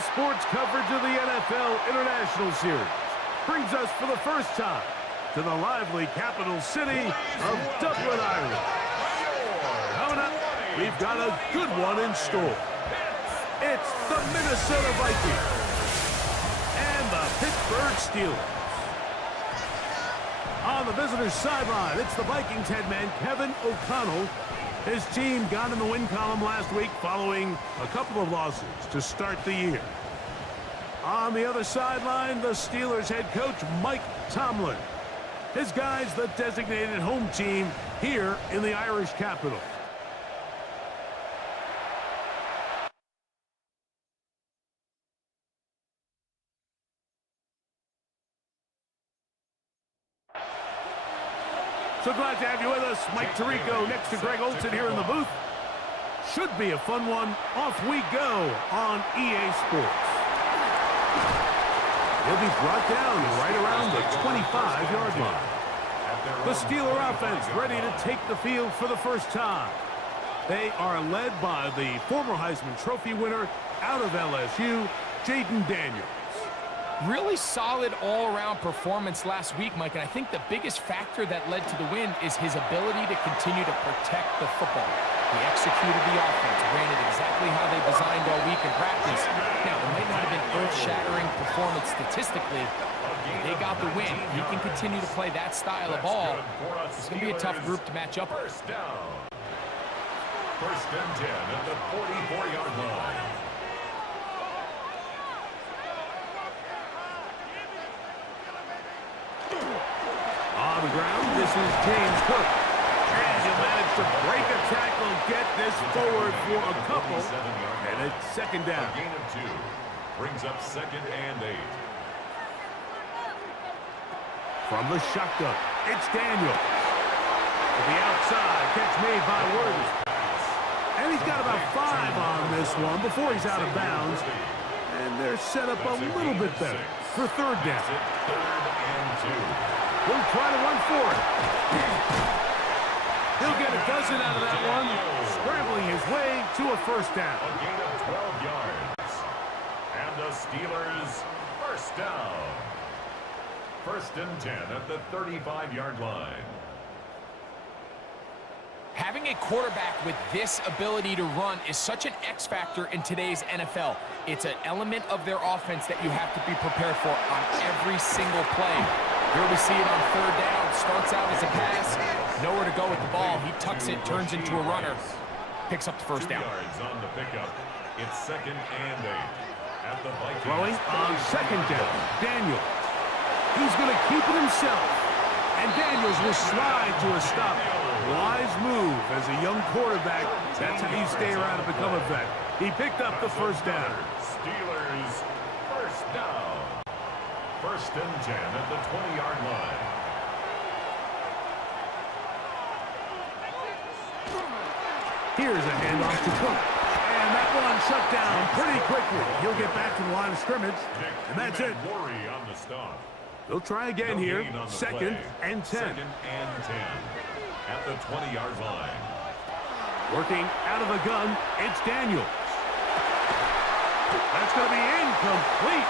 Sports coverage of the NFL International Series brings us for the first time to the lively capital city of Dublin, Ireland. Coming up, we've got a good one in store. It's the Minnesota Vikings and the Pittsburgh Steelers. On the visitor's sideline, it's the Vikings head man Kevin O'Connell. His team got in the win column last week following a couple of losses to start the year. On the other sideline, the Steelers head coach Mike Tomlin. His guys, the designated home team here in the Irish capital. So glad to have you with us. Mike Tirico next to Greg Olson here in the booth. Should be a fun one. Off we go on EA Sports. He'll be brought down right around the 25-yard line. The Steeler offense ready to take the field for the first time. They are led by the former Heisman Trophy winner out of LSU, Jaden Daniels. Really solid all-around performance last week, Mike, and I think the biggest factor that led to the win is his ability to continue to protect the football. He executed the offense, ran it exactly how they designed all week in practice. Now, it might not have been earth-shattering performance statistically, but they got the win. He can continue to play that style of ball. It's going to be a tough group to match up with. First and 10 at the 44-yard line. On the ground, this is James Cook. And he'll manage to break a tackle, get this forward for a couple, and it's second down. A gain of 2 brings up second and 8. From the shotgun, it's Daniels. To the outside, catch made by Worthy. And he's got about 5 on this one before he's out of bounds. And they're set up a little bit better for third down. Third and 2. He'll try to run for it. He'll get a dozen out of that one, scrambling his way to a first down. A gain of 12 yards. And the Steelers first down. First and 10 at the 35-yard line. Having a quarterback with this ability to run is such an X factor in today's NFL. It's an element of their offense that you have to be prepared for on every single play. Here we see it on third down. Starts out as a pass. Nowhere to go with the ball. He tucks it, turns into a runner. Picks up the first 2 down. yards on the pickup. It's second and 8. At the Vikings. Throwing on second down, Daniels. He's going to keep it himself. And Daniels will slide to a stop. Wise move as a young quarterback. That's how you stay around and become a vet. He picked up the first down. Steelers first down. First and 10 at the 20-yard line. Here's a handoff to Cook. And that one shut down pretty quickly. He'll get back to the line of scrimmage. And that's it. Worry on the stop. He'll try again here. Second and 10. Second and 10 at the 20-yard line. Working out of the gun, it's Daniels. That's going to be incomplete.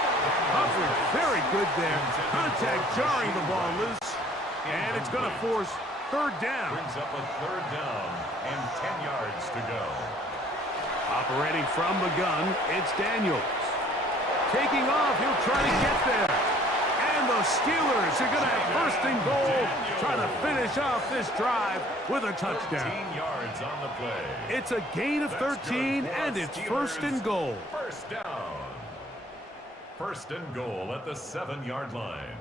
Coverage very good there. Contact jarring the ball loose. And it's going to force third down. Brings up a third down and 10 yards to go. Operating from the gun, it's Daniels. Taking off, he'll try to get there. And the Steelers are going to have first and goal, trying to finish off this drive with a touchdown. 13 yards on the play. It's a gain of 13, and it's first and goal. First down. First and goal at the 7-yard line.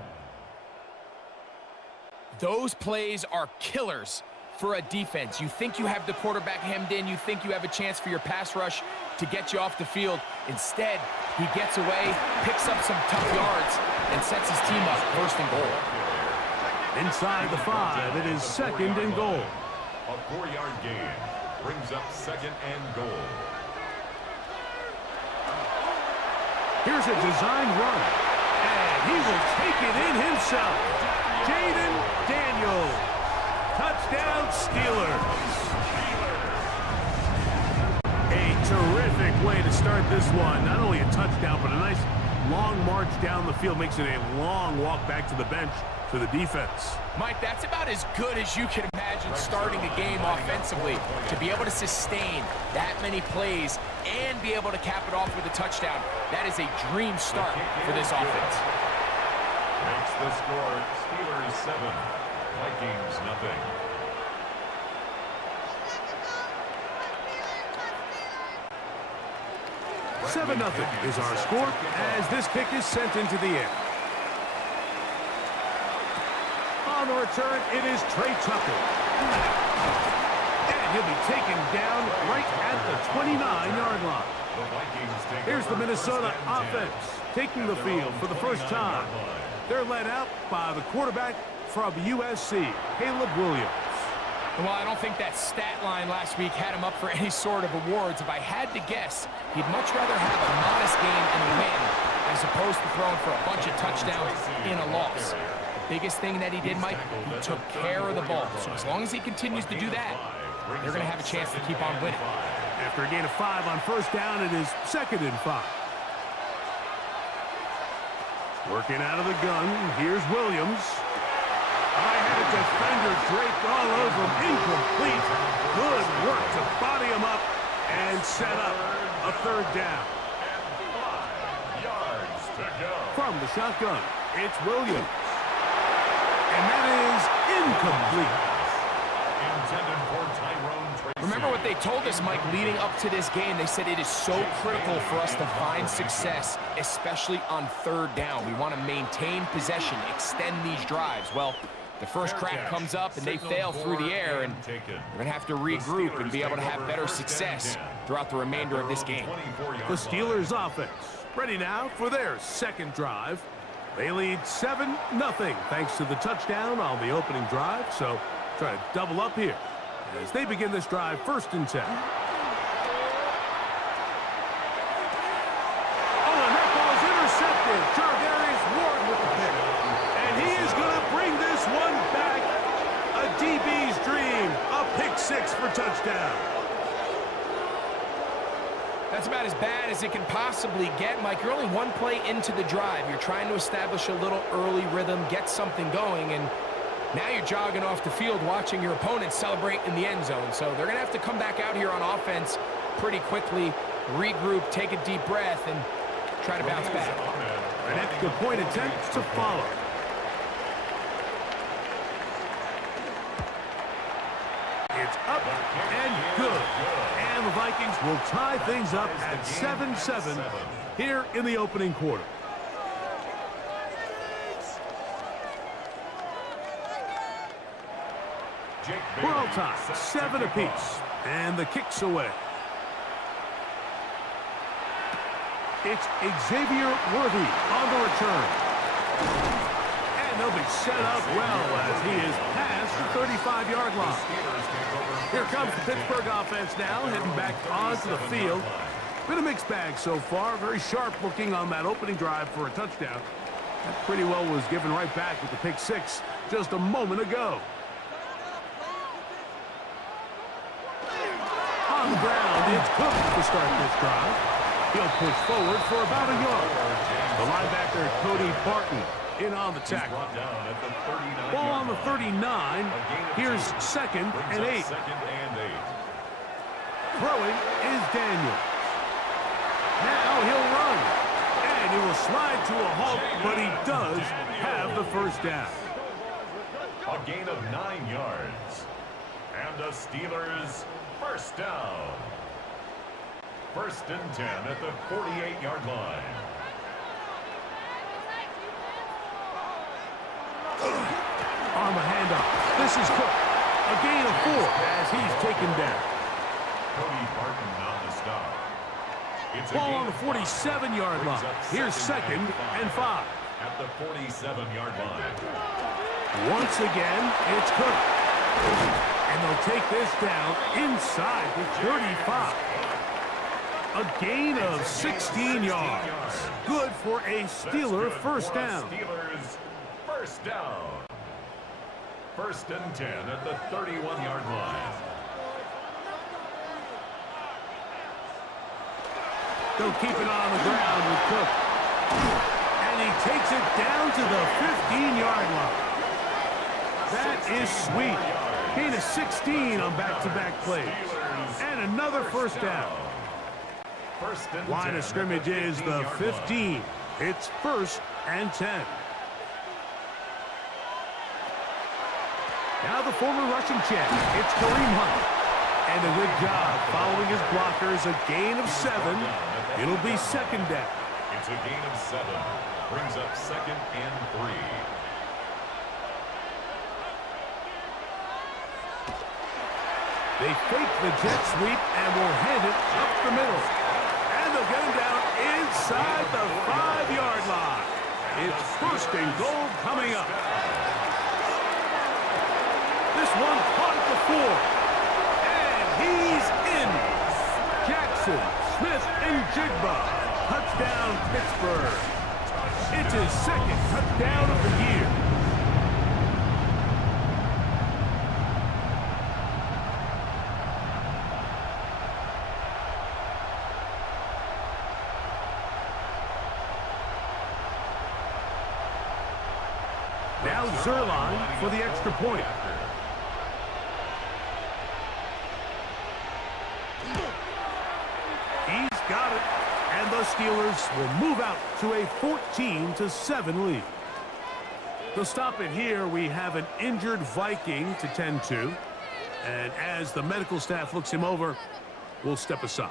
Those plays are killers for a defense. You think you have the quarterback hemmed in. You think you have a chance for your pass rush to get you off the field. Instead, he gets away, picks up some tough yards, and sets his team up first and goal. Inside the 5, it is second and goal. A 4-yard gain brings up second and goal. Here's a design run, and he will take it in himself. Jaden Daniels. Touchdown, Steelers. A terrific play to start this one. Not only a touchdown, but a nice long march down the field. Makes it a long walk back to the bench for the defense. Mike, that's about as good as you can imagine starting a game offensively. To be able to sustain that many plays and be able to cap it off with a touchdown, that is a dream start for this offense. Makes the score Steelers 7, Vikings nothing. Seven nothing is our score as this kick is sent into the air. On the return, it is Trey Tucker. And he'll be taken down right at the 29-yard line. Here's the Minnesota offense taking the field for the first time. They're led out by the quarterback from USC, Caleb Williams. Well, I don't think that stat line last week had him up for any sort of awards. If I had to guess, he'd much rather have a modest game and a win as opposed to throwing for a bunch of touchdowns in a loss. The biggest thing that he did, Mike, he took care of the ball. So as long as he continues to do that, they're going to have a chance to keep on winning. After a gain of 5 on first down, it is 2nd and 5. Working out of the gun, here's Williams. I had a defender draped all over him. Incomplete. Good work to body him up and set up a 3rd down. 5 yards to go. From the shotgun, it's Williams. And that is incomplete. Intended for Tyrone Tracy. Remember what they told us, Mike, leading up to this game. They said it is so critical for us to find success, especially on 3rd down. We want to maintain possession, extend these drives. Well, the first crack comes up and they fail through the air, and they're going to have to regroup and be able to have better success throughout the remainder of this game. The Steelers offense ready now for their 2nd drive. They lead 7-0 thanks to the touchdown on the opening drive. So try to double up here as they begin this drive 1st and 10. Oh, and that ball's intercepted. Jarvarius Ward with the pick. And he is going to bring this one back. A DB's dream. A pick 6 for touchdown. That's about as bad as it can possibly get, Mike. You're only one play into the drive. You're trying to establish a little early rhythm, get something going, and now you're jogging off the field watching your opponent celebrate in the end zone. So they're going to have to come back out here on offense pretty quickly, regroup, take a deep breath, and try to bounce back. An extra point attempt to follow. It's up and good. And the Vikings will tie things up at 7-7 here in the opening quarter. We're all tied, 7 apiece, and the kick's away. It's Xavier Worthy on the return. And they'll be set up well as he is past the 35-yard line. Here comes the Pittsburgh offense now, heading back onto the field. Been a mixed bag so far. Very sharp looking on that opening drive for a touchdown. That pretty well was given right back with the pick 6 just a moment ago. On the ground, it's Cook to start this drive. He'll push forward for about a yard. The linebacker, Cody Barton, in on the tackle. Ball on the 39. Here's 2nd and 8. Throwing is Daniels. Now he'll run. And he will slide to a halt, but he does have the 1st down. A gain of 9 yards. And the Steelers 1st down. 1st and 10 at the 48-yard line. On the handoff, this is Cook. A gain of 4 as he's taken down. Cody Barton on the stop. It's a Ball gain on the of 5. 47-yard line. Here's 2nd and 5. At the 47-yard line. Once again, it's Cook. And they'll take this down inside the 35. A gain of 16 yards. Good for a Steeler 1st down. Steelers 1st down. 1st and 10 at the 31-yard line. They'll keep it on the ground with Cook. And he takes it down to the 15-yard line. That is sweet. Gain of 16 on back-to-back plays. And another first down. Line of scrimmage is the 15. It's 1st and 10. Now the former Russian champ, it's Kareem Hunt. And a good job following his blockers, a gain of 7. It'll be 2nd down. It's a gain of 7. Brings up 2nd and 3. They fake the jet sweep and will hand it up the middle. And they'll get him down inside the 5-yard line. It's 1st and goal coming up. This one caught at the 4. And he's in. Jackson, Smith, and Jigba. Touchdown, Pittsburgh. It's his 2nd touchdown of the year. Now Zerline for the extra point. He's got it. And the Steelers will move out to a 14-7 lead. To stop it here, we have an injured Viking to tend to. And as the medical staff looks him over, we'll step aside.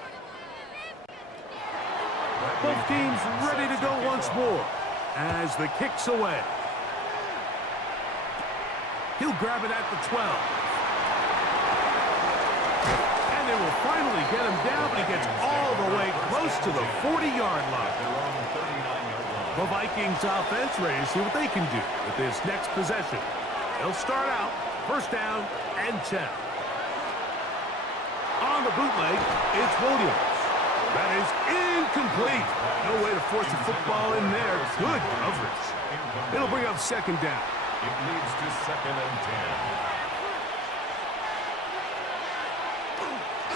Both teams ready to go once more as the kick's away. He'll grab it at the 12. And they will finally get him down, but he gets all the way close to the 40-yard line. The Vikings offense ready to see what they can do with this next possession. They'll start out 1st down and 10. On the bootleg, it's Williams. That is incomplete. No way to force the football in there. Good coverage. It'll bring up 2nd down. It leads to 2nd and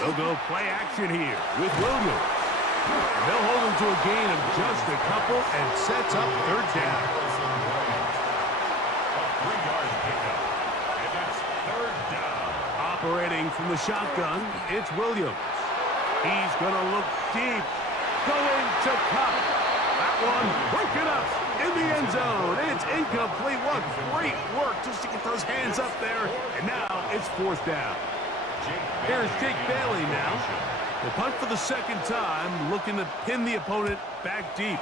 10. They'll go play action here with Williams. And they'll hold him to a gain of just a couple and sets up 3rd down. A 3-yard pickup. And it's 3rd down. Operating from the shotgun, it's Williams. He's going to look deep. Going to Cup. That one broken up in the end zone. It's incomplete. What great work just to get those hands up there. And now it's 4th down. Here's Jake Bailey now. Will punt for the 2nd time, looking to pin the opponent back deep.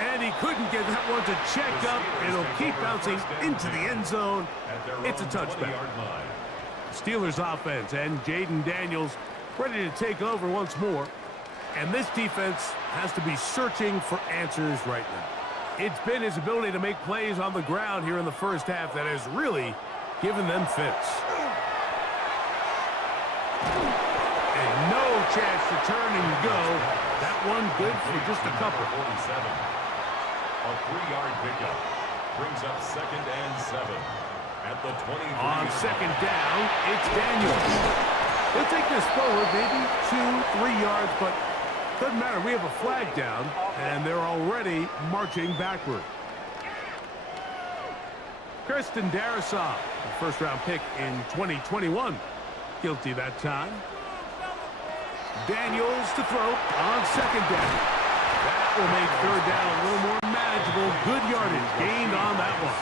And he couldn't get that one to check up. It'll keep bouncing into the end zone. It's a touchback. Steelers offense and Jaden Daniels ready to take over once more. And this defense has to be searching for answers right now. It's been his ability to make plays on the ground here in the 1st half that has really given them fits. And no chance to turn and go. That one good for just a couple. 47. A 3-yard pickup. Brings up 2nd and 7. At the 23. On 2nd down, it's Daniels. He'll take this forward, maybe 2-3 yards, but doesn't matter. We have a flag down, and they're already marching backward. Kirsten Darrisaw, the 1st-round pick in 2021. Guilty that time. Daniels to throw on 2nd down. That will make 3rd down a little more manageable. Good yardage gained on that one.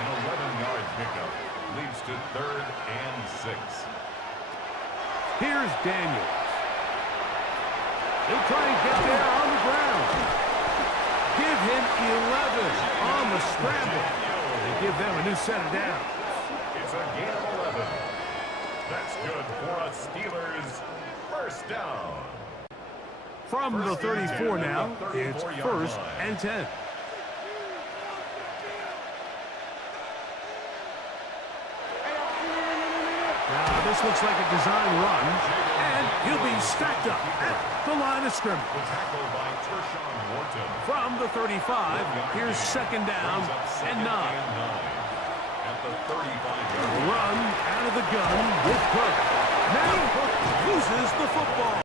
An 11-yard pickup leads to 3rd and 6. Here's Daniels. He'll try and get there on the ground. Give him 11 on the scramble. They give them a new set of downs. It's a gain of 11. That's good for a Steelers 1st down. From the 34 now, it's 1st and 10. Now this looks like a design run, and he'll be stacked up at the line of scrimmage. From the 35, here's 2nd down and 9. At the 35-yard Run out of the gun with Cook. Now loses the football.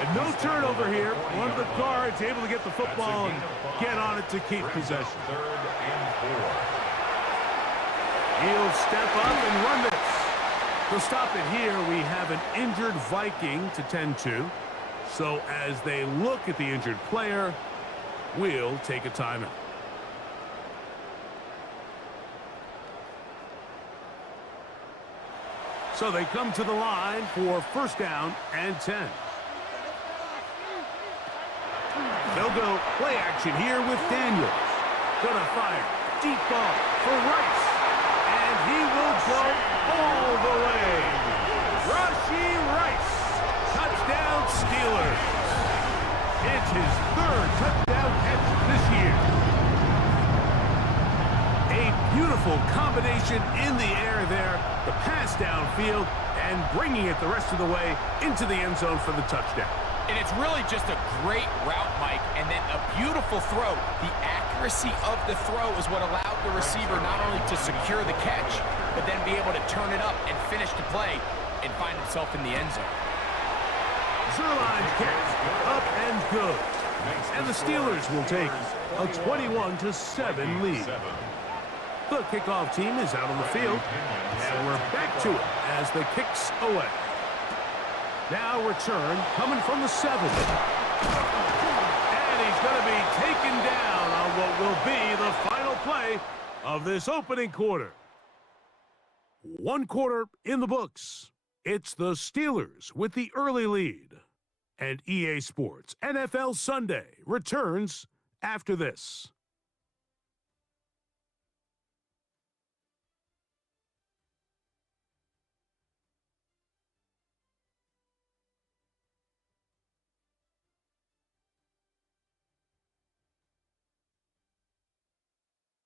And no turnover here. One of the guards able to get the football and get on it to keep possession. 3rd and 4. He'll step up and run this. To stop it here, we have an injured Viking to tend to. So as they look at the injured player, we'll take a timeout. So they come to the line for 1st down and 10. They'll go play action here with Daniels. Gonna fire. Deep ball for Rice. And he will go all the way. Rashee Rice. Touchdown Steelers. It's his 3rd touchdown catch this year. A beautiful combination in the air there. The pass downfield and bringing it the rest of the way into the end zone for the touchdown. And it's really just a great route, Mike, and then a beautiful throw. The accuracy of the throw is what allowed the receiver not only to secure the catch, but then be able to turn it up and finish the play and find himself in the end zone. Zerline's catch, up and good. And the Steelers will take a 21-7 lead. The kickoff team is out on the field, and we're back to it as the kick's away. Now return coming from the 7. And he's going to be taken down on what will be the final play of this opening quarter. 1 quarter in the books. It's the Steelers with the early lead. And EA Sports NFL Sunday returns after this.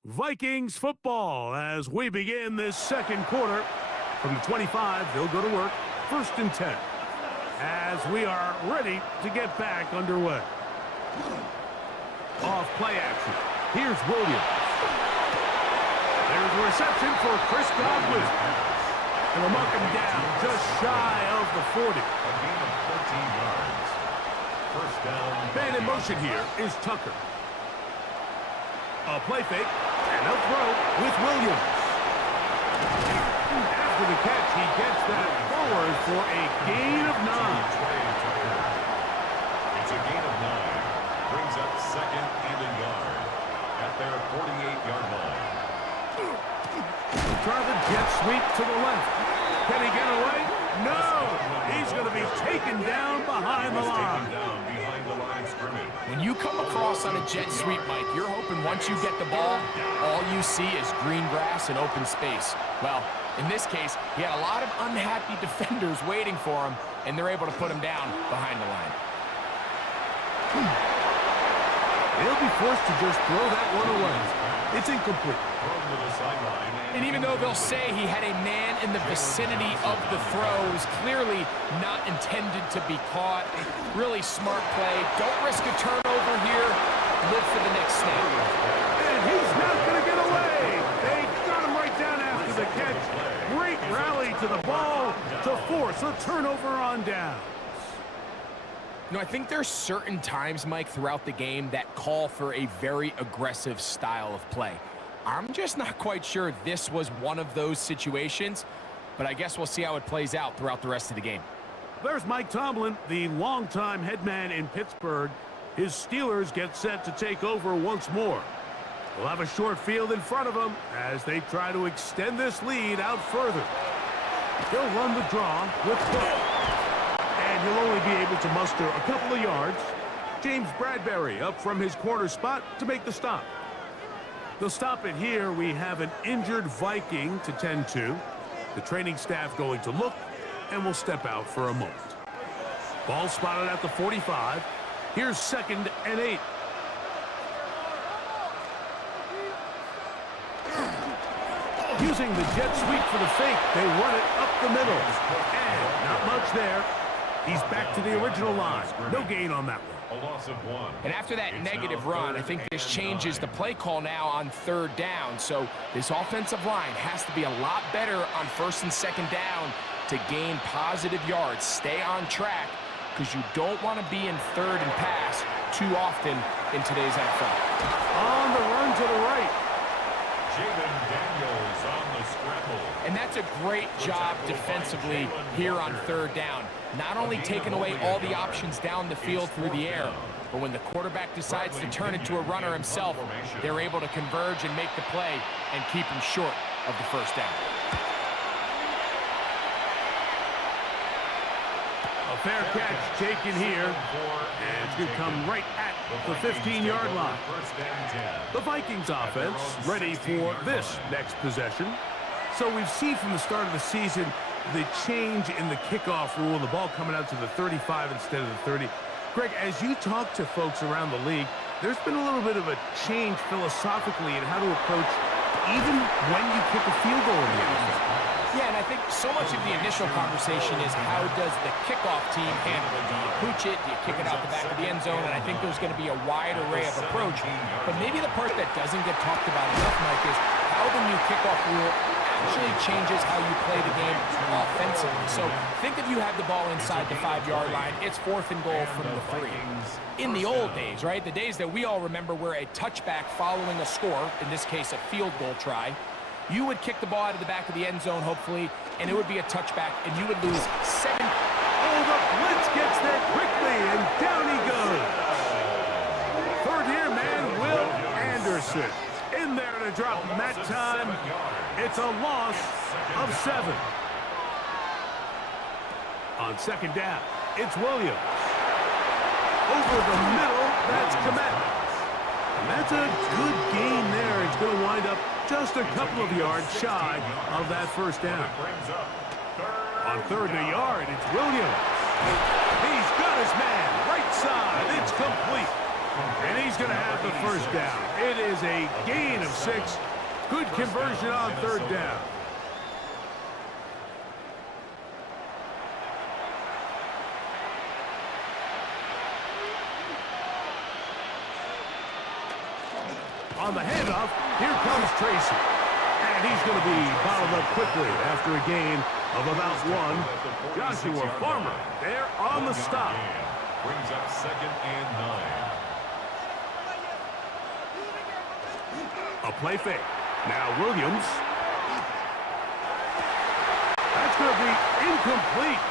Vikings football as we begin this 2nd quarter. From the 25, they'll go to work. 1st and 10. As we are ready to get back underway. Off play action. Here's Williams. There's a reception for Chris Godwin. And they'll mark him down just shy of the 40. A gain of 14 yards. 1st down. Man in motion here is Tucker. A play fake, and they'll throw with Williams. After the catch, he gets that forward for a gain of 9. It's a gain of 9. Brings up 2nd and a yard at their 48-yard line. Try the jet sweep to the left. Can he get away? No! He's going to be taken down behind the line. When you come across on a jet sweep, Mike, you're hoping once you get the ball, all you see is green grass and open space. Well, in this case, he had a lot of unhappy defenders waiting for him, and they're able to put him down behind the line. They'll be forced to just throw that one away. It's incomplete. And even though they'll say he had a man in the vicinity of the throws, clearly not intended to be caught. Really smart play. Don't risk a turnover here. Live for the next snap. And he's not going to get away. They got him right down after the catch. Great rally to the ball to force a turnover on downs. You know, I think there's certain times, Mike, throughout the game that call for a very aggressive style of play. I'm just not quite sure this was one of those situations, but I guess we'll see how it plays out throughout the rest of the game. There's Mike Tomlin, the longtime head man in Pittsburgh. His Steelers get set to take over once more. They'll have a short field in front of them as they try to extend this lead out further. They'll run the draw with Cook. And he'll only be able to muster a couple of yards. James Bradbury up from his corner spot to make the stop. They'll stop it here. We have an injured Viking to tend to. The training staff going to look and will step out for a moment. Ball spotted at the 45. Here's 2nd and 8. Using the jet sweep for the fake, they run it up the middle. And not much there. He's back to the original line. No gain on that one. A loss of 1. And after that It's negative now run, I 3rd think this and changes 9. the play call now on 3rd down. So this offensive line has to be a lot better on 1st and 2nd down to gain positive yards. Stay on track because you don't want to be in 3rd and pass too often in today's NFL. On the run to the right. Jaden Daniels on the scramble. And that's a great job defensively here on 3rd down. Not only taking away all the options down the field through the air, but when the quarterback decides to turn into a runner himself, they're able to converge and make the play and keep him short of the 1st down. A fair catch taken here, and it's going to come right at the 15-yard line. The Vikings offense ready for this next possession. So we've seen from the start of the season the change in the kickoff rule, the ball coming out to the 35 instead of the 30. Greg, as you talk to folks around the league, there's been a little bit of a change philosophically in how to approach even when you kick a field goal in the NFL. Yeah, and I think so much of the initial conversation is how does the kickoff team handle it? Do you pooch it? Do you kick it out the back of the end zone? And I think there's going to be a wide array of approach. But maybe the part that doesn't get talked about enough, Mike, is how the new kickoff rule actually changes how you play the game offensively. So think if you have the ball inside the 5-yard line, it's 4th and goal from the 3. In the old days, right, the days that we all remember where a touchback following a score, in this case a field goal try, you would kick the ball out of the back of the end zone, hopefully, and it would be a touchback, and you would lose 7. Oh, the blitz gets there quickly, and down he goes. 3rd-year man, Will Anderson. In there to drop him that time. It's a loss of 7. On 2nd down, it's Williams. Over the middle, that's Komet. And that's a good gain there. It's going to wind up just a couple of yards shy of that 1st down. On 3rd and a yard, it's Williams. He's got his man right side. It's complete. And he's going to have the 1st down. It is a gain of 6. Good conversion on 3rd down. On the handoff, here comes Tracy. And he's going to be bottled up quickly after a gain of about 1. Joshua Farmer there on the stop. Brings up 2nd and 9. A play fake. Now Williams. That's going to be incomplete.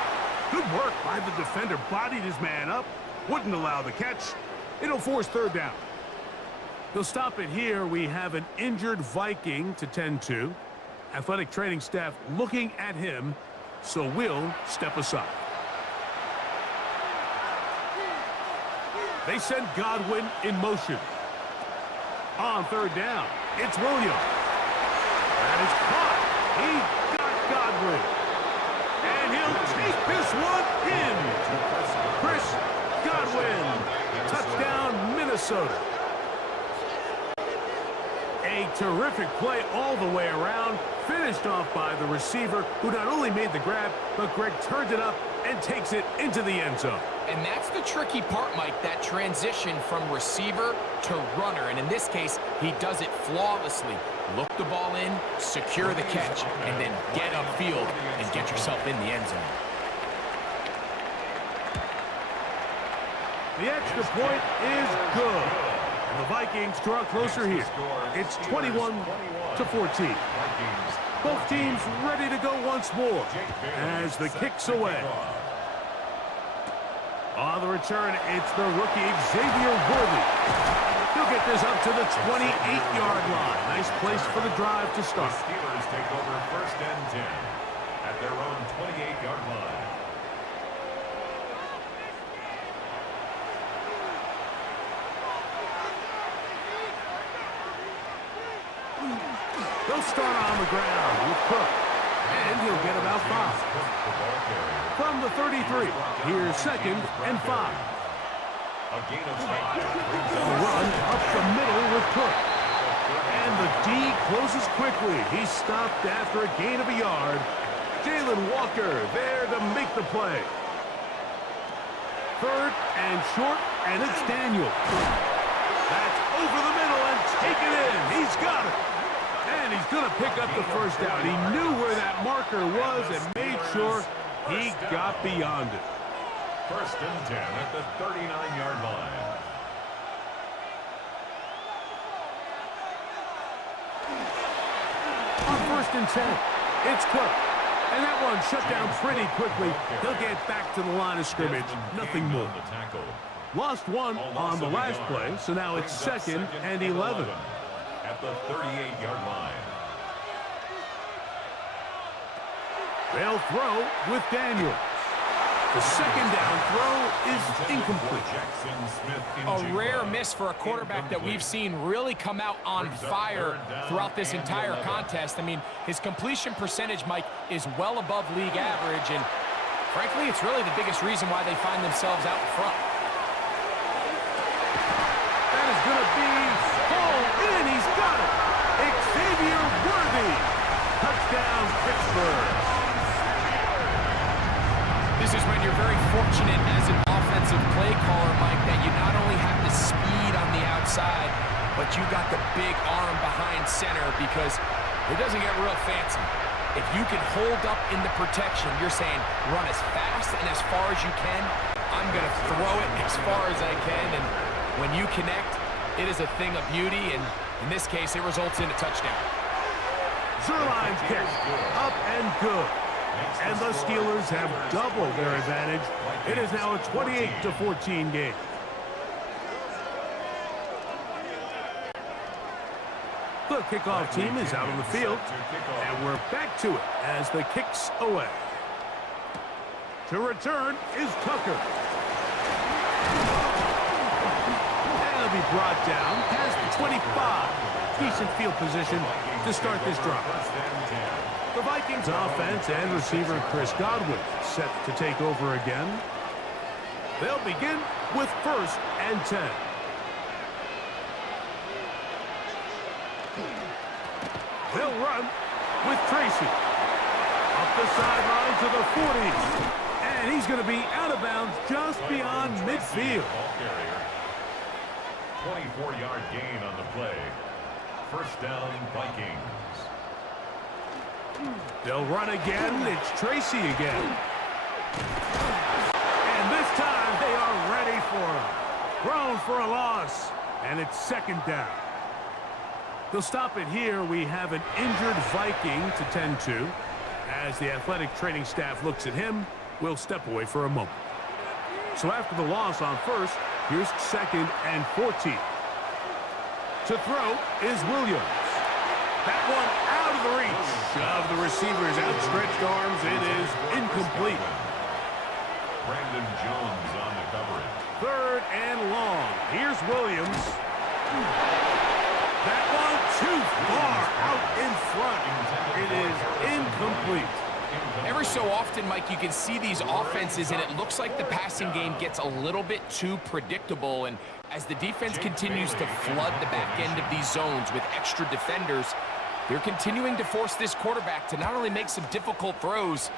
Good work by the defender. Bodied his man up. Wouldn't allow the catch. It'll force 3rd down. They'll stop it here. We have an injured Viking to tend to. Athletic training staff looking at him, so we'll step aside. They send Godwin in motion. On 3rd down, it's Williams. And it's caught. He got Godwin. And he'll take this one in. Chris Godwin. Touchdown, Minnesota. A terrific play all the way around, finished off by the receiver, who not only made the grab, but Greg turned it up and takes it into the end zone. And that's the tricky part, Mike, that transition from receiver to runner. And in this case, he does it flawlessly. Look the ball in, secure the catch, and then get upfield and get yourself in the end zone. The extra point is good. And the Vikings draw closer here. It's 21-14. Both teams ready to go once more as the kick's away. On the return, it's the rookie Xavier Worthy. He'll get this up to the 28-yard line. Nice place for the drive to start. The Steelers take over 1st and 10 at their own 28-yard line. They'll start on the ground with Cook, and he'll get about 5. From the 33, here's 2nd and 5. A gain of 5. The run up the middle with Cook. And the D closes quickly. He's stopped after a gain of a yard. Jalen Walker there to make the play. 3rd and short And it's Daniel. That's over the middle and taken in. He's got it. And he's going to pick up the first down. He knew where that marker was and made sure he got beyond it. First and 10 at the 39-yard line. On first and 10, it's Cook. And that one shut down pretty quickly. He'll get back to the line of scrimmage. Nothing more. Lost one on the last play, so now it's second and 11. At the 38-yard line. They'll throw with Daniel. The second down throw is incomplete. A rare miss for a quarterback that we've seen really come out on fire throughout this entire contest. I mean, his completion percentage, Mike, is well above league average, and frankly, it's really the biggest reason why they find themselves out in front. That is going to be hauled in. He's got it. Xavier Worthy. Touchdown, Pittsburgh. This is when you're very fortunate as an offensive play caller, Mike, that you not only have the speed on the outside, but you got the big arm behind center, because it doesn't get real fancy. If you can hold up in the protection, you're saying run as fast and as far as you can. I'm going to throw it as far as I can, and when you connect, it is a thing of beauty, and in this case, it results in a touchdown. Zerline's kick, up and good. And the Steelers have doubled their advantage. It is now a 28-14 game. The kickoff team is out on the field, and we're back to it as the kick's away. To return is Tucker. And he'll be brought down past the 25. Decent field position to start this drive. The Vikings offense and receiver Chris Godwin set to take over again. They'll begin with first and 10. They'll run with Tracy. Up the sideline to the 40. And he's going to be out of bounds just beyond midfield. 24-yard gain on the play. First down, Vikings. They'll run again. It's Tracy again. And this time they are ready for him. Thrown for a loss. And it's second down. They'll stop it here. We have an injured Viking to tend to. As the athletic training staff looks at him, we'll step away for a moment. So after the loss on first, here's second and 14. To throw is Williams. That one out of the reach of the receiver's outstretched arms. It is incomplete. Brandon Jones on the coverage. Third and long. Here's Williams. That one too far out in front. It is incomplete. Every so often, Mike, you can see these offenses, and it looks like the passing game gets a little bit too predictable. And as the defense continues to flood the back end of these zones with extra defenders, they're continuing to force this quarterback to not only make some difficult throws,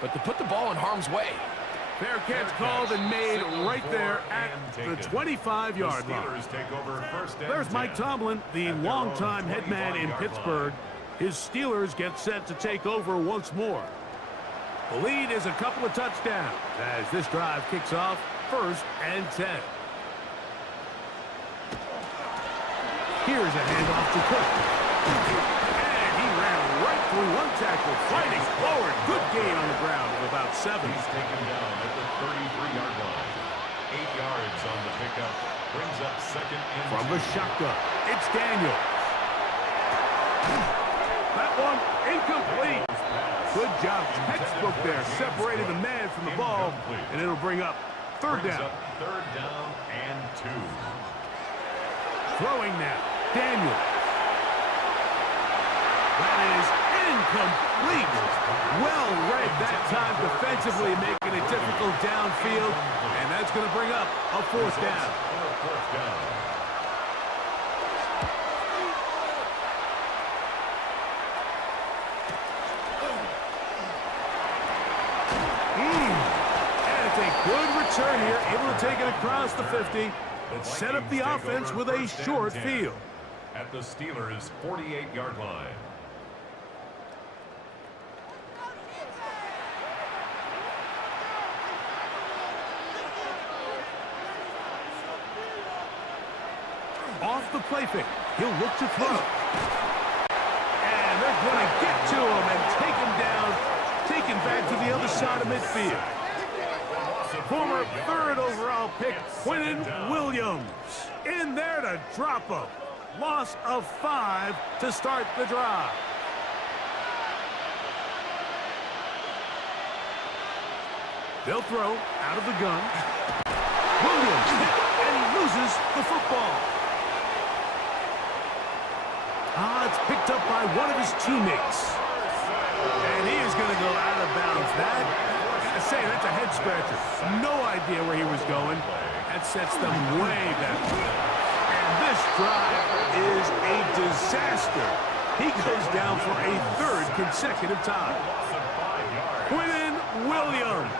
but to put the ball in harm's way. Fair catch called and made right there at the 25-yard line. There's Mike Tomlin, the longtime head man in Pittsburgh. His Steelers get set to take over once more. The lead is a couple of touchdowns as this drive kicks off first and 10. Here's a handoff to Cook. And he ran right through one tackle, fighting forward. Good gain on the ground of about 7. He's taken down at the 33-yard line. 8 yards on the pickup. Brings up second and from the shotgun. It's Daniel. That one incomplete. Good job. Textbook there. Separated the man from the ball. And it'll bring up third down. Third down and 2. Throwing now. Daniel. That is incomplete. Well read that time defensively, making it difficult downfield. And that's going to bring up a fourth down. And it's a Good return here, able to take it across the 50. Set up the offense with a short field. At the Steelers' 48-yard line. Off the play fake. He'll look to throw. And they're going to get to him and take him down, taken back to the other side of midfield. Former third overall pick, Quinnen Williams, in there to drop him. Loss of 5 to start the drive. They'll throw out of the gun. Williams hit, and he loses the football. It's picked up by one of his teammates. And he is going to go out of bounds. That's a head scratcher. No idea where he was going. That sets them way back. And this drive is a disaster. He goes down for a third consecutive time. Quinnen Williams.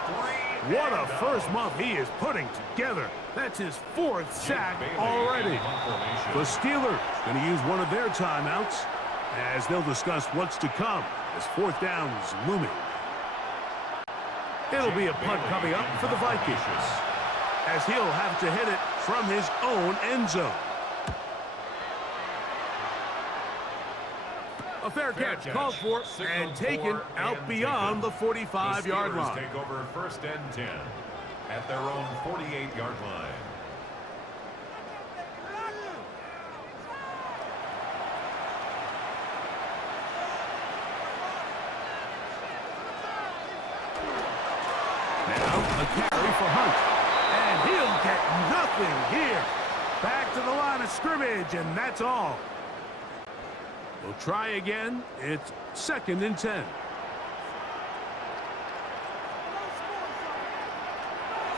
What a first month he is putting together. That's his 4th sack already. The Steelers going to use one of their timeouts as they'll discuss what's to come as 4th down is looming. It'll be a punt coming up for the Vikings as he'll have to hit it from his own end zone. A fair catch called for and taken out beyond the 45-yard line. Take over 1st and 10 at their own 48-yard line. Now a carry for Hunt, and he'll get nothing here. Back to the line of scrimmage, and that's all. We'll try again. It's 2nd and 10.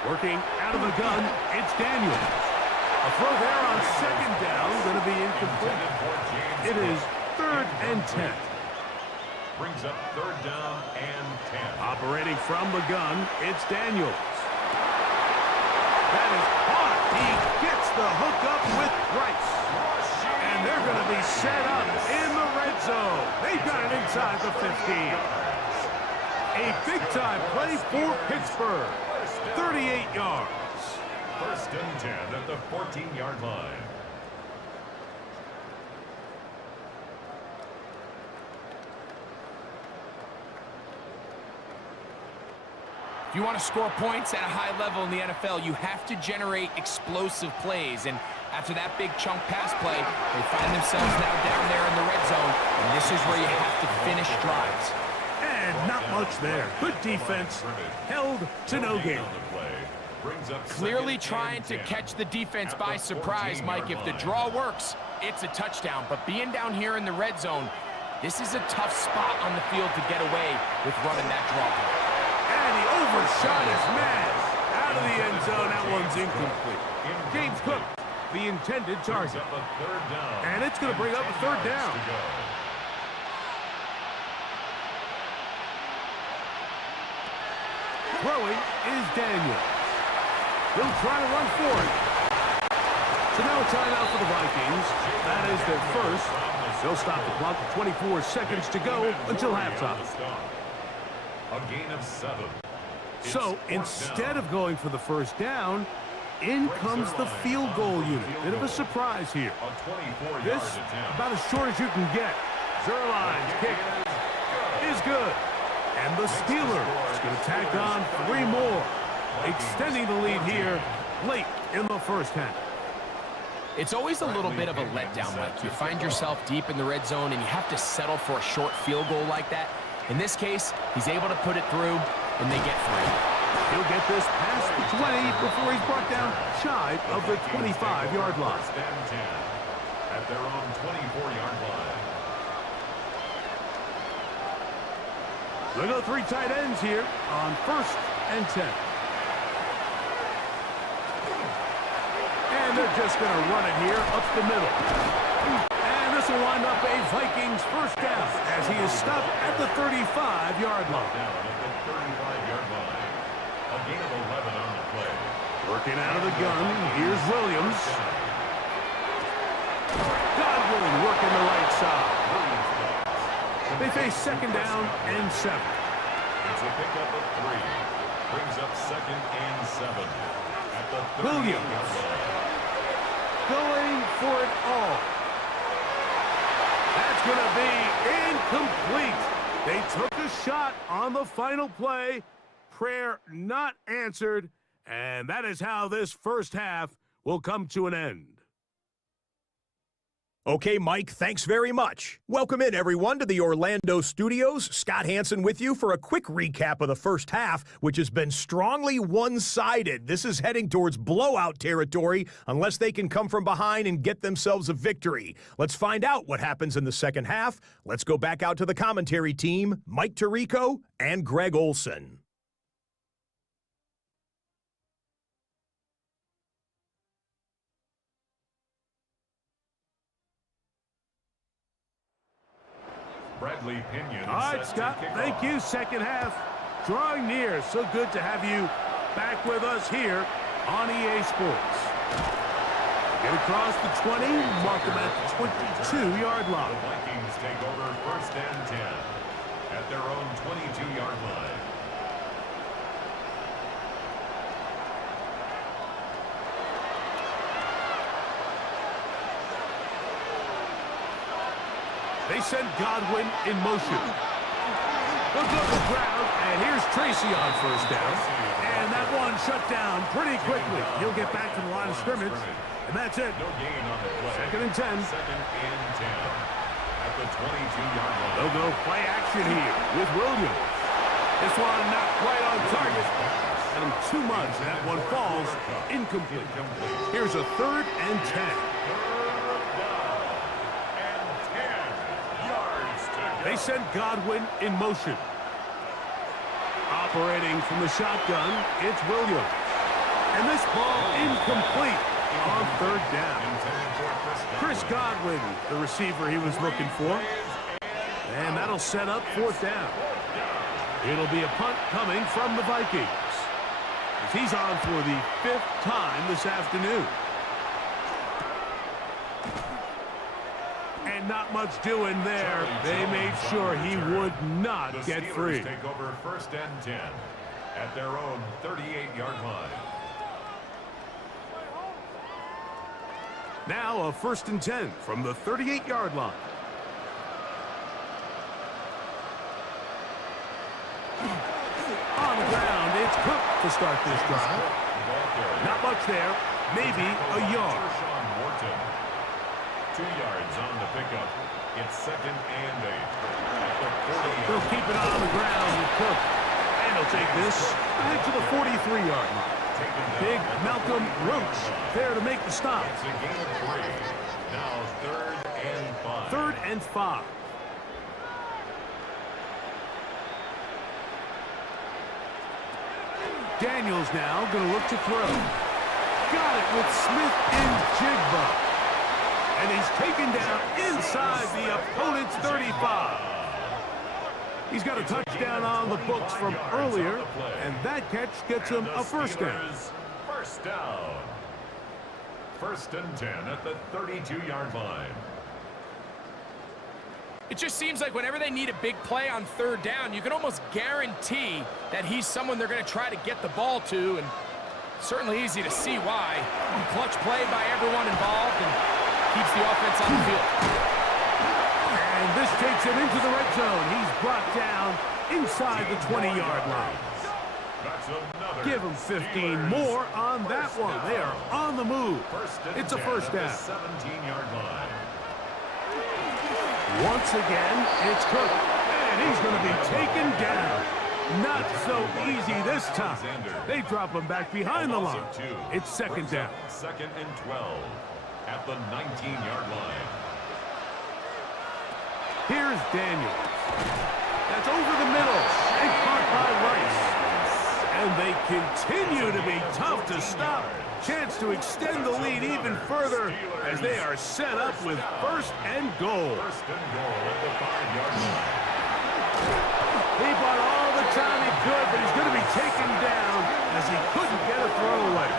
Working out of the gun, it's Daniel. A throw there on 2nd down, going to be incomplete. It is 3rd and 10. Brings up 3rd down and 10. Operating from the gun, it's Daniels. That is hot. He gets the hookup with Price. And they're going to be set up in the red zone. They've got it inside the 15. A big-time play for Pittsburgh. 38 yards. 1st and 10 at the 14-yard line. If you want to score points at a high level in the NFL, you have to generate explosive plays. And after that big chunk pass play, they find themselves now down there in the red zone. And this is where you have to finish drives. And not much there. Good defense. Held to no gain. Clearly trying to catch the defense by surprise, Mike. If the draw works, it's a touchdown. But being down here in the red zone, this is a tough spot on the field to get away with running that draw play. And he overshot his man. Out of the end zone, that one's incomplete. James Cook, the intended target. And it's going to bring up a 3rd down. Throwing is Daniel. He'll try to run for it. So now a timeout for the Vikings. That is their first. They'll stop the clock with 24 seconds to go until halftime. A gain of 7. So instead of going for the 1st down, in comes the field goal unit. Bit of a surprise here. This about as short as you can get. Zerline's kick is good. And the Steelers is going to tack on 3 more, extending the lead here late in the 1st half. It's always a little bit of a letdown, Mike. You find yourself deep in the red zone and you have to settle for a short field goal like that. In this case, he's able to put it through, and they get 3. He'll get this past the 20 before he's brought down shy of the 25-yard line. At their own 24-yard line. They go 3 tight ends here on 1st and 10. And they're just going to run it here up the middle. And this will wind up a Vikings 1st down as he is stopped at the 35-yard line. A gain of 11 on the play. Working out of the gun. Here's Williams. Godwin working the right side. They face second down and 7. It's a pickup of 3. Brings up second and 7. At the 30 Williams going for it all. That's going to be incomplete. They took a shot on the final play. Prayer not answered. And that is how this first half will come to an end. Okay, Mike, thanks very much. Welcome in, everyone, to the Orlando studios. Scott Hansen with you for a quick recap of the first half, which has been strongly one-sided. This is heading towards blowout territory unless they can come from behind and get themselves a victory. Let's find out what happens in the second half. Let's go back out to the commentary team, Mike Tirico and Greg Olson. Bradley Pinion. All right, Scott, thank you. Second half drawing near. So good to have you back with us here on EA Sports. Get across the 20, mark them at the 22-yard line. The Vikings take over first and 10 at their own 22-yard line. They send Godwin in motion. Look up the ground, and here's Tracy on first down. And that one shut down pretty quickly. He'll get back to the line of scrimmage, and that's it. No gain on the play. Second and 10. Second and 10 at the 22-yard line. They'll go play action here with Williams. This one not quite on target. And too much. That one falls incomplete. Here's a third and 10. They send Godwin in motion. Operating from the shotgun, it's Williams. And this ball incomplete on third down. Chris Godwin, the receiver he was looking for. And that'll set up fourth down. It'll be a punt coming from the Vikings, as he's on for the 5th time this afternoon. And not much doing there. They made sure he would not get free. Take over first and 10 at their own 38-yard line. Now a first and 10 from the 38-yard line. On the ground, it's Cook to start this drive. Not much there, maybe a yard. 2 yards on the pickup. It's second and 8. At the 40. They'll keep it on the ground with Cook. And he'll take this back to the 43-yard line. Big Malcolm Roach there to make the stop. It's a gain of 3. Now third and 5. Third and 5. Daniels now going to look to throw. Got it with Smith and Jigba. And he's taken down inside the opponent's 35. He's got a touchdown on the books from earlier, and that catch gets him a first down. First down. First and 10 at the 32-yard line. It just seems like whenever they need a big play on third down, you can almost guarantee that he's someone they're going to try to get the ball to, and certainly easy to see why. Clutch play by everyone involved, and keeps the offense on the field. And this takes him into the red zone. He's brought down inside the 20-yard line. Give him 15 more on that one. They are on the move. It's a first down. 17-yard line. Once again, it's Cook. And he's going to be taken down. Not so easy this time. They drop him back behind the line. It's second down. Second and 12 at the 19-yard line. Here's Daniels. That's over the middle and caught by Rice. And they continue to be tough to stop. Chance to extend the lead even further as they are set up with first and goal. First and goal at the 5-yard line. He bought all the time he could, but he's going to be taken down as he couldn't get a throw away.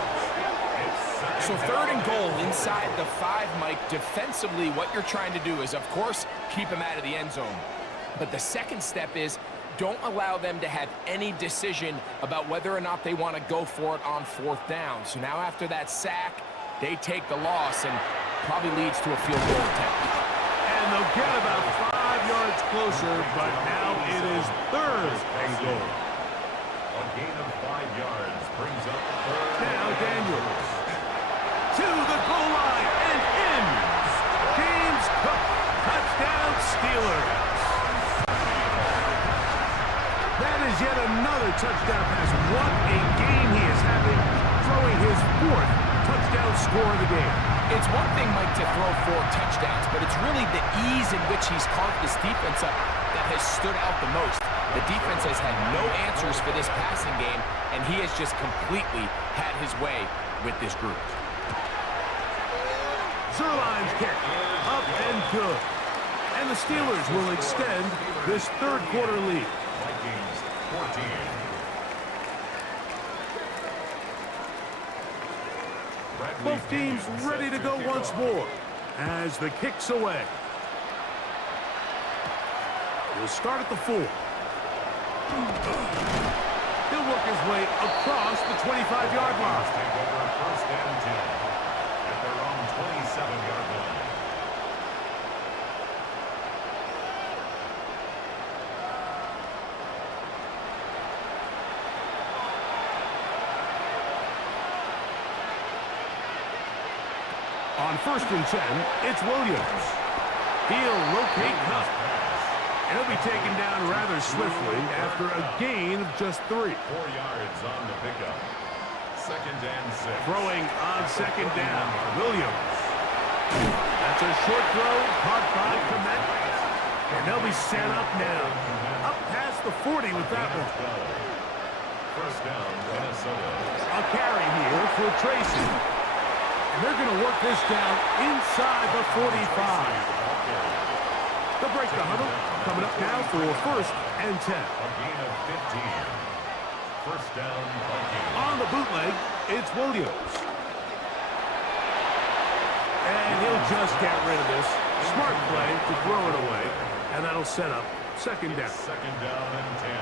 So 3rd and goal inside the 5, Mike. Defensively, what you're trying to do is, of course, keep him out of the end zone. But the second step is don't allow them to have any decision about whether or not they want to go for it on 4th down. So now after that sack, they take the loss and probably leads to a field goal attempt. And they'll get about 5 yards closer, but now it is 3rd and goal. A gain of 5 yards brings up 3rd. Now Daniels to the goal line and in. James Cook, touchdown Steelers. That is yet another touchdown pass. What a game he is having, throwing his 4th touchdown score of the game. It's one thing, Mike, to throw 4 touchdowns, but it's really the ease in which he's carved this defense up that has stood out the most. The defense has had no answers for this passing game, and he has just completely had his way with this group. Zerline's kick, up and good. And the Steelers will extend this 3rd quarter lead. Vikings 14. Both teams ready to go once more as the kick's away. He'll start at the 4. He'll work his way across the 25-yard line. Take over 1st and 10 at their own 27-yard line. On 1st and 10, it's Williams. He'll locate Cup. And he'll be taken down rather swiftly after a gain of just 3. 4 yards on the pickup. 2nd and 6. Throwing on 2nd down, Williams. That's a short throw, caught by Komet. And they'll be set up now. Up past the 40 with that one. 1st down, Minnesota. A carry here for Tracy. And they're going to work this down inside the 45. They'll break the huddle. Coming up now for 1st and 10. A gain of 15. 1st down, Vikings. On the bootleg, it's Williams. And he'll just get rid of this. Smart play to throw it away. And that'll set up 2nd down. 2nd down and 10.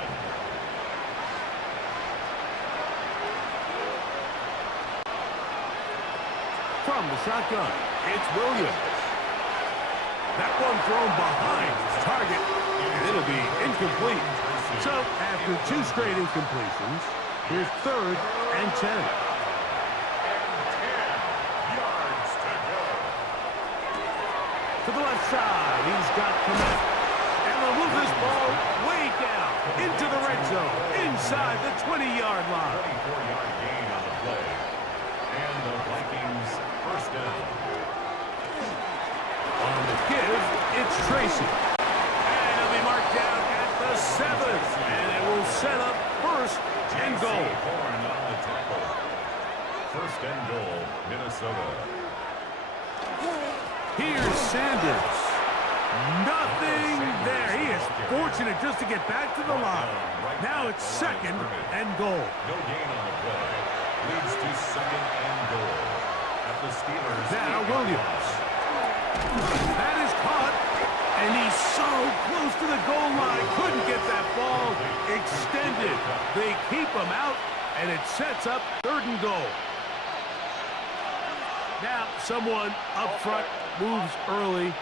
From the shotgun, it's Williams. That one thrown behind his target, and it'll be incomplete. So, after 2 straight incompletions, here's 3rd and 10. 10 yards to go. To the left side, he's got Komet. And they'll move this ball way down into the red zone, inside the 20-yard line. 24-yard gain on the play. And the Vikings 1st down. On the give, it's Tracy. And he'll be marked down at the 7. And it will set up 1st and goal. Horn on the tackle. 1st and goal, Minnesota. Here's Sanders. Nothing there. He is fortunate just to get back to the line. Now it's 2nd and goal. No gain on the play. Leads to 2nd and goal. At the Steelers. Now Williams. That is caught. And he's so close to the goal line. Couldn't get that ball extended. They keep him out, and it sets up 3rd and goal. Now someone up front moves early.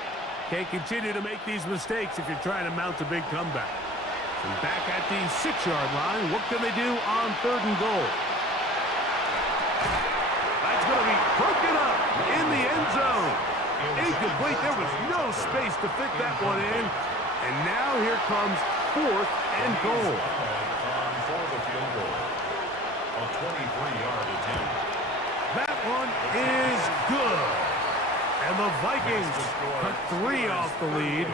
Can't continue to make these mistakes if you're trying to mount a big comeback. And back at the 6-yard line, what can they do on 3rd and goal? That's going to be broken up in the end zone. Incomplete. There was no space to fit that one in. And now here comes 4th and goal. For the field goal. A 23-yard attempt. That one is good. And the Vikings cut 3 off the lead,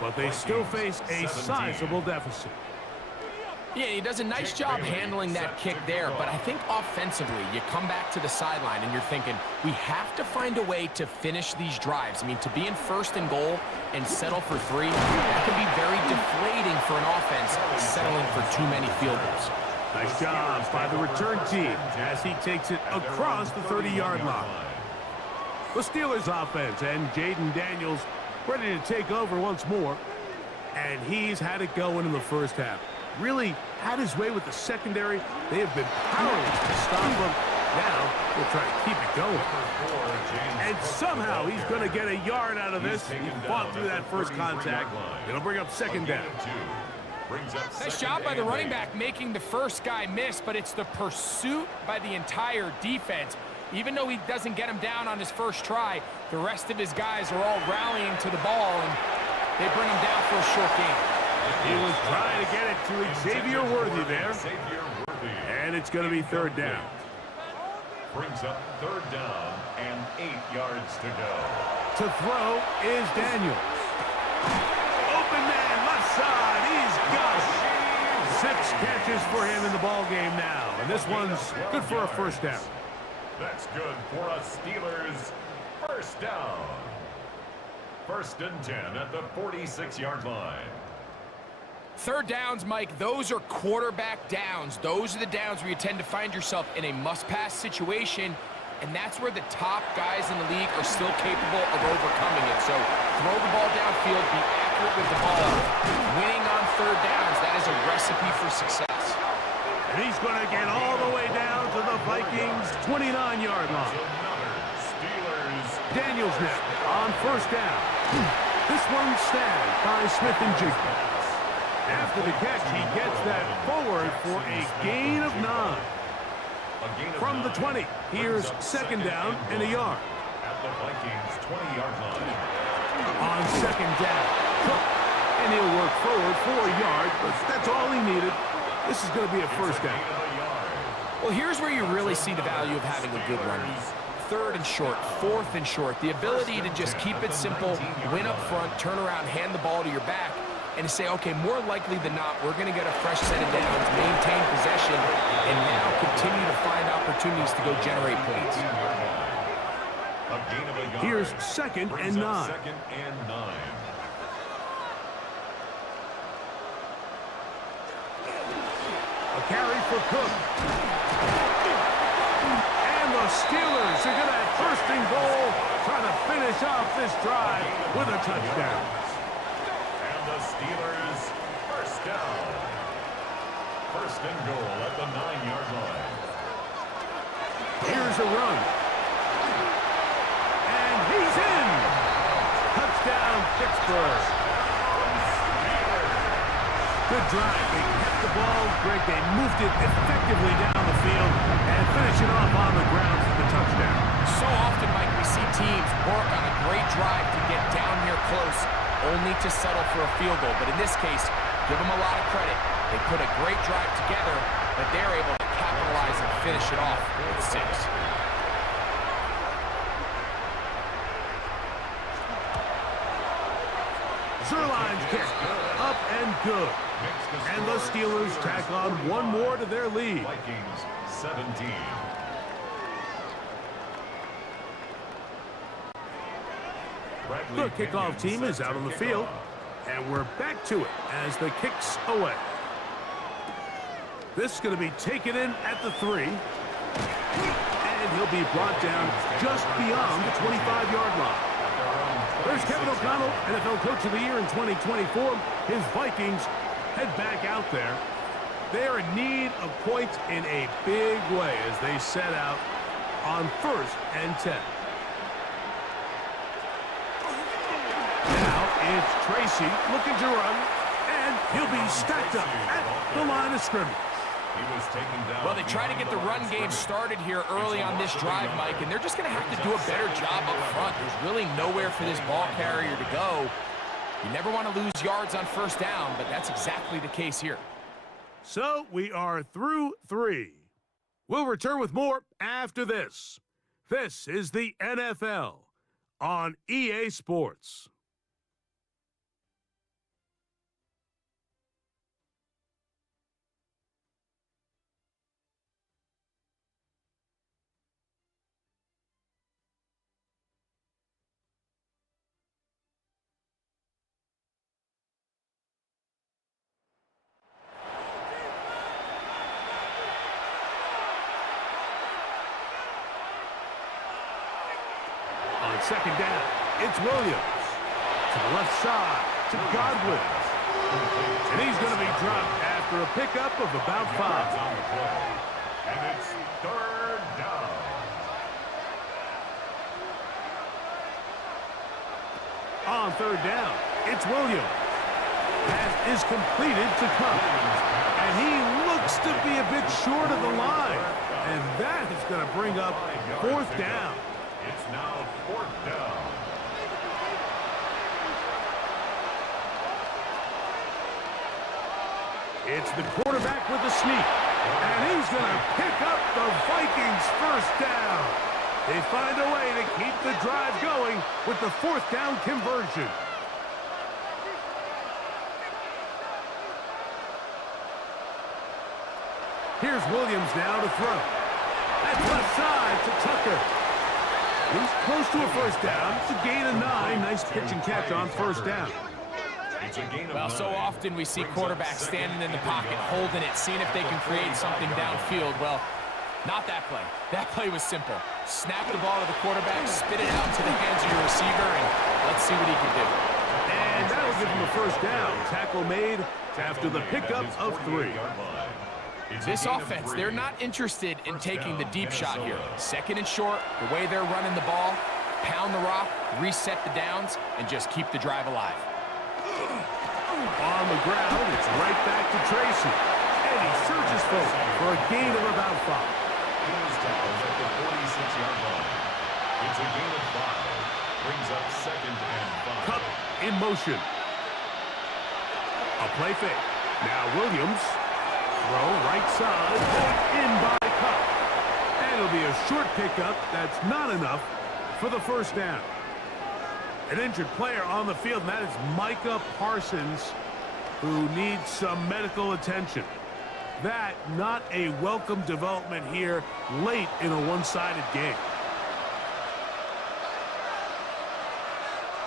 but they still face a sizable deficit. Yeah, he does a nice job handling that kick there, but I think offensively, you come back to the sideline and you're thinking, we have to find a way to finish these drives. I mean, to be in 1st and goal and settle for 3, that can be very deflating for an offense settling for too many field goals. Nice job by the return team as he takes it across the 30-yard line. The Steelers offense and Jaden Daniels ready to take over once more. And he's had it going in the first half. Really had his way with the secondary. They have been powerless to stop him. Now we'll try to keep it going. And somehow he's going to get a yard out of this. He fought through that first contact. It'll bring up second down. Nice job by the running back making the first guy miss, but it's the pursuit by the entire defense. Even though he doesn't get him down on his first try, the rest of his guys are all rallying to the ball, and they bring him down for a short gain. He was trying to get it to Xavier Worthy there. And it's going to be third down. Brings up third down and 8 yards to go. To throw is Daniels. Open man, left side. He's got it. 6 catches for him in the ball game now. And this one's good for a first down. That's good for a Steelers first down. First and 10 at the 46-yard line. Third downs, Mike, those are quarterback downs. Those are the downs where you tend to find yourself in a must-pass situation, and that's where the top guys in the league are still capable of overcoming it. So throw the ball downfield, be accurate with the ball. Winning on third downs, that is a recipe for success. And he's going to get all the way down to the Vikings' 29-yard line. Daniels now on first down. This one's snagged by Smith and Jigba. After the catch, he gets that forward for a gain of 9. From the 20, here's second down and a yard. At the Vikings' 20-yard line. On second down, Cook, and he'll work forward for a yard, but that's all he needed. This is going to be a first down. Well, here's where you really see the value of having a good run. Third and short, fourth and short. The ability to just keep it simple, win up front, turn around, hand the ball to your back, and to say, okay, more likely than not, we're going to get a fresh set of downs, maintain possession, and now continue to find opportunities to go generate points. Here's second and 9. Second and 9. A carry for Cook. And the Steelers are going to have first and goal, trying to finish off this drive with a touchdown. And the Steelers first down. First and goal at the 9-yard line. Here's a run. And he's in. Touchdown, Pittsburgh. Good drive. They kept the ball, Greg. They moved it effectively down the field and finish it off on the ground for the touchdown. So often, Mike, we see teams work on a great drive to get down here close, only to settle for a field goal. But in this case, give them a lot of credit. They put a great drive together, but they're able to capitalize and finish it off with 6. Zerline's kick, up and good. And the Steelers tack on one more to their lead. Vikings 17. The kickoff team is out on the field, and we're back to it as the kick's away. This is going to be taken in at the 3, and he'll be brought down just beyond the 25-yard line. There's Kevin O'Connell, NFL Coach of the Year in 2024. His Vikings head back out there. They are in need of points in a big way as they set out on first and 10. Now it's Tracy looking to run, and he'll be stacked up at the line of scrimmage. He was taken down. Well, they try to get the run game started here early on this drive, Mike, and they're just going to have to do a better job up front. There's really nowhere for this ball carrier to go. You never want to lose yards on first down, but that's exactly the case here. So we are through 3. We'll return with more after this. This is the NFL on EA Sports. second down. It's Williams. To the left side, to Godwin. And he's going to be dropped after a pickup of about 5. And it's third down. On third down, it's Williams. Pass is completed to Cup. And he looks to be a bit short of the line. And that is going to bring up fourth down. It's now fourth down. It's the quarterback with the sneak. And he's going to pick up the Vikings' first down. They find a way to keep the drive going with the fourth down conversion. Here's Williams now to throw. That's left side to Tucker. He's close to a first down. It's a gain of 9. Nice pitch and catch on first down. Well, so often we see quarterbacks standing in the pocket, holding it, seeing if they can create something downfield. Well, not that play. That play was simple. Snap the ball to the quarterback, spit it out to the hands of your receiver, and let's see what he can do. And that'll give him a first down. Tackle made after the pickup of 3. This offense, they're not interested in taking the deep shot here. Second and short, the way they're running the ball, pound the rock, reset the downs, and just keep the drive alive. On the ground, it's right back to Tracy. And he surges forward for a gain of about 5. He was tackled at the 46-yard line. It's a gain of 5. Brings up second and 5. Cup in motion. A play fake. Now Williams. Throw right side. In by Cup. And it'll be a short pickup. That's not enough for the first down. An injured player on the field, and that is Micah Parsons, who needs some medical attention. That, not a welcome development here late in a one-sided game.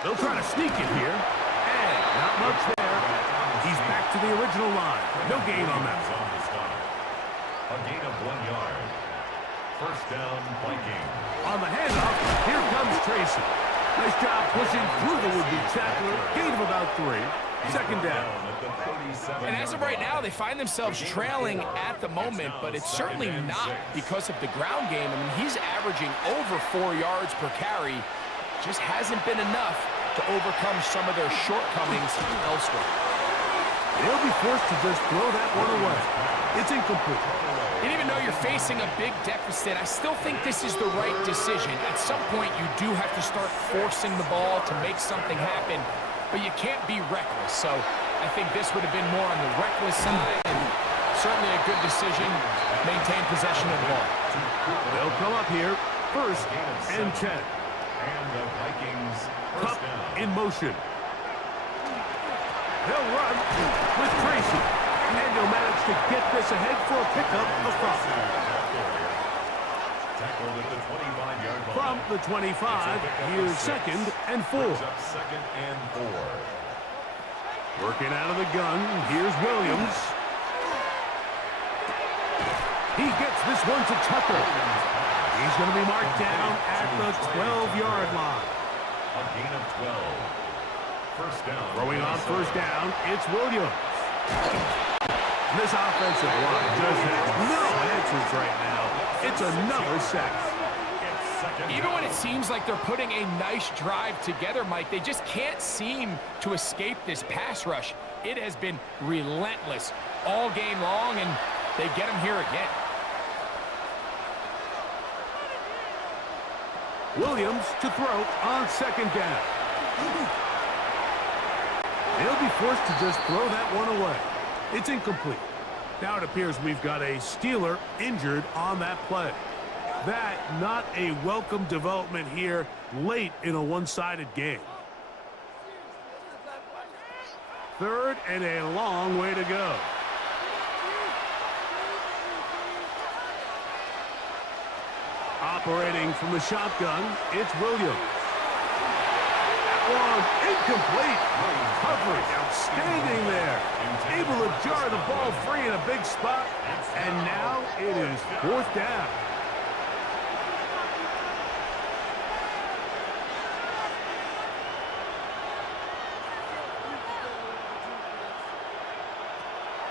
They'll try to sneak it here. And not much there. He's back to the original line. No gain on that. A gain of 1 yard. First down, Vikings. On the handoff, here comes Tracy. Nice job pushing through the would-be tackler. Gain of about 3. Second down. And as of right now, they find themselves trailing at the moment, but it's certainly not because of the ground game. I mean, he's averaging over 4 yards per carry. Just hasn't been enough to overcome some of their shortcomings elsewhere. They'll be forced to just throw that one away. It's incomplete. And even though you're facing a big deficit, I still think this is the right decision. At some point, you do have to start forcing the ball to make something happen, but you can't be reckless. So I think this would have been more on the reckless side, and certainly a good decision. Maintain possession of the ball. They'll come up here, first and 10. And the Vikings Cup first down. in motion. He'll run with Tracy. And he'll manage to get this ahead for a pickup of 5. Tackled at the 25-yard line. From the 25, here's second and 4. Brings up second and 4. Working out of the gun, here's Williams. He gets this one to Tucker. He's going to be marked down at the 12-yard line. A gain of 12. First down. Throwing on first down, it's Williams. This offensive line just has no answers right now. It's another sack. Even when it seems like they're putting a nice drive together, Mike, they just can't seem to escape this pass rush. It has been relentless all game long, and they get him here again. Williams to throw on second down. They'll be forced to just throw that one away. It's incomplete. Now it appears we've got a Steeler injured on that play. That, not a welcome development here late in a one-sided game. Third and a long way to go. Operating from the shotgun, it's Williams. One incomplete. Coverage outstanding there. Able to jar the ball free in a big spot. And now it is fourth down.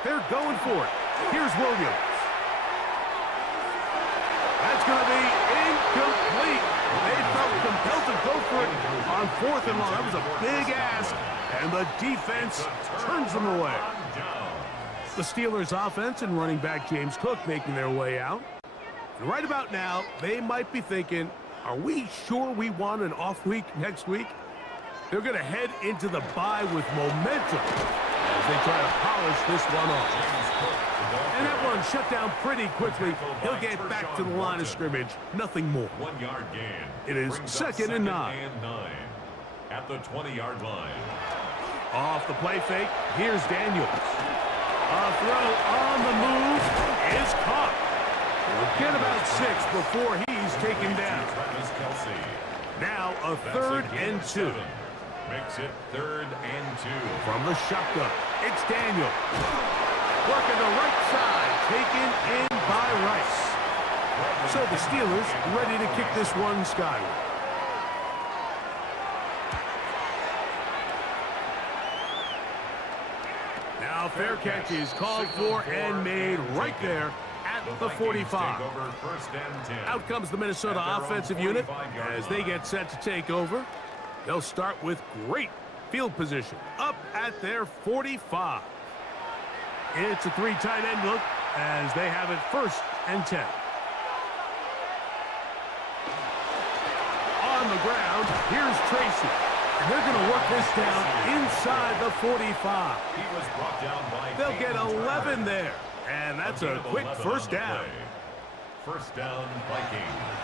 They're going for it. Here's Williams. That's going to be incomplete. They felt compelled to go for it on 4th and long. That was a big ask, and the defense turns them away. The Steelers' offense and running back James Cook making their way out. And right about now, they might be thinking, are we sure we want an off week next week? They're going to head into the bye with momentum as they try to polish this one off. And that one shut down pretty quickly. He'll get back to the line of scrimmage. Nothing more. 1 yard gain. It is second and 9. At the 20-yard line. Off the play fake, here's Daniels. A throw on the move is caught. We'll get about 6 before he's taken down. Now a 3rd and 2. Makes it 3rd and 2. From the shotgun, it's Daniel. Working the right side, taken in by Rice. So the Steelers ready to kick this one skyward. Now fair catch is called for and made right there at the 45. Out comes the Minnesota offensive unit as they get set to take over. They'll start with great field position up at their 45. It's a 3 tight end look as they have it 1st and 10. On the ground, here's Tracy. And they're going to work this down inside the 45. He was brought down by They'll get 11 there. And that's a quick 1st down. 1st down, Vikings.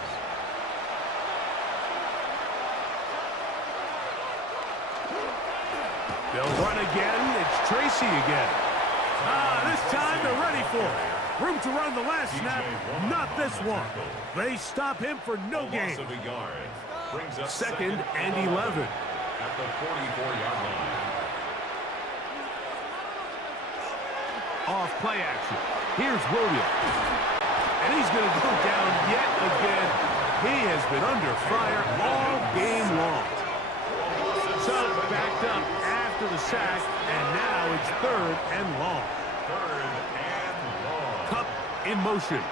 They'll run again. It's Tracy again. This time they're ready for it. Room to run the last snap, not this one. They stop him for no gain. 2nd and 11. At the 44-yard line. Off play action. Here's Williams. And he's going to go down yet again. He has been under fire all game long. So backed up after the sack, and now it's 3rd and long. 3rd and long. Cup in motion.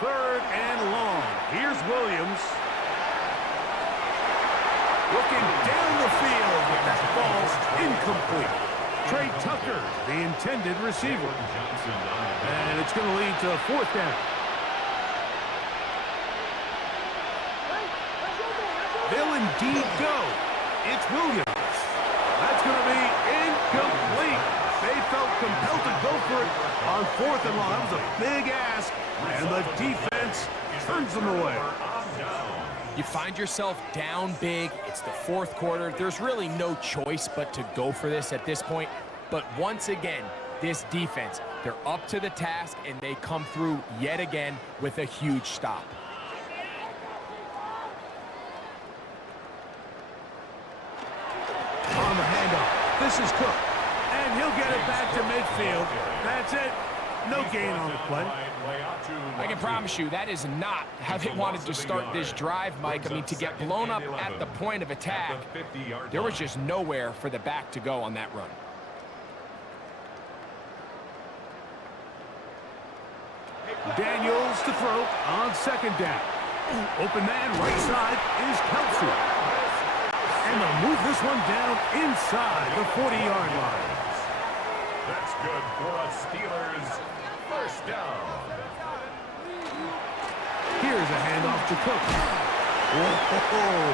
3rd and long. Here's Williams. Looking down the field, but that ball's incomplete. Trey Tucker, the intended receiver. And it's going to lead to a 4th down. They'll indeed go. It's Williams. That's going to be incomplete. They felt compelled to go for it on 4th and long. That was a big ask, and the defense turns them away. You find yourself down big. It's the 4th quarter. There's really no choice but to go for this at this point. But once again, this defense, they're up to the task, and they come through yet again with a huge stop. On the handoff, this is Cook. And he'll get it back to midfield. That's it. No gain on the play. I can promise you that is not how they wanted to start this drive, Mike. I mean, to get blown up at the point of attack, there was just nowhere for the back to go on that run. Daniels to throw on 2nd down. Open man right side is Kelsey. And they'll move this one down inside the 40-yard line. That's good for a Steelers 1st down. Here's a handoff to Cook. Whoa.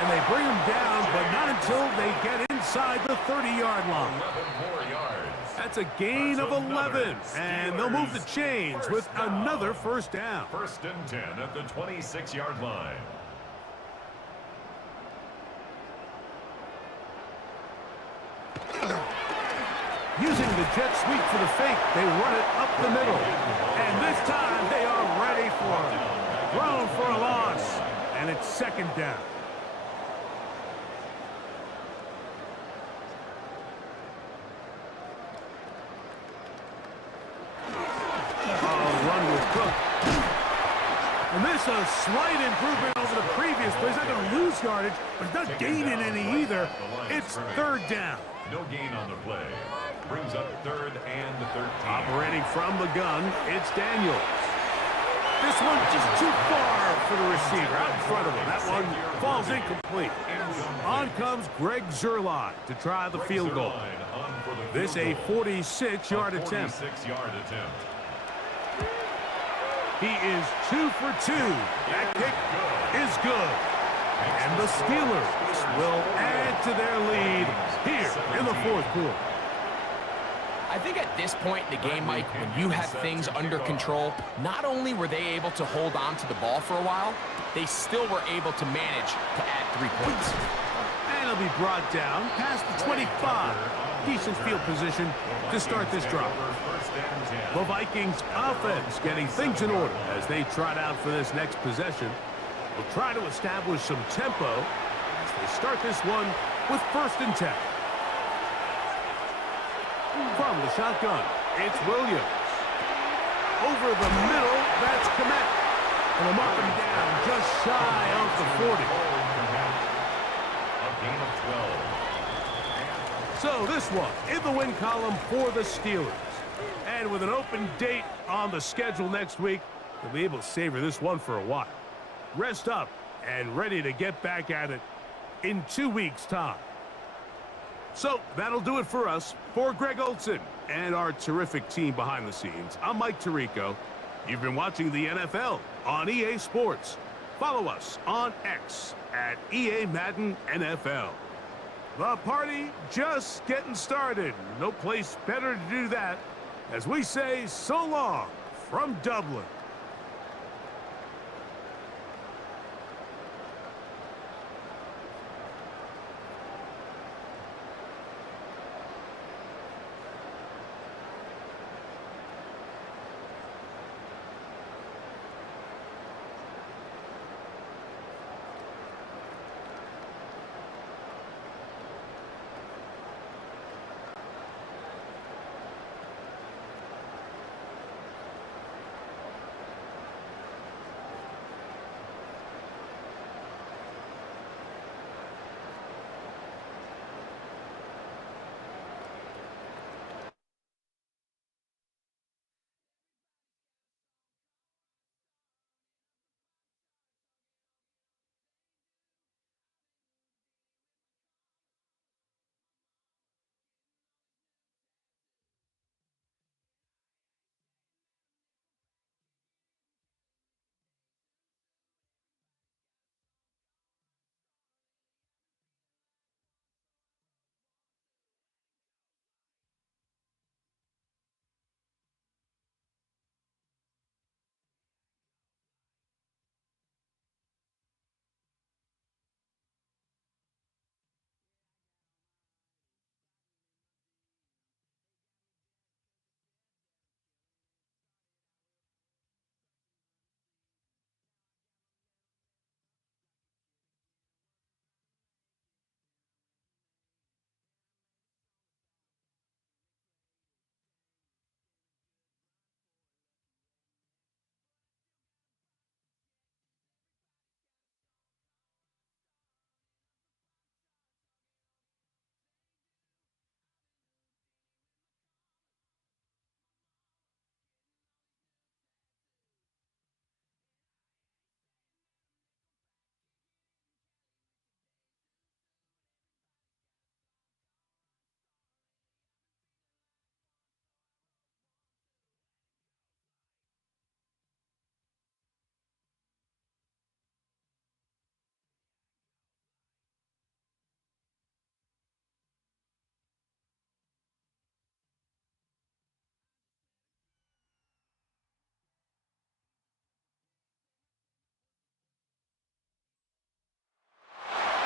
And they bring him down, but not until they get inside the 30-yard line. 11 more yards. That's a gain of 11, and they'll move the chains with another 1st down. 1st and 10 at the 26-yard line. Using the jet sweep for the fake, they run it up the middle. And this time they are ready for it. Thrown for a loss, and it's 2nd down. Run with Cook. And this is a slight improvement over the previous play. He's not going to lose yardage, but he's not gaining any either. It's 3rd down. No gain on the play. brings up 3rd and 13. Operating from the gun, it's Daniels. This one just too far for the receiver, out in front of him. That one falls incomplete. On comes Greg Zuerlein to try the field goal. This a 46-yard attempt. He is 2 for 2. That kick is good. And the Steelers will add to their lead here in the 4th quarter. I think at this point in the game, Mike, when you have things under control, not only were they able to hold on to the ball for a while, they still were able to manage to add 3 points. And he'll be brought down past the 25. Decent field position to start this drive. The Vikings offense getting things in order as they trot out for this next possession. Will try to establish some tempo as they start this one with 1st and 10. From the shotgun, it's Williams. Over the middle, that's Komet. And they'll mark him down just shy of the 40. A gain of 12. So this one in the win column for the Steelers. And with an open date on the schedule next week, they'll be able to savor this one for a while. Rest up and ready to get back at it in 2 weeks' time. So that'll do it for us. For Greg Olson and our terrific team behind the scenes, I'm Mike Tirico. You've been watching the NFL on EA Sports. Follow us on X at EA Madden NFL. The party just getting started. No place better to do that as we say so long from Dublin.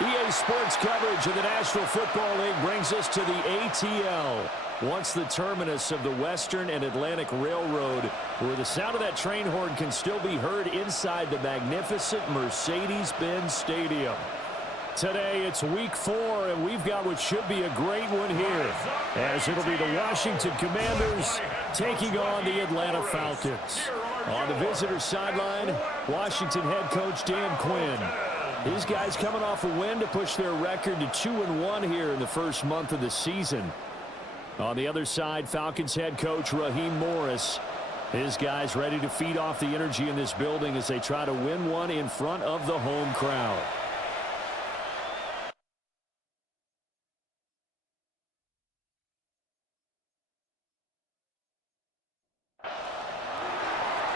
EA Sports coverage of the National Football League brings us to the ATL. Once the terminus of the Western and Atlantic Railroad, where the sound of that train horn can still be heard inside the magnificent Mercedes-Benz Stadium. Today, it's week 4, and we've got what should be a great one here, as it'll be the Washington Commanders taking on the Atlanta Falcons. On the visitor sideline, Washington head coach Dan Quinn. These guys coming off a win to push their record to 2-1 here in the first month of the season. On the other side, Falcons head coach Raheem Morris. His guys ready to feed off the energy in this building as they try to win one in front of the home crowd.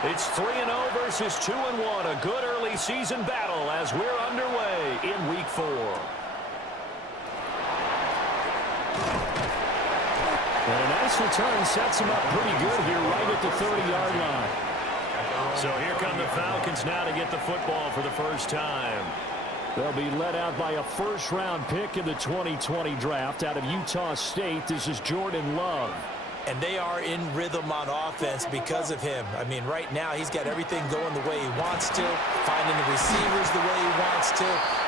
It's 3-0 versus 2-1. A good early season battle as we're underway in Week 4. And a nice return sets him up pretty good here right at the 30-yard line. So here come the Falcons now to get the football for the first time. They'll be led out by a first-round pick in the 2020 draft out of Utah State. This is Jordan Love. And they are in rhythm on offense because of him. I mean, right now, he's got everything going the way he wants to, finding the receivers the way he wants to,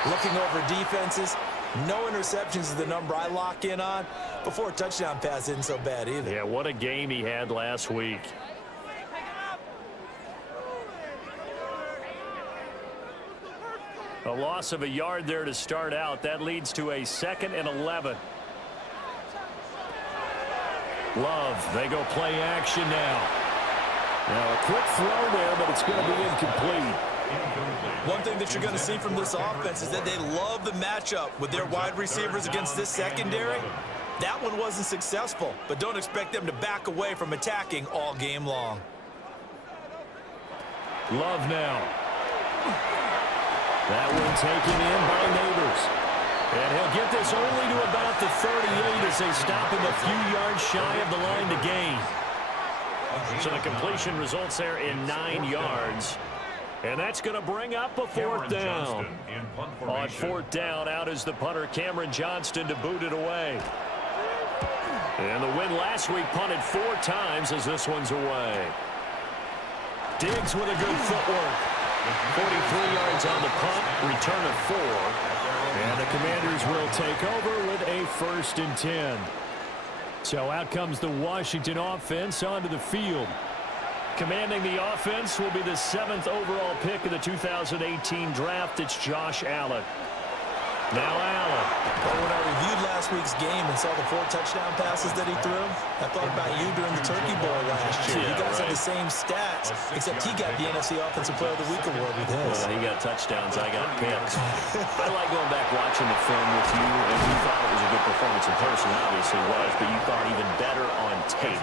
looking over defenses. No interceptions is the number I lock in on. Before a touchdown pass isn't so bad either. Yeah, what a game he had last week. A loss of a yard there to start out. That leads to a 2nd and 11. Love, they go play action now. Now a quick throw there, but it's going to be incomplete. One thing that you're going to see from this offense is that they love the matchup with their wide receivers against this secondary. That one wasn't successful, but don't expect them to back away from attacking all game long. Love now. That one taken in by Neighbors. And he'll get this only to about the 38 as they stop him a few yards shy of the line to gain. So the completion results there in 9 yards. And that's going to bring up a 4th down. On 4th down, out is the punter, Cameron Johnston, to boot it away. And the win last week punted 4 times as this one's away. Diggs with a good footwork. 43 yards on the punt, return of 4. And the Commanders will take over with a 1st and 10. So out comes the Washington offense onto the field. Commanding the offense will be the 7th overall pick of the 2018 draft. It's Josh Allen. Now Allen. But when I reviewed last week's game and saw the 4 touchdown passes that he threw, I thought about you during the Turkey Bowl last year. You guys had the same stats, except he got the NFC Offensive Player of the Week award with his. Well, he got touchdowns. I got picks. I like going back watching the film with you, and you thought it was a good performance in person. Obviously was, but you thought even better on tape.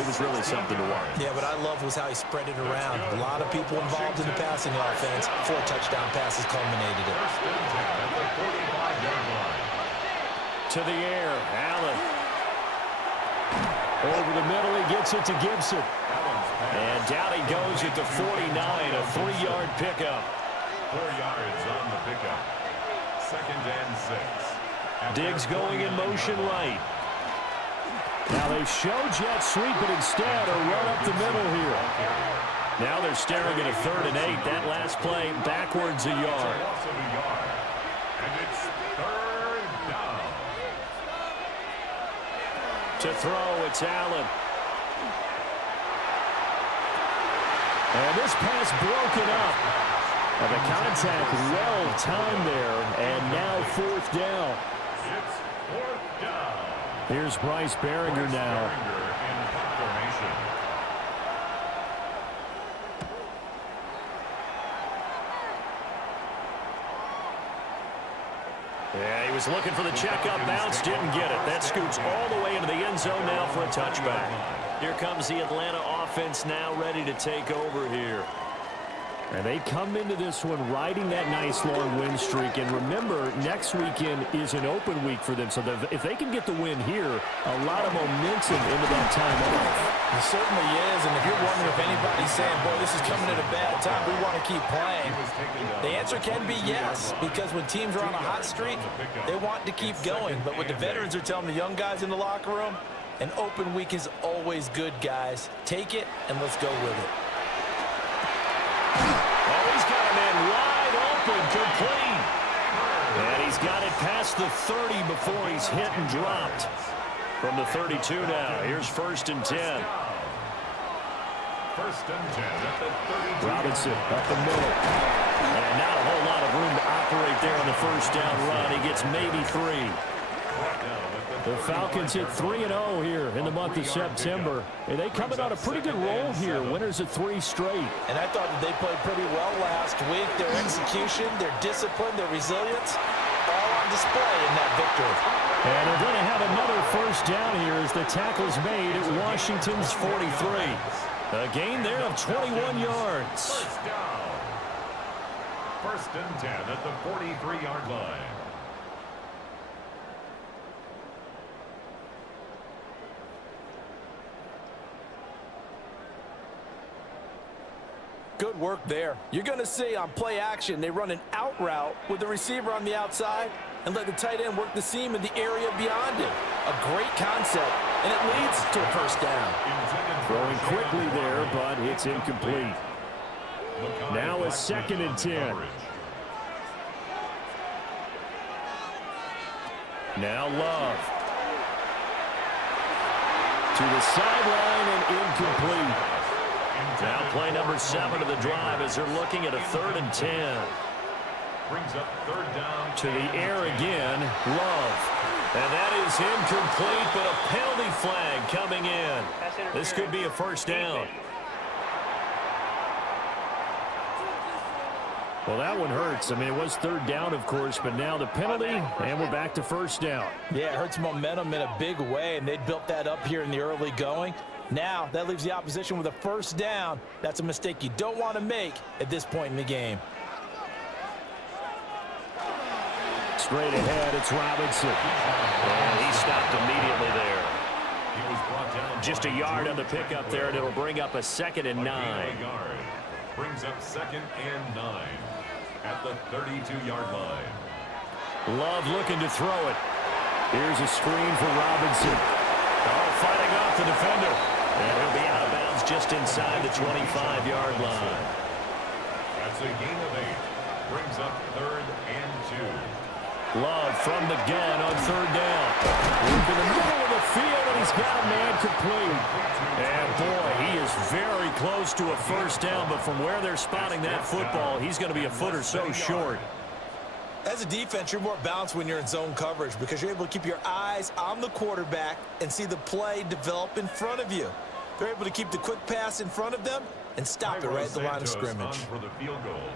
It was really something to watch. Yeah, but I loved was how he spread it around. A lot of people involved in the passing offense. 4 touchdown passes culminated it. To the air, Allen. Over the middle, he gets it to Gibson. And down he goes at the 49, a 3-yard pickup. 4 yards on the pickup. 2nd and 6. Diggs going in motion right. Now they show jet sweep, but instead a run up the middle here. Now they're staring at a 3rd and 8. That last play backwards a yard. And it's 3rd down. To throw, it's Allen. And this pass broken up. And the contact well timed there. And now 4th down. It's 4th down. Here's Bryce Behringer now. In formation. Yeah, he was looking for the checkup bounce, didn't get it. That scoots all the way into the end zone now for a touchback. Here comes the Atlanta offense now ready to take over here. And they come into this one riding that nice long win streak. And remember, next weekend is an open week for them. So if they can get the win here, a lot of momentum into that time off. It certainly is. And if you're wondering if anybody's saying, boy, this is coming at a bad time, we want to keep playing, the answer can be yes. Because when teams are on a hot streak, they want to keep going. But what the veterans are telling the young guys in the locker room, an open week is always good, guys. Take it, and let's go with it. Oh, he's got a man wide open, complete. And he's got it past the 30 before he's hit and dropped. From the 32 now, here's 1st and 10. 1st and 10 at the 32. Robinson up the middle. And not a whole lot of room to operate there on the 1st down run. He gets maybe 3. Brought down at the The Falcons hit 3-0 here in the month of September. And they coming on a pretty good roll here. Winners of 3 straight. And I thought that they played pretty well last week. Their execution, their discipline, their resilience, all on display in that victory. And they're going to have another first down here as the tackle's made at Washington's 43. A gain there of 21 yards. First down. First and 10 at the 43-yard line. Good work there. You're going to see on play action, they run an out route with the receiver on the outside and let the tight end work the seam in the area beyond it. A great concept, and it leads to a first down. Throwing quickly there, but it's incomplete. Now a 2nd and 10. Now Love. To the sideline and incomplete. Now play number 7 of the drive as they're looking at a 3rd and 10. Brings up 3rd down. To the air again, Love. And that is incomplete, but a penalty flag coming in. This could be a first down. Well, that one hurts. I mean, it was 3rd down, of course, but now the penalty, and we're back to first down. Yeah, it hurts momentum in a big way, and they built that up here in the early going. Now, that leaves the opposition with a first down. That's a mistake you don't want to make at this point in the game. Straight ahead, it's Robinson. And he stopped immediately there. He was brought down Just a yard on the pickup there, and it'll bring up a 2nd and 9. Brings up 2nd and 9 at the 32-yard line. Love looking to throw it. Here's a screen for Robinson. Oh, fighting off the defender. And he'll be out of bounds just inside the 25-yard line. That's a gain of 8. Brings up 3rd and 2. Love from the gun on 3rd down. Into the middle of the field, and he's got a man complete. And boy, he is very close to a first down, but from where they're spotting that football, he's going to be a foot or so short. As a defense, you're more balanced when you're in zone coverage because you're able to keep your eyes on the quarterback and see the play develop in front of you. They're able to keep the quick pass in front of them and stop it right at the line of scrimmage. For the field goal,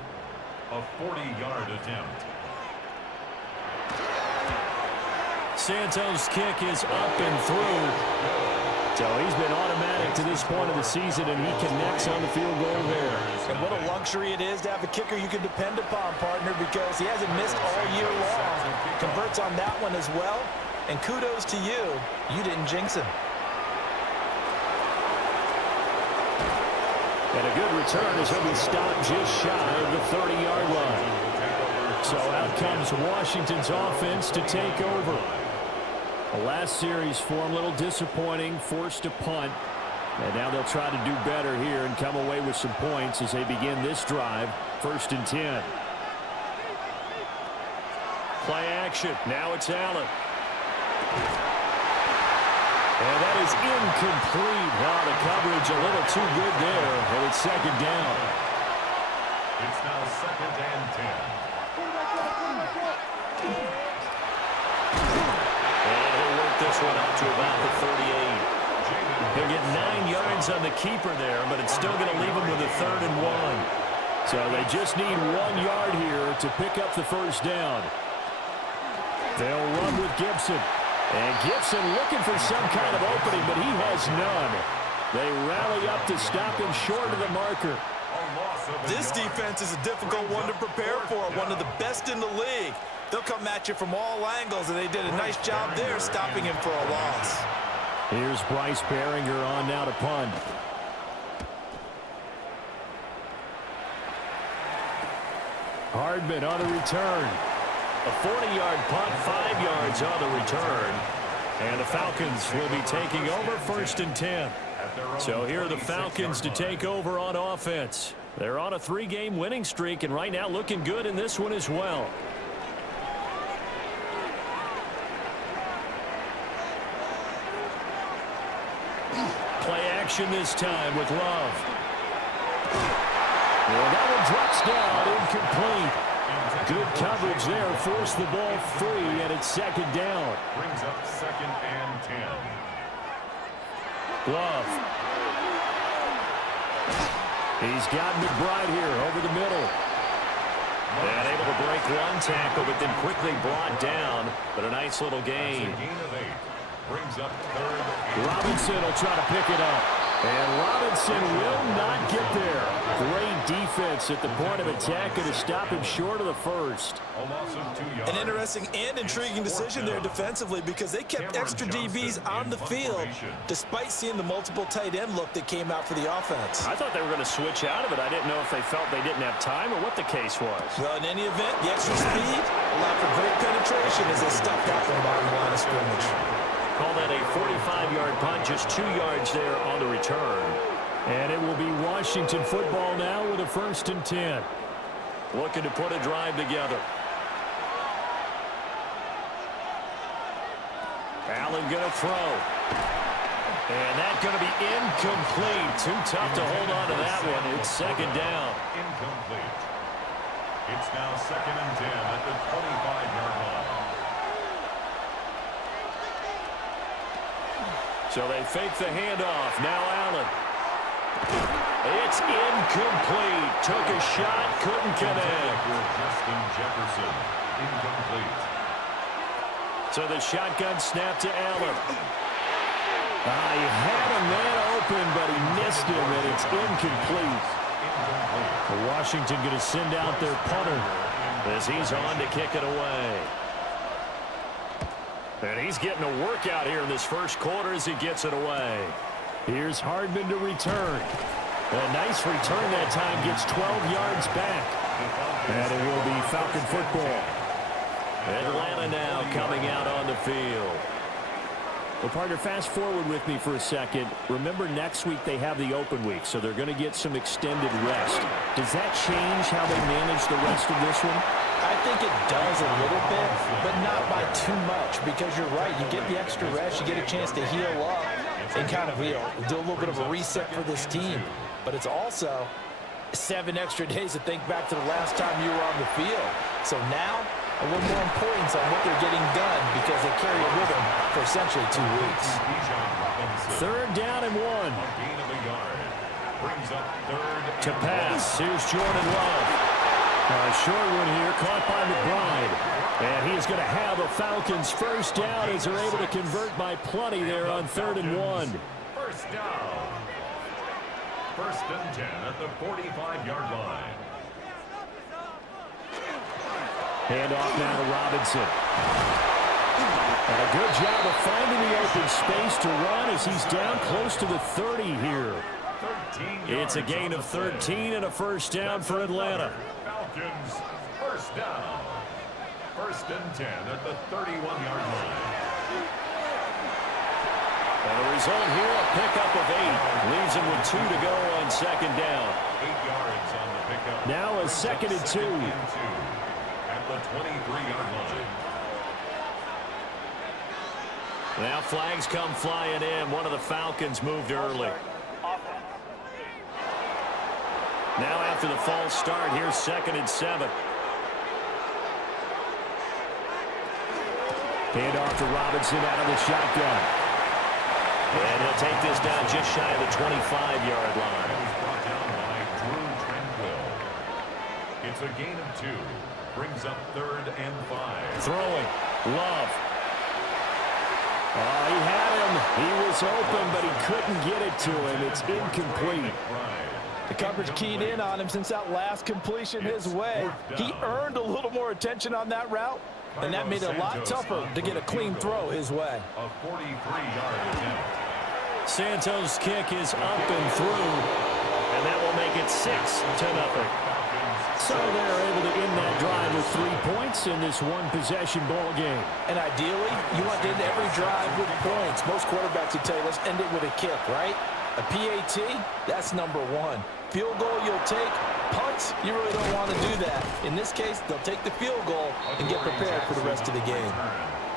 a 40-yard attempt. Santos' kick is up and through. So he's been automatic to this point of the season, and he connects on the field goal there. And what a luxury it is to have a kicker you can depend upon, partner, because he hasn't missed all year long. Converts on that one as well. And kudos to you. You didn't jinx him. And a good return as he'll be stopped just shy of the 30-yard line. So out comes Washington's offense to take over. The last series for him, a little disappointing, forced to punt. And now they'll try to do better here and come away with some points as they begin this drive, 1st and 10. Play action. Now it's Allen. And that is incomplete. Now the coverage a little too good there, and it's 2nd down. It's now 2nd and 10. This one up to about the 38. He'll get 9 yards on the keeper there, but it's still going to leave him with a 3rd and 1. So they just need 1 yard here to pick up the first down. They'll run with Gibson. And Gibson looking for some kind of opening, but he has none. They rally up to stop him short of the marker. This defense is a difficult one to prepare for, one of the best in the league. They'll come at you from all angles, and they did a nice job there stopping him for a loss. Here's Bryce Behringer on now to punt. Hardman on a return. A 40-yard punt, 5 yards on the return. And the Falcons will be taking over 1st and 10. So here are the Falcons to take over on offense. They're on a 3-game winning streak, and right now looking good in this one as well. Play action this time with Love. Well, that one drops down, incomplete. Good coverage there. Forced the ball free, and it's second down. Brings up 2nd and 10. Glove. He's got McBride here over the middle. And able to break one tackle, but then quickly brought down. But a nice little gain. Gain of 8. Brings up 3rd. Robinson will try to pick it up. And Robinson will not get there. Great defense at the point of attack and to stop him short of the first. A loss of 2 yards. An interesting and intriguing decision there defensively because they kept extra DBs on the field despite seeing the multiple tight end look that came out for the offense. I thought they were going to switch out of it. I didn't know if they felt they didn't have time or what the case was. Well, in any event, the extra speed allowed for great penetration as they stopped that one by the line of scrimmage. Call that a 45-yard punt, just 2 yards there on the return. And it will be Washington football now with a 1st and 10. Looking to put a drive together. Allen going to throw. And that's going to be incomplete. Too tough to hold on to that one. It's second down. Incomplete. It's now 2nd and 10 at the 25-yard line. So they fake the handoff. Now Allen. It's incomplete. Took a shot, couldn't connect. Justin Jefferson. Incomplete. So the shotgun snap to Allen. He had a man open, but he missed him, and it's incomplete. Washington going to send out their punter as he's on to kick it away. And he's getting a workout here in this first quarter as he gets it away. Here's Hardman to return. A nice return that time, gets 12 yards back. And it will be Falcon football. Atlanta now coming out on the field. Well, partner, fast forward with me for a second. Remember, next week they have the open week, so they're going to get some extended rest. Does that change how they manage the rest of this one? I think it does a little bit, but not by too much because you're right. You get the extra rest. You get a chance to heal up and kind of, do a little bit of a reset for this team. But it's also 7 extra days to think back to the last time you were on the field. So now, a little more importance on what they're getting done because they carry it with them for essentially 2 weeks. 3rd down and 1. Gain of a yard. Brings up 3rd To pass. Here's Jordan Love. A short one here, caught by McBride. And he is going to have a Falcons first down as they're able to convert by plenty there on 3rd and 1. First down. 1st and 10 at the 45-yard line. Hand off now to Robinson. And a good job of finding the open space to run as he's down close to the 30 here. It's a gain of 13 and a first down for Atlanta. Falcons first down. 1st and 10 at the 31-yard line. And the result here, a pickup of 8. Leaves him with 2 to go on 2nd down. 8 yards on the pickup. Now a 2nd and 2. At the 23-yard line. Now flags come flying in. One of the Falcons moved early. Now after the false start, here's 2nd and 7. Hand off to Robinson out of the shotgun. And he'll take this down just shy of the 25-yard line. Brought down by Drew Tranquill. It's a gain of 2. Brings up 3rd and 5. Throwing. Love. He had him. He was open, but he couldn't get it to him. It's incomplete. The coverage keyed in on him since that last completion his way. He earned a little more attention on that route, and that made it a lot tougher to get a clean throw his way. A 43-yard attempt. Santos' kick is up and through, and that will make it 6-0. So they're able to end that drive with 3 points in this one-possession ball game. And ideally, you want to end every drive with points. Most quarterbacks would tell you, let's end it with a kick, right? A PAT, that's number 1. Field goal you'll take. Punts, you really don't want to do that. In this case, they'll take the field goal and get prepared for the rest of the game.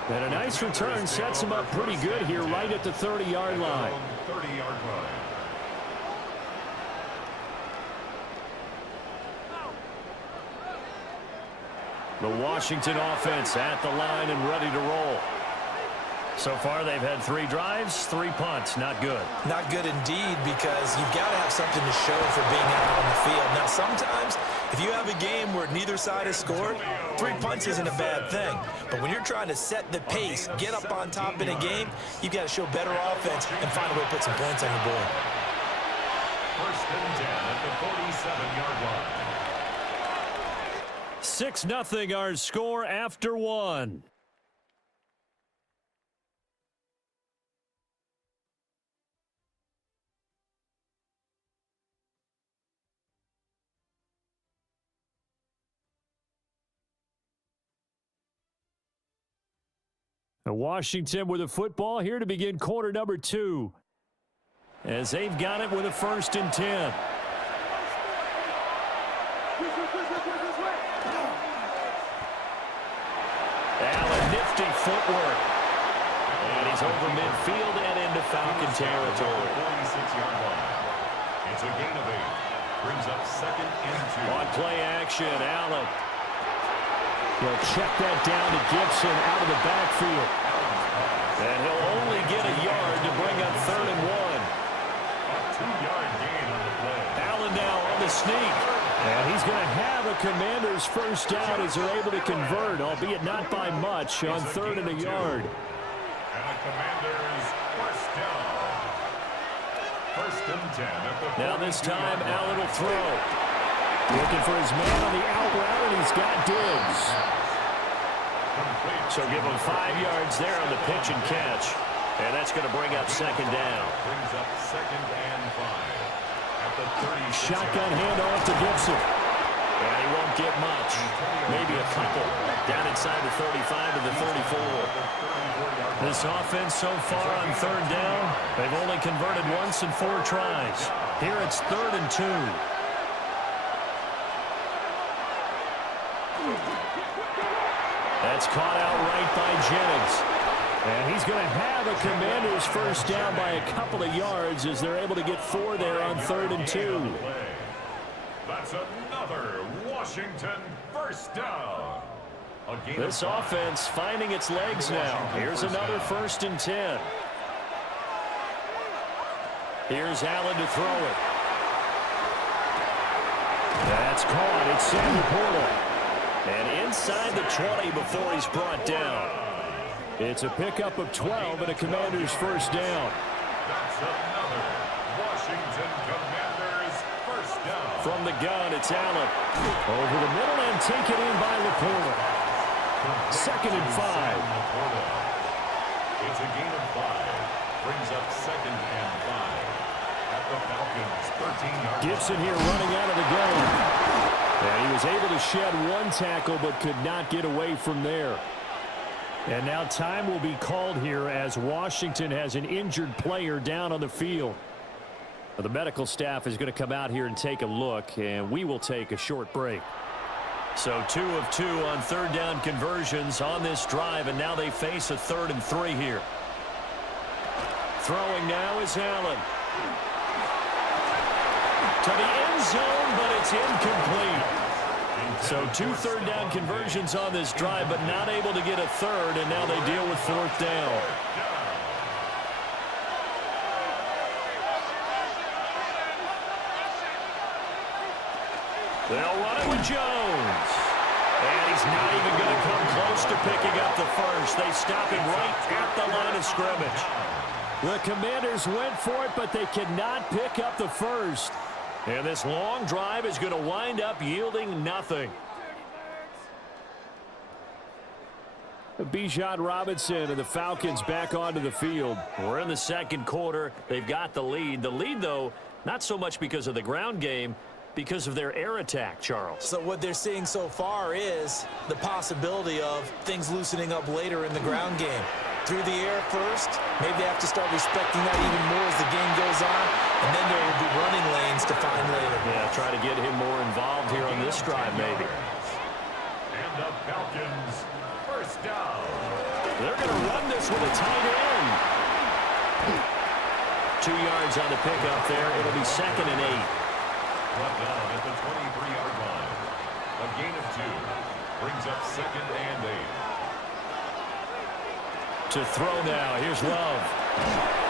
And a nice return sets them up pretty good here right at the 30-yard line. 30-yard line. The Washington offense at the line and ready to roll. So far, they've had 3 drives, 3 punts. Not good. Not good indeed, because you've got to have something to show for being out on the field. Now, sometimes, if you have a game where neither side has scored, 3 punts isn't a bad thing. But when you're trying to set the pace, get up on top in a game, you've got to show better offense and find a way to put some points on the board. First and 10 at the 47-yard line. 6-0 our score after 1. Washington with the football here to begin quarter number 2. As they've got it with a 1st and 10. Allen, nifty footwork. And he's over midfield and into Falcon territory. 46-yard line. It's a gain of 8. Brings up 2nd and 2. On play action, Allen. He'll check that down to Gibson out of the backfield. And he'll only get a yard to bring up 3rd and 1. A 2-yard gain on the play. Allen now on the sneak. And he's going to have a Commander's first down as they're able to convert, albeit not by much, on 3rd and a yard. And a Commander's first down. 1st and 10 at the 42. Now this time, Allen will throw. Looking for his man on the out route, and he's got Diggs. So give him 5 yards there on the pitch and catch. And that's going to bring up 2nd down. Brings up 2nd and 5. At the 36. Shotgun handoff to Gibson. And he won't get much. Maybe a couple. Down inside the 35 to the 34. This offense so far on 3rd down, they've only converted once in 4 tries. Here it's 3rd and 2. That's caught out right by Jennings. And he's going to have a Commander's first down by a couple of yards as they're able to get 4 there on 3rd and 2. That's another Washington first down. This offense finding its legs now. Here's another 1st and 10. Here's Allen to throw it. That's caught. It's Sammy Porter. And inside the 20 before he's brought down. It's a pickup of 12 and a Commander's first down. That's another Washington Commanders first down. From the gun, it's Allen. Over the middle and taken in by Laporta. 2nd and 5. It's a gain of 5. Brings up 2nd and 5. At the Falcons, 13-yard. Gibson here running out of the gun. And he was able to shed 1 tackle but could not get away from there. And now time will be called here as Washington has an injured player down on the field. The medical staff is going to come out here and take a look, and we will take a short break. So 2 of 2 on 3rd down conversions on this drive, and now they face a 3rd and 3 here. Throwing now is Allen. To the end zone, but it's incomplete. So 2 3rd down conversions on this drive, but not able to get a 3rd, and now they deal with 4th down. They'll run it with Jones. And he's not even going to come close to picking up the first. They stop him right at the line of scrimmage. The Commanders went for it, but they cannot pick up the first. And this long drive is going to wind up yielding nothing. Bijan Robinson and the Falcons back onto the field. We're in the 2nd quarter. They've got the lead. The lead, though, not so much because of the ground game, because of their air attack, Charles. So what they're seeing so far is the possibility of things loosening up later in the ground game. Through the air first, maybe they have to start respecting that even more as the game goes on, and then there will be running lanes to find later. Yeah, try to get him more involved here on this drive, maybe. And the Falcons first down. They're going to run this with a tight end. 2 yards on the pickup there. It'll be 2nd and 8. Brought down at the 23-yard line. A gain of 2. brings up 2nd and 8. To throw now. Here's Love.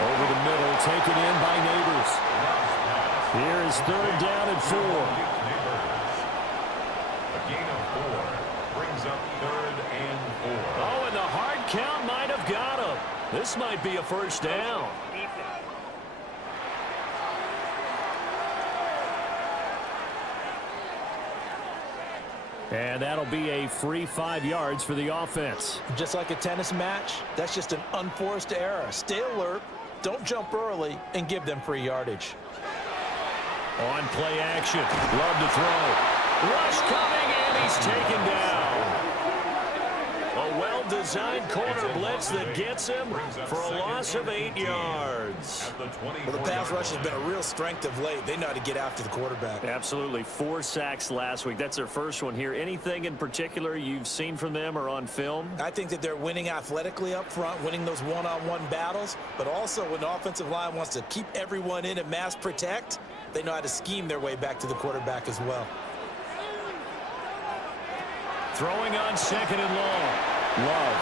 Over the middle, taken in by Neighbors. Here is 3rd down and 4. A gain of 4 brings up 3rd and 4. Oh, and the hard count might have got him. This might be a first down. And that'll be a free 5 yards for the offense. Just like a tennis match, that's just an unforced error. Stay alert, don't jump early, and give them free yardage. On play action, Love to throw. Rush coming, and he's taken down. A well-designed corner blitz that gets him for a loss of 8 yards. Well, the pass rush has been a real strength of late. They know how to get after the quarterback. Absolutely. 4 sacks last week. That's their first one here. Anything in particular you've seen from them or on film? I think that they're winning athletically up front, winning those one-on-one battles, but also when the offensive line wants to keep everyone in and mass protect, they know how to scheme their way back to the quarterback as well. Throwing on 2nd and long. Love.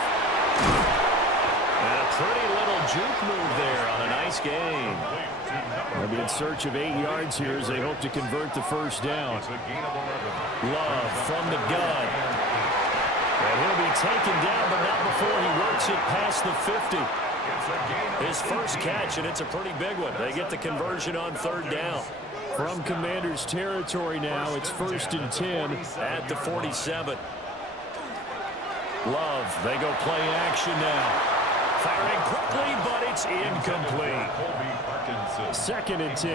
And a pretty little juke move there on a nice gain. They'll be in search of 8 yards here as they hope to convert the first down. Love from the gun. And he'll be taken down, but not before he works it past the 50. His first catch, and it's a pretty big one. They get the conversion on 3rd down. From Commanders territory now, it's 1st and 10 at the 47. Love, they go play action now. Firing quickly, but it's incomplete. 2nd and 10.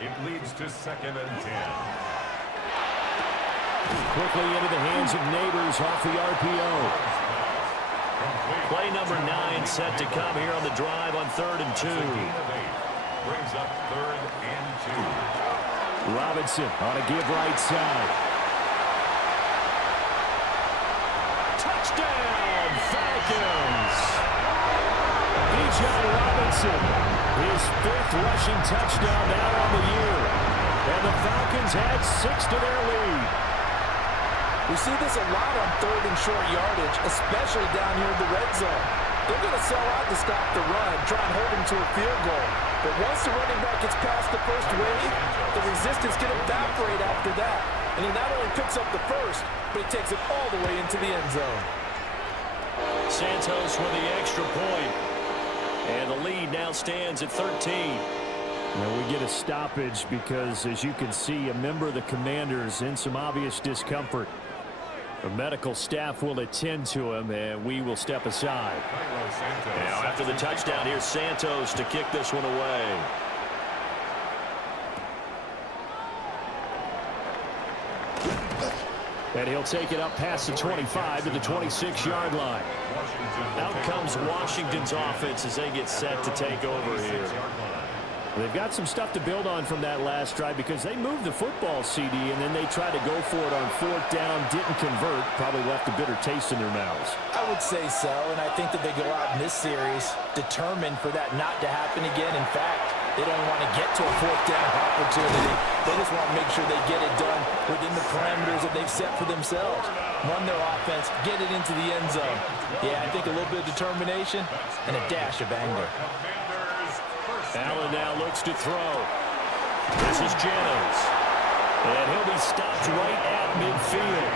It leads to 2nd and 10. Quickly into the hands of Neighbors off the RPO. Play number 9 set to come here on the drive on 3rd and 2. Brings up 3rd and 2. Robinson on a give right side. Touchdown, Falcons! Bijan Robinson, his 5th rushing touchdown now on the year. And the Falcons add 6 to their lead. We see this a lot on 3rd and short yardage, especially down here in the red zone. They're going to sell out to stop the run, try and hold them to a field goal. But once the running back gets past the first wave, the resistance can evaporate after that. And he not only picks up the first, but he takes it all the way into the end zone. Santos with the extra point. And the lead now stands at 13. Now we get a stoppage because, as you can see, a member of the Commanders in some obvious discomfort. The medical staff will attend to him, and we will step aside. Now, after the touchdown, here's Santos to kick this one away. And he'll take it up past the 25 to the 26-yard line. Out comes Washington's offense as they get set to take over here. They've got some stuff to build on from that last drive because they moved the football, CD, and then they tried to go for it on 4th down, didn't convert, probably left a bitter taste in their mouths. I would say so, and I think that they go out in this series determined for that not to happen again. In fact, they don't want to get to a 4th down opportunity. They just want to make sure they get it done within the parameters that they've set for themselves. Run their offense, get it into the end zone. Yeah, I think a little bit of determination and a dash of anger. Allen now looks to throw. This is Jennings. And he'll be stopped right at midfield.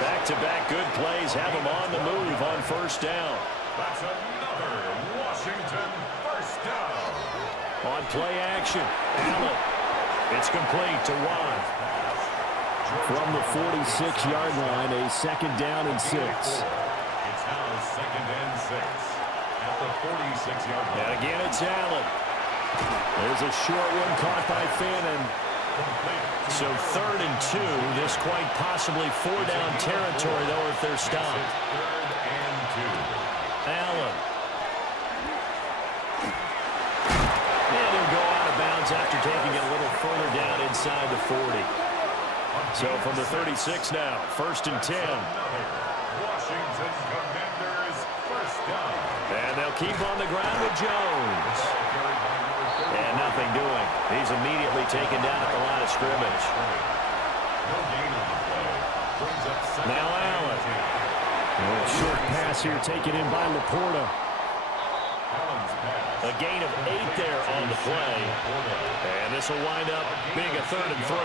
Back-to-back good plays have him on the move on 1st down. That's another Washington first down. On play action, Allen. It's complete to Watt. From the 46-yard line, a 2nd down and 6. It's now 2nd and 6 at the 46-yard line. And again, it's Allen. There's a short one caught by Fannin. So 3rd and 2. This quite possibly 4-down territory, though, if they're stopped. 3rd and 2. Allen. And he'll go out of bounds after taking it a little further down inside the 40. So from the 36 now, 1st and 10. Washington Commanders first down. And they'll keep on the ground with Jones. And nothing doing. He's immediately taken down at the line of scrimmage. No gain on the play. Now Allen. A short pass here taken in by Laporta. A gain of 8 there on the play. And this will wind up being a 3rd and 3.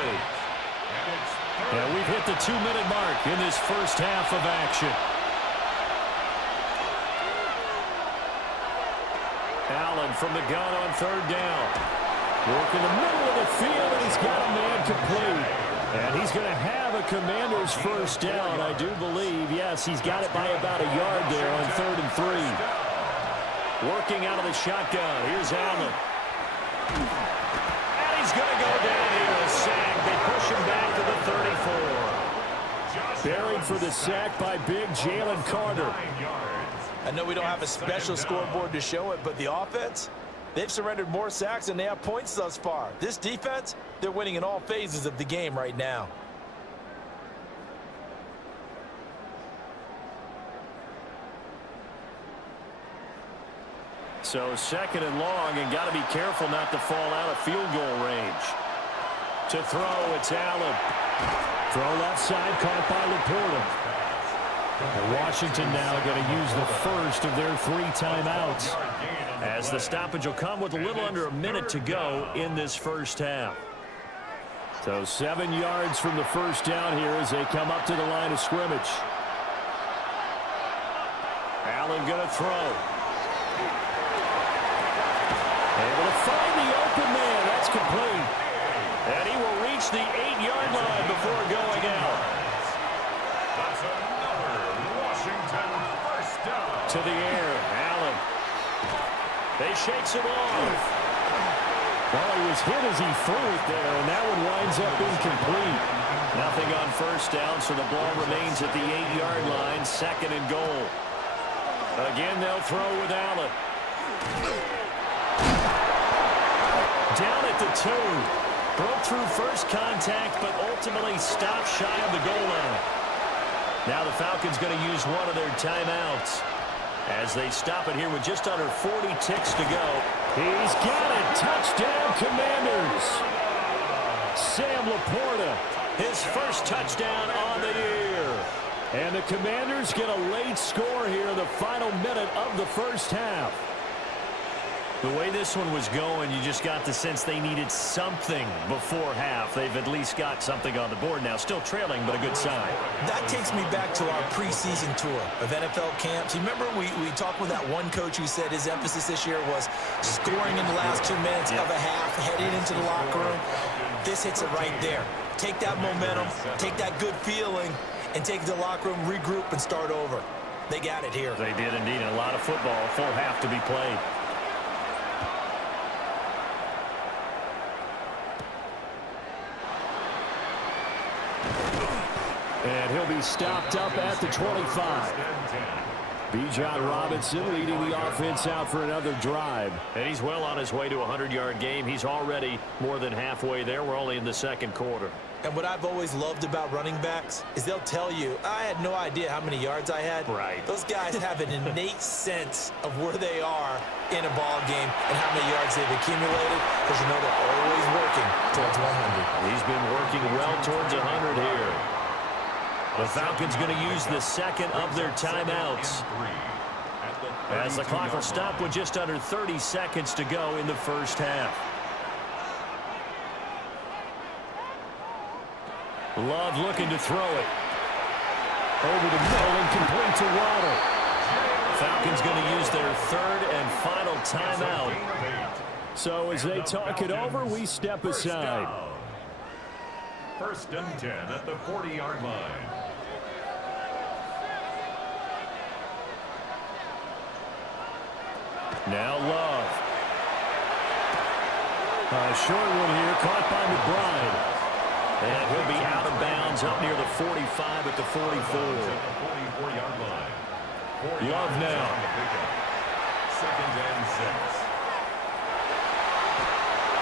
And we've hit the 2-minute mark in this first half of action. Allen from the gun on 3rd down. Work in the middle of the field, and he's got a man complete. And he's going to have a Commander's first down, I do believe. Yes, he's got it by about a yard there on 3rd and 3. Working out of the shotgun. Here's Allen. And he's going to go down here. A sack. They push him back to the 34. Buried for the sack by big Jalen Carter. I know we don't have a special scoreboard to show it, but the offense, they've surrendered more sacks than they have points thus far. This defense, they're winning in all phases of the game right now. So 2nd and long, and got to be careful not to fall out of field goal range. To throw, it's Allen. Throw left side, caught by Laporta. Washington now going to use the first of their 3 timeouts, as the stoppage will come with a little under a minute to go in this first half. So 7 yards from the first down here as they come up to the line of scrimmage. Allen going to throw. Able to find the open man. That's complete. And he will reach the 8-yard line before going out. That's another Washington first down. To the air, Allen. They shakes him off. Well, he was hit as he threw it there, and that one winds up incomplete. Nothing on first down, so the ball remains at the 8-yard line, 2nd and goal. Again, they'll throw with Allen. Down at the 2. Broke through first contact, but ultimately stopped shy of the goal line. Now the Falcons going to use one of their timeouts as they stop it here with just under 40 ticks to go. He's got it. Touchdown, Commanders. Sam Laporta, his first touchdown on the year. And the Commanders get a late score here in the final minute of the first half. The way this one was going, you just got the sense they needed something before half. They've at least got something on the board now. Still trailing, but a good sign. That takes me back to our preseason tour of NFL camps. You remember we talked with that one coach who said his emphasis this year was scoring in the last 2 minutes of a half, heading into the locker room. This hits it right there. Take that momentum, take that good feeling, and take it to the locker room, regroup, and start over. They got it here. They did indeed, and a lot of football, full half to be played. And he'll be stopped up at the 25. Bijan Robinson leading the offense out for another drive. And he's well on his way to a 100-yard game. He's already more than halfway there. We're only in the 2nd quarter. And what I've always loved about running backs is they'll tell you, I had no idea how many yards I had. Right. Those guys have an innate sense of where they are in a ball game and how many yards they've accumulated, because you know they're always working towards 100. He's been working well towards 100 here. The Falcons going to use the 2nd of their timeouts, as the clock will stop with just under 30 seconds to go in the first half. Love looking to throw it. Over the middle and complete to Waddle. Falcons going to use their 3rd and final timeout. So as they talk it over, we step aside. First and 10 at the 40-yard line. Now Love. A short one here, caught by McBride. And he'll be out of bounds up near the 45 at the 44. Love now. 2nd and 6.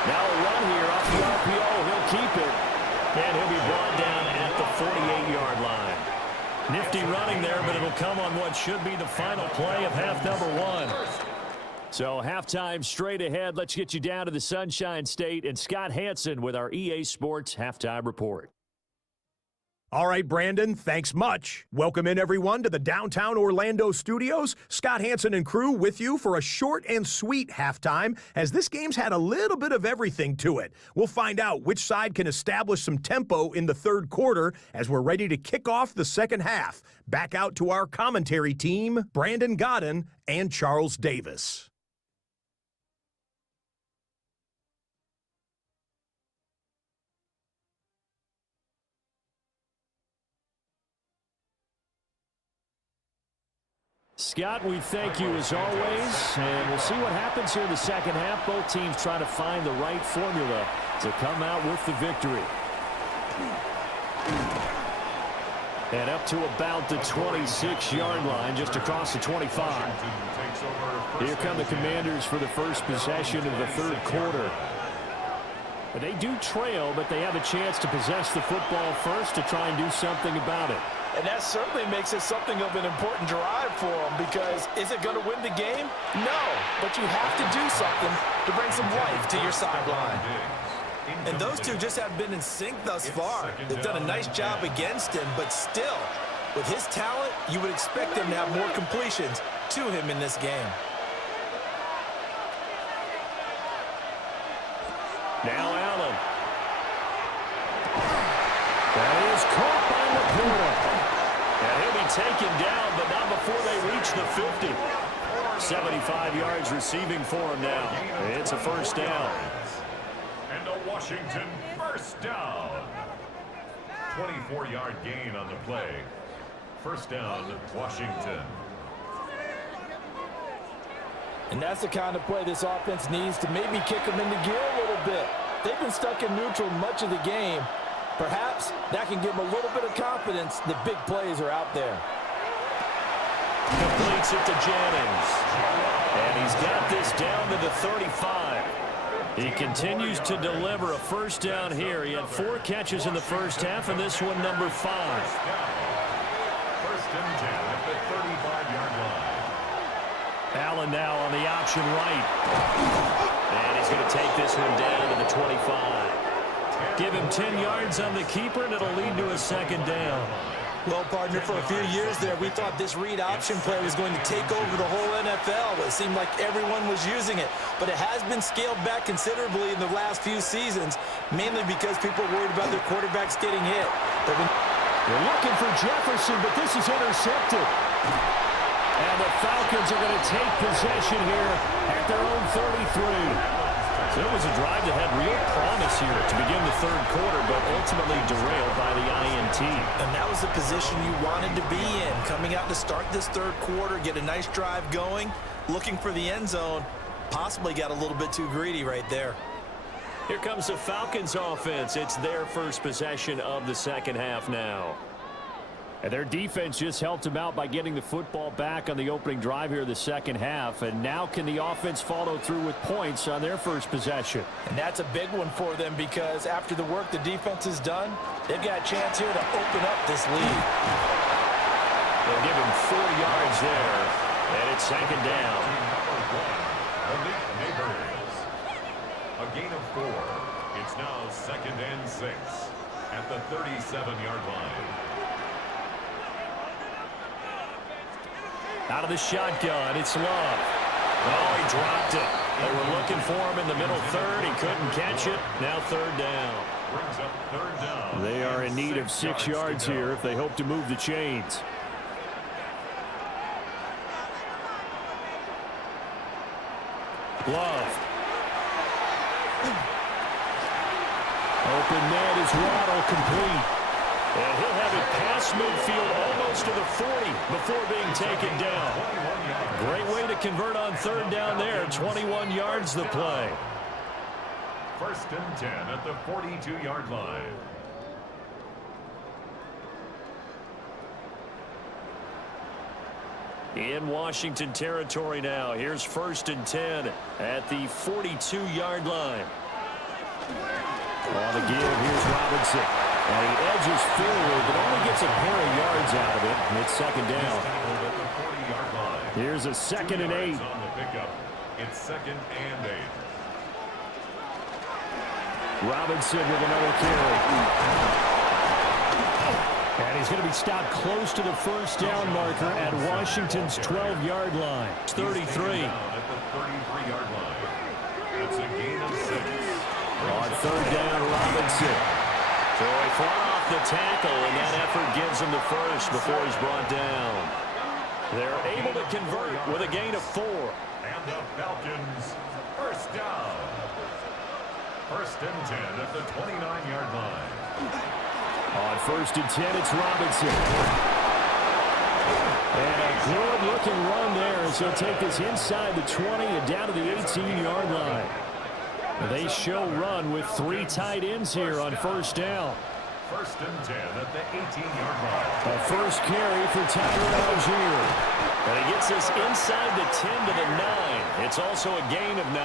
Now a run here off the RPO. He'll keep it. And he'll be brought down at the 48-yard line. Nifty running there, but it'll come on what should be the final play of half number 1. So halftime straight ahead. Let's get you down to the Sunshine State and Scott Hansen with our EA Sports Halftime Report. All right, Brandon, thanks much. Welcome in, everyone, to the downtown Orlando studios. Scott Hansen and crew with you for a short and sweet halftime, as this game's had a little bit of everything to it. We'll find out which side can establish some tempo in the third quarter as we're ready to kick off the second half. Back out to our commentary team, Brandon Godden and Charles Davis. Scott, we thank you as always, and we'll see what happens here in the second half. Both teams trying to find the right formula to come out with the victory. And up to about the 26-yard line, just across the 25. Here come the Commanders for the first possession of the third quarter. But they do trail, but they have a chance to possess the football first to try and do something about it. And that certainly makes it something of an important drive for them, because is it going to win the game? No, but you have to do something to bring some life to your sideline. And those two just have been in sync thus far. They've done a nice job against him, but still, with his talent, you would expect him to have more completions to him in this game. Now Allen. That is caught by Laporta. And he'll be taken down, but not before they reach the 50. 75 yards receiving for him now. It's a first down. And a Washington first down. 24-yard gain on the play. First down, Washington. And that's the kind of play this offense needs to maybe kick them into gear a little bit. They've been stuck in neutral much of the game. Perhaps that can give them a little bit of confidence that big plays are out there. Completes it to Jennings. And he's got this down to the 35. He continues to deliver a first down here. He had 4 catches in the first half, and this one number 5. First and 10 at the 35-yard line. Allen now on the option right. And he's going to take this one down to the 25. Give him 10 yards on the keeper, and it'll lead to a second down. Well, partner, for a few years there, we thought this read option play was going to take over the whole NFL. It seemed like everyone was using it, but it has been scaled back considerably in the last few seasons, mainly because people are worried about their quarterbacks getting hit. They're looking for Jefferson, but this is intercepted. And the Falcons are going to take possession here at their own 33. So it was a drive that had real promise here to begin the third quarter, but ultimately derailed by the INT. And that was the position you wanted to be in, coming out to start this third quarter, get a nice drive going, looking for the end zone. Possibly got a little bit too greedy right there. Here comes the Falcons offense. It's their first possession of the second half now. And their defense just helped them out by getting the football back on the opening drive here in the second half. And now can the offense follow through with points on their first possession? And that's a big one for them, because after the work the defense has done, they've got a chance here to open up this lead. They'll give him 4 yards there. And it's second down. A gain of 4. It's now second and 6 at the 37-yard line. Out of the shotgun, it's Love. Oh, he dropped it. They were looking for him in the middle third. He couldn't catch it. Now third down. Brings up third down. They are in need of 6 yards here if they hope to move the chains. Love. Open net is Waddle, complete. And he'll have it past midfield almost to the 40 before being taken down. Great way to convert on third down there. 21 yards the play. First and 10 at the 42-yard line. In Washington territory now. Here's first and 10 at the 42-yard line. On the give, here's Robinson. And he edges forward, but only gets a pair of yards out of it. It's second down. Here's a second and 8. On the pickup. It's second and 8. Robinson with another carry. And he's going to be stopped close to the first down marker at Washington's 12-yard line. It's 33. At the 33-yard line. That's a gain of 6. On third down, Robinson. So he fought off the tackle, and that effort gives him the first before he's brought down. They're able to convert with a gain of 4. And the Falcons, first down. First and 10 at the 29-yard line. On first and 10, it's Robinson. And a good-looking run there as he'll take this inside the 20 and down to the 18-yard line. They show run with 3 tight ends here on first down. First and 10 at the 18-yard line. A first carry for Tyler Algier. And he gets this inside the 10 to the 9. It's also a gain of 9. 10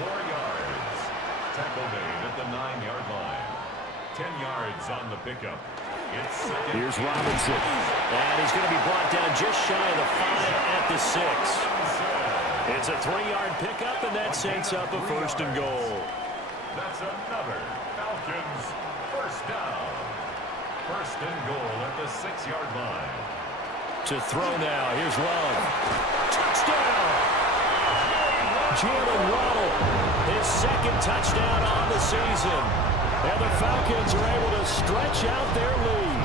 more yards. Tackle made at the 9-yard line. 10 yards on the pickup. It's second. Here's Robinson. And he's going to be brought down just shy of the 5 at the 6. It's a 3-yard pickup, and that sets up a first and goal. That's another Falcons first down. First and goal at the 6-yard line. To throw now. Here's Love. Touchdown! Jalen Waddle, his second touchdown on the season. And the Falcons are able to stretch out their lead.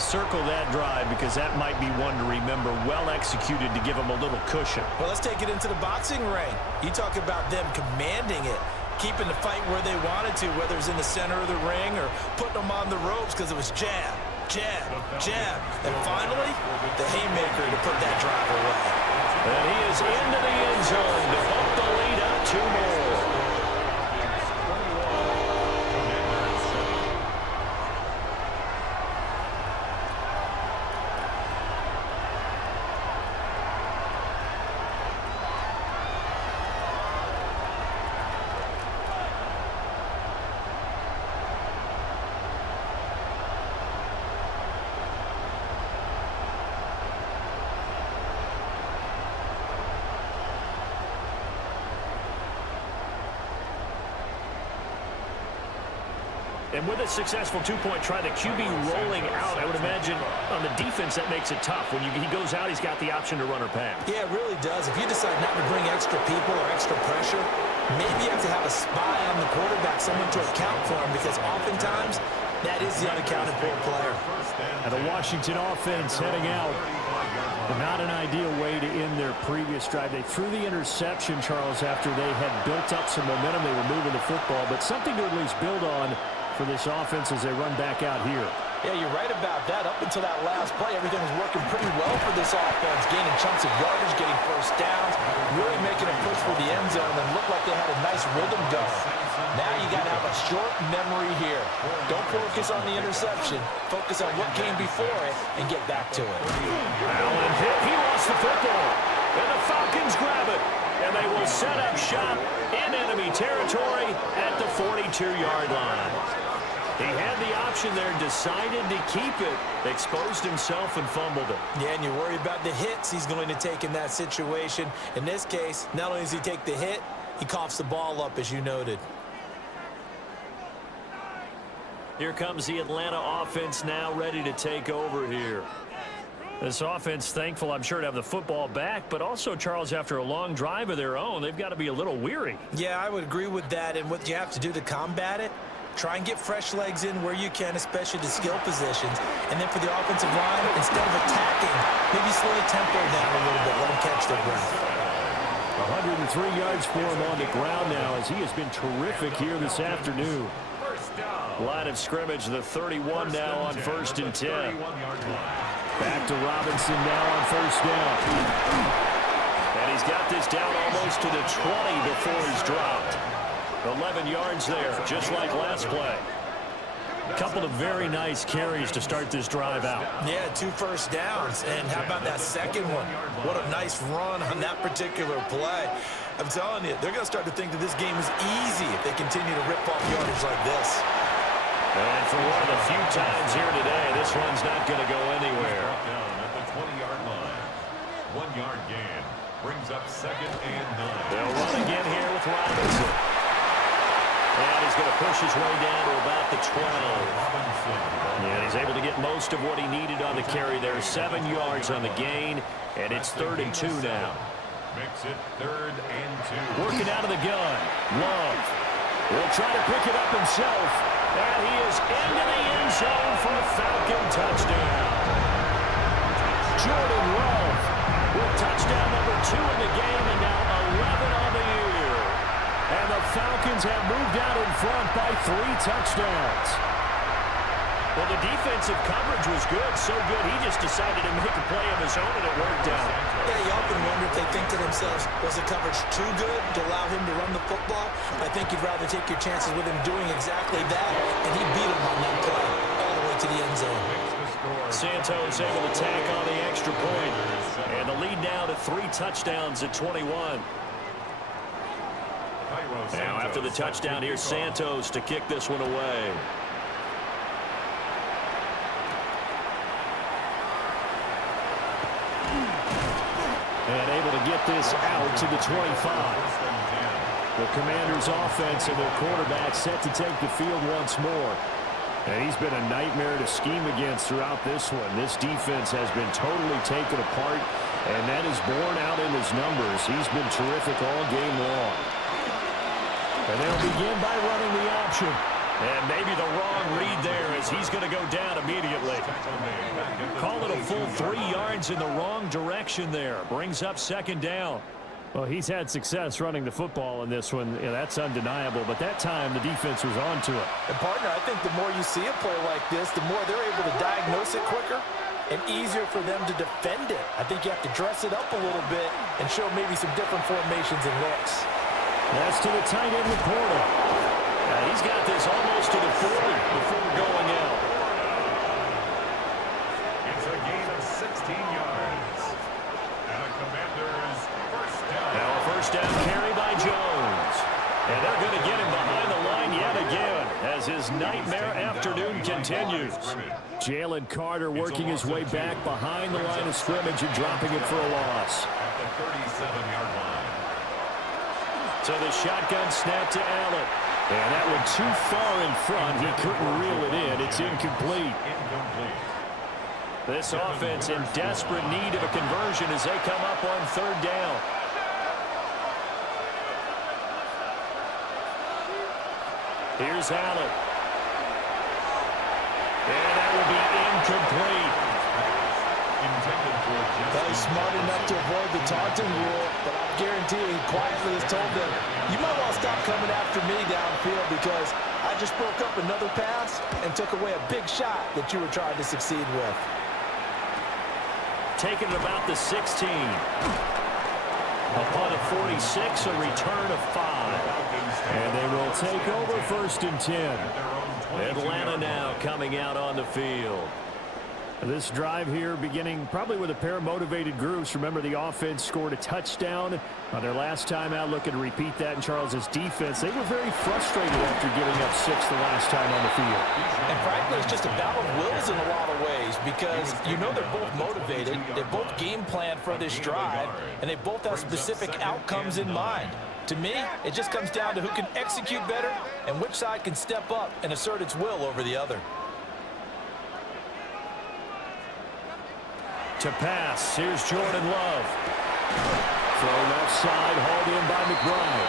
Circle that drive because that might be one to remember. Well executed to give them a little cushion. Well, let's take it into the boxing ring. You talk about them commanding it, keeping the fight where they wanted to, whether it's in the center of the ring or putting them on the ropes because it was jab, jab, jab. And finally, the haymaker to put that drive away. And he is into the end zone to bump the lead up 2 more. And with a successful 2-point try, the QB rolling out, I would imagine on the defense that makes it tough. When he goes out, he's got the option to run or pass. Yeah, it really does. If you decide not to bring extra people or extra pressure, maybe you have to have a spy on the quarterback, someone to account for him, because oftentimes that is the unaccounted for player. And the Washington offense heading out. But not an ideal way to end their previous drive. They threw the interception, Charles, after they had built up some momentum. They were moving the football, but something to at least build on for this offense as they run back out here. Yeah, you're right about that. Up until that last play, everything was working pretty well for this offense, gaining chunks of yardage, getting first downs, really making a push for the end zone, and looked like they had a nice rhythm going. Now you got to have a short memory here. Don't focus on the interception. Focus on what came before it and get back to it. Allen hit. He lost the football. And the Falcons grab it. And they will set up shop in enemy territory at the 42-yard line. He had the option there, decided to keep it, exposed himself and fumbled it. Yeah, and you worry about the hits he's going to take in that situation. In this case, not only does he take the hit, he coughs the ball up, as you noted. Here comes the Atlanta offense now ready to take over here. This offense thankful, I'm sure, to have the football back, but also, Charles, after a long drive of their own, they've got to be a little weary. Yeah, I would agree with that, and what you have to do to combat it, try and get fresh legs in where you can, especially the skill positions. And then for the offensive line, instead of attacking, maybe slow the tempo down a little bit, let them catch their breath. 103 yards for him on the ground now as he has been terrific here this afternoon. Line of scrimmage, the 31 now on first and 10. Back to Robinson now on first down. And he's got this down almost to the 20 before he's dropped. 11 yards there, just like last play. A couple of very nice carries to start this drive out. Yeah, 2 first downs. And how about that second one? What a nice run on that particular play. I'm telling you, they're going to start to think that this game is easy if they continue to rip off yardage like this. And for one of the few times here today, this one's not going to go anywhere. Down at the 20-yard line. 1-yard gain brings up second and 9. They'll run again here with Robinson. And he's going to push his way down to about the 12. And he's able to get most of what he needed on the carry there. 7 yards on the gain, and it's 3rd and 2 now. Makes it 3rd and 2. Working out of the gun. Love will try to pick it up himself. And he is into the end zone for a Falcon touchdown. Jordan Love with touchdown number 2 in the game, and now 11 on the year. And the Falcons have moved out in front by 3 touchdowns. Well, the defensive coverage was good, so good he just decided to make a play of his own, and it worked out. Yeah, you often wonder if they think to themselves, was the coverage too good to allow him to run the football? I think you'd rather take your chances with him doing exactly that, and he beat him on that play all the way to the end zone. Santos able to tack on the extra point, and the lead now to 3 touchdowns at 21. Now after the touchdown, here's Santos to kick this one away. And able to get this out to the 25. The Commanders' offense and their quarterback set to take the field once more. And he's been a nightmare to scheme against throughout this one. This defense has been totally taken apart, and that is borne out in his numbers. He's been terrific all game long. And they'll begin by running the option. And maybe the wrong read there as he's going to go down immediately. Call it a full 3 yards in the wrong direction there. Brings up 2nd down. Well, he's had success running the football in this one. Yeah, that's undeniable. But that time, the defense was on to it. And, partner, I think the more you see a play like this, the more they're able to diagnose it quicker and easier for them to defend it. I think you have to dress it up a little bit and show maybe some different formations and looks. That's to the tight end, Laporta. He's got this almost to the 40 before going out. It's a gain of 16 yards. And a Commanders first down. Now a first down carry by Jones. And they're going to get him behind the line yet again as his nightmare afternoon continues. Jalen Carter working his way back behind the line of scrimmage and dropping it for a loss. At the 37-yard line. So the shotgun snap to Allen. And that one too far in front. He couldn't reel it in. It's incomplete. This offense in desperate need of a conversion as they come up on 3rd down. Here's Allen. And that will be incomplete. Well, he's smart enough to avoid the taunting rule, but I guarantee he quietly has told them, you might want to stop coming after me downfield because I just broke up another pass and took away a big shot that you were trying to succeed with. Taking it about the 16. Upon a 46, a return of 5. And they will take over 1st and 10. Atlanta now coming out on the field. This drive here beginning probably with a pair of motivated groups. Remember, the offense scored a touchdown on their last time out. Looking to repeat that in Charles's defense. They were very frustrated after giving up 6 the last time on the field. And frankly, it's just a battle of wills in a lot of ways because you know they're both motivated. They both game plan for this drive, and they both have specific outcomes in mind. To me, it just comes down to who can execute better and which side can step up and assert its will over the other. To pass, here's Jordan Love. Thrown offside, hauled in by McBride.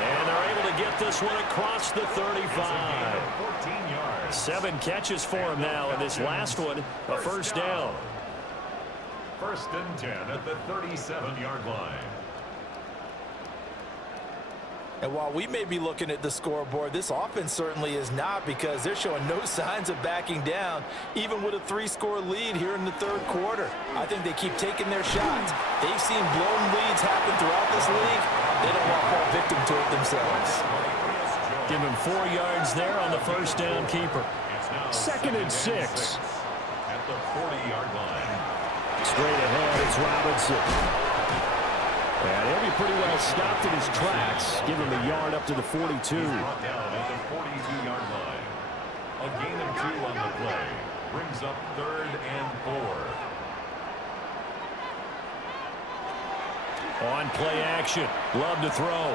And they're able to get this one across the 35. 14 yards. 7 catches for him now, and this last one, a first down. 1st and 10 at the 37-yard line. And while we may be looking at the scoreboard, this offense certainly is not because they're showing no signs of backing down, even with a 3-score lead here in the 3rd quarter. I think they keep taking their shots. They've seen blown leads happen throughout this league. They don't want to fall victim to it themselves. Give him 4 yards there on the first down keeper. 2nd and 6. At the 40-yard line. Straight ahead, it's Robinson. And he'll be pretty well stopped in his tracks. Give him a yard up to the 42. Brought down at the 42-yard line. A gain of 2 on the play. Brings up 3rd and 4. On play action. Love to throw.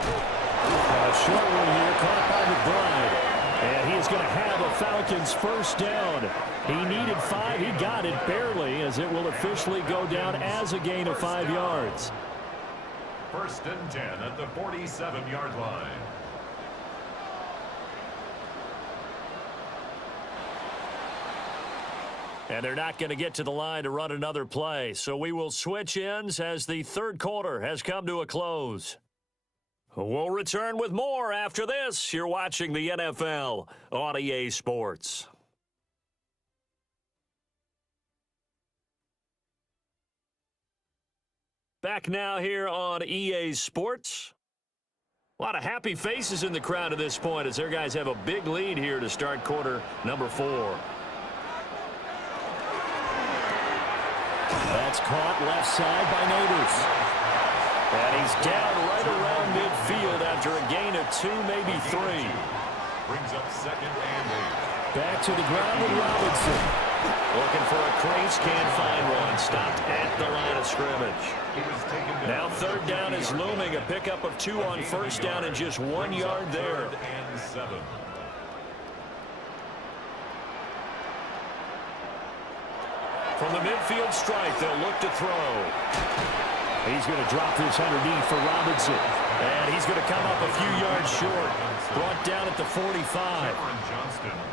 A short one here, caught by McBride. And he is going to have a Falcons first down. He needed 5. He got it barely, as it will officially go down as a gain of 5 yards. 1st and 10 at the 47-yard line. And they're not going to get to the line to run another play. So we will switch ends as the third quarter has come to a close. We'll return with more after this. You're watching the NFL on EA Sports. Back now here on EA Sports. A lot of happy faces in the crowd at this point as their guys have a big lead here to start quarter number 4. That's caught left side by Neighbors. And he's down right around midfield after a gain of 2, maybe 3. Brings up 2nd and 8. Back to the ground with Robinson. Looking for a crease, can't find one. Stopped at the line of scrimmage. He was taken down. Now 3rd down is looming. A pickup of 2 on 1st down and just 1 yard there. 3rd and 7. From the midfield strike, they'll look to throw. He's going to drop this underneath for Robinson. And he's going to come up a few yards short. Brought down at the 45.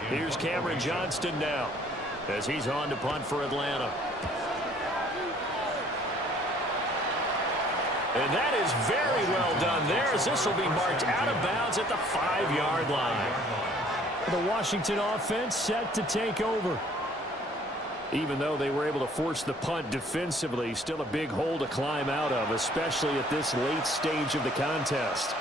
Here's Cameron Johnston now as he's on to punt for Atlanta. And that is very well done there, as this will be marked out of bounds at the 5-yard line. The Washington offense set to take over. Even though they were able to force the punt defensively, still a big hole to climb out of, especially at this late stage of the contest.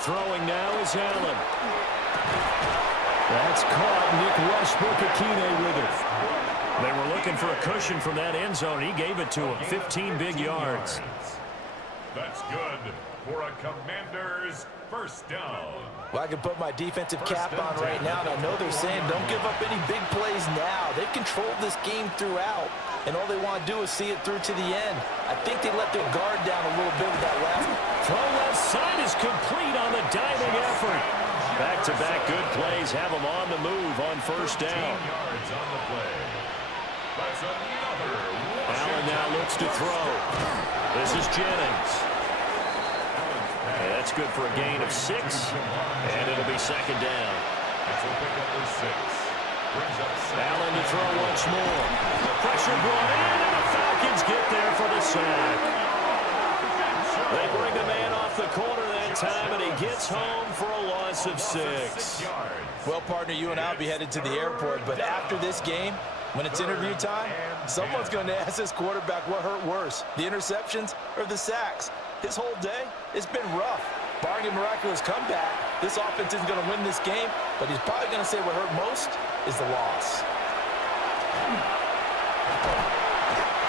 Throwing now is Allen. That's caught. Nick Westbrook-Akine with it. They were looking for a cushion from that end zone. He gave it to him. 15 big yards. That's good for a Commander's first down. Well, I can put my defensive cap on right now, and I know they're saying don't give up any big plays now. They've controlled this game throughout, and all they want to do is see it through to the end. I think they let their guard down a little bit with that last. Throw left side is complete on the diving effort. Back-to-back good plays have them on the move on 1st down. Yards on the play. That's another. Allen now looks to throw. This is Jennings. And that's good for a gain of 6, and it'll be 2nd down. That's a pickup of 6. Brings up 7. Allen to throw once more. Pressure brought in, and the Falcons get there for the sack. They bring the man off the corner that time, and he gets home for a loss of 6. Well, partner, you and I will be headed to the airport, but after this game, when it's interview time, someone's going to ask this quarterback what hurt worse, the interceptions or the sacks. His whole day, it's been rough. Barring a miraculous comeback, this offense isn't going to win this game, but he's probably going to say what hurt most is the loss.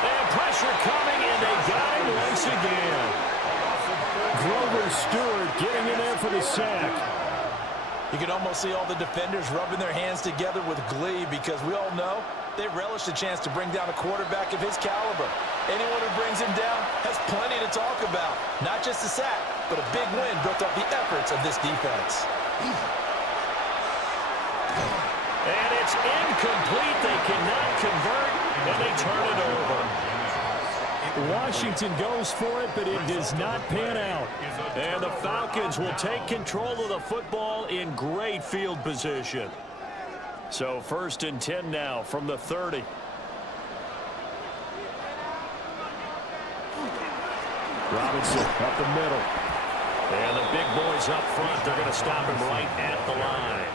And pressure coming, and they got him once again. Grover Stewart getting in there for the sack. You can almost see all the defenders rubbing their hands together with glee because we all know they relish the chance to bring down a quarterback of his caliber. Anyone who brings him down has plenty to talk about. Not just a sack, but a big win built off the efforts of this defense. And it's incomplete. They cannot convert, and they turn it over. Washington goes for it, but it does not pan out. And the Falcons will take control of the football in great field position. So 1st and 10 now from the 30. Robinson up the middle. And the big boys up front, they're going to stop him right at the line.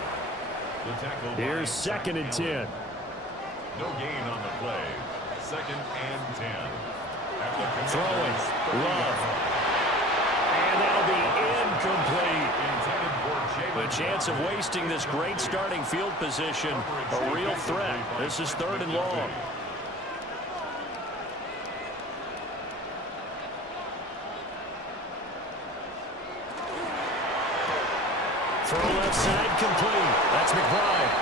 Here's 2nd and 10. No gain on the play. 2nd and 10. Throwing. Love. And that'll be incomplete. The chance of wasting this great starting field position, a real threat. This is 3rd and long. Throw left side complete. That's McBride.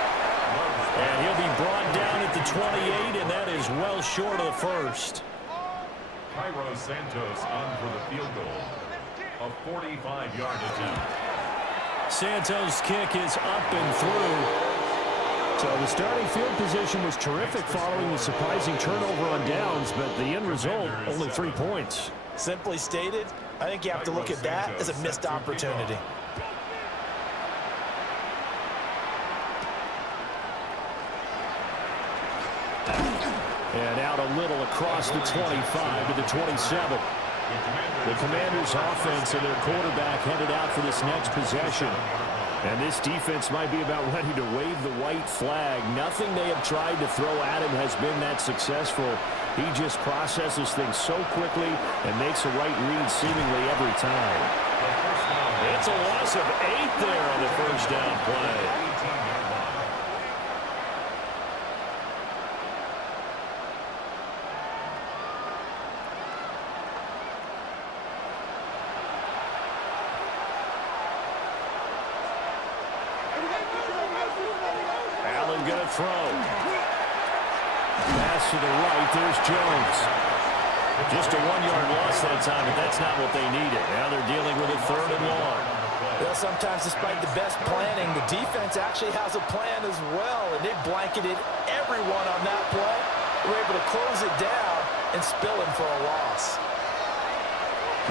And he'll be brought down at the 28, and that is well short of the first. Cairo Santos on for the field goal. A 45-yard attempt. Santos' kick is up and through. So the starting field position was terrific following the surprising turnover on downs, but the end result, only 3 points. Simply stated, I think you have to look at that as a missed opportunity. And out a little across the 25 to the 27. The Commanders' offense and their quarterback headed out for this next possession. And this defense might be about ready to wave the white flag. Nothing they have tried to throw at him has been that successful. He just processes things so quickly and makes a right read seemingly every time. It's a loss of 8 there on the first down play. Gonna throw. Pass to the right. There's Jones. Just a 1-yard loss that time, but that's not what they needed. Now they're dealing with a 3rd and long. Well, sometimes despite the best planning, the defense actually has a plan as well, and they blanketed everyone on that play. They were able to close it down and spill him for a loss.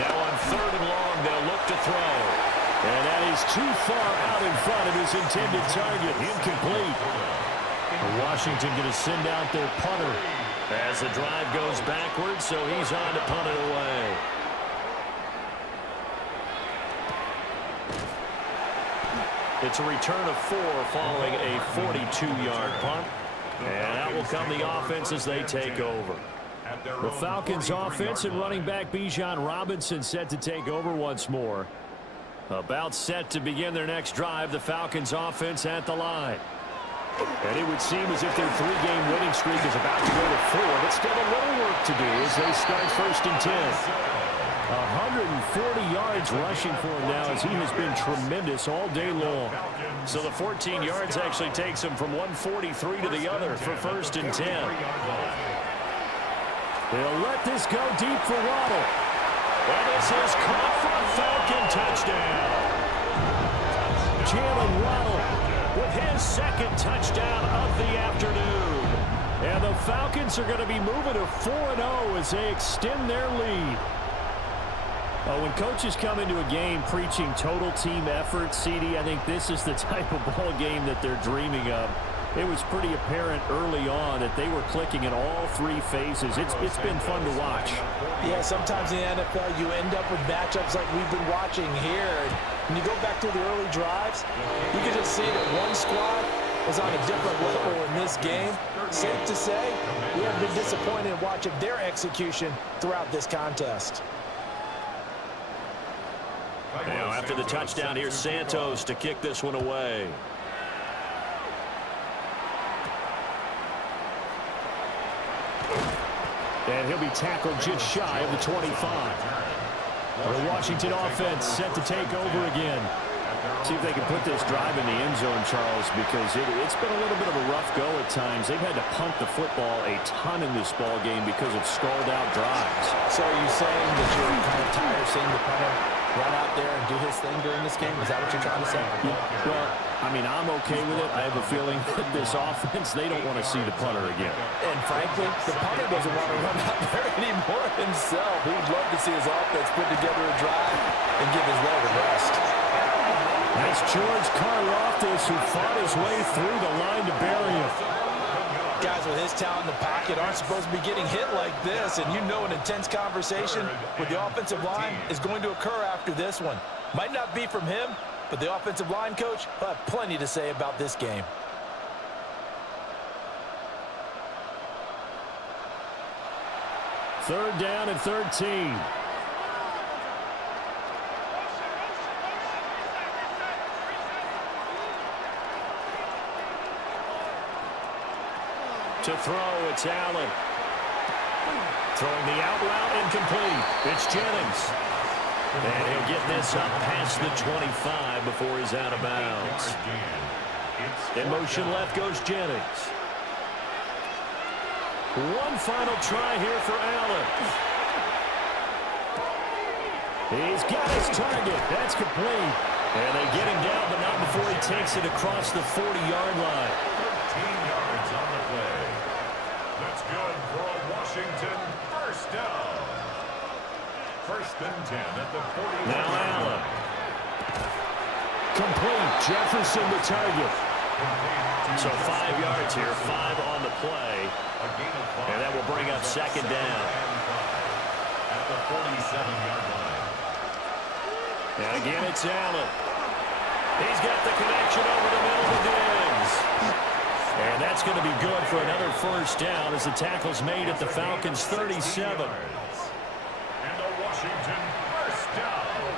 Now on 3rd and long, they'll look to throw. And that is too far out in front of his intended target. Incomplete. Washington going to send out their punter as the drive goes backwards, so he's on to punt it away. It's a return of 4 following a 42-yard punt. And out will come the offense as they take over. The Falcons offense and running back Bijan Robinson set to take over once more. About set to begin their next drive, the Falcons offense at the line. And it would seem as if their 3-game winning streak is about to go to 4, but still a little work to do as they start 1st and 10. 140 yards rushing for him now as he has been tremendous all day long. So the 14 yards actually takes him from 143 to the other for 1st and 10. They'll let this go deep for Waddle. And this is caught for a Falcon touchdown. Jalen Waddle with his 2nd touchdown of the afternoon. And the Falcons are going to be moving to 4-0 as they extend their lead. When coaches come into a game preaching total team effort, CD, I think this is the type of ball game that they're dreaming of. It was pretty apparent early on that they were clicking in all 3 phases. It's been fun to watch. Yeah, sometimes in the NFL you end up with matchups like we've been watching here. And when you go back to the early drives, you can just see that one squad was on a different level in this game. Safe to say, we have been disappointed in watching their execution throughout this contest. Now after the touchdown, here's Santos to kick this one away. And he'll be tackled just shy of the 25. The Washington offense set to take over again. See if they can put this drive in the end zone, Charles, because it's been a little bit of a rough go at times. They've had to punt the football a ton in this ball game because of stalled-out drives. So are you saying that you're kind of tired of seeing the punter run out there and do his thing during this game? Is that what you're trying to say? Yeah. Well, I mean, I'm okay with it. I have a feeling that this offense, they don't want to see the punter again. And frankly, the punter doesn't want to run out there anymore himself. He would love to see his offense put together a drive and give his leg a rest. That's George Karlaftis who fought his way through the line to bury him. Guys with his talent in the pocket aren't supposed to be getting hit like this, and you know an intense conversation with the offensive line is going to occur after this one. Might not be from him, but the offensive line coach will have plenty to say about this game. Third down and 13. To throw, it's Allen. Throwing the out route, incomplete. It's Jennings. And he'll get this up past the 25 before he's out of bounds. In motion left goes Jennings. One final try here for Allen. He's got his target. That's complete. And they get him down, but not before he takes it across the 40-yard line. 13 yards on the play. That's good for a Washington first down. First and 10 at the 40. Now Allen. Complete. Jefferson the target. So 5 yards here, 5 on the play. And that will bring up second down. At the 47-yard line. And again, it's Allen. He's got the connection over the middle to Diggs. And that's going to be good for another first down as the tackle's made at the Falcons' 37. And a Washington first down.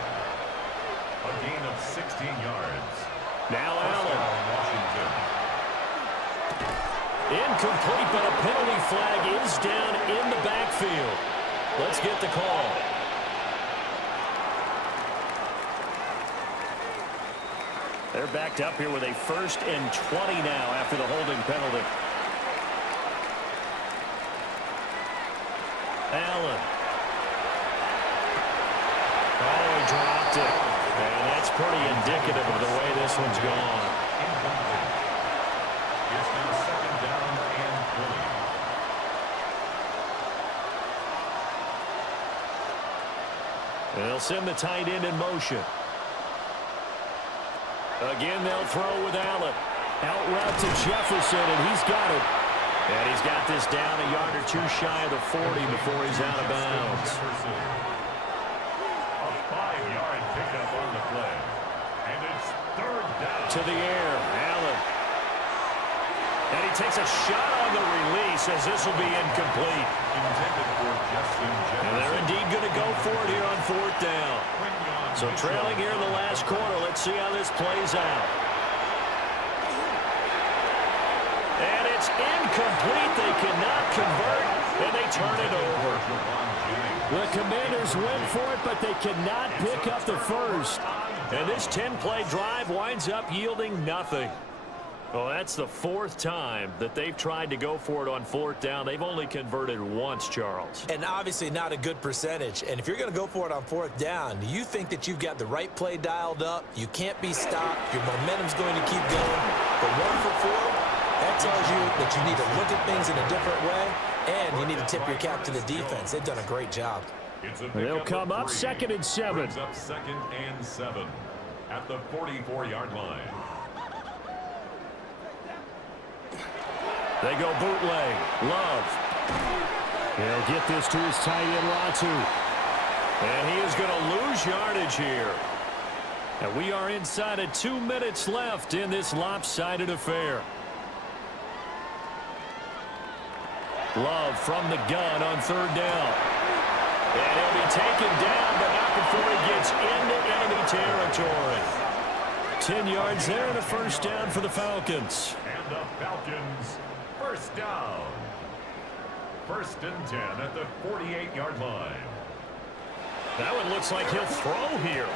A gain of 16 yards. Now Allen. Washington. Incomplete, but a penalty flag is down in the backfield. Let's get the call. They're backed up here with a 1st and 20 now after the holding penalty. Allen. Oh, he dropped it. And that's pretty indicative of the way this one's gone. Incomplete. It's now second down and 20. And they'll send the tight end in motion. Again, they'll throw with Allen. Out route to Jefferson, and he's got it. And he's got this down a yard or two shy of the 40 before he's out of bounds. A 5-yard pickup on the play. And it's third down. To the air, Allen. And he takes a shot on the release as this will be incomplete. Intended for Justin Jefferson. And they're indeed going to go for it here on 4th down. So trailing here in the last quarter. Let's see how this plays out. And it's incomplete. They cannot convert, and they turn it over. The Commanders went for it, but they cannot pick up the first. And this 10-play drive winds up yielding nothing. Well, that's the 4th time that they've tried to go for it on 4th down. They've only converted once, Charles. And obviously not a good percentage. And if you're going to go for it on 4th down, you think that you've got the right play dialed up. You can't be stopped. Your momentum's going to keep going. But 1 for 4, that tells you that you need to look at things in a different way, and you need to tip your cap to the defense. They've done a great job. They'll come up 2nd and 7. Brings up 2nd and 7 at the 44-yard line. They go bootleg. Love. He'll get this to his tight end, Latu. And he is going to lose yardage here. And we are inside of 2 minutes left in this lopsided affair. Love from the gun on 3rd down. And he'll be taken down, but not before he gets into enemy territory. 10 yards there and a first down for the Falcons. And the Falcons first down. 1st and 10 at the 48-yard line. That one looks like he'll throw here.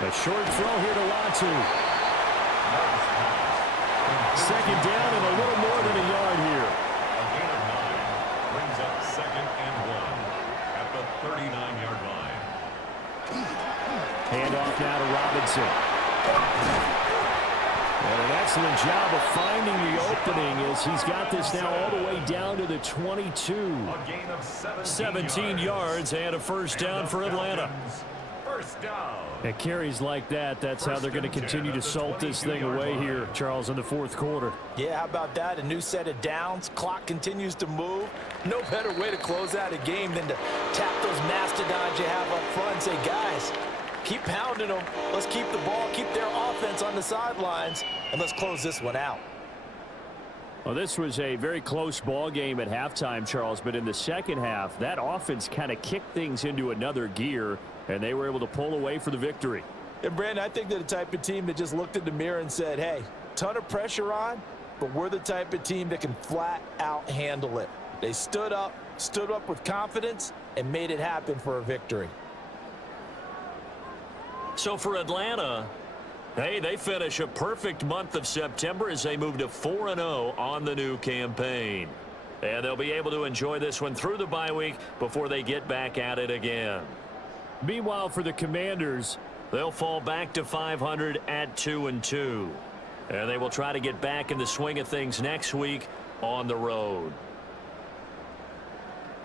A short throw here to Latu. 2nd down and a little more than a yard here. A gain of 9 brings up 2nd and 1 at the 39-yard line. Hand off now to Robinson. And an excellent job of finding the opening as he's got this now all the way down to the 22. A gain of 17 yards and a first down for Atlanta. First down. At carries like that, that's how they're going to continue to salt this thing away here, Charles, in the 4th quarter. Yeah, how about that? A new set of downs. Clock continues to move. No better way to close out a game than to tap those mastodons you have up front and say, guys, keep pounding them. Let's keep the ball, keep their offense on the sidelines, and let's close this one out. Well, this was a very close ball game at halftime, Charles, but in the second half, that offense kind of kicked things into another gear, and they were able to pull away for the victory. And, Brandon, I think they're the type of team that just looked in the mirror and said, hey, ton of pressure on, but we're the type of team that can flat out handle it. They stood up with confidence, and made it happen for a victory. So for Atlanta, Hey, they finish a perfect month of September as they move to 4-0 on the new campaign. And they'll be able to enjoy this one through the bye week before they get back at it again. Meanwhile, for the Commanders, they'll fall back to 500 at 2-2. And they will try to get back in the swing of things next week on the road.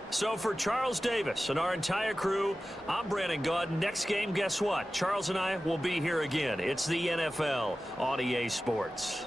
So for Charles Davis and our entire crew, I'm Brandon Gaudin. Next game, guess what? Charles and I will be here again. It's the NFL on EA Sports.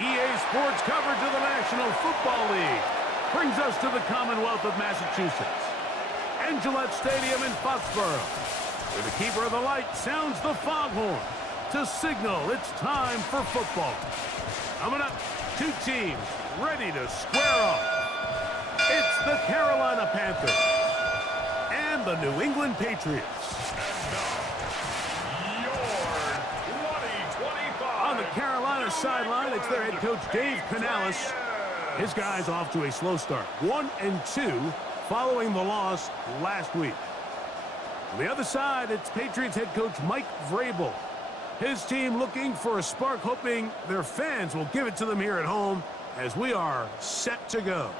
EA Sports coverage of the National Football League brings us to the Commonwealth of Massachusetts and Gillette Stadium in Foxborough, where the keeper of the light sounds the foghorn to signal it's time for football. Coming up, two teams ready to square off. It's the Carolina Panthers and the New England Patriots. On the Carolina sideline, it's their head coach, Dave Canales. His guys off to a slow start, 1-2, following the loss last week. On the other side, it's Patriots head coach Mike Vrabel. His team looking for a spark, hoping their fans will give it to them here at home as we are set to go.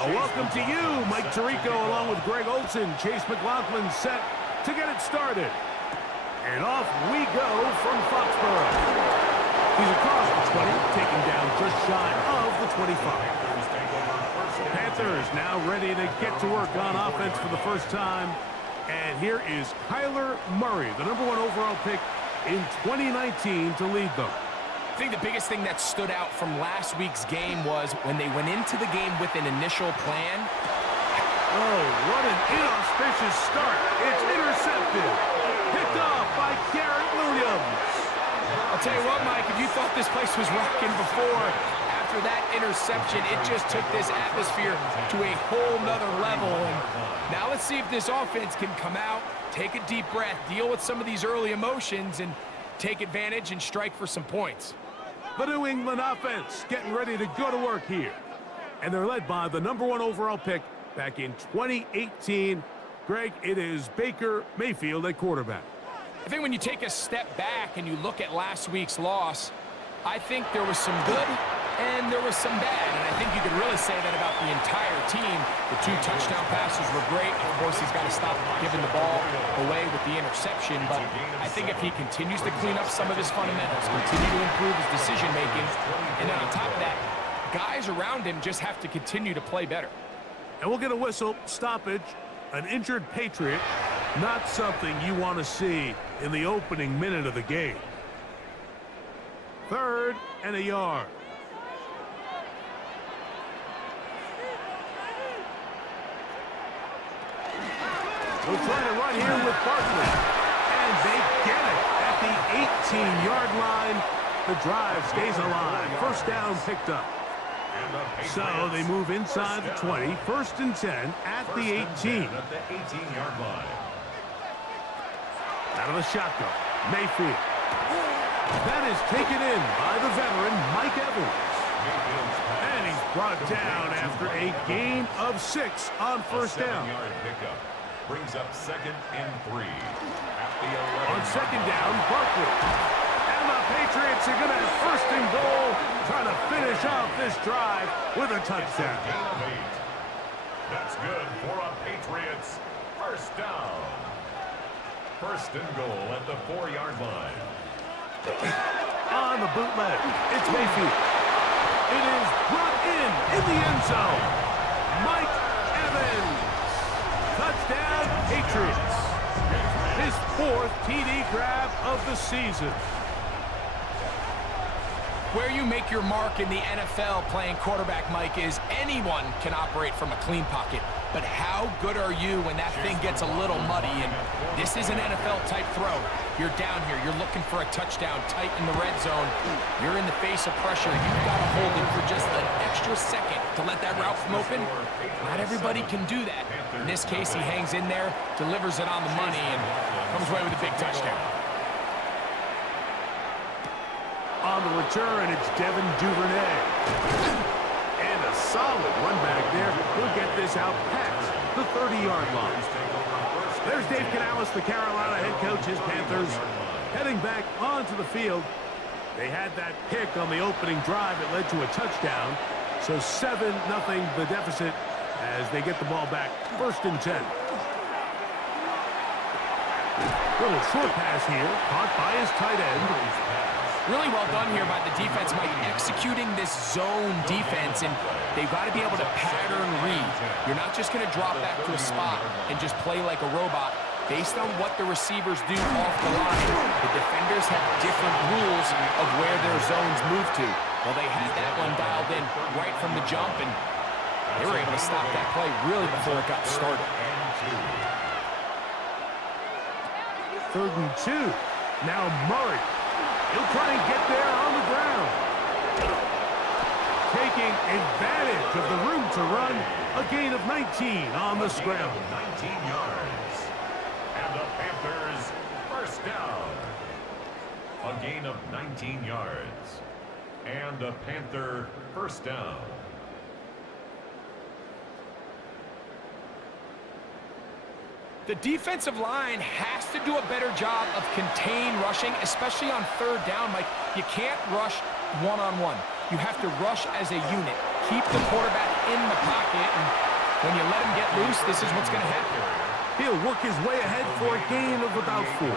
A welcome to you, Mike Tirico, along with Greg Olson. Chase McLaughlin set to get it started. And off we go from Foxborough. He's across the 20, taken down just shy of the 25. Panthers now ready to get to work on offense for the first time. And here is Kyler Murray, the #1 overall pick in 2019 to lead them. I think the biggest thing that stood out from last week's game was when they went into the game with an initial plan. Oh, what an inauspicious start. It's intercepted. Picked off by Garrett Williams. I'll tell you what, Mike, if you thought this place was rocking before, after that interception, it just took this atmosphere to a whole nother level. And now let's see if this offense can come out, take a deep breath, deal with some of these early emotions, and take advantage and strike for some points. The New England offense getting ready to go to work here. And they're led by the #1 overall pick back in 2018. Greg, it is Baker Mayfield at quarterback. I think when you take a step back and you look at last week's loss, I think there was some good and there was some bad. And I think you could really say that about the entire team. The 2 touchdown passes were great. Of course, he's got to stop giving the ball away with the interception. But I think if he continues to clean up some of his fundamentals, continue to improve his decision-making, and then on top of that, guys around him just have to continue to play better. And we'll get a whistle, stoppage, an injured Patriot. Not something you want to see in the opening minute of the game. 3rd and a yard. We'll try to run here with Barkley. And they get it at the 18-yard line. The drive stays alive. First down picked up. So they move inside the 20. 1st and 10 at the 18. At the 18-yard line. Out of the shotgun. Mayfield. That is taken in by the veteran, Mike Evans. And he's brought down after a gain of 6 on first down. Yard pickup brings up 2nd and 3. At the 11. On second down, Barkley. And the Patriots are going to have first and goal, trying to finish off this drive with a touchdown. Gain of 8. That's good for a Patriots first down. First and goal at the 4-yard line. On the bootleg, it's Mayfield. It is brought in the end zone. Mike Evans. Touchdown, Patriots. His 4th TD grab of the season. Where you make your mark in the NFL playing quarterback, Mike, is anyone can operate from a clean pocket. But how good are you when that thing gets a little muddy? And this is an NFL-type throw. You're down here. You're looking for a touchdown tight in the red zone. You're in the face of pressure. You've got to hold it for just an extra second to let that route come open. Not everybody can do that. In this case, he hangs in there, delivers it on the money, and comes away with a big touchdown. On the return, it's Devin Duvernay. And a solid run back there. He'll get this out past the 30-yard line. There's Dave Canales, the Carolina head coach, his Panthers, heading back onto the field. They had that pick on the opening drive. It led to a touchdown. So 7-0 the deficit as they get the ball back. First and 10. Little short pass here, caught by his tight end. Really well done here by the defense, Mike, executing this zone defense, and they've got to be able to pattern read. You're not just going to drop back to a spot and just play like a robot. Based on what the receivers do off the line, the defenders have different rules of where their zones move to. Well, they had that one dialed in right from the jump, and they were able to stop that play really before it got started. 3rd and 2. Now Murray. He'll try and get there on the ground. Taking advantage of the room to run. A gain of 19 on the scramble. 19 yards. And the Panthers first down. A gain of 19 yards. And a Panther first down. The defensive line has to do a better job of contain rushing, especially on 3rd down. Like, you can't rush one-on-one. You have to rush as a unit. Keep the quarterback in the pocket, and when you let him get loose, this is what's going to happen. He'll work his way ahead for a gain of about 4.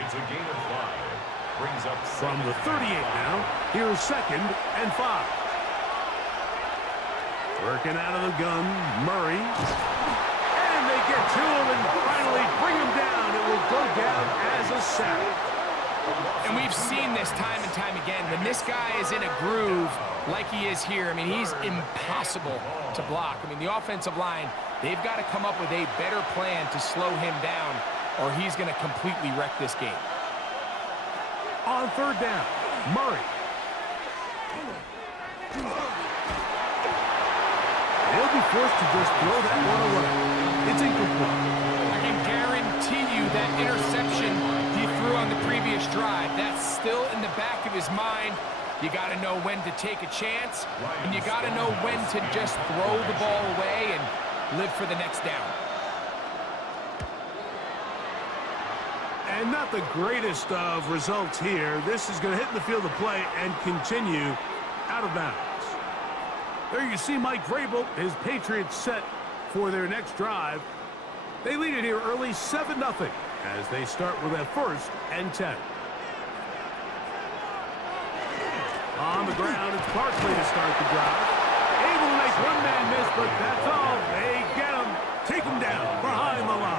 It's a gain of 5. Brings up From the 38 now, here's 2nd and 5. Working out of the gun, Murray. Get to him and finally bring him down. It will go down as a sack. And we've seen this time and time again. When this guy is in a groove like he is here, I mean, he's impossible to block. I mean, the offensive line, they've got to come up with a better plan to slow him down, or he's going to completely wreck this game. On 3rd down, Murray. They'll be forced to just throw that one away. It's incomplete. I can guarantee you that interception he threw on the previous drive, that's still in the back of his mind. You got to know when to take a chance, and you got to know when to just throw the ball away and live for the next down. And not the greatest of results here. This is going to hit in the field of play and continue out of bounds. There you see Mike Vrabel, his Patriots set for their next drive. They lead it here early 7-0 as they start with a 1st and 10. On the ground, it's Barkley to start the drive. Able to make one man miss, but that's all. They get him, take him down behind the line.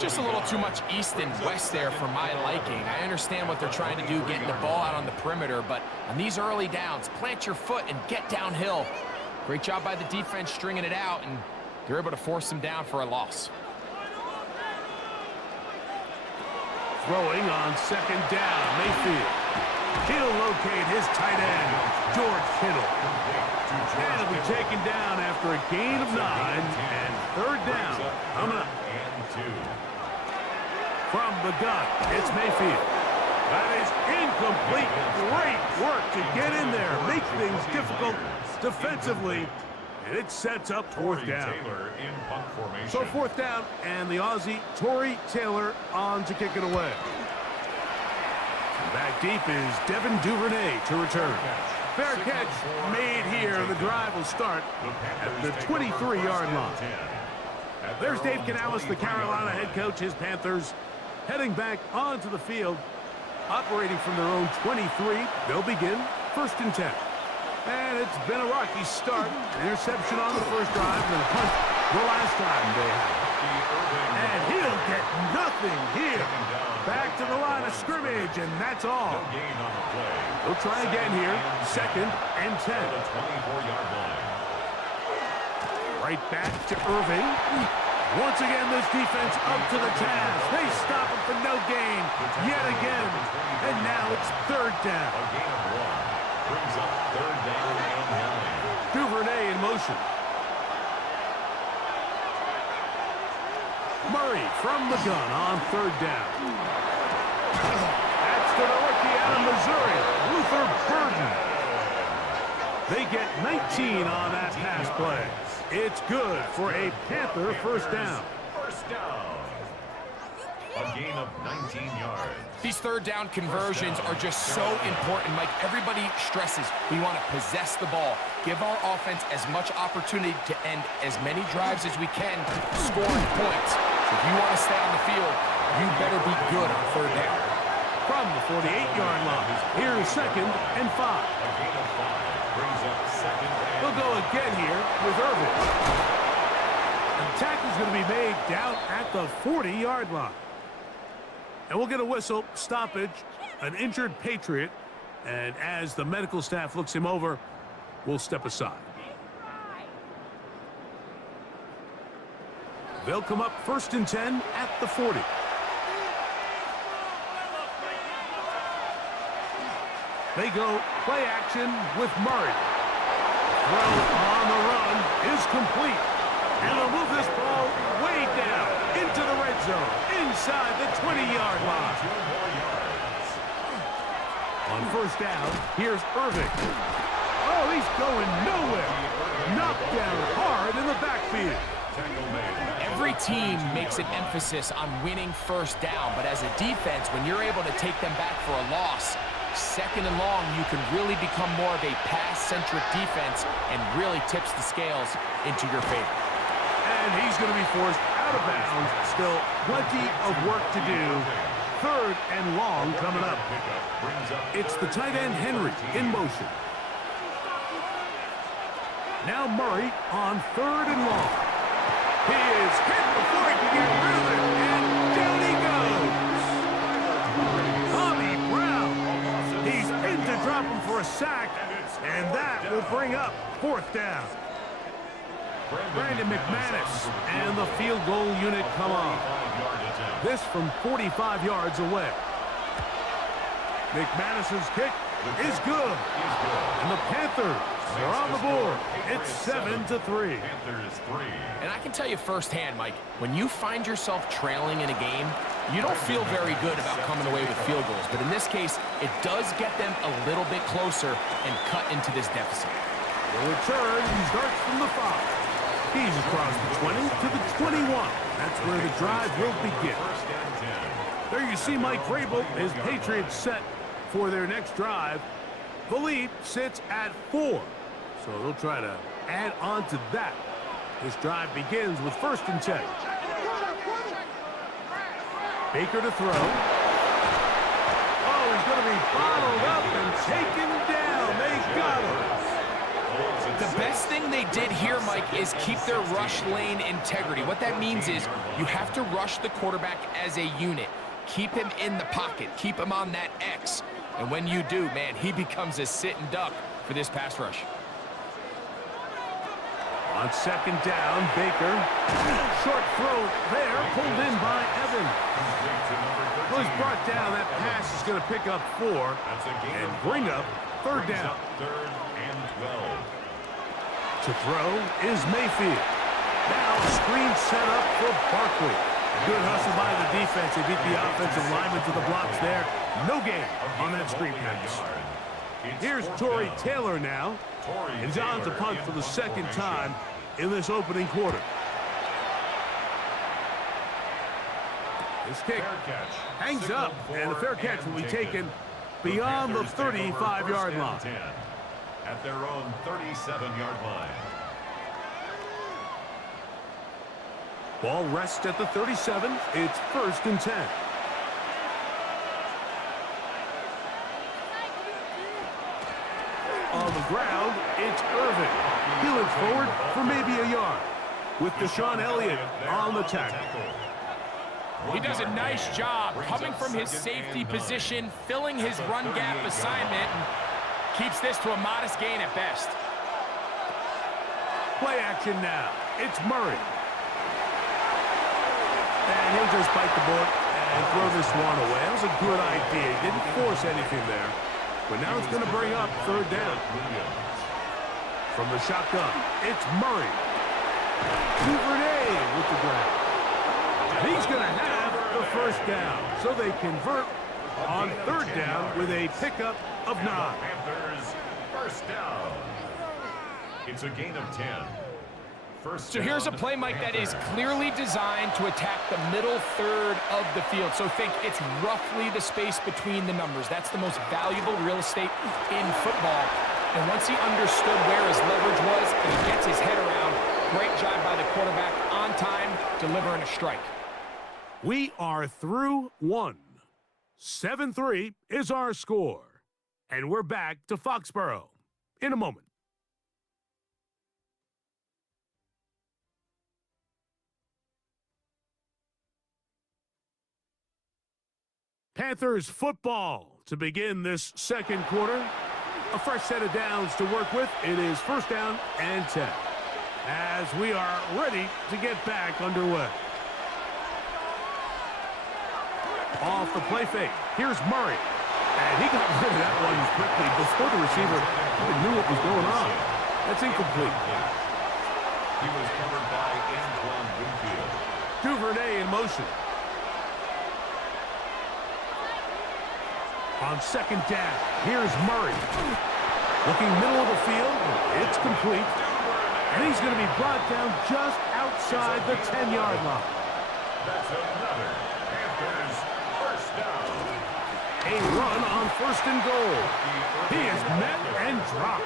Just a little too much east and west there for my liking. I understand what they're trying to do, getting the ball out on the perimeter, but on these early downs, plant your foot and get downhill. Great job by the defense stringing it out, and they're able to force them down for a loss. Throwing on 2nd down, Mayfield. He'll locate his tight end, George Kittle. And he'll be taken down after a gain of 9 and 3rd down. Coming up. From the gun, it's Mayfield. That is incomplete. Great work to get in there, make things difficult defensively, and it sets up fourth down. So fourth down, and the Aussie, Tory Taylor, on to kick it away. Back deep is Devin Duvernay to return. Fair catch made here. The drive will start at the 23-yard line. There's Dave Canales, the Carolina head coach. His Panthers heading back onto the field, operating from their own 23. They'll begin first and 10. And it's been a rocky start. Interception on the first drive and a punt the last time they had. And he'll get nothing here. Back to the line of scrimmage, and that's all. They'll try again here. Second and 10. Right back to Irving. Once again, this defense up to the task. They stop him for no gain yet again. And now it's third down. Brings up third down and 9. Duvernay in motion. Murray from the gun on third down. That's to the rookie out of Missouri, Luther Burden. They get 19 on that pass play. It's good for a Panther first down. First down. A gain of 19 yards. These third down conversions are just so important, Mike. Everybody stresses we want to possess the ball, give our offense as much opportunity to end as many drives as we can, scoring points. So if you want to stay on the field, you better be good on third down. From the 48-yard line, here's second and 5. A gain of 5 brings up second and They'll go again here with Irving. An attack is going to be made down at the 40-yard line. And we'll get a whistle, stoppage, an injured Patriot. And as the medical staff looks him over, we'll step aside. They'll come up first and 10 at the 40. They go play action with Murray. Throw on the run is complete. And they'll move this ball way down into the red zone, inside the 20-yard line. 2 more yards. On first down, here's Irving. Oh, he's going nowhere. Knocked down hard in the backfield. Every team makes an emphasis on winning first down, but as a defense, when you're able to take them back for a loss, second and long, you can really become more of a pass-centric defense and really tips the scales into your favor. And he's going to be forced out of bounds. Still plenty of work to do. Third and long coming up. It's the tight end Henry in motion. Now Murray on third and long. He is hit before he can get rid of it. And down he goes. Bobby Brown. He's in to drop him for a sack. And that will bring up fourth down. Brandon McManus and the field goal unit come on. This from 45 yards away. McManus's kick is good. And the Panthers are on the board. It's 7-3. And I can tell you firsthand, Mike, when you find yourself trailing in a game, you don't feel very good about coming away with field goals. But in this case, it does get them a little bit closer and cut into this deficit. The return starts from the 5. He's across the 20 to the 21. That's where the drive will begin. There you see Mike Vrabel, his Patriots set for their next drive. The lead sits at 4. So they'll try to add on to that. This drive begins with first and 10. Baker to throw. Oh, he's going to be bottled up and taken down. They got him. The best thing they did here, Mike, is keep their rush lane integrity. What that means is you have to rush the quarterback as a unit. Keep him in the pocket. Keep him on that X. And when you do, man, he becomes a sitting duck for this pass rush. On second down, Baker. Short throw there, pulled in by Evans. Was brought down. That pass is going to pick up 4 and bring up third down. Third and 12. To throw is Mayfield. Now screen set up for Barkley. Good hustle by the defense. They beat the offensive lineman to the blocks there. No gain on that screen pass. Here's Torrey Taylor now. And he's on to punt for the second time in this opening quarter. This kick hangs up, and the fair catch will be taken beyond the 35-yard line. At their own 37-yard line. Ball rests at the 37. It's 1st and 10. On the ground, it's Irvin. He looks forward for maybe a yard with Deshaun Elliott on the tackle. He does a nice job coming from his safety position, filling his run gap assignment, and keeps this to a modest gain at best. Play action now. It's Murray. And he'll just bite the bullet and throw this one away. That was a good idea. He didn't force anything there. But now it's going to bring up 3rd down. From the shotgun, it's Murray. Duvernay with the grab. And he's going to have the 1st down. So they convert on 3rd down with a pickup of 9. Panthers 1st down. It's a gain of 10. So here's a play, Mike, that is clearly designed to attack the middle 3rd of the field. So think it's roughly the space between the numbers. That's the most valuable real estate in football. And once he understood where his leverage was and he gets his head around, great job by the quarterback on time, delivering a strike. We are through 1. 7-3 is our score. And we're back to Foxborough in a moment. Panthers football to begin this second quarter. A fresh set of downs to work with. It is 1st down and 10. As we are ready to get back underway. Off the play fake. Here's Murray. And he got rid of that one quickly before the receiver even knew what was going on. That's incomplete. He was covered by Antoine Winfield. Duvernay in motion. On 2nd down, here's Murray. Looking middle of the field, it's complete. And he's going to be brought down just outside the 10-yard line. That's another Panthers 1st down. A run on 1st and goal. He is met and dropped.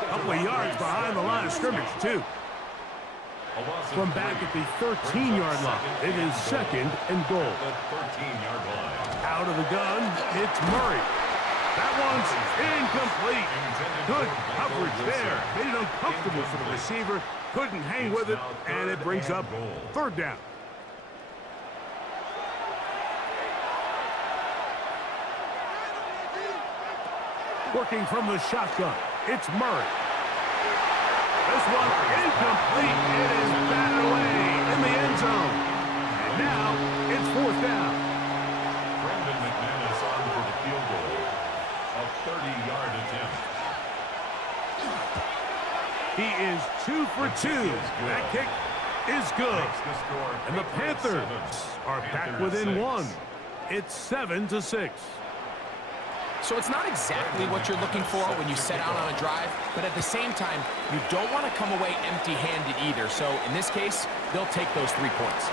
A couple of yards behind the line of scrimmage, too. From back at the 13-yard line, it is 2nd and goal. The 13-yard line. Out of the gun, it's Murray. That one's incomplete. Good coverage there. Made it uncomfortable for the receiver. Couldn't hang with it, and it brings up 3rd down. Working from the shotgun, it's Murray. This one incomplete. It is batted away in the end zone. And now it's 4th down. Brendan McManus on for the field goal. A 30-yard attempt. He is 2 for 2. That kick is good. And the Panthers are back within 1. It's 7-6. So it's not exactly what you're looking for when you set out on a drive, but at the same time, you don't want to come away empty-handed either. So in this case, they'll take those 3 points.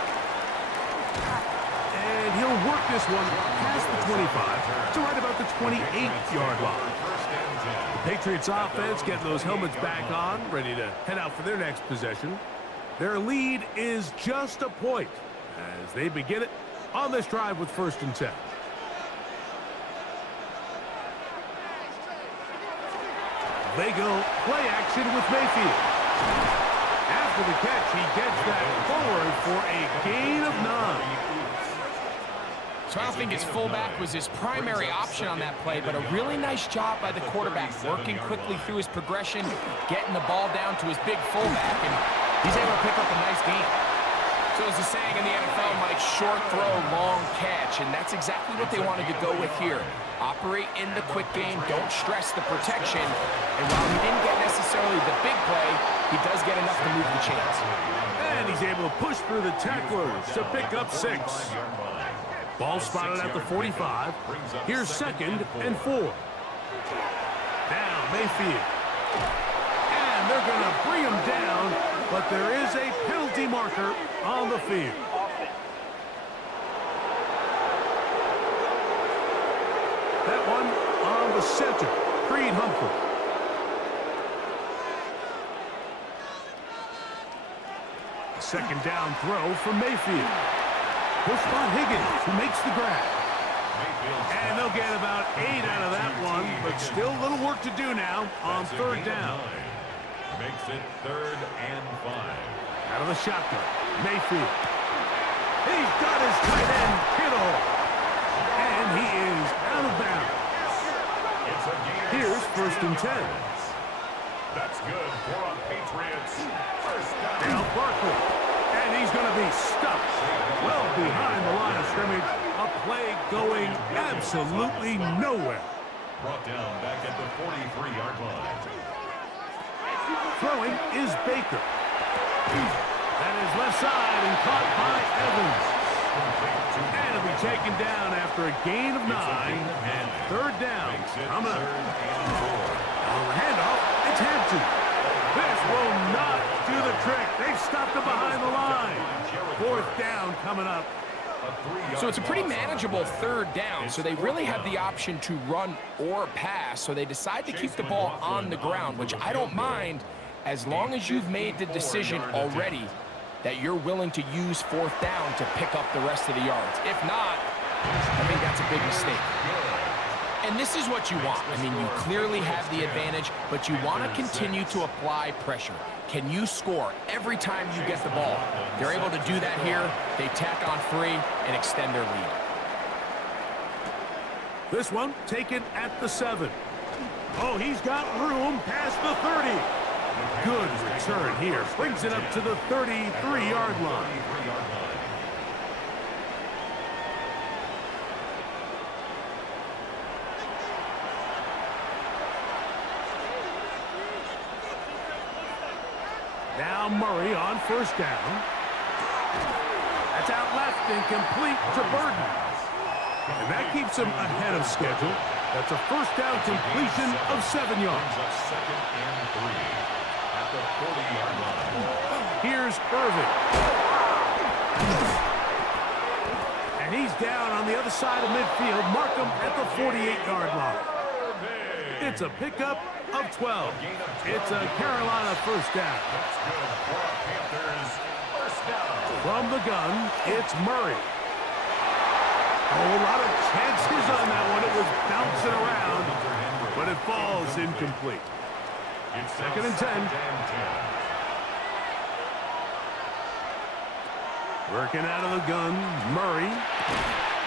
And he'll work this one past the 25 to right about the 28-yard line. The Patriots offense getting those helmets back on, ready to head out for their next possession. Their lead is just a point as they begin it on this drive with 1st and 10. They go play action with Mayfield. After the catch, he gets that forward for a gain of 9. So I don't think his fullback was his primary option on that play, but a really nice job by the quarterback, working quickly through his progression, getting the ball down to his big fullback, and he's able to pick up a nice gain. So as the saying in the NFL, Mike, short throw, long catch, and that's exactly what they wanted to go with here. Operate in the quick game, don't stress the protection, and while he didn't get necessarily the big play, he does get enough to move the chains. And he's able to push through the tacklers to pick up 6. Ball spotted at the 45. Here's 2nd and 4. Now Mayfield. And they're going to bring him down, but there is a penalty marker on the field. That one on the center, Creed Humphrey. A 2nd down throw from Mayfield. Push by Higgins, who makes the grab. And they'll get about 8 out of that one, but still a little work to do now on 3rd down. Makes it 3rd and 5. Out of the shotgun, Mayfield. He's got his tight end, Kittle. And he is out of bounds. Here's 1st and 10. That's good for a Patriots. 1st down. Now Barkley. And he's going to be stuck well behind the line of scrimmage. A play going absolutely nowhere. Brought down back at the 43-yard line. Throwing is Baker. That is left side and caught by Evans. And it'll be taken down after a gain of 9 and 3rd down. Coming up. On the handoff, it's Hampton. This will not do the trick. They've stopped him behind the line. 4th down coming up. So it's a pretty manageable 3rd down, so they really have the option to run or pass, so they decide to keep the ball on the ground, which I don't mind as long as you've made the decision already that you're willing to use 4th down to pick up the rest of the yards. If not, I think that's a big mistake. And this is what you want. I mean, you clearly have the advantage, but you want to continue to apply pressure. Can you score every time you get the ball? They're able to do that here. They tack on 3 and extend their lead. This one taken at the 7. Oh, he's got room past the 30. Good return here. Brings it up to the 33-yard line. Now Murray on 1st down. That's out left and complete to Burton. And that keeps him ahead of schedule. That's a 1st down completion of 7 yards. 2nd and 3 at the 40-yard line. Here's Irvin. And he's down on the other side of midfield. Mark him at the 48-yard line. It's a pickup of 12. It's a Carolina 1st down. That's good for a Panthers 1st down. From the gun, it's Murray. Oh, a lot of chances on that one. It was bouncing around, but it falls incomplete. It's 2nd and 10. Working out of the gun, Murray.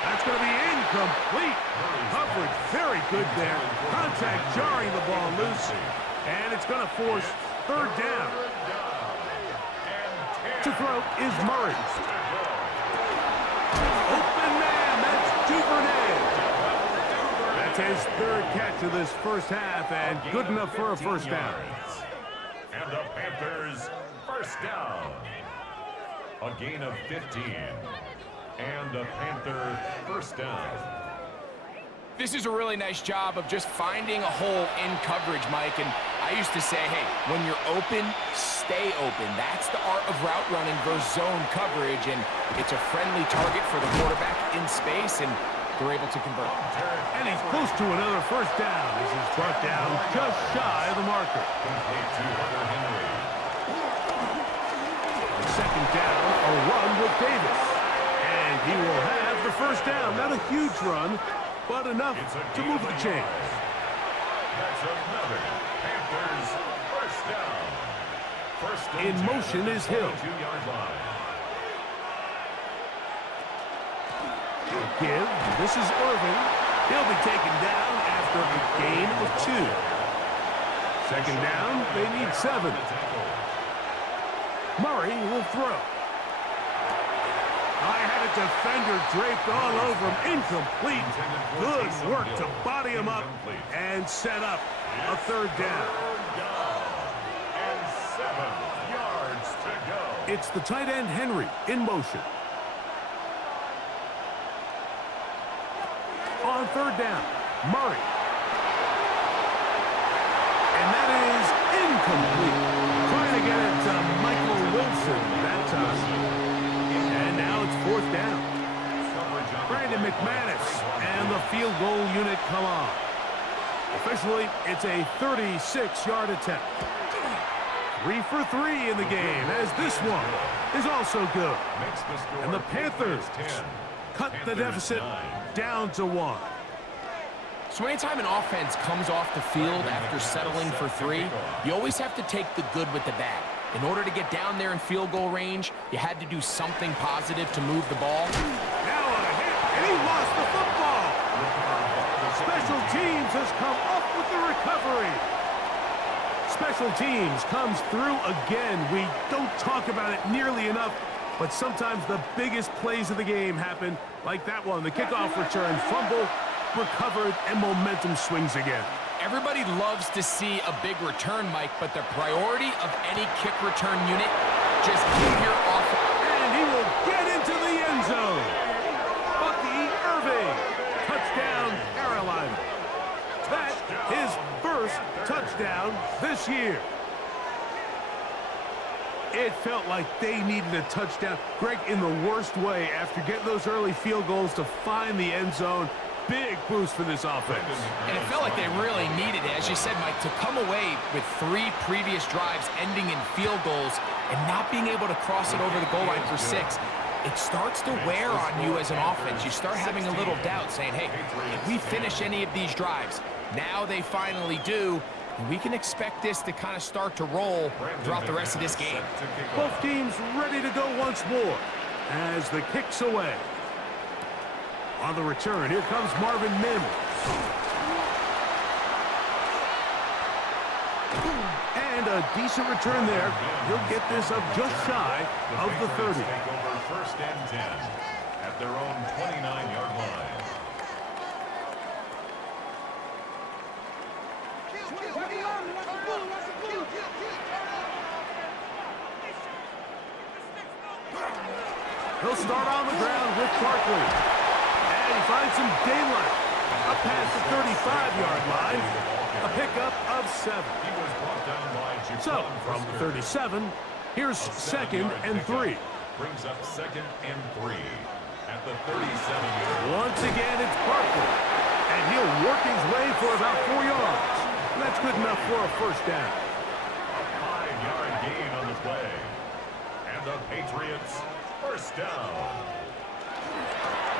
That's going to be incomplete. Coverage very good there. Contact jarring the ball loose. And it's going to force 3rd down. To throw is Murray. Open man, that's Duvernay. That's his 3rd catch of this 1st half, and good enough for a 1st down. And the Panthers 1st down. A gain of 15. And a Panther 1st down. This is a really nice job of just finding a hole in coverage, Mike. And I used to say, hey, when you're open, stay open. That's the art of route running versus zone coverage. And it's a friendly target for the quarterback in space, and they're able to convert. And he's close to another 1st down. This is brought down just shy of the marker. Complete to Hunter Henry. 2nd down, a run with Davis. And he will have the 1st down. Not a huge run, but enough to move the chains. That's another Panthers 1st down. 1st and In 10 motion is Hill. 2-yard line. Give. This is Irvin. He'll be taken down after a gain of 2. 2nd down, they need 7. Murray will throw. I had a defender draped all over him. Incomplete. Good work to body him up and set up a 3rd down. And 7 yards to go. It's the tight end, Henry, in motion. On third down, Murray. And that is incomplete. Trying to get it to Michael Wilson that time. And now it's fourth down. Brandon McManus and the field goal unit come on. Officially, it's a 36-yard attempt. 3 for 3 in the game, as this one is also good. And the Panthers cut the deficit down to 1. So anytime an offense comes off the field after settling for 3, you always have to take the good with the bad. In order to get down there in field goal range, you had to do something positive to move the ball. Now on a hit, and he lost the football. Special teams has come up with the recovery. Special teams comes through again. We don't talk about it nearly enough, but sometimes the biggest plays of the game happen like that one. The kickoff return, fumble, recovered, and momentum swings again. Everybody loves to see a big return, Mike, but the priority of any kick return unit, just keep your offense. And he will get into the end zone. Bucky Irving, touchdown, Carolina. That's his first touchdown this year. It felt like they needed a touchdown. Greg, in the worst way, after getting those early field goals to find the end zone. Big boost for this offense. And it felt like they really needed it. As you said, Mike, to come away with 3 previous drives ending in field goals and not being able to cross it over the goal line for 6, it starts to wear on you as an offense. You start having a little doubt, saying, hey, if we finish any of these drives, now they finally do, and we can expect this to kind of start to roll throughout the rest of this game. Both teams ready to go once more as the kick's away. On the return, here comes Marvin Mims. And a decent return there. He'll get this up just shy of the 30. Take over first and 10 at their own 29-yard line. He'll start on the ground with Barkley. And he finds some daylight. Up past the 35-yard line. A pickup of 7. So, from the 37, here's second and 3. Brings up second and 3 at the 37-yard line. Once again, it's Barkley. And he'll work his way for about 4 yards. And that's good enough for a first down. A 5-yard gain on the play. And the Patriots first down.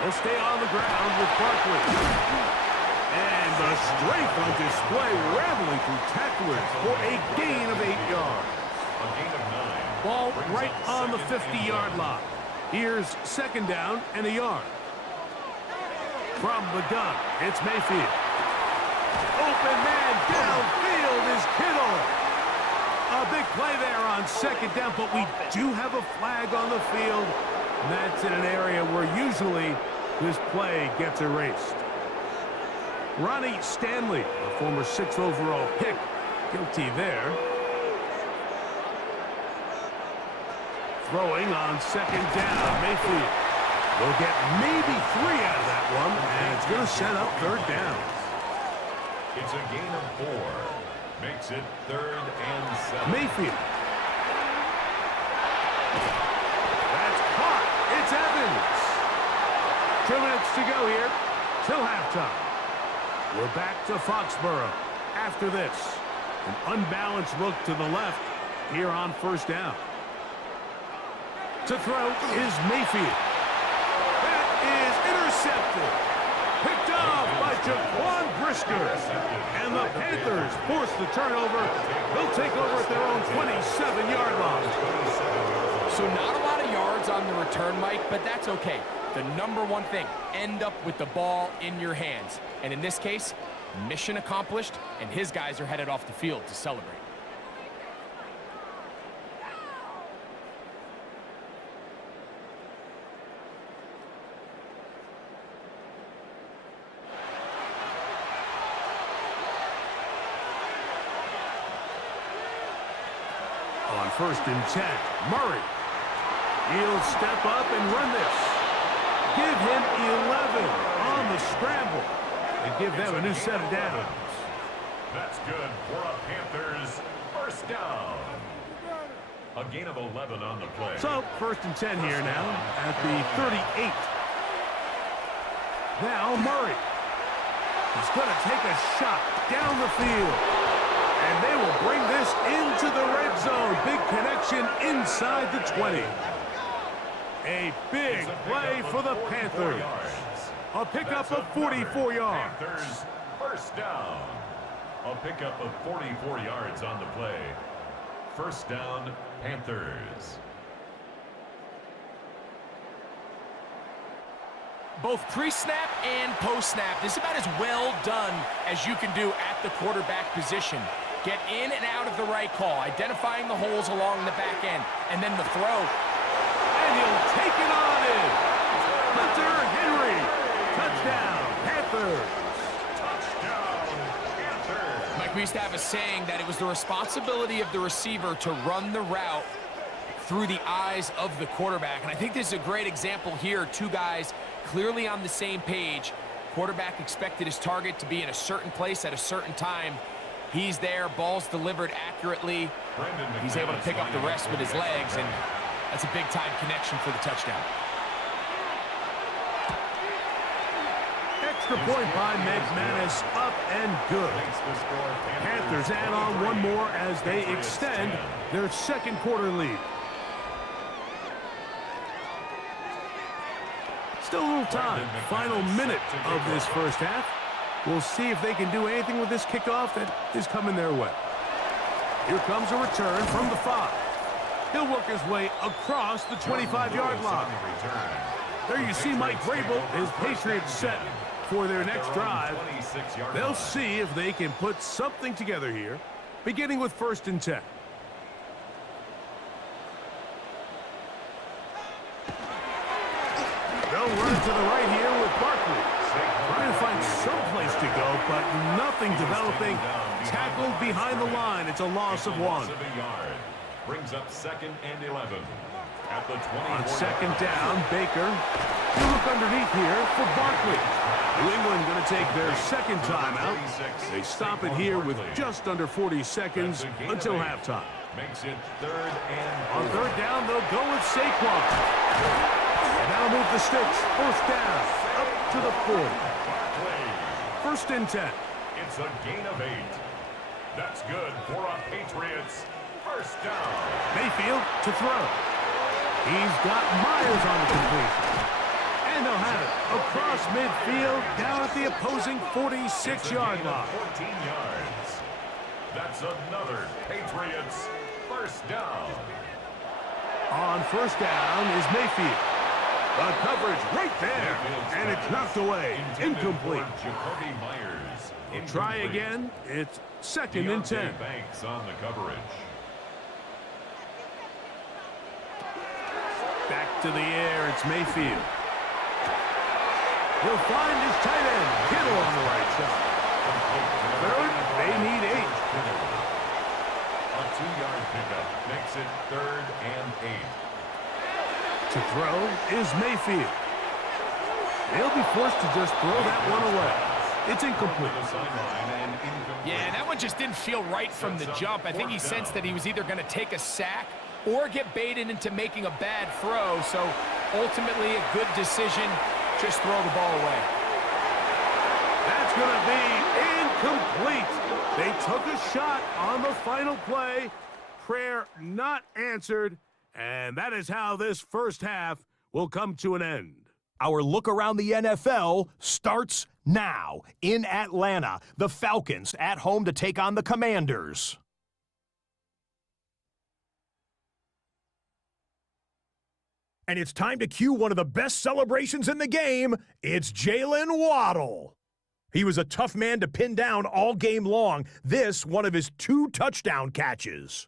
He'll stay on the ground with Barkley. And the strength on display, rambling through tacklers for a gain of 8 yards. A gain of 9. Ball right on the 50-yard line. Here's second down and a yard. From the gun, it's Mayfield. Open man downfield is Kittle. A big play there on second down, but we do have a flag on the field. And that's in an area where usually this play gets erased. Ronnie Stanley, a former 6th overall pick, guilty there. Throwing on second down, Mayfield will get maybe 3 out of that one, and it's going to set up third down. It's a gain of 4. Makes it third and 7. Mayfield. That's caught. It's Evans. 2 minutes to go here till halftime. We're back to Foxborough after this. An unbalanced look to the left here on first down. To throw is Mayfield. That is intercepted. Picked off by Jaquan Brisker. And the Panthers force the turnover. They'll take over at their own 27-yard line. So not a lot of yards on the return, Mike, but that's okay. The number one thing, end up with the ball in your hands. And in this case, mission accomplished, and his guys are headed off the field to celebrate. On first and 10, Murray. He'll step up and run this. Give him 11 on the scramble and give them a new set of downs. That's good for a Panthers first down. A gain of 11 on the play. So, 1st and 10 here now at the 38. Now Murray. He's going to take a shot down the field. And they will bring this into the red zone. Big connection inside the 20. A big play for the Panthers. A pickup of 44 yards. Panthers first down. A pickup of 44 yards on the play. First down, Panthers. Both pre-snap and post-snap. This is about as well done as you can do at the quarterback position. Get in and out of the right call, identifying the holes along the back end, and then the throw. And he'll take it on in. Hunter Henry. Touchdown, Panthers. Mike, we used to have a saying that it was the responsibility of the receiver to run the route through the eyes of the quarterback. And I think this is a great example here. Two guys clearly on the same page. Quarterback expected his target to be in a certain place at a certain time. He's there, ball's delivered accurately. He's able to pick up the rest with his legs, and that's a big-time connection for the touchdown. Extra point by McManus, up and good. Panthers add on one more as they extend their second quarter lead. Still a little time. Final minute of this first half. We'll see if they can do anything with this kickoff that is coming their way. Here comes a return from the 5. He'll work his way across the 25-yard line. There you see Mike Vrabel, his Patriots set for their next drive. They'll see if they can put something together here, beginning with 1st and 10. They'll run to the right here with Barkley. Trying to find some place to go, but nothing developing. Tackled behind the line. It's a loss of 1. Brings up 2nd and 11. At the 20. On 2nd down, Baker. You look underneath here for Barkley. New England going to take their second timeout. They stop it here with just under 40 seconds until halftime. Makes it 3rd and 4. On 3rd down, they'll go with Saquon. And that'll move the sticks. 1st down, up to the 40. 1st and 10. It's a gain of 8. That's good for a Patriots first down. Mayfield to throw. He's got Myers on the completion. And they'll have it across midfield down at the opposing 46-yard line. 14 yards. That's another Patriots first down. On 1st down is Mayfield. The coverage right there. And it's knocked away. Incomplete. Jacoby Myers. We'll try again. It's 2nd and 10. Banks on the coverage. Back to the air. It's Mayfield. He'll find his tight end. Kittle on the right side. 3rd, they need 8. A 2-yard pickup makes it 3rd and 8. To throw is Mayfield. They'll be forced to just throw that one away. It's incomplete. Yeah, that one just didn't feel right from the jump. I think he sensed that he was either going to take a sack or get baited into making a bad throw. So ultimately a good decision. Just throw the ball away. That's going to be incomplete. They took a shot on the final play. Prayer not answered. And that is how this first half will come to an end. Our look around the NFL starts now. In Atlanta, the Falcons at home to take on the Commanders. And it's time to cue one of the best celebrations in the game. It's Jalen Waddle. He was a tough man to pin down all game long. This, one of his 2 touchdown catches.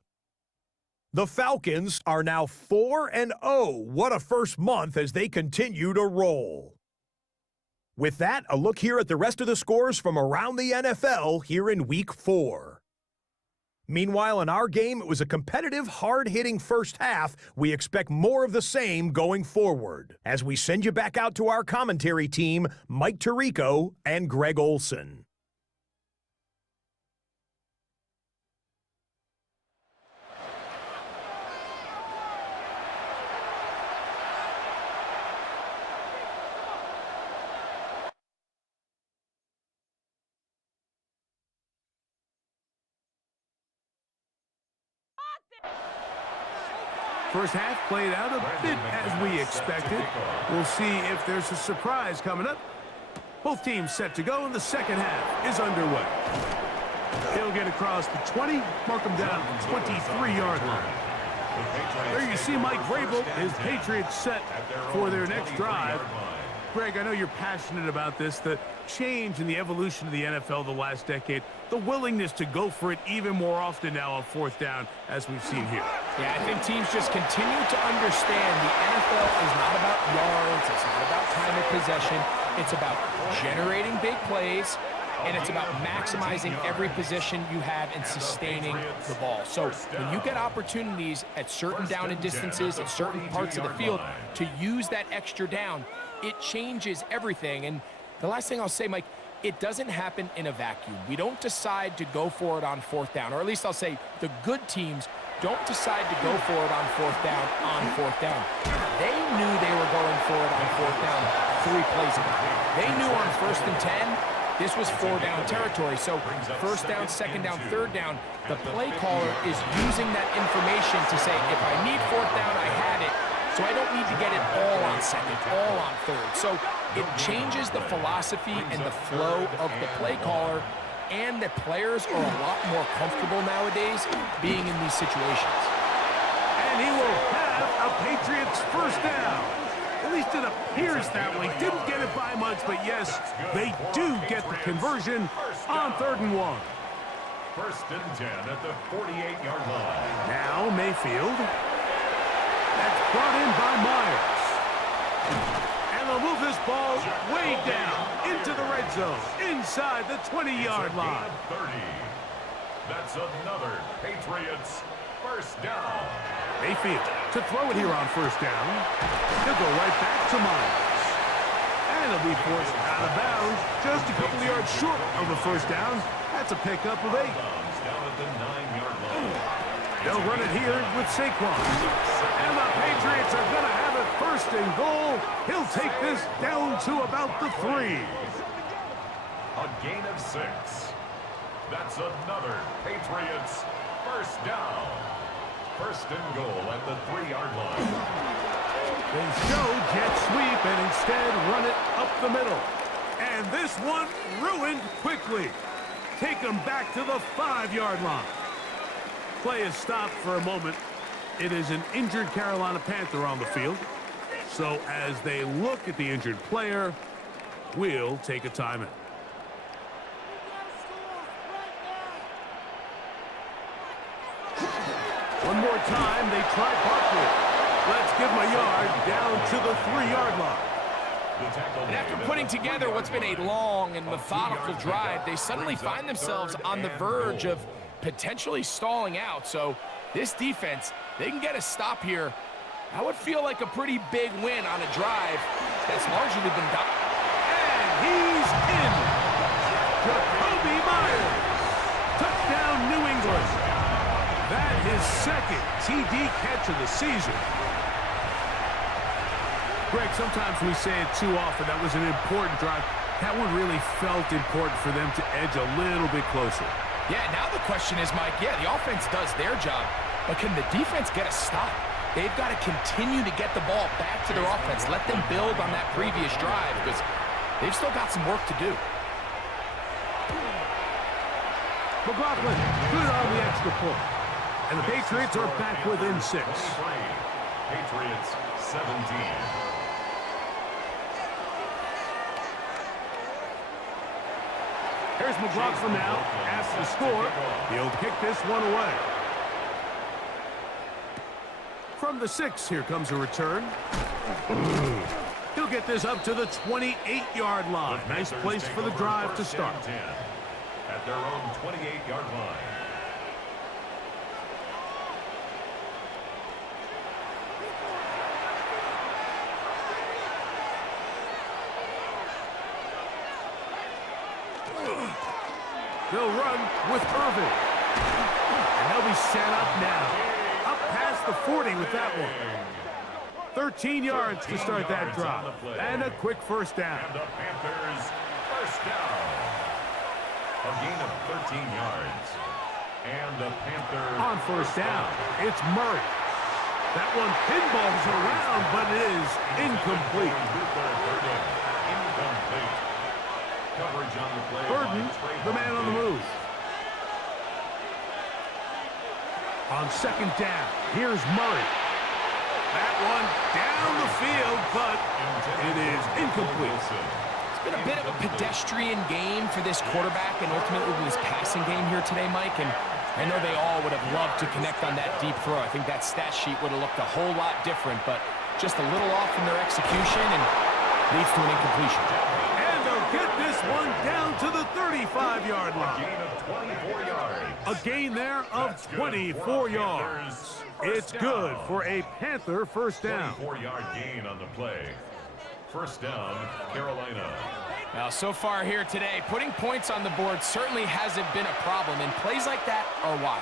The Falcons are now 4-0. What a first month as they continue to roll. With that, a look here at the rest of the scores from around the NFL here in Week 4. Meanwhile, in our game, it was a competitive, hard-hitting first half. We expect more of the same going forward. As we send you back out to our commentary team, Mike Tirico and Greg Olson. First half played out a bit as we expected. We'll see if there's a surprise coming up. Both teams set to go, and the second half is underway. He'll get across the 20, mark him down at the 23-yard line. There you see Mike Vrabel, his Patriots set for their next drive. Greg, I know you're passionate about this, the change in the evolution of the NFL the last decade, the willingness to go for it even more often now on fourth down, as we've seen here. Yeah, I think teams just continue to understand the NFL is not about yards, it's not about time of possession, it's about generating big plays, and it's about maximizing every possession you have and sustaining the ball. So when you get opportunities at certain down and distances, at certain parts of the field, to use that extra down, it changes everything. And the last thing I'll say, Mike, it doesn't happen in a vacuum. We don't decide to go for it on fourth down, or at least I'll say the good teams don't decide to go for it on fourth down They knew they were going for it on fourth down 3 plays ago. They knew on 1st and 10, this was 4-down territory. So first down, second down, third down, the play caller is using that information to say, if I need fourth down, I had it. So I don't need to get it all on second, all on third. So it changes the philosophy and the flow of the play caller, and the players are a lot more comfortable nowadays being in these situations. And he will have a Patriots first down. At least it appears that way. Didn't get it by much, but yes, they do get the conversion on 3rd and 1. 1st and 10 at the 48-yard line. Now Mayfield. That's brought in by Myers. And they'll move this ball way down into the red zone, inside the 20-yard line. 30. That's another Patriots first down. Mayfield to throw it here on 1st down. He'll go right back to Myers. And he'll be forced out of bounds, just a couple of yards short of the first down. That's a pickup of 8. Down at the 9-yard line. They'll run it here with Saquon. And the Patriots are going to have it 1st and goal. He'll take this down to about the 3. A gain of 6. That's another Patriots first down. 1st and goal at the 3-yard line. They show jet sweep and instead run it up the middle. And this one ruined quickly. Take them back to the 5-yard line. Play is stopped for a moment. It is an injured Carolina Panther on the field. So as they look at the injured player, we'll take a timeout. One more time, they try Barkley. Let's give him a yard down to the 3-yard line. And after putting together what's been a long and methodical drive, they suddenly find themselves on the verge of potentially stalling out. So this defense, they can get a stop here. That would feel like a pretty big win on a drive that's largely been done. And he's in. Jacoby Myers. Touchdown, New England. That his 2nd TD catch of the season. Greg, sometimes we say it too often. That was an important drive. That one really felt important for them to edge a little bit closer. Yeah, now the question is, Mike, yeah, the offense does their job, but can the defense get a stop? They've got to continue to get the ball back to their offense. Let them build on that previous drive because they've still got some work to do. McLaughlin, good on the extra point. And the Patriots are back within 6. Patriots 17. Here's McLaughlin now. After the score, he'll kick this one away. From the 6, here comes a return. He'll get this up to the 28-yard line. Nice place for the drive to start. At their own 28-yard line. They'll run with Irvin. And they'll be set up now. Up past the 40 with that one. 13 yards to start that drive. And a quick first down. And the Panthers first down. A gain of 13 yards. And the Panthers on first down, it's Murray. That one pinballs around, but it is incomplete. Incomplete. Coverage on the play. Burden, the man on the move. On second down, here's Murray. That one down the field, but it is incomplete. It's been a bit of a pedestrian game for this quarterback and ultimately this passing game here today, Mike. And I know they all would have loved to connect on that deep throw. I think that stat sheet would have looked a whole lot different, but just a little off in their execution and leads to an incompletion. And they'll get this one down to the 35-yard line. A gain of 24 yards. A gain there of 24 yards. It's good for a Panther first down. 24-yard gain on the play. First down, Carolina. Now, so far here today, putting points on the board certainly hasn't been a problem, and plays like that are why.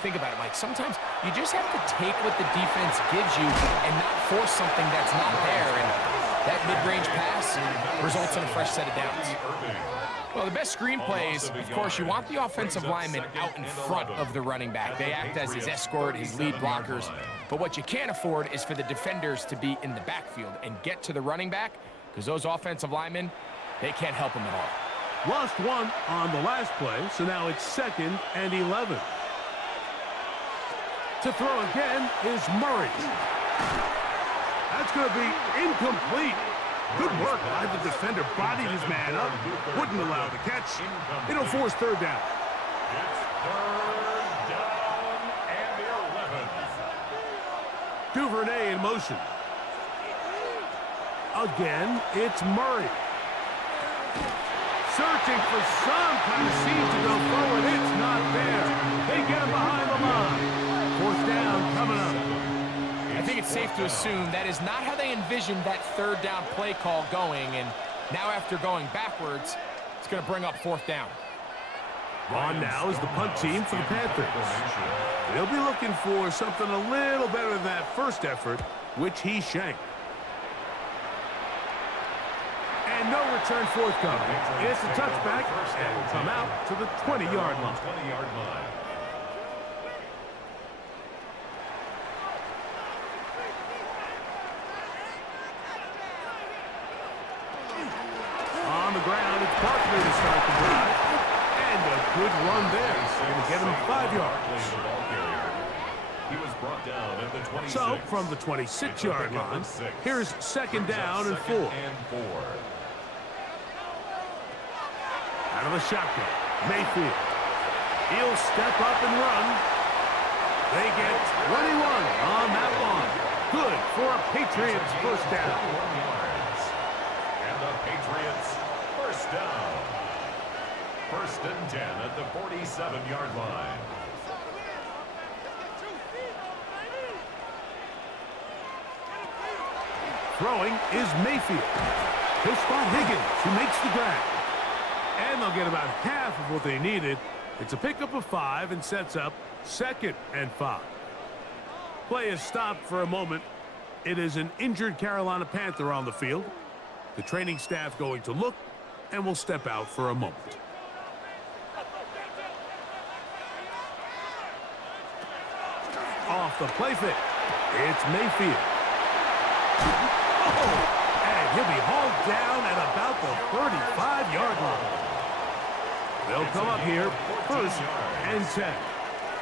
Think about it, Mike. Sometimes you just have to take what the defense gives you and not force something that's not there, and that mid-range pass results in a fresh set of downs. Well, the best screenplay is, of course, you want the offensive lineman out in front of the running back. They act as his escort, his lead blockers. But what you can't afford is for the defenders to be in the backfield and get to the running back, because those offensive linemen, they can't help him at all. Lost one on the last play, so now it's 2nd and 11. To throw again is Murray. That's going to be incomplete. Good work by the defender. Bodied his man up. Wouldn't allow the catch. It'll force third down. It's third down and 11. Duvernay in motion. Again, it's Murray. Searching for some kind of seam to go forward. It's not there. They get him behind the line. Fourth down coming up. I think it's safe to assume that is not how they envisioned that third down play call going, and now after going backwards, it's going to bring up fourth down. On now is the punt team for the Panthers. They'll be looking for something a little better than that first effort, which he shanked. And no return forthcoming. It's a touchback, and will come out to the 20-yard line. 20-yard line. On the ground, it's Barkley to start the drive. And a good run there. Going to get him 5 yards. He was brought down at the 26. So, from the 26-yard line, here's 2nd down and 4. Out of the shotgun, Mayfield. He'll step up and run. They get 21 on that one. Good for a Patriots first down. And the Patriots first down. 1st and 10 at the 47-yard line. Throwing is Mayfield. He'll spot Higgins, who makes the grab. And they'll get about half of what they needed. It's a pickup of 5 and sets up 2nd and 5. Play is stopped for a moment. It is an injured Carolina Panther on the field. The training staff going to look and will step out for a moment. Off the play fake. It's Mayfield. Oh, and he'll be hauled down at about the 35-yard line. They'll come up here 1st and 10.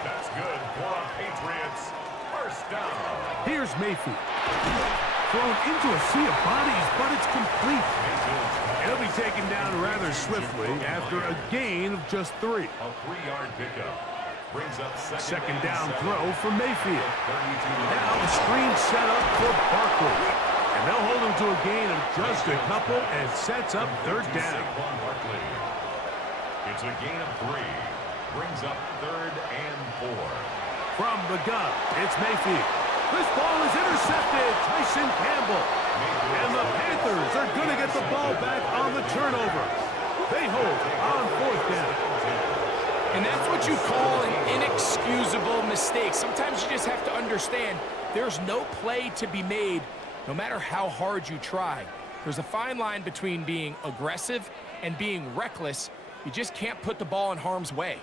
That's good for a Patriots first down. Here's Mayfield. Thrown into a sea of bodies, but it's complete. He'll be taken down rather swiftly after a gain of just 3. A 3-yard pickup. Brings up 2nd down throw for Mayfield. Now the screen set up for Barkley. And they'll hold him to a gain of just a couple and sets up 3rd down. It's a gain of 3. Brings up 3rd and 4. From the gun, it's Mayfield. This ball is intercepted. Tyson Campbell. And the Panthers are going to get the ball back on the turnover. They hold on 4th what you call an inexcusable mistake. Sometimes you just have to understand there's no play to be made, no matter how hard you try. There's a fine line between being aggressive and being reckless. You just can't put the ball in harm's way.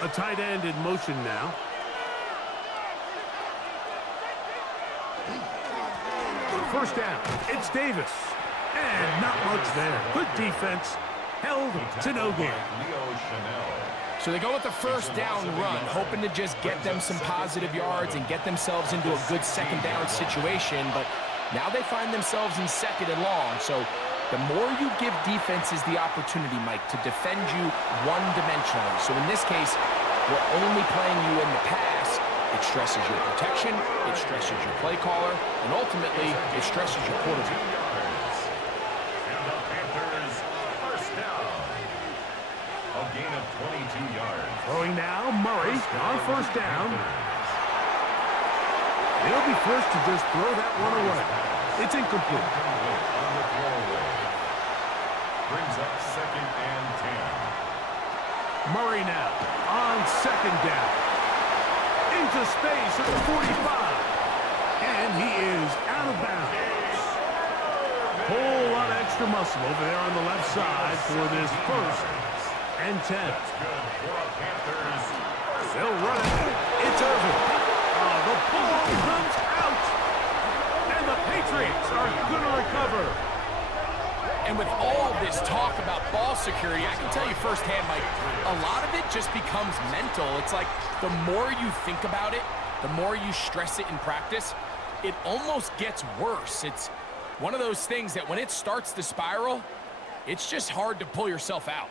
A tight end in motion now. First down, it's Davis. And not much there. Good defense. Held to no gain. So they go with the first down run, hoping to just get them some positive yards and get themselves into a good second down situation. But now they find themselves in second and long. So the more you give defenses the opportunity, Mike, to defend you one-dimensionally. So in this case, we're only playing you in the pass. It stresses your protection, it stresses your play caller, and ultimately, it stresses your quarterback. And the Panthers, first down. A gain of 22 yards. Throwing now, Murray on first down. He'll be forced to just throw that one away. It's incomplete. On the throwaway. Brings up second and 10. Murray now on second down. Into space at the 45. And he is out of bounds. Whole lot of extra muscle over there on the left side for this first and 10. That's good for the Panthers. They'll run it. It's Irvin. Oh, the ball comes out. And the Patriots are going to recover. And with all this talk about ball security, I can tell you firsthand, Mike, a lot of it just becomes mental. It's like the more you think about it, the more you stress it in practice, it almost gets worse. It's one of those things that when it starts to spiral, it's just hard to pull yourself out.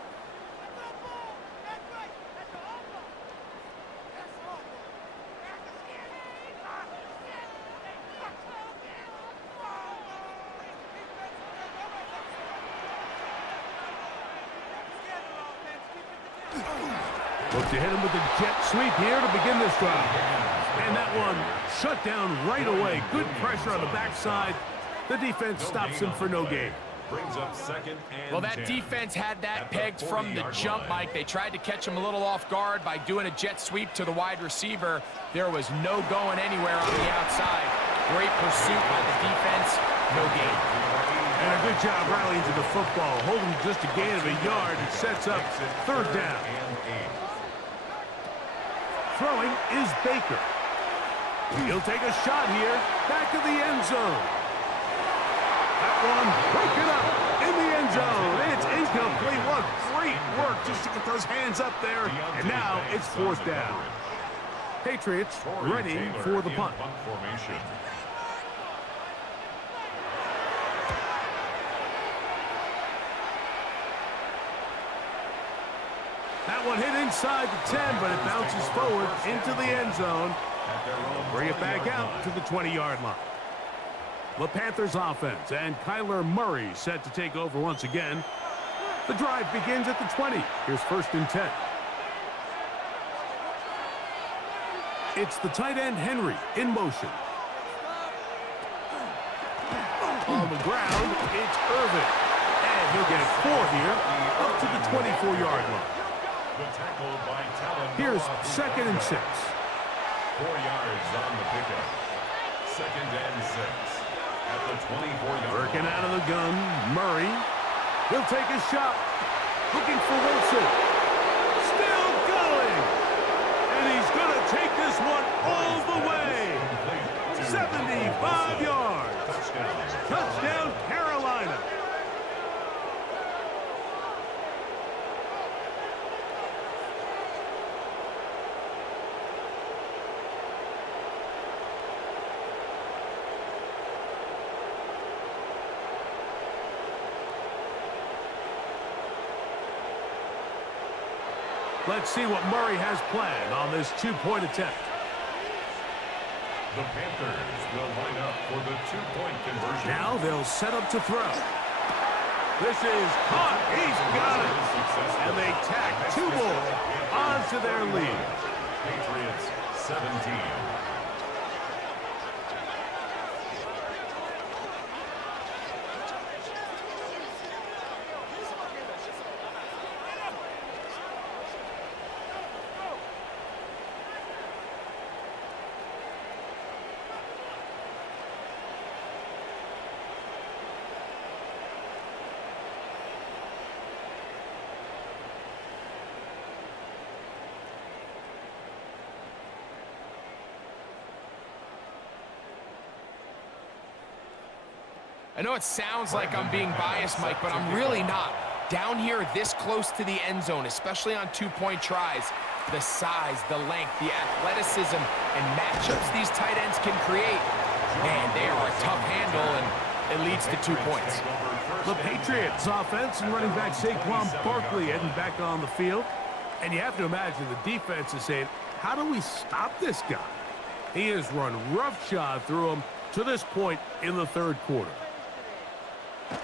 Look to hit him with a jet sweep here to begin this drive. And that one shut down right away. Good pressure on the backside. The defense stops him for no gain. Brings up second and Well, that 10. defense had that pegged from the jump, Mike. They tried to catch him a little off guard by doing a jet sweep to the wide receiver. There was no going anywhere on the outside. Great pursuit by the defense. No gain. And a good job rallying to the football. Holding just a gain of a yard. It sets up third down. Throwing is Baker. He'll take a shot here. Back of the end zone. That one broken up in the end zone. It's incomplete. What great work just to get those hands up there. And now it's fourth down. Patriots ready for the punt. Formation. That one hit inside the 10, but it bounces forward into the end zone. Bring it back out to the 20-yard line. The Panthers offense and Kyler Murray set to take over once again. The drive begins at the 20. Here's first and 10. It's the tight end Henry in motion. On the ground, it's Irvin. And he'll get 4 here up to the 24-yard line. Here's second and 6. 4 yards on the pickup. Second and 6 at the 24-yard line. Working out of the gun, Murray. He'll take a shot. Looking for Wilson. Still going. And he's going to take this one all the way. 75 yards. Touchdown, Carolina. Let's see what Murray has planned on this two-point attempt. The Panthers will line up for the two-point conversion. Now they'll set up to throw. This is caught. He's got it. And they tack 2 more onto their lead. Patriots 17. I know it sounds like I'm being biased, Mike, but I'm really not. Down here this close to the end zone, especially on two-point tries, the size, the length, the athleticism, and matchups these tight ends can create, man, they are a tough handle, and it leads to 2 points. The Patriots offense and running back Saquon Barkley heading back on the field. And you have to imagine the defense is saying, how do we stop this guy? He has run roughshod through him to this point in the third quarter. On a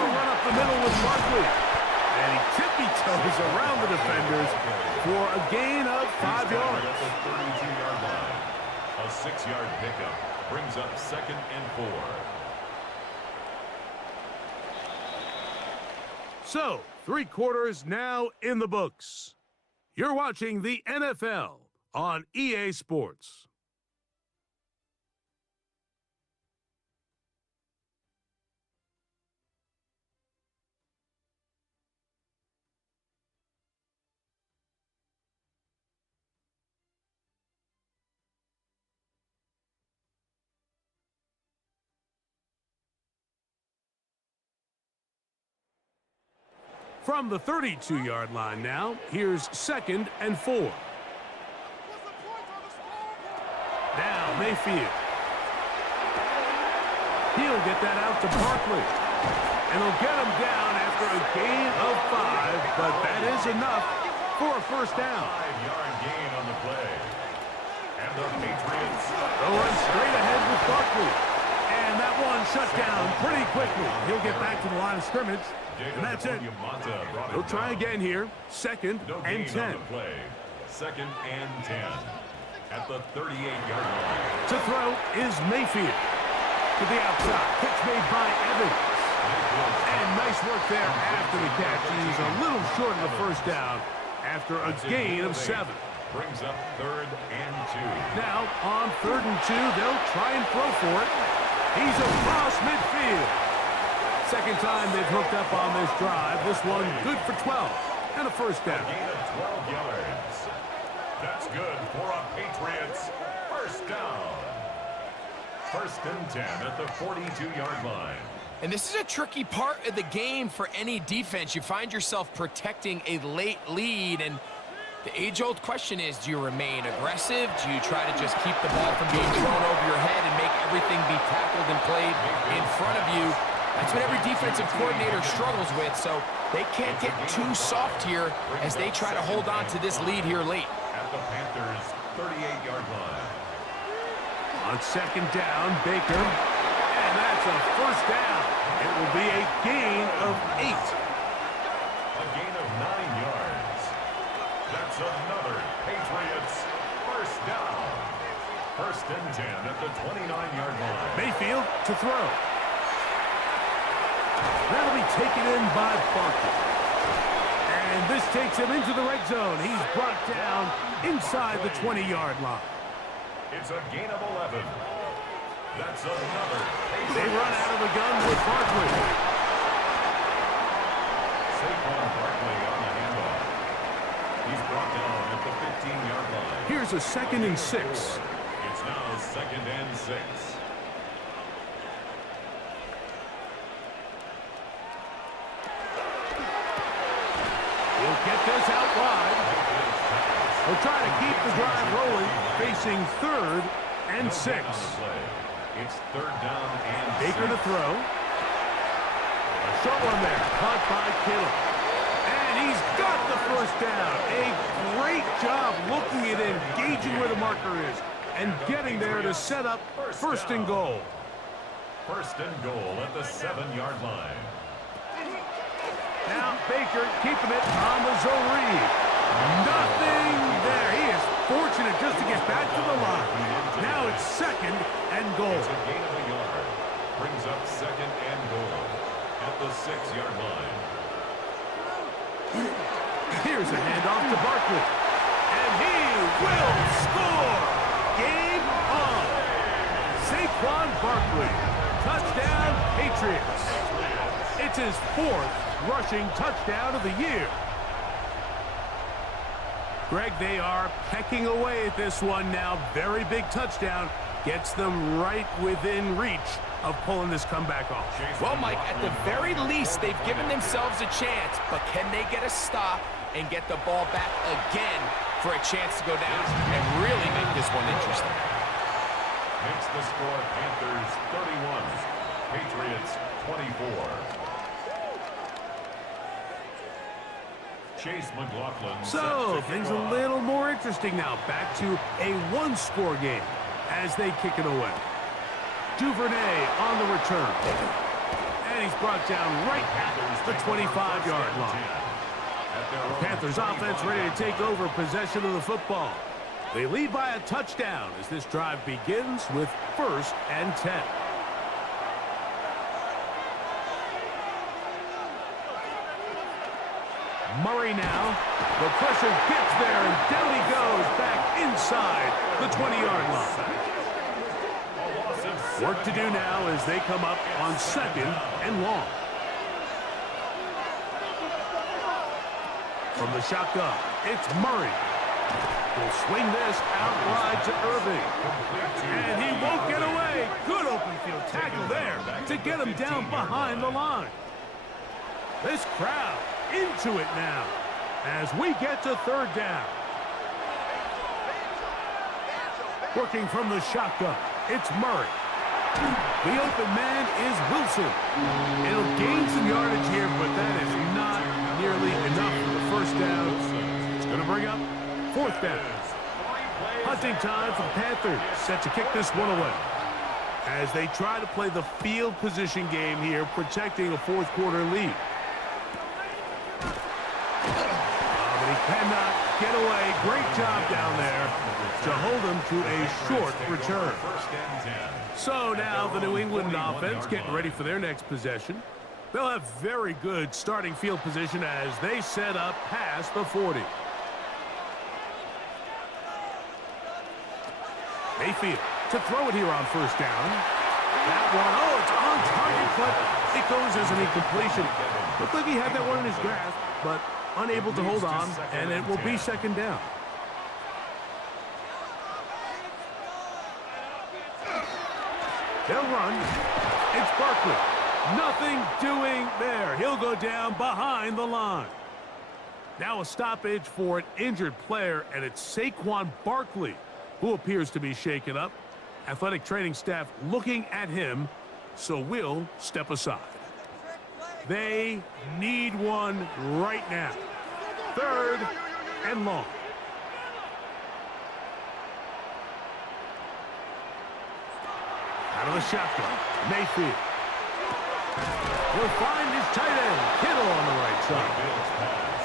run up the middle with Barkley. And he tippy-toes around the defenders for a gain of 5 yards. At the 32-yard line. A 6-yard pickup brings up 2nd and 4. So, 3 quarters now in the books. You're watching the NFL on EA Sports. From the 32-yard line now, here's 2nd and 4. Now Mayfield. He'll get that out to Barkley. And he'll get him down after a gain of 5, but that is enough for a first down. 5-yard gain on the play. And the Patriots They'll run straight ahead with Barkley. And that one shut down pretty quickly. He'll get back to the line of scrimmage. And that's it. He'll try again here. 2nd and 10. 2nd and 10. At the 38-yard line. To throw is Mayfield. To the outside. Catch made by Evans. And nice work there after the catch. He's a little short of the first down after a gain of 7. Brings up 3rd and 2. Now, on 3rd and 2, they'll try and throw for it. He's across midfield. Second time they've hooked up on this drive. This one good for 12 and a first down. Gain of 12 yards. That's good for a Patriots first down. 1st and 10 at the 42-yard line. And this is a tricky part of the game for any defense. You find yourself protecting a late lead, and the age-old question is, do you remain aggressive? Do you try to just keep the ball from being thrown over your head and make everything be tackled and played in front of you? That's what every defensive coordinator struggles with, so they can't get too soft here as they try to hold on to this lead here late. At the Panthers' 38-yard line. On 2nd down, Baker. And that's a first down. It will be a gain of 8. A gain of 9 yards. That's another Patriots first down. 1st and 10 at the 29-yard line. Mayfield to throw. That'll be taken in by Barkley. And this takes him into the red zone. He's brought down inside the 20-yard line. It's a gain of 11. That's another. They run out of the gun with Barkley. Saquon Barkley on the handoff. He's brought down at the 15-yard line. Here's a 2nd and 6. It's now 2nd and 6. He'll get this out wide. He'll try to keep the drive rolling, facing 3rd and 6. It's 3rd down and Baker 6. to throw. A short one there, caught by Kittle. And he's got the first down. A great job looking at engaging where the marker is and getting there to set up 1st and goal. 1st and goal at the 7-yard line. Now Baker keeping it on the zone read. Nothing there. fortunate just to get back to the line. Now it's 2nd and goal. It's a gain of a yard. Brings up 2nd and goal at the 6-yard line. Here's a handoff to Barkley. And he will score! Game on! Saquon Barkley. Touchdown, Patriots. It's his 4th rushing touchdown of the year. Greg, they are pecking away at this one now. Very big touchdown. Gets them right within reach of pulling this comeback off. Well, Mike, at the very least, they've given themselves a chance, but can they get a stop and get the ball back again for a chance to go down and really make this one interesting? Makes the score Panthers 31, Patriots 24. Chase McLaughlin. So, things a little more interesting now. Back to a one-score game as they kick it away. Duvernay on the return. And he's brought down right at the 25-yard line. The Panthers offense ready to take over possession of the football. They lead by a touchdown as this drive begins with 1st and 10. Murray now. The pressure gets there, and down he goes back inside the 20-yard line. Work to do now as they come up on 2nd and long. From the shotgun, it's Murray. He'll swing this out wide to Irving. And he won't get away. Good open field tackle there to get him down behind the line. This crowd into it now as we get to 3rd down. Working from the shotgun, it's Murray. The open man is Wilson. It'll gain some yardage here, but that is not nearly enough for the 1st down. It's going to bring up 4th down. Hunting time for the Panthers, set to kick this one away. As they try to play the field position game here, protecting a 4th quarter lead. But he cannot get away. Great job down there to hold him to a short return. So now the New England offense getting ready for their next possession. They'll have very good starting field position as they set up past the 40. Mayfield to throw it here on 1st down. That one, oh, it's on target, but it goes as an incompletion. Looked like he had that one in his grasp, but unable to hold on, and it will be 2nd down. They'll run. It's Barkley. Nothing doing there. He'll go down behind the line. Now a stoppage for an injured player, and it's Saquon Barkley who appears to be shaken up. Athletic training staff looking at him, so we'll step aside. They need one right now. 3rd and long. Out of the shotgun, Mayfield. He'll find his tight end, Kittle on the right side.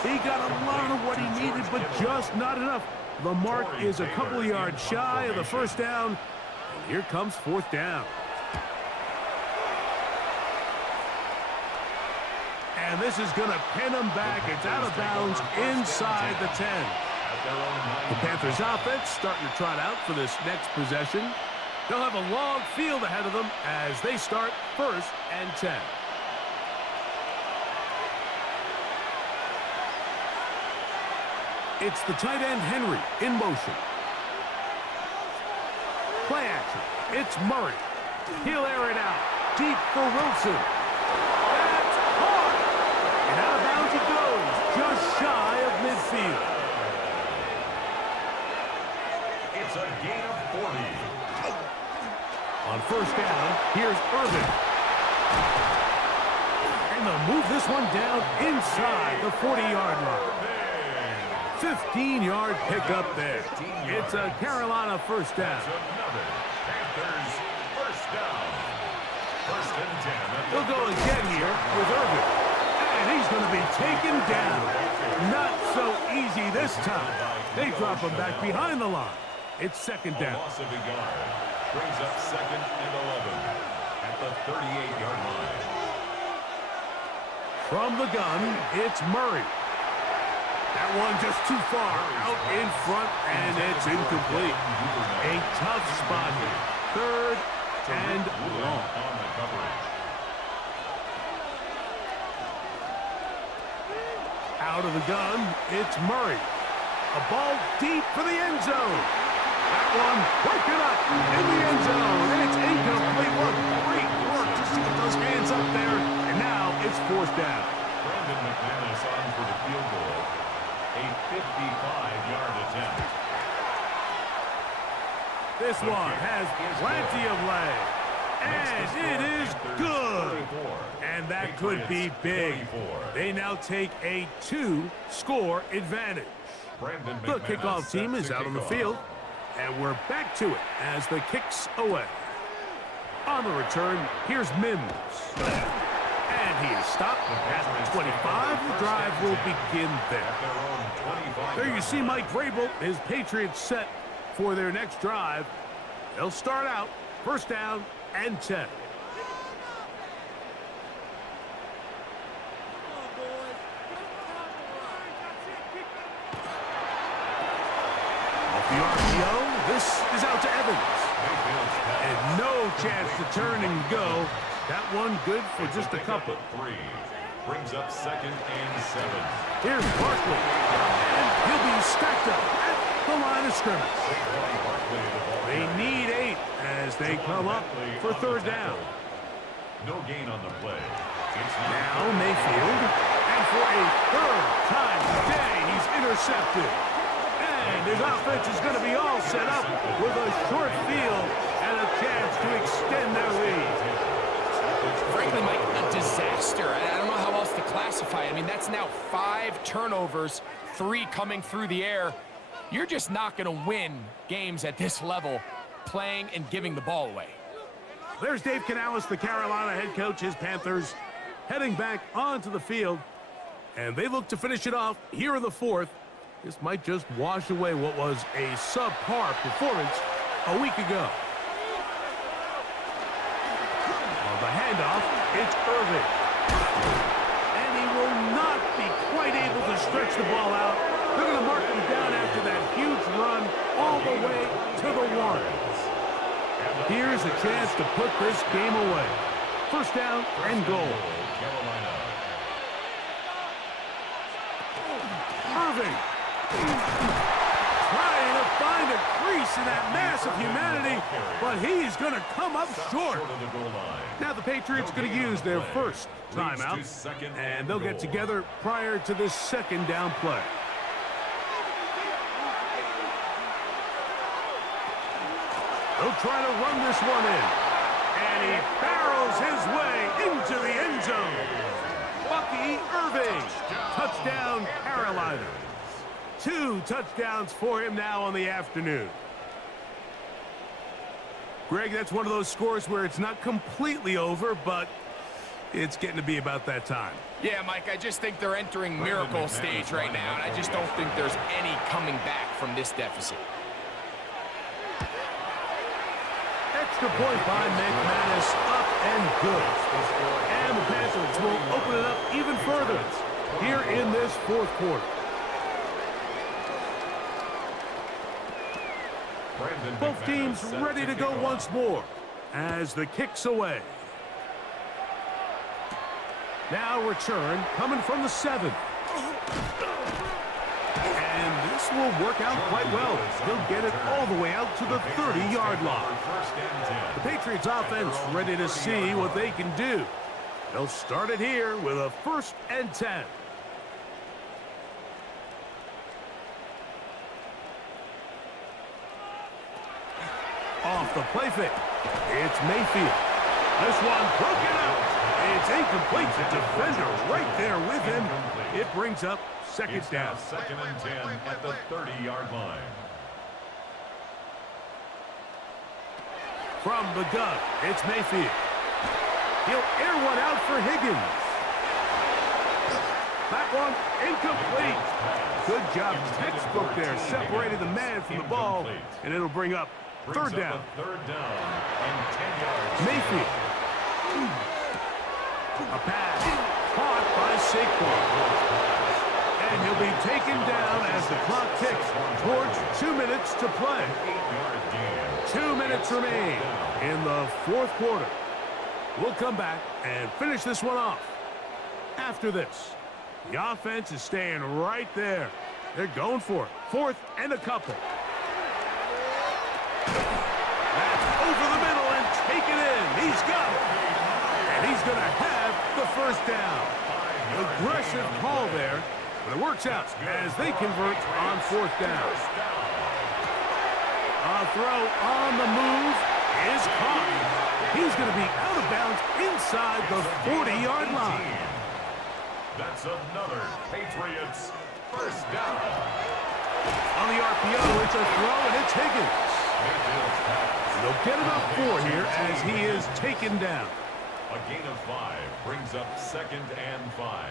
He got a lot of what he needed, but just not enough. The mark is a couple of yards shy of the 1st down. And here comes 4th down. And this is going to pin him back. It's out of bounds inside the 10. The Panthers offense starting to trot out for this next possession. They'll have a long field ahead of them as they start 1st and 10. It's the tight end Henry in motion. Play action. It's Murray. He'll air it out. Deep for Wilson. That's hard. And out of bounds it goes. Just shy of midfield. It's a gain of 40. On 1st down, here's Irving. And they'll move this one down inside the 40-yard line. 15-yard pickup there. It's a Carolina 1st down. Panthers 1st down. 1st and 10. They'll go again here with Irving. And he's going to be taken down. Not so easy this time. They drop him back behind the line. It's second down. Loss of a yard. Brings up second and 11 at the 38-yard line. From the gun, it's Murray. That one just too far out in front, and it's incomplete. A tough spot here. Third and long. On the coverage. Out of the gun, it's Murray. A ball deep for the end zone. That one broken up in the end zone, and it's incomplete. What great work to see those hands up there, and now it's fourth down. Brandon McManus on for the field goal. A 55-yard attempt. This one has plenty of leg. And it is good. And that could be big. They now take a 2-score advantage. The kickoff team is out on the field. And we're back to it as the kick's away. On the return, here's Mims. And he is stopped at the 25. The drive will begin there. There you see Mike Vrabel, his Patriots set for their next drive. They'll start out first down and 10. Off the RPO, this is out to Evans. And no chance to turn and go. That one good for just a couple. Brings up second and 7. Here's Barkley. And he'll be stacked up at the line of scrimmage. They need 8 as they come up for third down. No gain on the play. Now Mayfield. And for a third time today, he's intercepted. And his offense is going to be all set up with a short field and a chance to extend their lead. Frankly, Mike, a disaster. I don't know how else to classify it. I mean, that's now 5 turnovers, 3 coming through the air. You're just not going to win games at this level playing and giving the ball away. There's Dave Canales, the Carolina head coach. His Panthers heading back onto the field. And they look to finish it off here in the fourth. This might just wash away what was a subpar performance a week ago. On the handoff, it's Irving. And he will not be quite able to stretch the ball out. They're going to mark him down after that huge run all the way to the 1. Here's a chance to put this game away. First down and goal. Irving trying to find a crease in that mass of humanity, but he's going to come up short. Now the Patriots going to use their first timeout, and they'll get together prior to this second down play. They'll try to run this one in, and he barrels his way into the end zone. Bucky Irving, touchdown Carolina. 2 touchdowns for him now on the afternoon. Greg, that's one of those scores where it's not completely over, but it's getting to be about that time. Yeah, Mike, I just think they're entering miracle stage right now, and I just don't think there's any coming back from this deficit. Extra point by McManus, up and good. And the Panthers will open it up even further here in this fourth quarter. Both teams ready to go once more as the kick's away. Now return coming from the 7. And this will work out quite well. He'll get it all the way out to the 30-yard line. The Patriots offense ready to see what they can do. They'll start it here with a 1st and 10. Off the play fake. It's Mayfield. This one broken out. It's incomplete. The defender right there with him. It brings up second down. Second and 10 at the 30-yard line. From the gun, it's Mayfield. He'll air one out for Higgins. That one incomplete. Good job. Textbook there. Separated the man from the ball, and it'll bring up third down. Third down and 10 yards. Mayfield. A pass caught by Saquon. And he'll be taken down as the clock ticks towards 2 minutes to play. 2 minutes remain in the fourth quarter. We'll come back and finish this one off. After this, the offense is staying right there. They're going for it. Fourth and a couple. That's over the middle and taken in. He's got it. And he's going to have the first down. Aggressive call there, but it works out as they convert on fourth down. A throw on the move is caught. He's going to be out of bounds inside the 40-yard line. That's another Patriots first down. On the RPO, it's a throw, and it's Higgins. They'll get about 4 here as he is taken down. A gain of 5 brings up 2nd and 5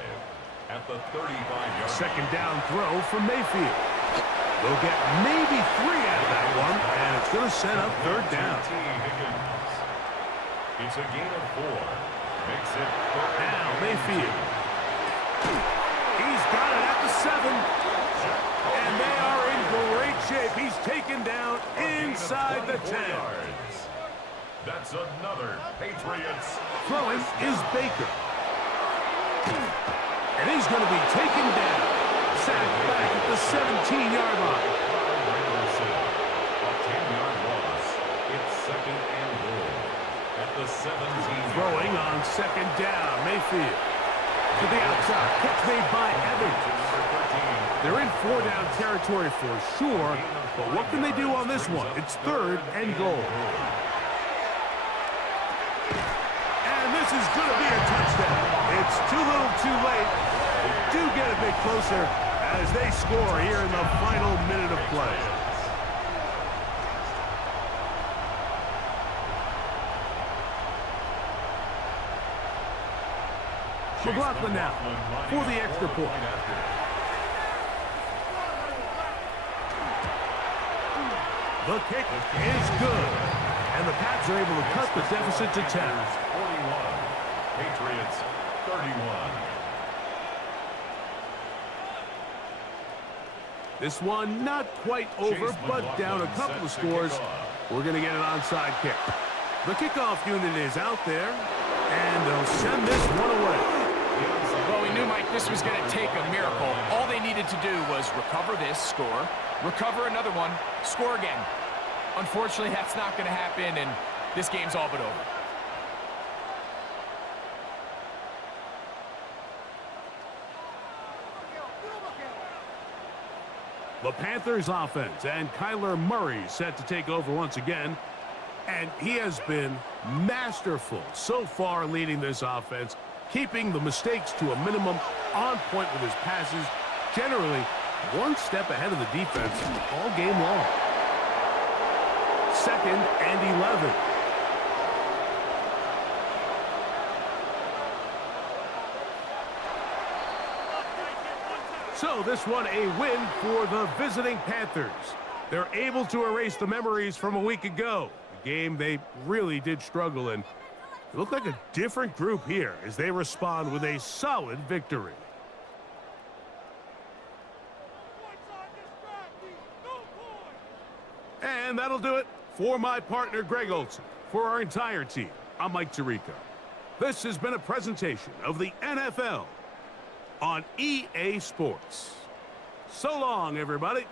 at the 35-yard. Second down throw from Mayfield. They'll get maybe 3 out of that one, and it's going to set up third down. It's a gain of 4. Makes it now Mayfield. He's got it at the 7. And they are in great shape. He's taken down inside the 10. That's another Patriots. Throwing is Baker. And he's going to be taken down. Sacked back at the 17-yard line. A 10-yard loss. It's 2nd and goal at the 17. Throwing on second down. Mayfield to the outside. Catch made by Evans. They're in 4-down territory for sure, but what can they do on this one? It's 3rd and goal. And this is going to be a touchdown. It's too little too late. They do get a bit closer as they score here in the final minute of play. McLaughlin now for the extra point. The kick is good. And the Pats are able to cut the deficit to 10. 41. Patriots 31. This one not quite over, but down a couple of scores. We're going to get an onside kick. The kickoff unit is out there, and they'll send this one away. Well, we knew, Mike, this was going to take a miracle. All they needed to do was recover this, score, recover another one, score again. Unfortunately, that's not going to happen, and this game's all but over. The Panthers offense and Kyler Murray set to take over once again. And he has been masterful so far leading this offense, keeping the mistakes to a minimum, on point with his passes, generally one step ahead of the defense all game long. 2nd and 11. So this one a win for the visiting Panthers. They're able to erase the memories from a week ago. A game they really did struggle in. It looked like a different group here as they respond with a solid victory. And that'll do it for my partner, Greg Olson. For our entire team, I'm Mike Tirico. This has been a presentation of the NFL on EA Sports. So long, everybody.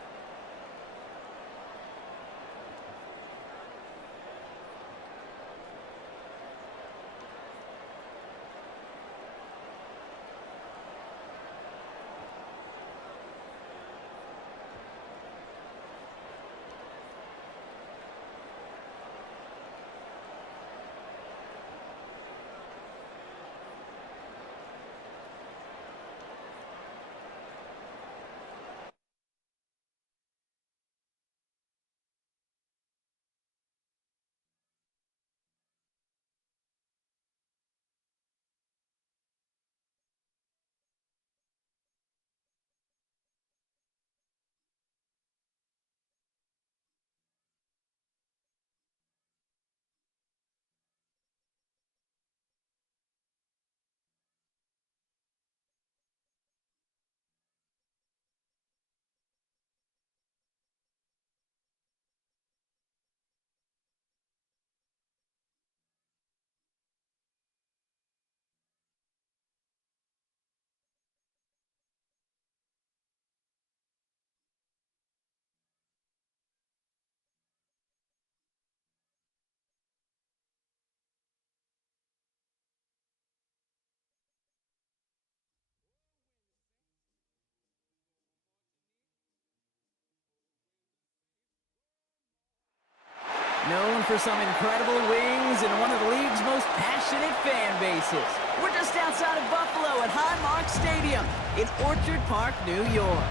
known for some incredible wings and one of the league's most passionate fan bases. We're just outside of Buffalo at Highmark Stadium in Orchard Park, New York.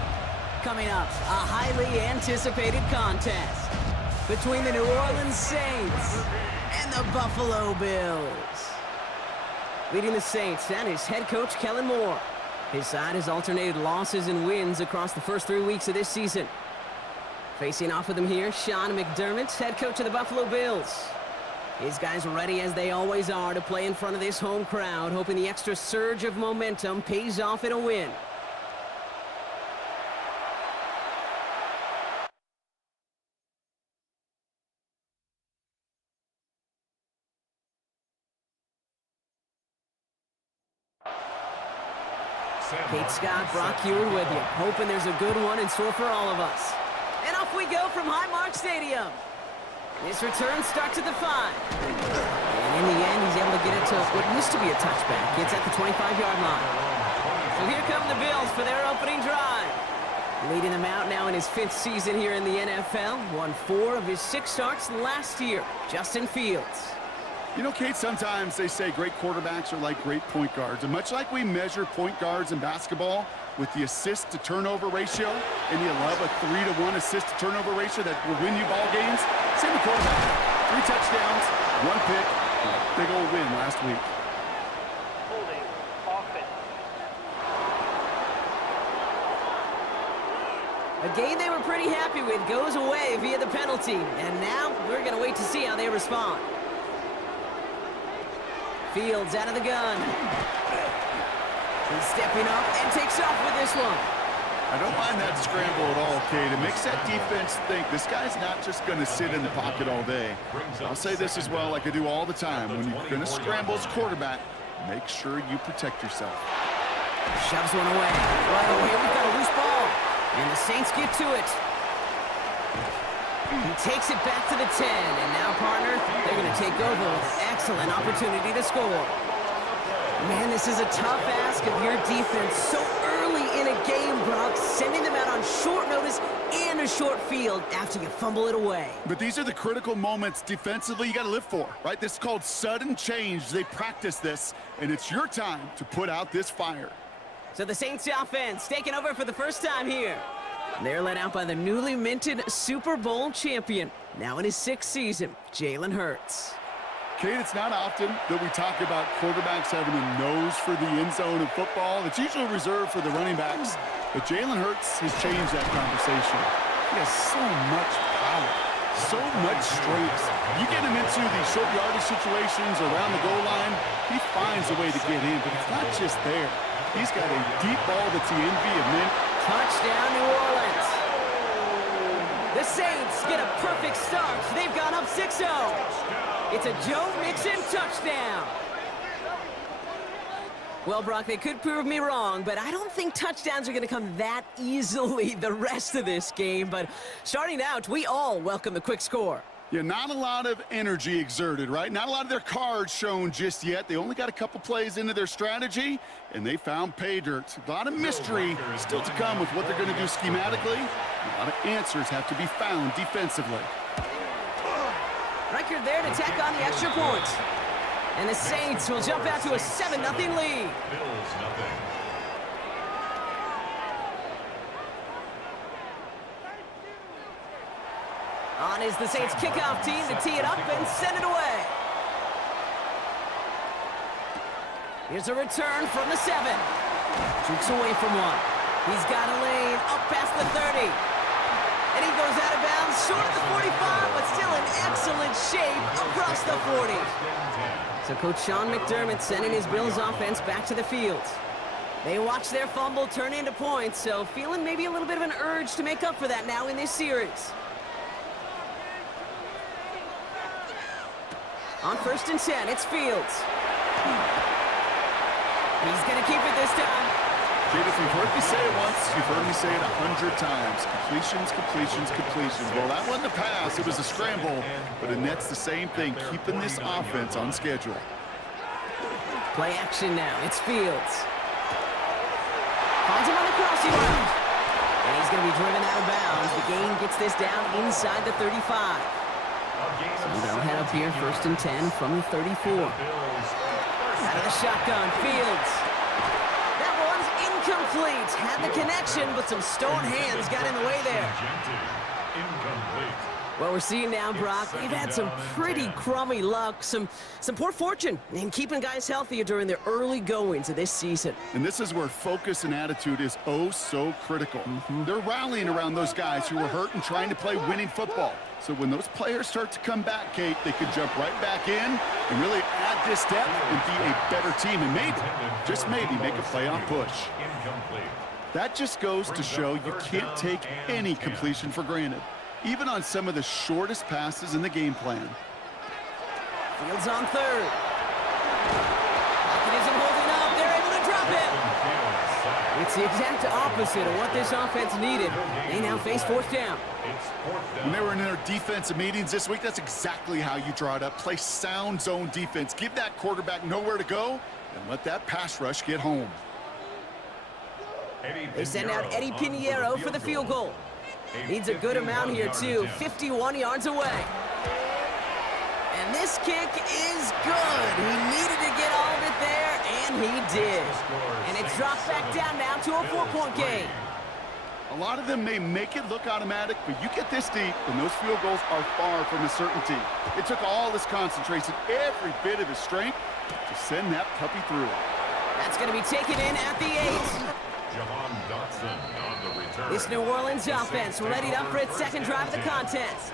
Coming up, a highly anticipated contest between the New Orleans Saints and the Buffalo Bills. Leading the Saints, that is head coach Kellen Moore. His side has alternated losses and wins across the first 3 weeks of this season. Facing off with him here, Sean McDermott, head coach of the Buffalo Bills. His guys ready as they always are to play in front of this home crowd, hoping the extra surge of momentum pays off in a win. Kate Scott, Brock Heward with you, hoping there's a good one in store for all of us. And off we go from Highmark Stadium. This return starts at the 5. And in the end, he's able to get it to what used to be a touchback. It's at the 25-yard line. So here come the Bills for their opening drive. Leading them out now in his 5th season here in the NFL. Won 4 of his 6 starts last year. Justin Fields. You know, Kate, sometimes they say great quarterbacks are like great point guards. And much like we measure point guards in basketball with the assist-to-turnover ratio, and you love a 3-to-1 assist-to-turnover ratio that will win you ball games, same with quarterback. 3 touchdowns, 1 pick, big old win last week. Holding offense. A game they were pretty happy with goes away via the penalty. And now we're going to wait to see how they respond. Fields out of the gun. He's stepping up and takes off with this one. I don't mind that scramble at all, Kate. It makes that defense think this guy's not just going to sit in the pocket all day. I'll say this as well, like I do all the time. When you're going to scramble as quarterback, make sure you protect yourself. Shoves one away. Right away, we've got a loose ball. And the Saints get to it. He takes it back to the 10, and now, partner, they're going to take over with an excellent opportunity to score. Man, this is a tough ask of your defense so early in a game, Brock, sending them out on short notice and a short field after you fumble it away. But these are the critical moments defensively you got to live for, right? This is called sudden change. They practice this, and it's your time to put out this fire. So the Saints offense taking over for the first time here. They're led out by the newly minted Super Bowl champion, now in his 6th season, Jalen Hurts. Kate, it's not often that we talk about quarterbacks having a nose for the end zone in football. It's usually reserved for the running backs, but Jalen Hurts has changed that conversation. He has so much power, so much strength. You get him into these short yardage situations around the goal line, he finds a way to get in, but it's not just there. He's got a deep ball that's the envy of men. Touchdown, New Orleans. The Saints get a perfect start. They've gone up 6-0. It's a Joe Mixon touchdown. Well, Brock, they could prove me wrong, but I don't think touchdowns are going to come that easily the rest of this game. But starting out, we all welcome the quick score. Yeah, not a lot of energy exerted, right? Not a lot of their cards shown just yet. They only got a couple plays into their strategy, and they found pay dirt. A lot of mystery still to come with what they're going to do schematically. A lot of answers have to be found defensively. Record there to tack on the extra point. And the Saints will jump out to a 7-0 lead. Bills nothing. On is the Saints kickoff team to tee it up and send it away. Here's a return from the 7. Jukes away from one. He's got a lane up past the 30. And he goes out of bounds short of the 45, but still in excellent shape across the 40. So Coach Sean McDermott sending his Bills offense back to the field. They watch their fumble turn into points, so feeling maybe a little bit of an urge to make up for that now in this series. On 1st and 10, it's Fields. He's going to keep it this time. Kate, if you've heard me say it once, you've heard me say it 100 times. Completions, completions, completions. Well, that wasn't a pass. It was a scramble. But it nets the same thing, keeping this offense on schedule. Play action now. It's Fields. Finds him on the crossing route. And he's going to be driven out of bounds. The gain gets this down inside the 35. So they'll head up here, 1st and 10 from the 34. Out of the shotgun, Fields. That one's incomplete. Had the connection, but some stone hands got in the way there. What we're seeing now, Brock, we've had some pretty crummy luck, some poor fortune in keeping guys healthier during their early goings of this season. And this is where focus and attitude is oh so critical. They're rallying around those guys who were hurt and trying to play winning football. So when those players start to come back, Kate, they could jump right back in and really add this step and be a better team and maybe, just maybe, make a playoff push. That just goes to show you can't take any completion for granted, even on some of the shortest passes in the game plan. Fields on 3rd. Lockett isn't holding up. They're able to drop it. It's the exact opposite of what this offense needed. They now face 4th down. When they were in their defensive meetings this week, that's exactly how you draw it up. Play sound zone defense. Give that quarterback nowhere to go and let that pass rush get home. They send out Eddie Pinheiro for the field goal. Needs a good amount here, too. 51 yards away. And this kick is good. He needed to get all of it there, and he did. And it's dropped back down now to a 4-point game. A lot of them may make it look automatic, but you get this deep, and those field goals are far from a certainty. It took all his concentration, every bit of his strength, to send that puppy through. That's going to be taken in at the 8. This New Orleans offense readied up for its 2nd drive of the contest.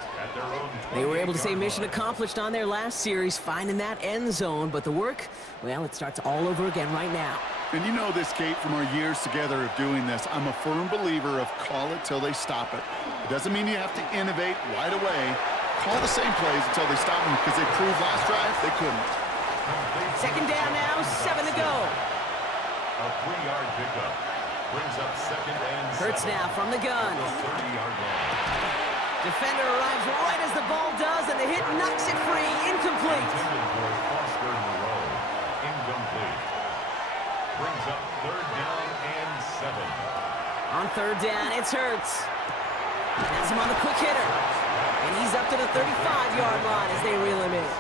They were able to say mission accomplished on their last series, finding that end zone, but the work, well, it starts all over again right now. And you know this, Kate, from our years together of doing this. I'm a firm believer of call it till they stop it. It doesn't mean you have to innovate right away. Call the same plays until they stop them, because they proved last drive they couldn't. 2nd down now, 7 to go. A 3-yard pickup brings up 2nd and 7. Hurts now from the gun. 30-yard line. Defender arrives right as the ball does, and the hit knocks it free. Incomplete. Intended for Foster Moreau. Incomplete. Brings up 3rd down and 7. On 3rd down, it's Hurts. Has him on the quick hitter. And he's up to the 35-yard line as they reel him in.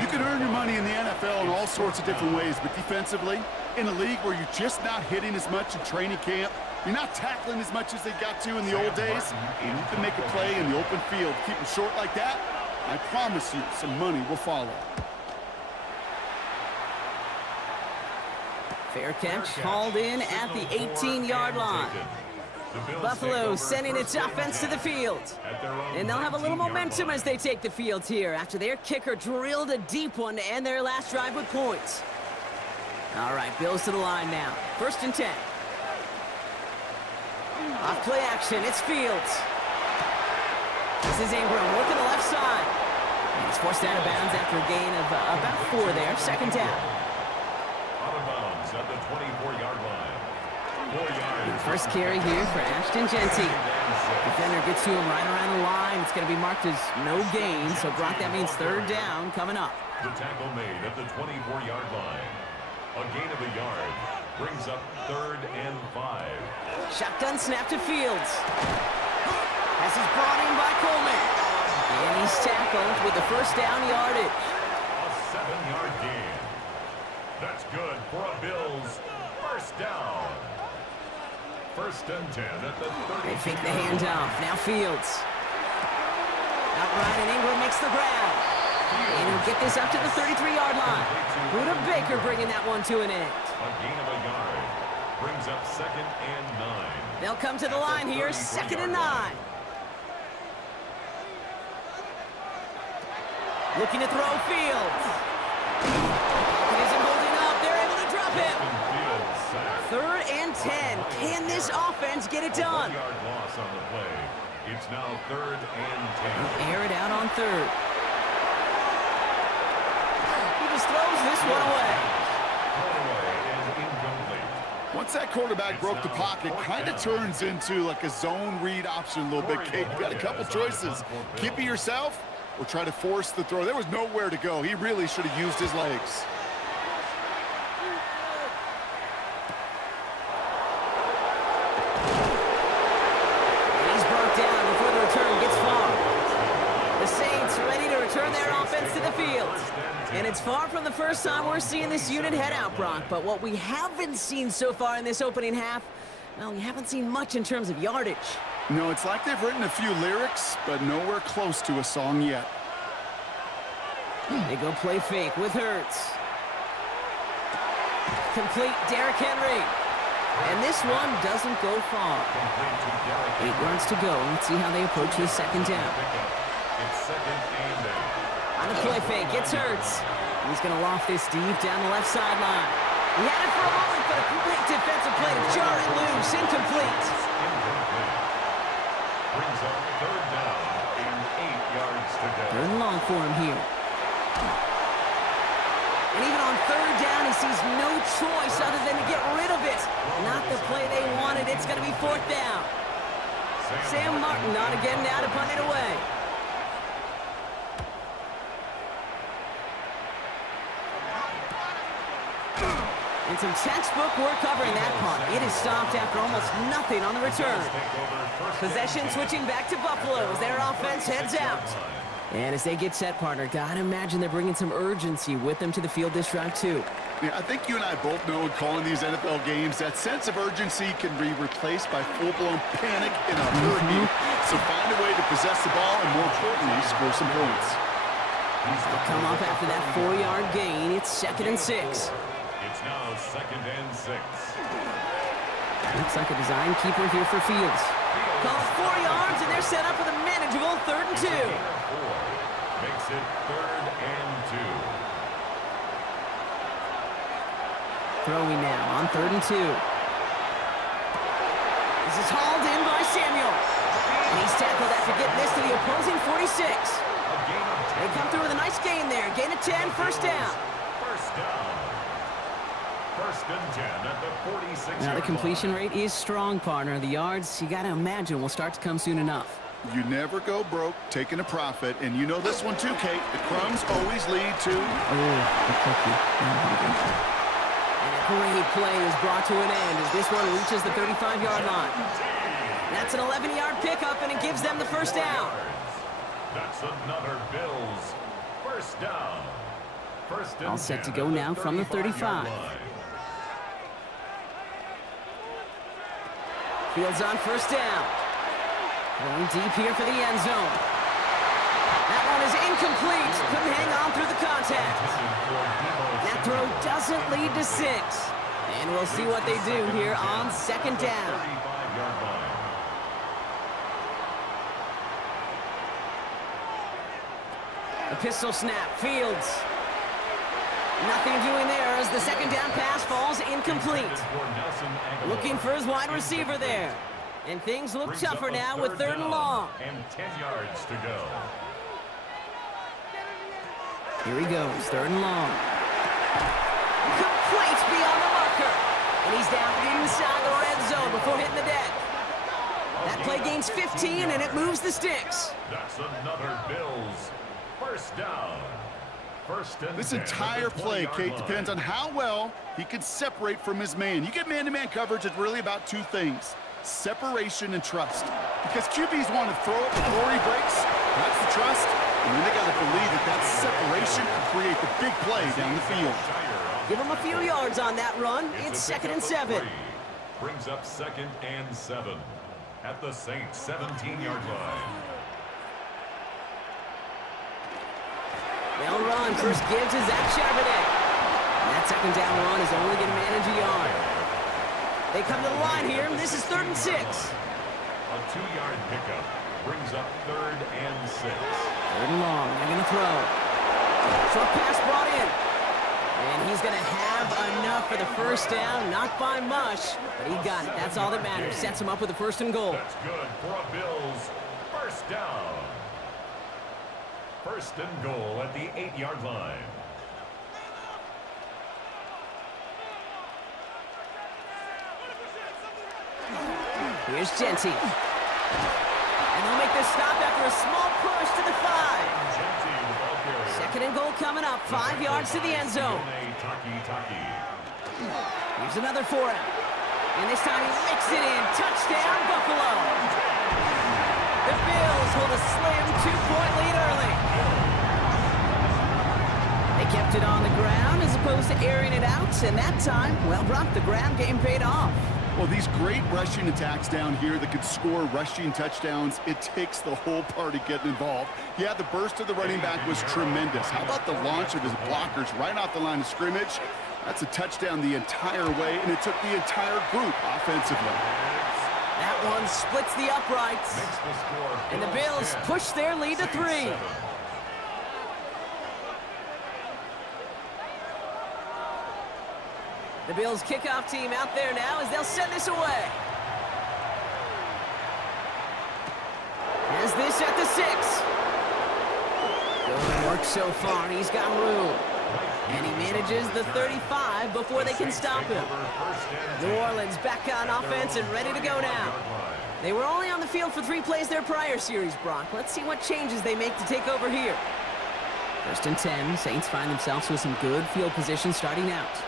You can earn your money in the NFL in all sorts of different ways, but defensively, in a league where you're just not hitting as much in training camp, you're not tackling as much as they got to in the old days, and you can make a play in the open field, keep them short like that, I promise you some money will follow. Fair catch hauled in at the 18-yard line. Buffalo sending its offense to the field. And they'll have a little momentum as they take the field here after their kicker drilled a deep one to end their last drive with points. All right, Bills to the line now. 1st and 10. Off play action, it's Fields. This is Ingram working the left side. And he's forced out of bounds after a gain of about 4 there. 2nd down. Out of bounds at the 24-yard line. 4 yards. First carry here for Ashton Genty. Defender gets to him right around the line. It's going to be marked as no gain. So, Brock, that means 3rd down coming up. The tackle made at the 24-yard line. A gain of a yard brings up 3rd and 5. Shotgun snap to Fields. Pass is brought in by Coleman. And he's tackled with the 1st down yardage. A 7-yard gain. That's good for a Bills 1st down. 1st and 10 at the 30. They fake the handoff. Now Fields. Outright, and Ingram makes the grab. And he'll get this up to the 33-yard line. Buda Baker bringing that one to an end. A gain of a yard brings up 2nd and 9. They'll come to the line here, 2nd and 9. Looking to throw Fields. It isn't holding up. They're able to drop him. 3rd and 10. Can this offense get it done? 1-yard loss on the play. It's now 3rd and 10. Air it out on 3rd. He just throws this one away. Once that quarterback broke the pocket, kind of turns into like a zone read option a little bit, Kate. You got a couple choices. Keep it yourself or try to force the throw. There was nowhere to go. He really should have used his legs. And he's brought down before the return gets far. The same And it's far from the first time we're seeing this unit head out, Brock. But what we haven't seen so far in this opening half, well, we haven't seen much in terms of yardage. No, it's like they've written a few lyrics, but nowhere close to a song yet. They go play fake with Hurts. Complete Derrick Henry. And this one doesn't go far. 8 yards to go. Let's see how they approach this second down. On the play fake, it's Hurts. He's going to loft this deep down the left sideline. He had it for a moment, but a great defensive play to jar it loose. Incomplete. Brings up third down and 8 yards to go. Third and long for him here. And even on third down, he sees no choice other than to get rid of it. Not the play they wanted. It's going to be fourth down. Sam Martin not again now to punt it away. And some textbook work covering that punt. It is stopped after almost nothing on the return. Possession switching back to Buffalo as their offense heads out. And as they get set, partner, gotta imagine they're bringing some urgency with them to the field this drive, too. Yeah, I think you and I both know in calling these NFL games, that sense of urgency can be replaced by full-blown panic in a hurry. So find a way to possess the ball and, more importantly, score some points. They'll come up after that 4-yard gain. It's 2nd and 6. It's now 2nd and 6. Looks like a design keeper here for Fields. Call it 4 yards, and they're set up with a manageable 3rd and 2. Makes it 3rd and 2. Throwing now on 3rd and 2. This is hauled in by Samuel. And he's tackled after getting this to the opposing 46. They come through with a nice gain there. Gain of 10, first down. First down. 1st and 10 at the 46. Now the completion rate is strong, partner. The yards, you gotta imagine, will start to come soon enough. You never go broke taking a profit, and you know this one too, Kate. The crumbs always lead to... And a great play is brought to an end as this one reaches the 35-yard line. That's an 11-yard pickup, and it gives them the first down. That's another Bills first down. First and All set to 10 go at now from the 35. line. Fields on first down. Going deep here for the end zone. That one is incomplete. Couldn't hang on through the contact. That throw doesn't lead to 6. And we'll see what they do here on 2nd down. 35-yard line. A pistol snap. Fields. Nothing doing there as the 2nd down pass falls incomplete. Looking for his wide receiver there. And things look tougher now with 3rd and long. And 10 yards to go. Here he goes, 3rd and long. Complete beyond the marker. And he's down inside the red zone before hitting the deck. That play gains 15 and it moves the sticks. That's another Bills first down. First and This 10 entire at the play, 20-yard Kate, line. depends on how well he can separate from his man. You get man-to-man coverage, it's really about 2 things. Separation and trust. Because QBs want to throw it before he breaks. That's the trust. And then they got to believe that that separation can create the big play down the field. Give him a few yards on that run. It's a 2nd and pickup of 7. 3. Brings up 2nd and 7 at the Saints 17-yard line. They'll run. First give to Zach Charbonnet. That 2nd down run is only going to manage a yard. They come to the line here. This is 3rd and 6. A 2-yard pickup brings up 3rd and 6. 3rd and long. They're going to throw. Short pass brought in. And he's going to have enough for the first down. Not by much, but he got it. That's all that matters. Sets him up with a 1st and goal. That's good for a Bills first down. 1st and goal at the 8-yard line. Here's Genty. And they'll make this stop after a small push to the 5. 2nd and goal coming up. 5 yards to the end zone. Here's another for him. And this time he licks it in. Touchdown, Buffalo. The Bills hold a slim 2-point lead early. Kept it on the ground as opposed to airing it out, and that time, well, Brock, the ground game paid off. Well, these great rushing attacks down here that could score rushing touchdowns, it takes the whole party getting involved. Yeah, the burst of the running back was tremendous. How about the launch of his blockers right off the line of scrimmage? That's a touchdown the entire way, and it took the entire group offensively. That one splits the uprights, and the Bills push their lead to 3. The Bills kickoff team out there now as they'll send this away. Has this at the 6. Good work so far. He's got room. And he manages the 35 before they can stop him. New Orleans back on offense and ready to go now. They were only on the field for 3 plays their prior series, Brock. Let's see what changes they make to take over here. 1st and 10. Saints find themselves with some good field position starting out.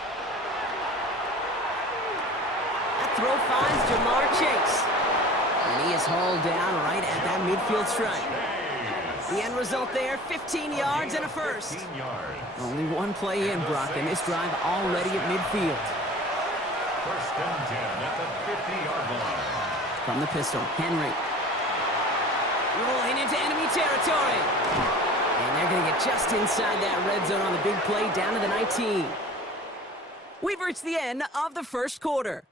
Throw finds Jamar Chase. And he is hauled down right at that midfield stripe. The end result there, 15 yards and a first. Only one play in, Brock, and this drive already at midfield. 1st and 10 at the 50-yard line. From the pistol, Henry. Rolling into enemy territory. And they're going to get just inside that red zone on the big play down to the 19. We've reached the end of the first quarter.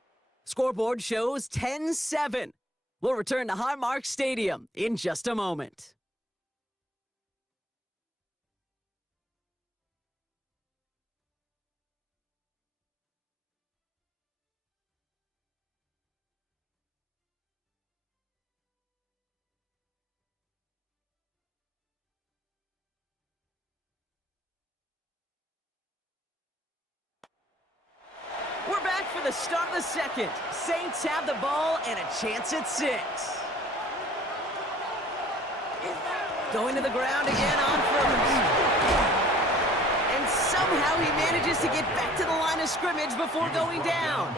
Scoreboard shows 10-7. We'll return to Highmark Stadium in just a moment. We're back for the start of the second. Saints have the ball and a chance at 6. Going to the ground again on first. And somehow he manages to get back to the line of scrimmage before going down.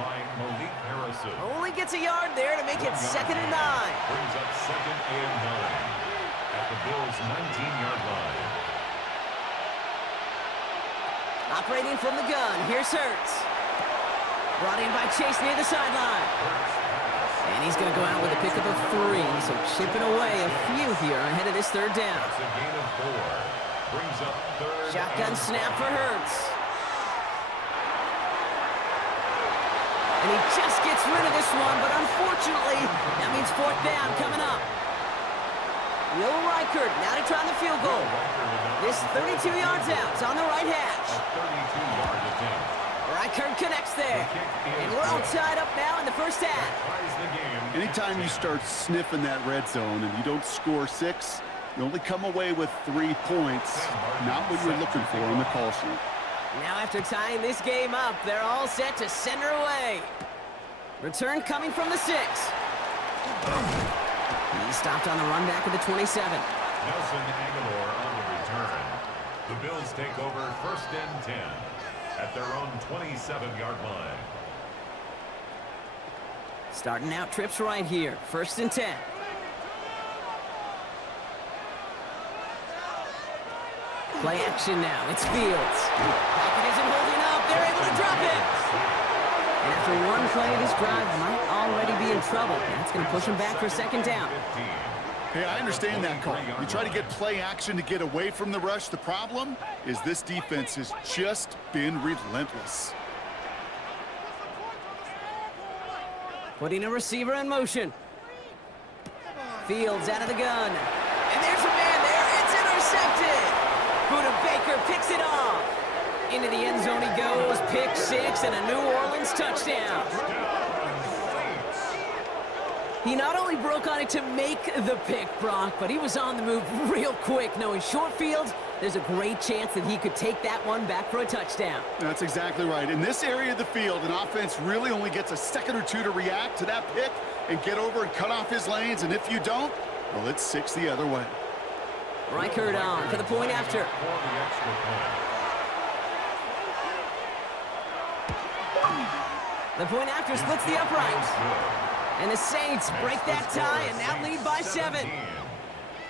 Only gets a yard there to make it 2nd and 9. Brings up 2nd and 9 at the Bills' 19-yard line. Operating from the gun, here's Hurts. Brought in by Chase near the sideline. And he's going to go out with a pickup of 3, so chipping away a few here ahead of this 3rd down. That's a gain of 4. Brings up 3rd. Shotgun snap for Hurts. And he just gets rid of this one, but unfortunately, that means 4th down coming up. Will Reichert now to try the field goal. This 32 yards out. It's on the right hash. A 32-yard attempt. Reichert connects there. And we're all tied up now in the first half. Anytime you start sniffing that red zone and you don't score 6, you only come away with 3 points. Not what you're looking for in the call sheet. Now after tying this game up, they're all set to send her away. Return coming from the 6. He stopped on the run back of the 27. Nelson Aguilar on the return. The Bills take over 1st and 10 at their own 27-yard line. Starting out trips right here. 1st and 10. Play action now. It's Fields. Hackett isn't holding up. They're able to drop it. And after one play, this drive might already be in trouble. That's going to push him back for 2nd down. Hey, I understand that call. You try to get play action to get away from the rush. The problem is this defense has just been relentless. Putting a receiver in motion. Fields out of the gun. And there's a man there. It's intercepted. Buda Baker picks it off. Into the end zone he goes. Pick 6 and a New Orleans touchdown. He not only broke on it to make the pick, Brock, but he was on the move real quick. Knowing short field, there's a great chance that he could take that one back for a touchdown. That's exactly right. In this area of the field, an offense really only gets a second or two to react to that pick and get over and cut off his lanes. And if you don't, well, it's 6 the other way. Reichert on for the point after. The point after splits the uprights. And the Saints break that tie and now lead by 7.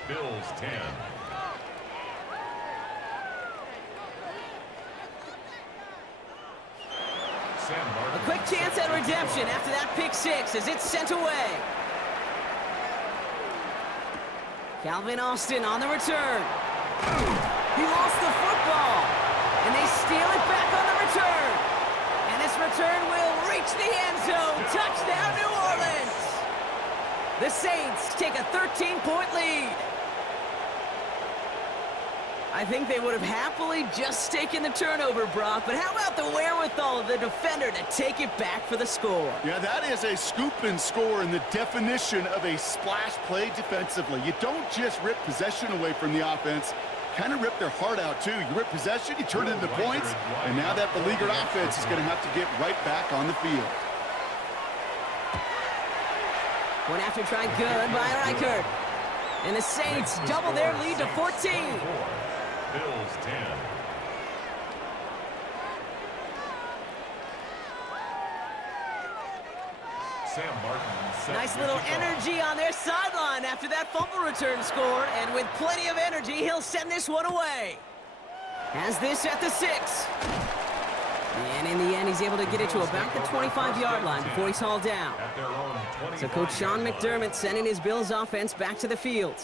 Bills 10. A quick chance at redemption after that pick six as it's sent away. Calvin Austin on the return. He lost the football, and they steal it back on the return. And this return will reach the end zone. Touchdown, New Orleans. The Saints take a 13-point lead. I think they would have happily just taken the turnover, Brock, but how about the wherewithal of the defender to take it back for the score? Yeah, that is a scoop and score in the definition of a splash play defensively. You don't just rip possession away from the offense, kind of rip their heart out too. You rip possession, you turn it into points, and now that beleaguered offense is going to have to get right back on the field. One after try good by Reichert. And the Saints double their lead to 14. Bills 10. Sam Martin. Nice little energy on their sideline after that fumble return score. And with plenty of energy, he'll send this one away. Has this at the 6. And in the end, he's able to get it to about the 25-yard line before he's hauled down. So Coach Sean McDermott sending his Bills offense back to the field.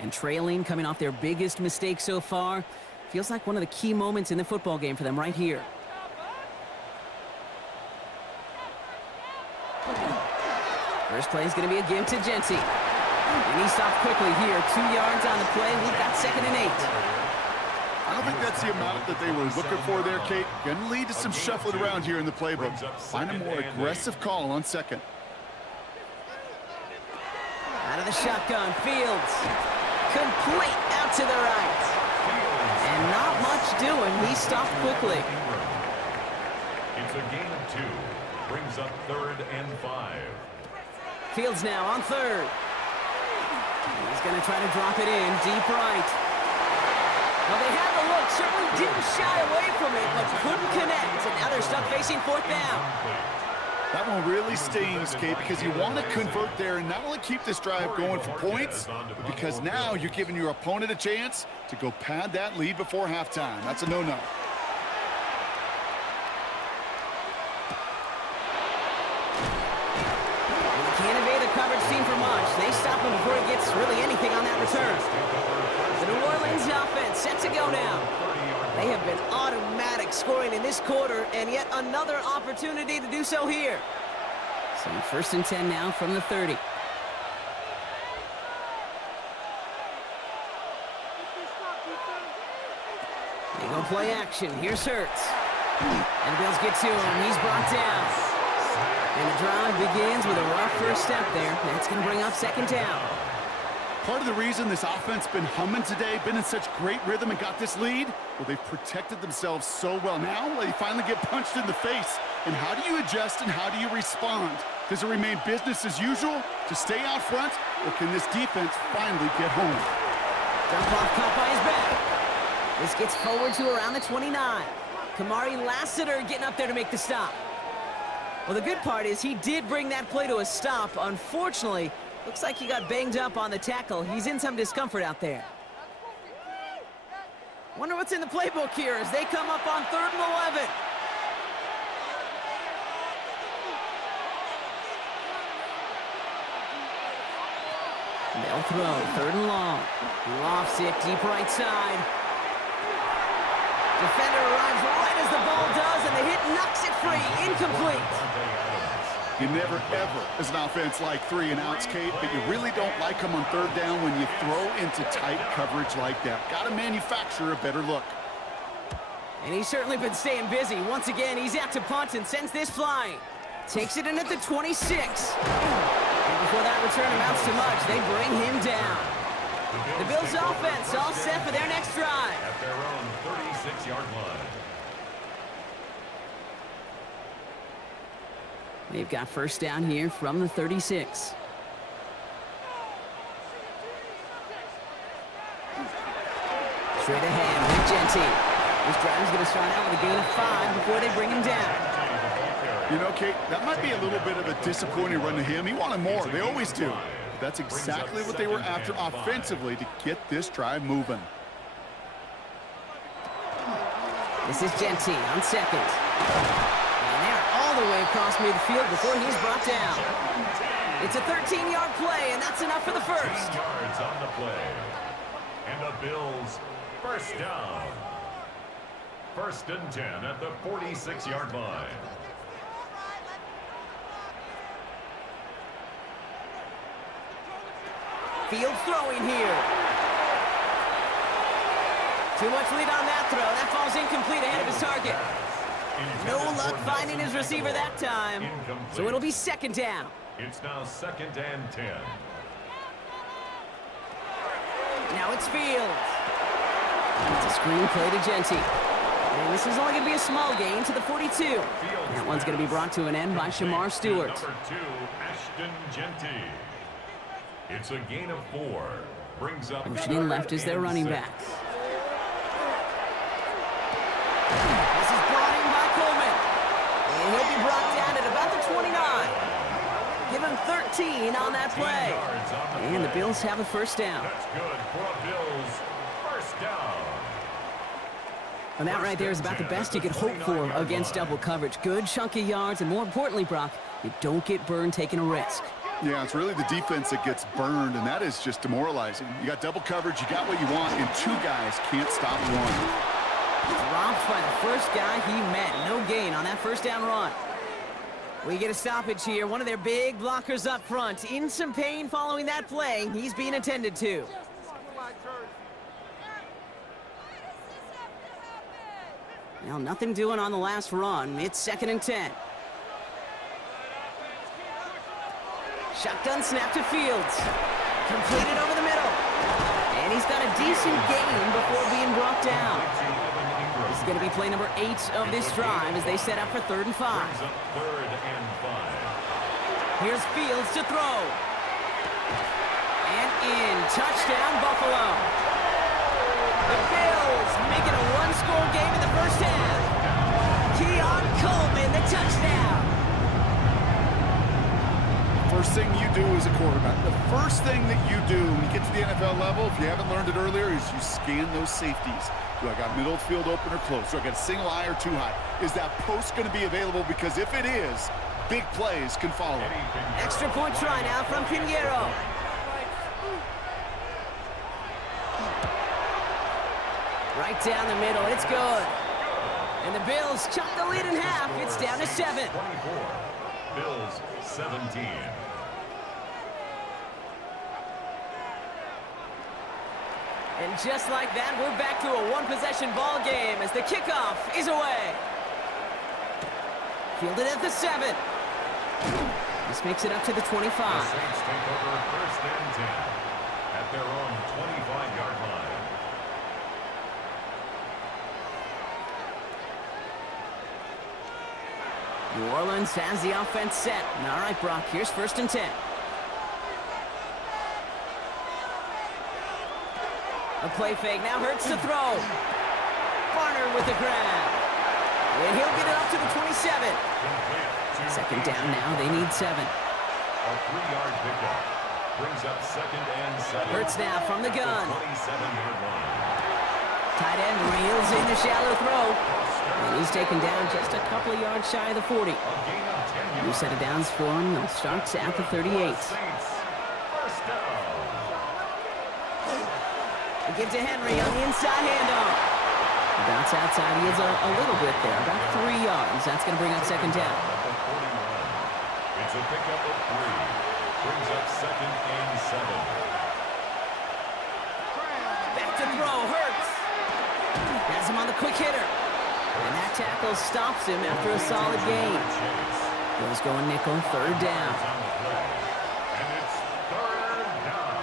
And trailing, coming off their biggest mistake so far. Feels like one of the key moments in the football game for them right here. First play is going to be a give to Genty. And he stopped quickly here. 2 yards on the play. We've got 2nd and 8. I don't think that's the amount that they were looking for there, Kate. Going to lead to some shuffling around here in the playbook. Find a more aggressive call on 2nd. Out of the shotgun, Fields. Complete out to the right. And not much doing. He stopped quickly. It's a gain of 2. Brings up 3rd and 5. Fields now on 3rd. He's going to try to drop it in deep right. Well, they had the look. Certainly didn't shy away from it, but couldn't connect. And now they're stuck facing 4th down. That one really stings, Kate, because you want to convert there and not only keep this drive going for points, but because now you're giving your opponent a chance to go pad that lead before halftime. That's a no-no. They can't evade the coverage team for much. They stop him before he gets really anything on that return. The New Orleans offense set to go now. They have been automatic scoring in this quarter, and yet another opportunity to do so here. So 1st and 10 now from the 30. They go play action. Here's Hurts. And the Bills get to him. He's brought down. And the drive begins with a rough first step there. That's going to bring up 2nd down. Part of the reason this offense been humming today, been in such great rhythm and got this lead, well, they've protected themselves so well. Now they finally get punched in the face. And how do you adjust and how do you respond? Does it remain business as usual to stay out front, or can this defense finally get home? Dump off caught by his back. This gets forward to around the 29. Kamari Lassiter getting up there to make the stop. Well, the good part is he did bring that play to a stop. Unfortunately, looks like he got banged up on the tackle. He's in some discomfort out there. Wonder what's in the playbook here as they come up on 3rd and 11. They'll throw 3rd and long. Lofts it deep right side. Defender arrives right as the ball does, and the hit knocks it free. Incomplete. You never, ever, as an offense, like 3 and outs, Kate, but you really don't like them on 3rd down when you throw into tight coverage like that. Got to manufacture a better look. And he's certainly been staying busy. Once again, he's out to punt and sends this flying. Takes it in at the 26. And before that return amounts to much, they bring him down. The Bills offense all set for their next drive. At their own 36-yard line. They've got 1st down here from the 36. Straight ahead with Genty. This drive is going to start out with a gain of 5 before they bring him down. You know, Kate, that might be a little bit of a disappointing run to him. He wanted more. They always do. That's exactly what they were after offensively to get this drive moving. This is Genty on 2nd. And they're the way across midfield before he's brought down. It's a 13-yard play, and that's enough for the first. 13 yards on the play. And the Bills first down. 1st and 10 at the 46-yard line. Field throwing here. Too much lead on that throw. That falls incomplete ahead of his target. No luck finding his receiver that time. So it'll be 2nd down. It's now 2nd and 10. Now it's Fields. It's a screen play to Genty. And this is only going to be a small gain to the 42. That one's going to be brought to an end by Shamar Stewart. Number 2, Ashton Genty. It's a gain of 4. Brings up Motioning left is their running back. This is brought in by Coleman. And he'll be brought down at about the 29. Give him 13 on that play. And the Bills have a first down. That's good for a Bills first down. And that right there is about the best you could hope for against double coverage. Good chunky yards, and more importantly, Brock, you don't get burned taking a risk. Yeah, it's really the defense that gets burned, and that is just demoralizing. You got double coverage, you got what you want, and 2 guys can't stop one. Dropped by the first guy he met. No gain on that first down run. We get a stoppage here. One of their big blockers up front. In some pain following that play. He's being attended to. Now, nothing doing on the last run. It's 2nd and 10. Shotgun snap to Fields. Completed over the middle. And he's got a decent gain before being brought down. This is going to be play number 8 of this drive as they set up for 3rd and 5. 3rd and 5. Here's Fields to throw. And in. Touchdown, Buffalo. The Bills making a 1-score game in the first half. Keon Coleman, the touchdown. First thing you do as a quarterback, the first thing that you do when you get to the NFL level, if you haven't learned it earlier, is you scan those safeties. Do I got middle of field open or close? Do I got a single high or 2 high? Is that post going to be available? Because if it is, big plays can follow. Extra point try now from Pinheiro. Right down the middle, it's good. And the Bills chop the lead in half. It's down to 7. 24. Bills 17. And just like that, we're back to a 1-possession ball game as the kickoff is away. Fielded at the 7. This makes it up to the 25. The Saints take over 1st and 10 at their own 25-yard line. New Orleans has the offense set. All right, Brock, here's 1st and 10. A play fake, now Hurts to throw. Barner with the grab. And he'll get it up to the 27. 2nd down now, they need 7. A 3-yard pickup brings up 2nd and 7. Hurts now from the gun. 27-yard line. Tight end reels in the shallow throw. And he's taken down just a couple of yards shy of the 40. New set of downs for him. They'll start at the 38. First down. They give to Henry on the inside handoff. Bounce outside. He is a little bit there, about 3 yards. That's going to bring up 2nd down. It's a pickup of 3. Brings up 2nd and 7. Back to throw. Hurts. Has him on the quick hitter. And that tackle stops him after a solid gain. Bills going nickel, 3rd down. And it's 3rd down.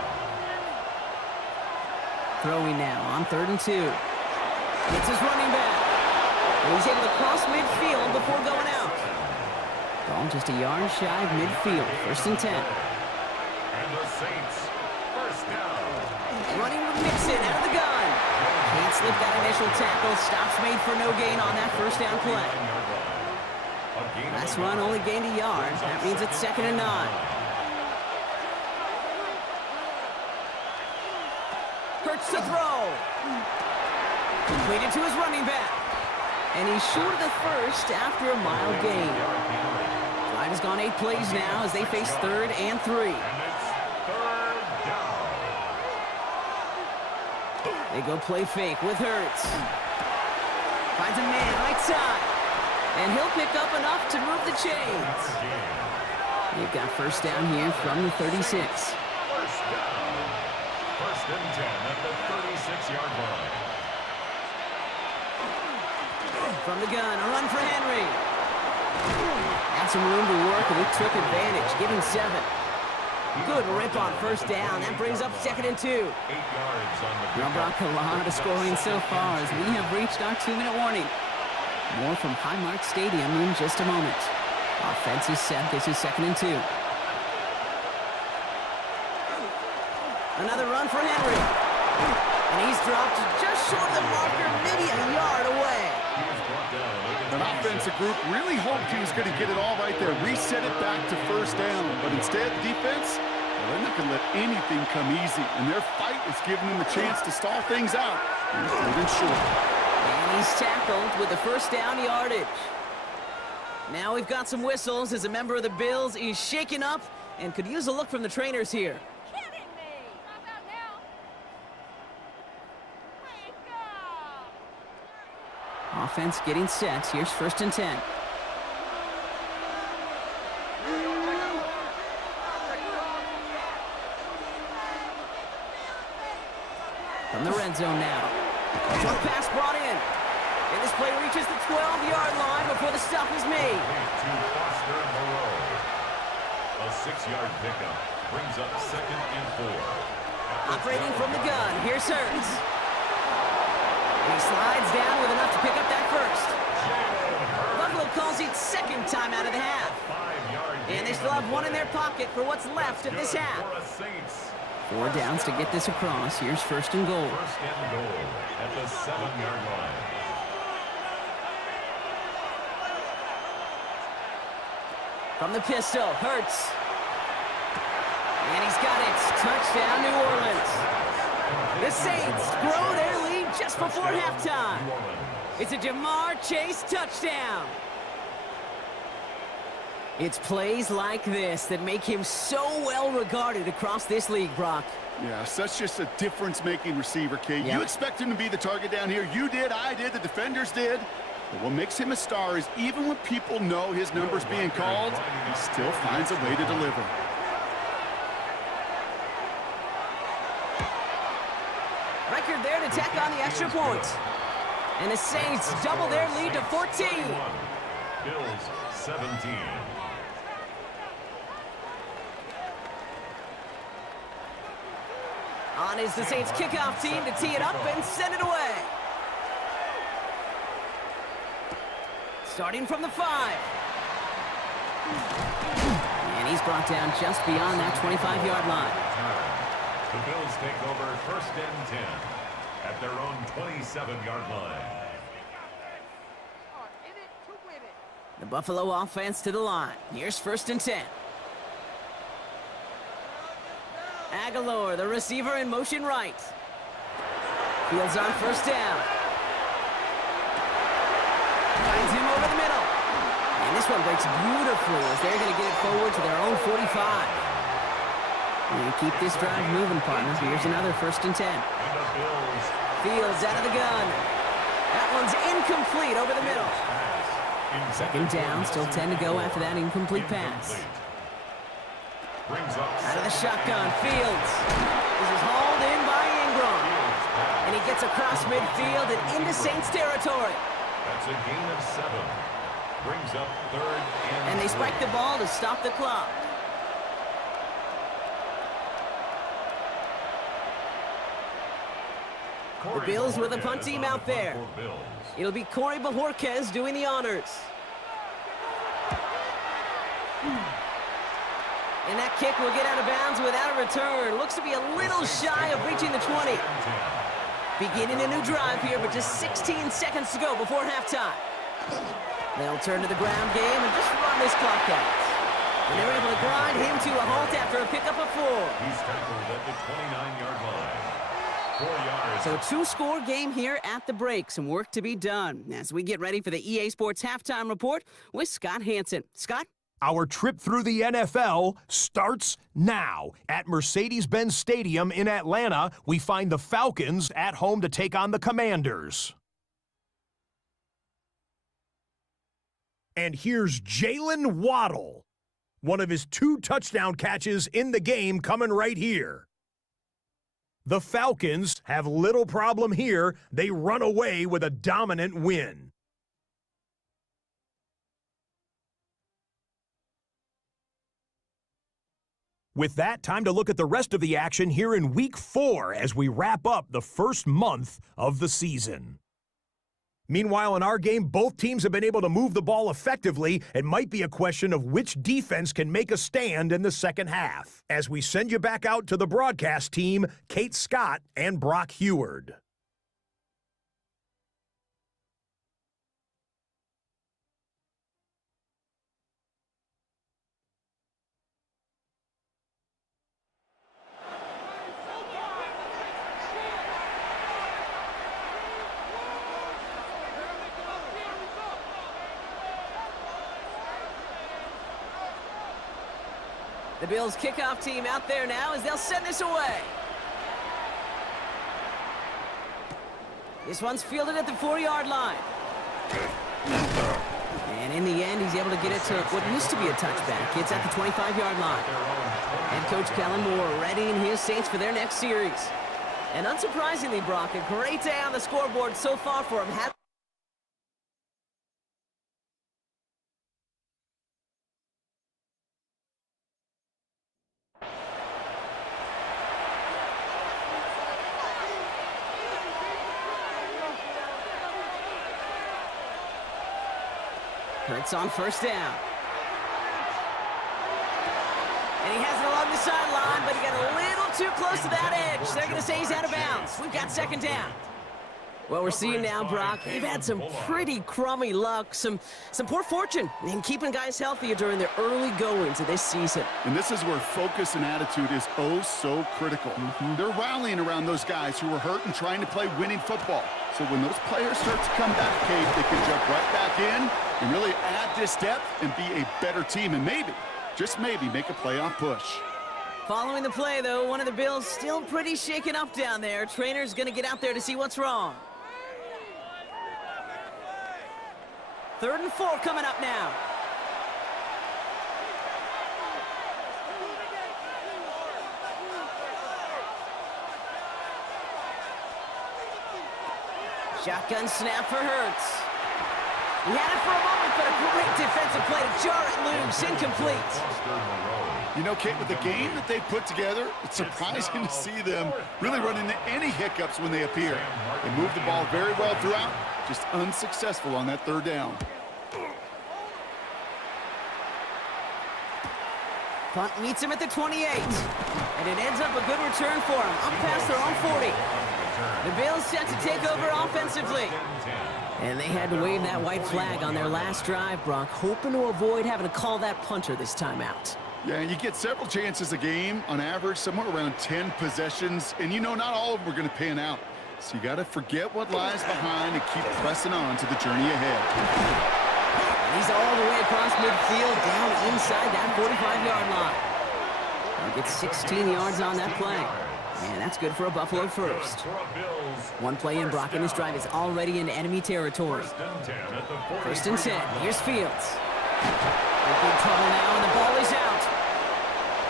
Throwing now on 3rd and 2. It's his running back. And he's able to cross midfield before going out. Ball just a yard shy of midfield. 1st and 10. And the Saints first down. Running with Mixon out of the gun. Can't slip that initial tackle. Stops made for no gain on that 1st down play. Last run only gained a yard. That means it's 2nd and 9. Hurts to throw. Completed to his running back. And he's short of the first after a mile gain. Drive has gone 8 plays now as they face 3rd and 3. And it's third down. They go play fake with Hurts. Finds a man right side. And he'll pick up enough to move the chains. They've got first down here from the 36. First down. First and 10 at the 36-yard line. From the gun, a run for Henry. Had some room to work, and he took advantage, giving 7. Good rip on first down. That brings up 2nd and 2. 8 yards on the Now, Brock, a lot of scoring so far as we have reached our 2-minute warning. More from Highmark Stadium in just a moment. Offense is set. This is 2nd and 2. Another run for Henry. And he's dropped just short of the marker, maybe a yard away. An offensive group really hoped he was going to get it all right there, reset it back to first down. But instead, defense, well, they're not going to let anything come easy. And their fight is giving them a chance to stall things out. And 3rd and short. And he's tackled with the first down yardage. Now we've got some whistles as a member of the Bills is shaken up and could use a look from the trainers here. Kidding me! How about now? Wake up! Offense getting set. Here's 1st and 10. From the red zone now. Short pass brought in. And this play reaches the 12-yard line before the stop is made. To Foster Moreau. A 6-yard pickup brings up 2nd and 4. Operating from the gun. Here's Hurts. And he slides down with enough to pick up that first. Buffalo calls it 2nd time out of the half. 5-yard And they still have one in their pocket for what's left of this half. 4 downs to get this across. Here's 1st and goal. First and goal at the 7-yard line. From the pistol, Hurts. And he's got it. Touchdown, New Orleans. The Saints grow their lead just before halftime. It's a Jamar Chase touchdown. It's plays like this that make him so well regarded across this league, Brock. Yeah, such just a difference-making receiver, Kate. Yep. You expect him to be the target down here. You did, I did, the defenders did. But what makes him a star is even when people know his number's being called, he still finds a way to deliver. Record there to tack on the extra point. And the Saints double their lead to 14. Bills 17. On is the Saints kickoff team to tee it up and send it away. Starting from the 5. And he's brought down just beyond that 25-yard line. The Bills take over 1st and 10 at their own 27-yard line. The Buffalo offense to the line. Here's 1st and 10. Aguilar, the receiver, in motion right. Fields on first down. Finds him over the middle. And this one breaks beautifully as they're going to get it forward to their own 45. And keep this drive moving, partner. Here's another 1st and 10. Fields out of the gun. That one's incomplete over the middle. 2nd down, still 10 to go after that incomplete pass. Out of the shotgun, Fields. This is hauled in by Ingram. And he gets across midfield and into Saints territory. That's a gain of 7. Brings up 3rd and they spike the ball to stop the clock. The Bills with a punt team out there. It'll be Corey Bajorquez doing the honors. And that kick will get out of bounds without a return. Looks to be a little shy of reaching the 20. Beginning a new drive here, but just 16 seconds to go before halftime. They'll turn to the ground game and just run this clock out. And they're able to grind him to a halt after a pickup of 4. He's tackled at the 29-yard line. 4 yards. So a two-score game here at the break. Some work to be done as we get ready for the EA Sports Halftime Report with Scott Hansen. Scott? Our trip through the NFL starts now. At Mercedes-Benz Stadium in Atlanta, we find the Falcons at home to take on the Commanders. And here's Jalen Waddle. One of his 2 touchdown catches in the game coming right here. The Falcons have little problem here. They run away with a dominant win. With that, time to look at the rest of the action here in Week 4 as we wrap up the first month of the season. Meanwhile, in our game, both teams have been able to move the ball effectively. It might be a question of which defense can make a stand in the second half. As we send you back out to the broadcast team, Kate Scott and Brock Heward. The Bills kickoff team out there now as they'll send this away. This one's fielded at the 4-yard line. And in the end, he's able to get it to what used to be a touchback. It's at the 25-yard line. And Coach Kellen Moore readying his Saints for their next series. And unsurprisingly, Brock, a great day on the scoreboard so far for him. Hurts on first down. And he has it along the sideline, but he got a little too close to that edge. They're going to say he's out of bounds. We've got second down. What we're seeing now, Brock, they've had some pretty crummy luck, some poor fortune in keeping guys healthier during their early goings of this season. And this is where focus and attitude is oh so critical. They're rallying around those guys who were hurt and trying to play winning football. So when those players start to come back, Kate, they can jump right back in and really add this depth and be a better team and maybe, just maybe, make a playoff push. Following the play, though, one of the Bills still pretty shaken up down there. Trainer's going to get out there to see what's wrong. 3rd and 4 coming up now. Shotgun snap for Hurts. He had it for a moment, but a great defensive play to jar it loose. Incomplete. You know, Kate, with the game that they've put together, it's surprising to see them really run into any hiccups when they appear. They move the ball very well throughout, just unsuccessful on that 3rd down. Punt meets him at the 28. And it ends up a good return for him. Up past their own 40. The Bills set to take over offensively. And they had to wave that white flag on their last drive, Brock, hoping to avoid having to call that punter this time out. Yeah, you get several chances a game, on average, somewhere around 10 possessions, and you know not all of them are going to pan out. So you got to forget what lies behind and keep pressing on to the journey ahead. He's all the way across midfield, down inside that 45-yard line. He'll get 16 yards on that play. And that's good for a Buffalo first. One play in, Brock, and this drive is already in enemy territory. 1st and 10. Here's Fields. They're in trouble now, and the ball is out.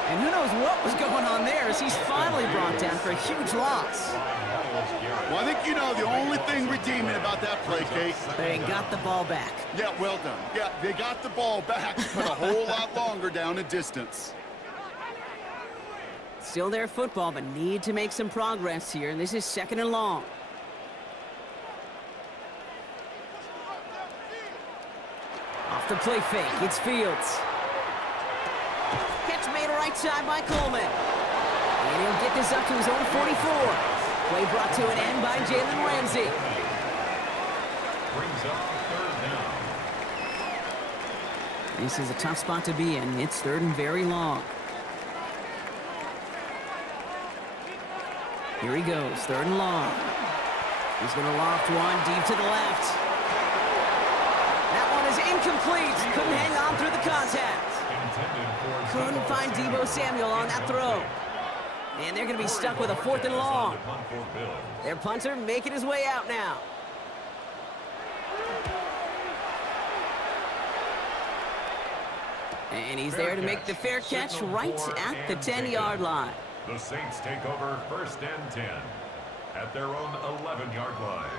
And who knows what was going on there as he's finally brought down for a huge loss. Well, I think you know the only thing redeeming about that play, Kate. They got the ball back. Yeah, well done. Yeah, they got the ball back, but a whole lot longer down in distance. Still their football, but need to make some progress here, and this is 2nd and long. Off the play fake, it's Fields. Catch made right side by Coleman. And he'll get this up to his own 44. Play brought to an end by Jalen Ramsey. Brings up 3rd down. This is a tough spot to be in. It's 3rd and very long. Here he goes, 3rd and long. He's going to loft one deep to the left. That one is incomplete. Couldn't hang on through the contact. Couldn't find Deebo Samuel on that throw. And they're going to be stuck with a 4th and long. Their punter making his way out now. And he's there to make the fair catch right at the 10-yard line. The Saints take over 1st and 10 at their own 11-yard line.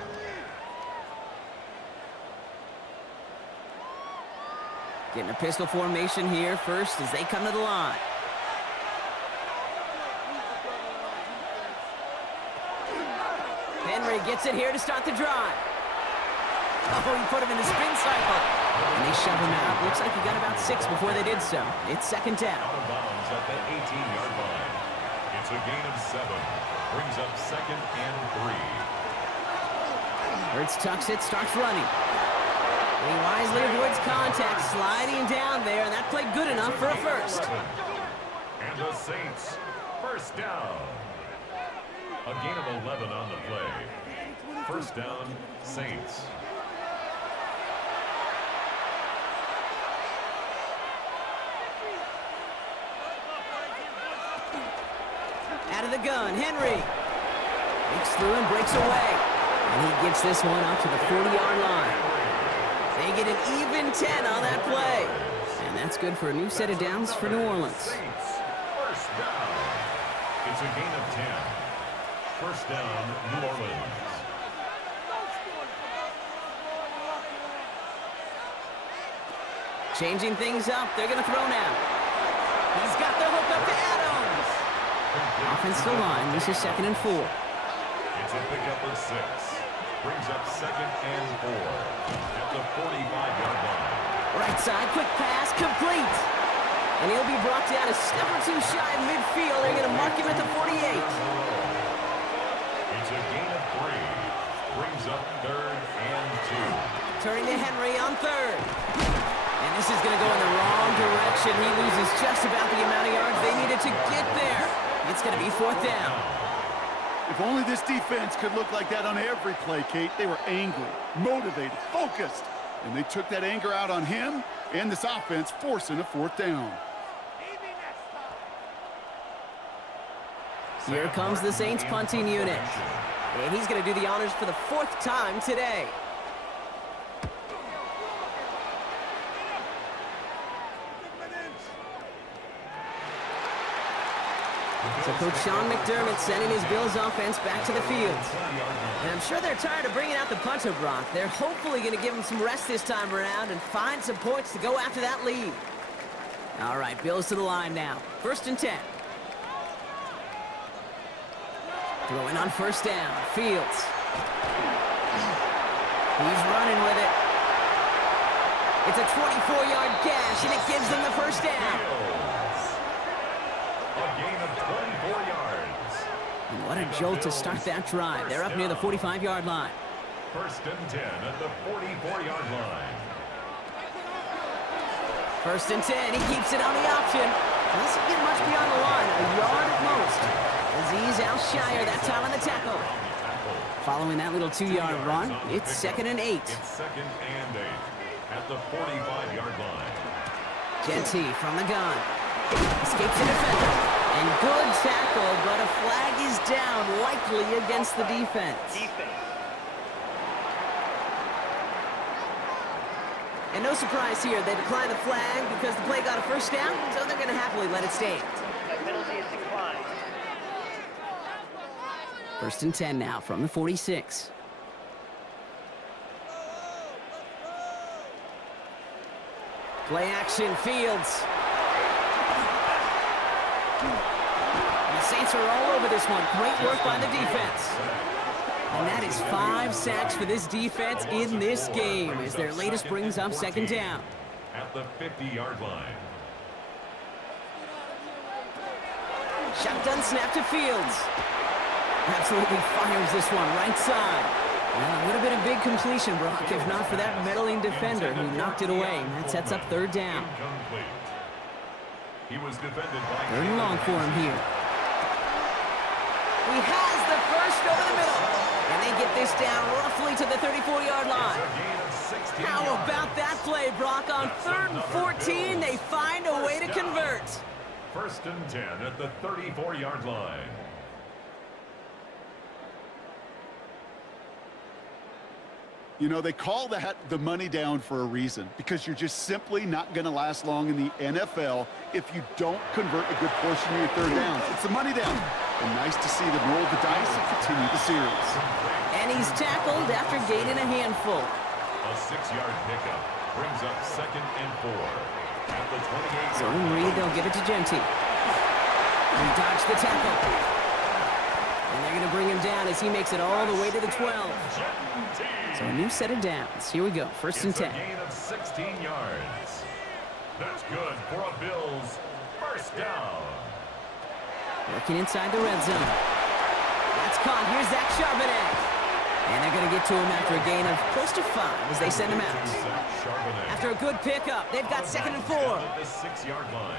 Getting a pistol formation here first as they come to the line. Henry gets it here to start the drive. Oh, he put him in the spin cycle. And they shove him out. Looks like he got about 6 before they did so. It's 2nd down. Out of bounds at the 18-yard line. It's a gain of 7. Brings up 2nd and 3. Hurts tucks it, starts running. And he wisely avoids contact, sliding down there, and that played good enough for a first. And the Saints, 1st down. A gain of 11 on the play. 1st down, Saints. Out of the gun, Henry. Breaks through and breaks away. And he gets this one up to the 40-yard line. They get an even 10 on that play. And that's good for a new set of downs for New Orleans. Saints, 1st down. It's a gain of 10. 1st down, New Orleans. Changing things up. They're going to throw now. He's got the hook up to Adams. Offensive line. This is 2nd and 4. It's a pickup of 6. Brings up 2nd and 4 at the 45-yard line. Right side, quick pass, complete. And he'll be brought down a step or 2 shy of midfield. They're going to mark him at the 48. It's a gain of 3. Brings up 3rd and 2. Turning to Henry on 3rd. And this is going to go in the wrong direction. He loses just about the amount of yards they needed to get there. It's going to be 4th down. If only this defense could look like that on every play, Kate. They were angry, motivated, focused. And they took that anger out on him and this offense, forcing a 4th down. Here comes the Saints punting unit. And he's going to do the honors for the 4th time today. So Coach Sean McDermott sending his Bills offense back to the field. And I'm sure they're tired of bringing out the punter, Brock. They're hopefully going to give him some rest this time around and find some points to go after that lead. All right, Bills to the line now. 1st and 10. Throwing on 1st down. Fields. He's running with it. It's a 24-yard gash, and it gives them the 1st down. A gain of 24 yards. And what a jolt to start that drive. They're up near the 45-yard line. 1st and 10 at the 44-yard line. 1st and 10. He keeps it on the option. Doesn't get much beyond the line. A yard at most. Aziz Al-Shire that time on the tackle. Following that little 2-yard run, it's 2nd and 8. It's 2nd and 8 at the 45-yard line. Genty from the gun. Escapes the defender. And good tackle, but a flag is down, likely against the defense. And no surprise here, they decline the flag because the play got a 1st down, so they're going to happily let it stand. That penalty is declined. 1st and 10 now from the 46. Play action, Fields. And the Saints are all over this one. Great work by the defense. And that is 5 sacks for this defense in this game as their latest brings up 2nd down. At the 50-yard line. Shotgun snap to Fields. Absolutely fires this one right side. Well, it would have been a big completion, Brock, if not for that meddling defender who knocked it away. And that sets up 3rd down. Incomplete. He was defended by 3rd and long for him here. He has the over the middle. And they get this down roughly to the 34-yard line. How about that play, Brock? On 3rd and 14, they find a way to convert. 1st and 10 at the 34-yard line. You know, they call that the money down for a reason, because you're just simply not going to last long in the NFL if you don't convert a good portion of your third downs. It's the money down. And nice to see them roll the dice and continue the series. And he's tackled after gaining a handful. A 6-yard pickup brings up 2nd and 4 at the 28. So in Reed, they'll give it to Genty. He dodged the tackle. And they're going to bring him down as he makes it all the way to the 12. So a new set of downs. Here we go. 1st and 10. It's a gain of 16 yards. That's good for a Bills 1st down. Working inside the red zone. That's caught. Here's Zach Charbonnet. And they're going to get to him after a gain of close to 5 as they send him out. After a good pickup, they've got 2nd and 4. At the 6-yard line.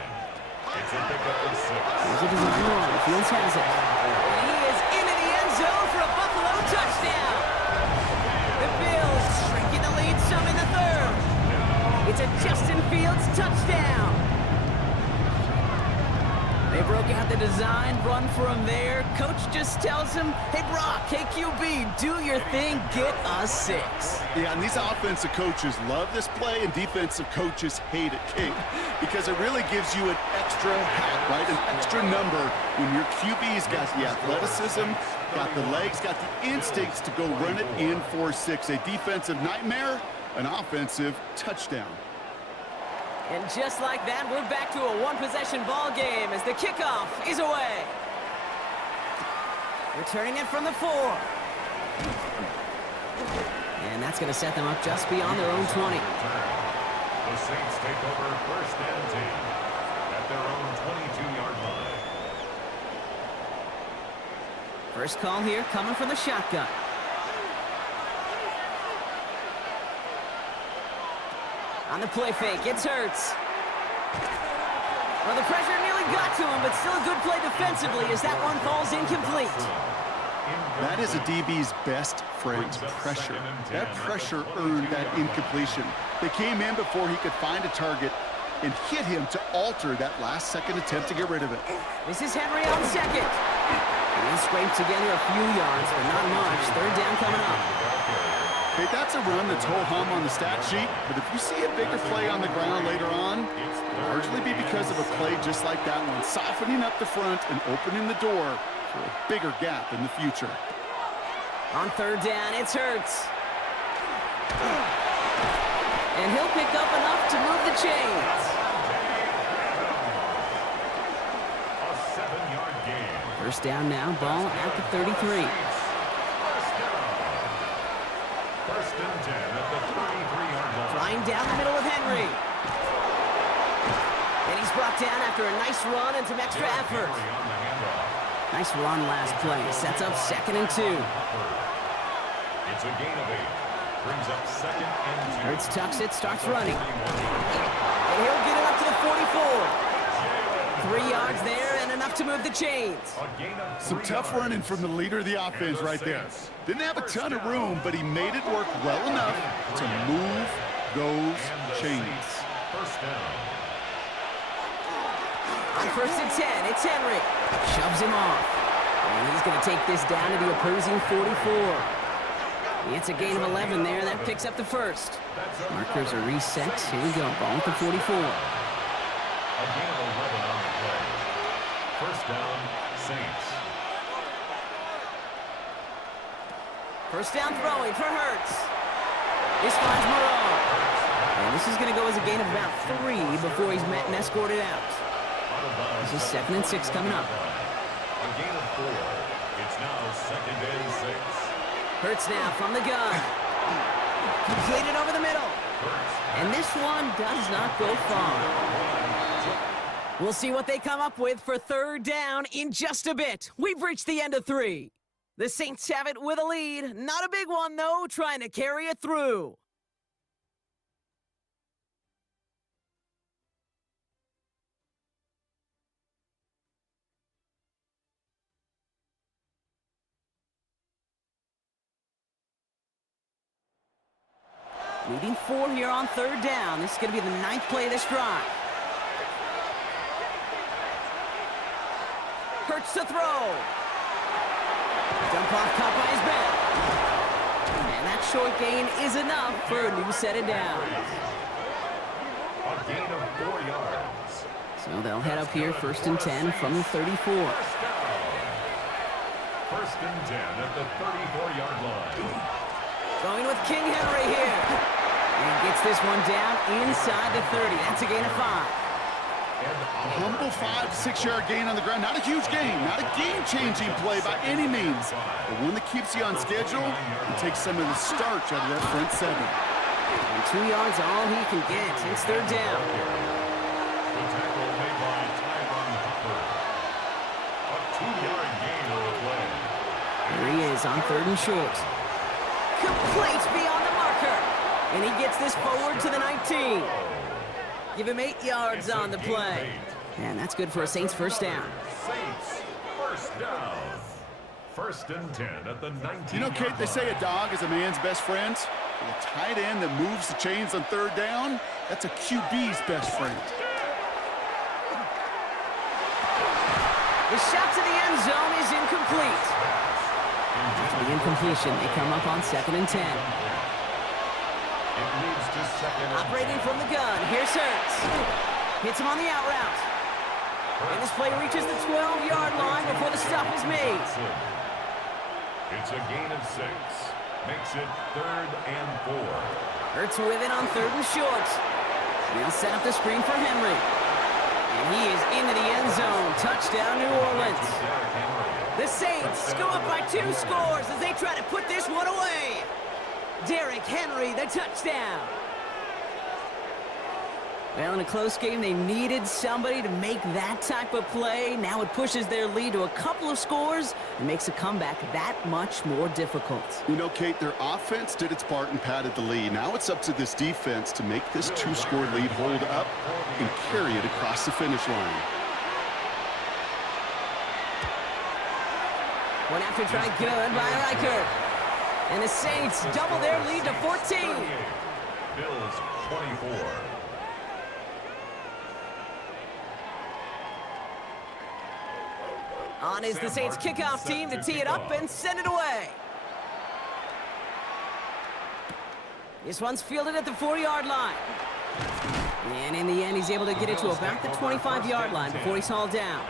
It's a pickup of 6. Here's a design run. Fields has it. And he is into the end zone for a Buffalo touchdown. The Bills shrinking the lead some in the 3rd. It's a Justin Fields touchdown. They broke out the design run for him there. Coach just tells him, hey, Brock, hey, QB, do your thing, get us 6. Yeah, and these offensive coaches love this play, and defensive coaches hate it, King, because it really gives you an extra hat, right? An extra number when your QB's got the athleticism, got the legs, got the instincts to go run it in for 6. A defensive nightmare, an offensive touchdown. And just like that, we're back to a one-possession ball game as the kickoff is away. Returning it from the 4. And that's going to set them up just beyond their own 20. The Saints take over 1st and 10 at their own 22-yard line. First call here coming from the shotgun. On the play fake, it's Hurts. Well, the pressure nearly got to him, but still a good play defensively as that one falls incomplete. That is a DB's best friend, pressure. That pressure earned that incompletion. They came in before he could find a target and hit him to alter that last-second attempt to get rid of it. This is Henry on 2nd. He'll scrape together a few yards, but not much. 3rd down coming up. Hey, that's a run that's ho-hum on the stat sheet, but if you see a bigger play on the ground later on, it'll largely be because of a play just like that one, softening up the front and opening the door for a bigger gap in the future. On 3rd down, it's Hurts. And he'll pick up enough to move the chains. A 7-yard gain. 1st down now, ball at the 33. 1st and 10 at the 33-yard line. Flying down the middle with Henry. And he's brought down after a nice run and some extra effort. Nice run last play. Sets up 2nd and 2. It's a gain of 8. Brings up 2nd and 2. Hurts tucks it, starts running. And he'll get it up to the 44. 3 yards there and enough to move the chains. Some tough running from the leader of the offense right there. Didn't have a ton of room, but he made it work well enough to move those chains. 1st down. On 1st and 10, it's Henry. Shoves him off. And he's going to take this down to the opposing 44. It's a gain of 11 there. That picks up the 1st. Markers are reset. Here we go. Ball at the 44. A gain of 11 on the play. 1st down, Saints. 1st down throwing for Hurts. This finds Moreau. And this is going to go as a gain of about 3 before he's met and escorted out. This is 2nd and 6 coming up. A gain of 4. It's now 2nd and 6. Hurts now from the gun. Completed over the middle. And this one does not go far. We'll see what they come up with for 3rd down in just a bit. We've reached the end of 3. The Saints have it with a lead. Not a big one, though, trying to carry it through. Needing 4 here on 3rd down. This is going to be the 9th play of this drive. Hurts to throw. Dump off caught by his back. And that short gain is enough for a new set of downs. A gain of 4 yards. So they'll head up here 1st and 10 from the 34. First and 10 at the 34-yard line. Going with King Henry here. And gets this one down inside the 30. That's a gain of 5. A humble 5 to 6 yard gain on the ground. Not a huge gain, not a game-changing play by any means, but one that keeps you on schedule and takes some of the starch out of that front 7. And 2 yards all he can get. It's 3rd down. The tackle made by Tyron Hopper. A 2-yard gain on the play. Here he is on 3rd and short. Complete beyond the marker. And he gets this forward to the 19. Give him 8 yards on the play. And that's good for a Saints first down. Saints first down. First and 10 at the 19. You know, Kate, they say a dog is a man's best friend. Well, a tight end that moves the chains on 3rd down, that's a QB's best friend. The shot to the end zone is incomplete. After the incompletion, they come up on 2nd and 10. It leads to 2nd and Operating from the gun, here's Hurts. Hits him on the out route. And this play reaches the 12-yard line before the stop is made. It's a gain of 6. Makes it 3rd and 4. Hurts with it on 3rd and short. He'll set up the screen for Henry. And he is into the end zone. Touchdown, New Orleans. The Saints go up by 2 scores as they try to put this one away. Derrick Henry, the touchdown. Well, in a close game, they needed somebody to make that type of play. Now it pushes their lead to a couple of scores and makes a comeback that much more difficult. You know, Kate, their offense did its part and padded the lead. Now it's up to this defense to make this 2-score lead hold up and carry it across the finish line. One after try good by Riker. And the Saints double their lead to 14. Bills 24. On is the Saints kickoff team to tee it up and send it away. This one's fielded at the 4-yard line. And in the end, he's able to get it to about the 25-yard line before he's hauled down.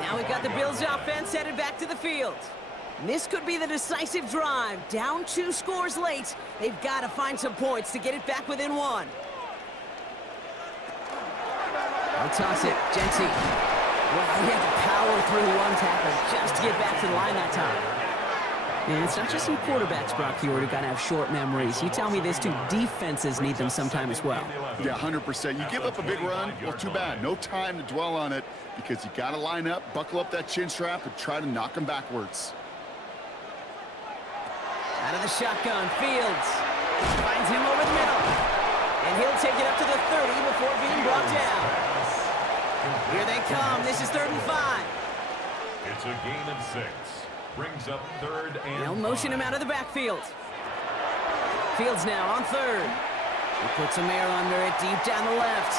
Now we've got the Bills offense headed back to the field. This could be the decisive drive. Down 2 scores late. They've got to find some points to get it back within 1. I'll toss it. Jency. Well, he had to power through 1 tackle just to get back to the line that time. And it's not just some quarterbacks, Brock Huard, who got to have short memories. You tell me this too, defenses need them sometime as well. Yeah, 100%. You give up a big run, well, too bad. No time to dwell on it because you got to line up, buckle up that chin strap, and try to knock them backwards. Out of the shotgun, Fields finds him over the middle. And he'll take it up to the 30 before being brought down. Here they come. This is 3rd and 5. It's a gain of 6. Brings up 3rd and They'll motion him out of the backfield. Fields now on 3rd. He puts some air under it deep down the left.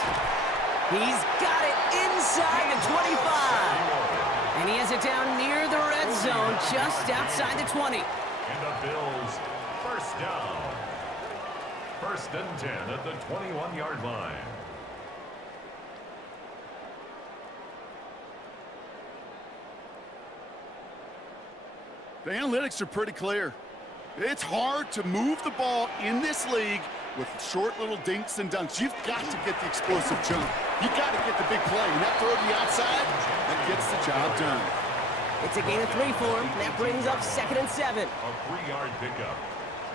He's got it inside the 25. And he has it down near the red zone, just outside the 20. And the Bills first down. 1st and 10 at the 21-yard line. The analytics are pretty clear. It's hard to move the ball in this league with short little dinks and dunks. You've got to get the explosive jump. You've got to get the big play. And that throw to the outside, that gets the job done. It's a gain of 3 for him. That brings up 2nd and 7. A 3-yard pickup.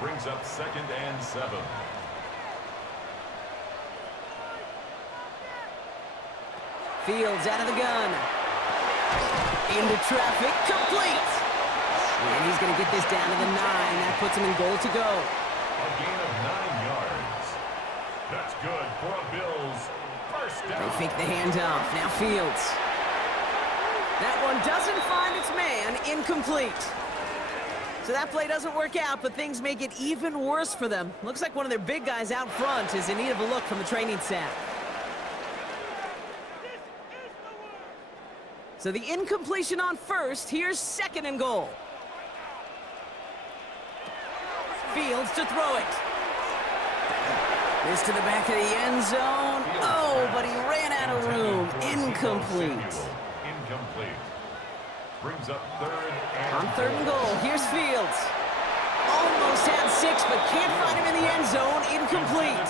Brings up 2nd and 7. Fields out of the gun. Into traffic, complete. And he's going to get this down to the 9. That puts him in goal to go. A gain of 9 yards. That's good for a Bills first down. They fake the handoff. Now Fields. That one doesn't find its man. Incomplete. So that play doesn't work out, but things make it even worse for them. Looks like one of their big guys out front is in need of a look from the training staff. So the incompletion on first. Here's 2nd and goal. Fields to throw it. This to the back of the end zone. Oh, but he ran out of room. Incomplete. Incomplete. Brings up 3rd and On 3rd and goal, here's Fields. Almost had 6, but can't find him in the end zone. Incomplete.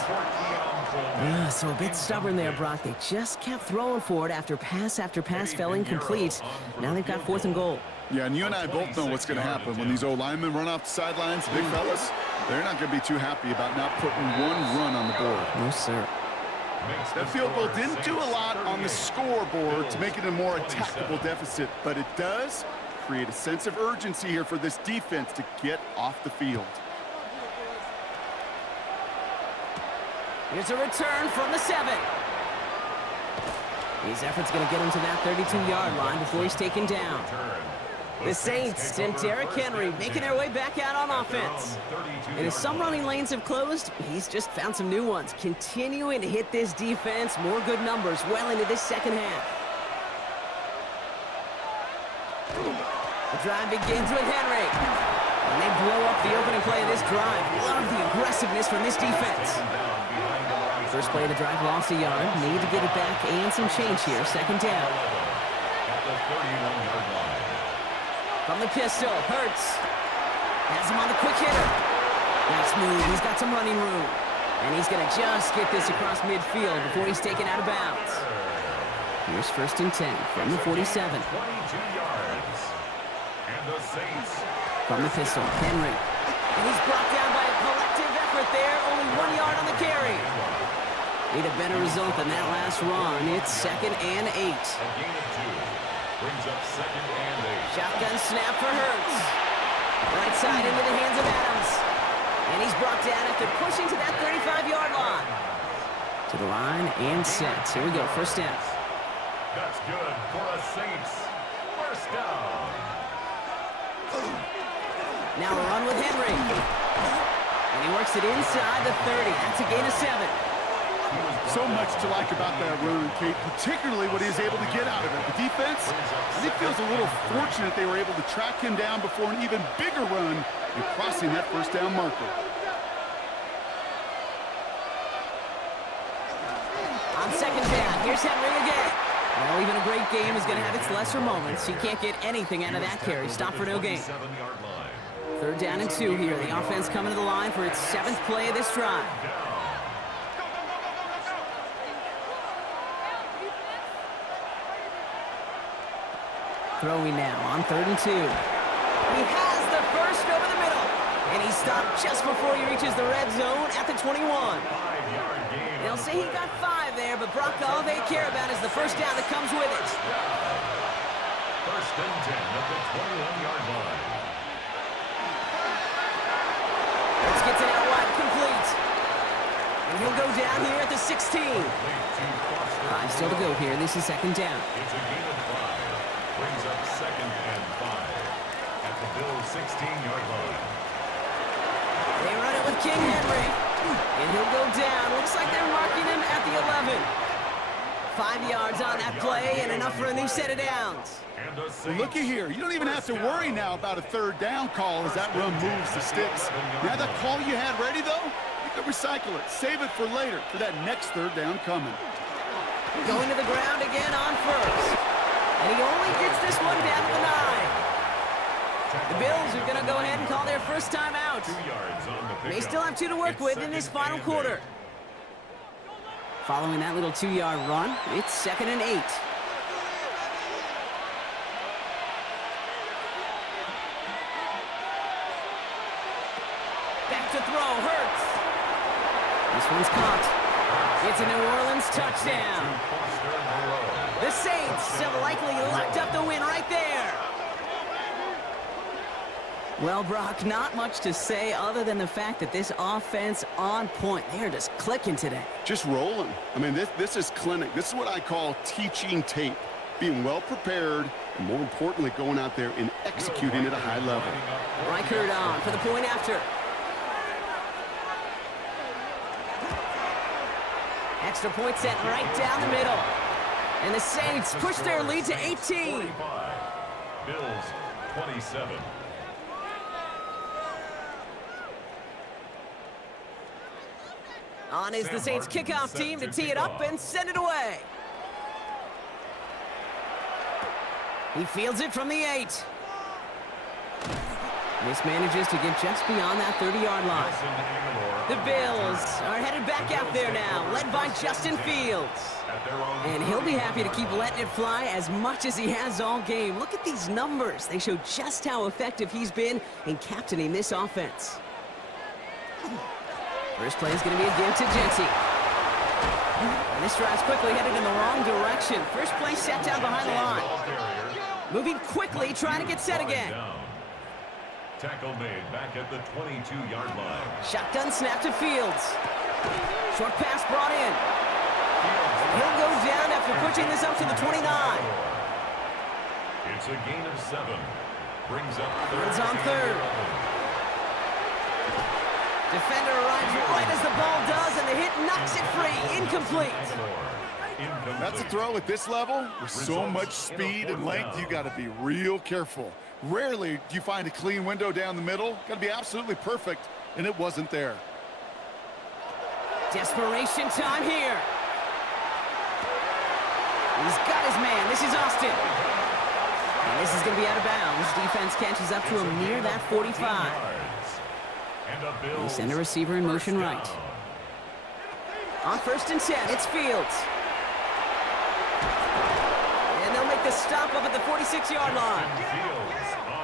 So a bit stubborn there, Brock. They just kept throwing for it after pass fell incomplete. Now they've got 4th and goal. Yeah, and you and I both know what's going to happen when these O-linemen run off the sidelines. Big fellas, they're not going to be too happy about not putting one run on the board. No, sir. That field goal didn't do a lot on the scoreboard to make it a more attackable deficit, but it does create a sense of urgency here for this defense to get off the field. Here's a return from the 7. His effort's going to get him to that 32-yard line before he's taken down. The Saints and Derrick Henry making their way back out on offense. And as some running lanes have closed, he's just found some new ones, continuing to hit this defense more good numbers well into this 2nd half. The drive begins with Henry. And they blow up the opening play of this drive. Love the aggressiveness from this defense. First play of the drive lost a yard. Need to get it back and some change here. 2nd down. From the pistol, Hurts. Has him on the quick hitter. Nice move. He's got some running room. And he's going to just get this across midfield before he's taken out of bounds. Here's 1st and 10 from the 47. 22 yards. And the Saints. From the pistol, Henry. And he's brought down by a collective effort there. Only 1 yard on the carry. Need a better result than that last run. It's 2nd and 8. A gain of 2. Brings up 2nd and 8. Shotgun snap for Hurts. Right side into the hands of Adams. And he's brought down after pushing to that 35-yard line. To the line and set. Here we go, 1st down. That's good for the Saints. 1st down. Now a run with Henry. And he works it inside the 30. That's a gain of 7. So much to like about that run, Kate, particularly what he was able to get out of it. The defense, I think, feels a little fortunate they were able to track him down before an even bigger run and crossing that 1st down marker. On 2nd down, here's Henry again. Well, even a great game is going to have its lesser moments. He can't get anything out of that carry. Stop for no gain. 3rd down and 2 here. The offense coming to the line for its 7th play of this drive. Throwing now on 3rd and 2. He has the first over the middle. And he stopped just before he reaches the red zone at the 21. They'll say he got 5 there, but Brock, all they care about is the 1st down that comes with it. 1st and 10 at the 21-yard line. Let's get it out wide, complete. And he'll go down here at the 16. 5 still to go here. This is 2nd down. It's a gain of 5. Brings up 2nd and 5 at the Bills' 16-yard line. They run it with King Henry. And he'll go down. Looks like they're marking him at the 11. 5 yards on that play and enough for a new set of downs. Well, looky here. You don't even have to worry now about a 3rd down call as that run moves the sticks. Now that call you had ready, though, you could recycle it. Save it for later for that next 3rd down coming. Going to the ground again on 1st. And he only gets this one down to the 9. The Bills are going to go ahead and call their 1st time out. 2 yards on the They still have 2 to work with in this final quarter. Following that little 2-yard run, it's 2nd and 8. Back to throw, Hurts. This one's caught. It's a New Orleans touchdown. The Saints have likely locked up the win right there. Well, Brock, not much to say other than the fact that this offense on point. They are just clicking today. Just rolling. I mean, this is clinic. This is what I call teaching tape. Being well prepared and more importantly, going out there and executing at a high level. Reichert on for the point after. Extra point set right down the middle. And the Saints push their lead to 18. 45. Bills 27. On is the Saints kickoff team to tee it up and send it away. He fields it from the 8. Mismanages to get just beyond that 30-yard line. The Bills are headed back out there now, led by Justin Fields. And he'll be happy to keep letting it fly as much as he has all game. Look at these numbers. They show just how effective he's been in captaining this offense. First play is going to be a give to Jency. And this drive's quickly headed in the wrong direction. First play set down behind the line. Moving quickly, trying to get set again. Tackle made back at the 22-yard line. Shotgun snap to Fields. Short pass brought in. He'll go down after pushing this up to the 29. It's a gain of 7. Brings up Fields on third. Defender arrives right as the ball does, and the hit knocks it free. Incomplete. That's a throw at this level. With so much speed and length, you got to be real careful. Rarely do you find a clean window down the middle. Got to be absolutely perfect, and it wasn't there. Desperation time here. He's got his man. This is Austin. And this is going to be out of bounds. Defense catches up to him near that 45. They send a receiver in motion right. On 1st and 10, it's Fields. And they'll make the stop up at the 46-yard line.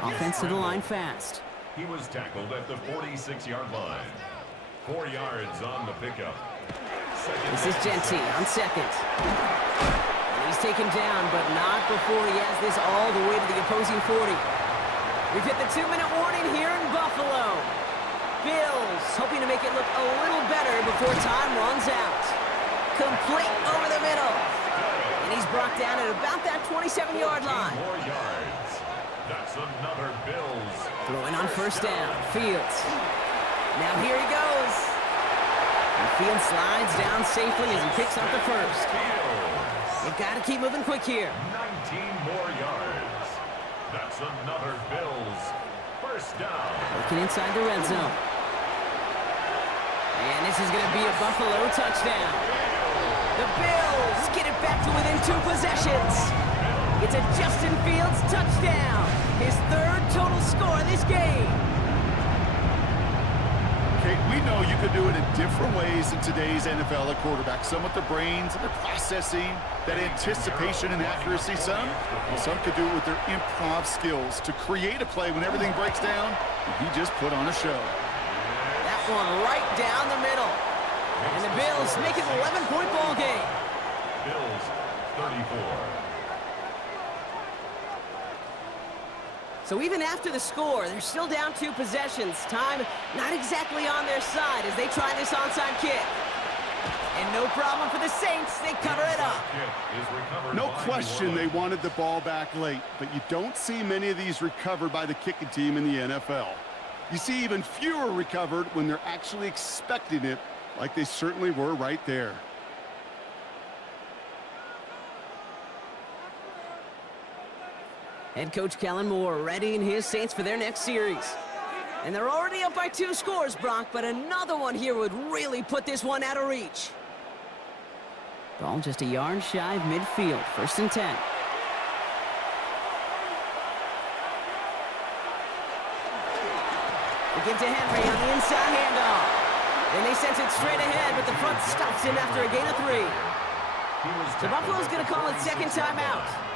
Offense to the line fast. He was tackled at the 46-yard line. 4 yards on the pickup. This is Jency on 2nd. And he's taken down, but not before he has this all the way to the opposing 40. We've hit the 2-minute warning here in Buffalo. Bills hoping to make it look a little better before time runs out. Complete over the middle. And he's brought down at about that 27-yard line. 4 yards. That's another Bills. Throwing on 1st down. Fields. Now here he goes. And Fields slides down safely as he picks up the 1st. They've got to keep moving quick here. 19 more yards. That's another Bills. 1st down. Looking inside the red zone. And this is going to be a Buffalo touchdown. The Bills get it back to within 2 possessions. It's a Justin Fields touchdown. His 3rd total score this game. Okay, we know you could do it in different ways in today's NFL at quarterback. Some with their brains and their processing, that anticipation and accuracy. Some could do it with their improv skills to create a play when everything breaks down. And he just put on a show. That one right down the middle. And the Bills make it an 11-point ball game. Bills 34. So even after the score, they're still down 2 possessions. Time not exactly on their side as they try this onside kick. And no problem for the Saints. They cover it up. No question they wanted the ball back late, but you don't see many of these recovered by the kicking team in the NFL. You see even fewer recovered when they're actually expecting it, like they certainly were right there. Head coach Kellen Moore readying his Saints for their next series. And they're already up by 2 scores, Brock, but another one here would really put this one out of reach. Ball just a yard shy of midfield. 1st and 10. They give to Henry on the inside handoff. Then they send it straight ahead, but the front stops him after a gain of 3. So Buffalo's going to call it 2nd timeout.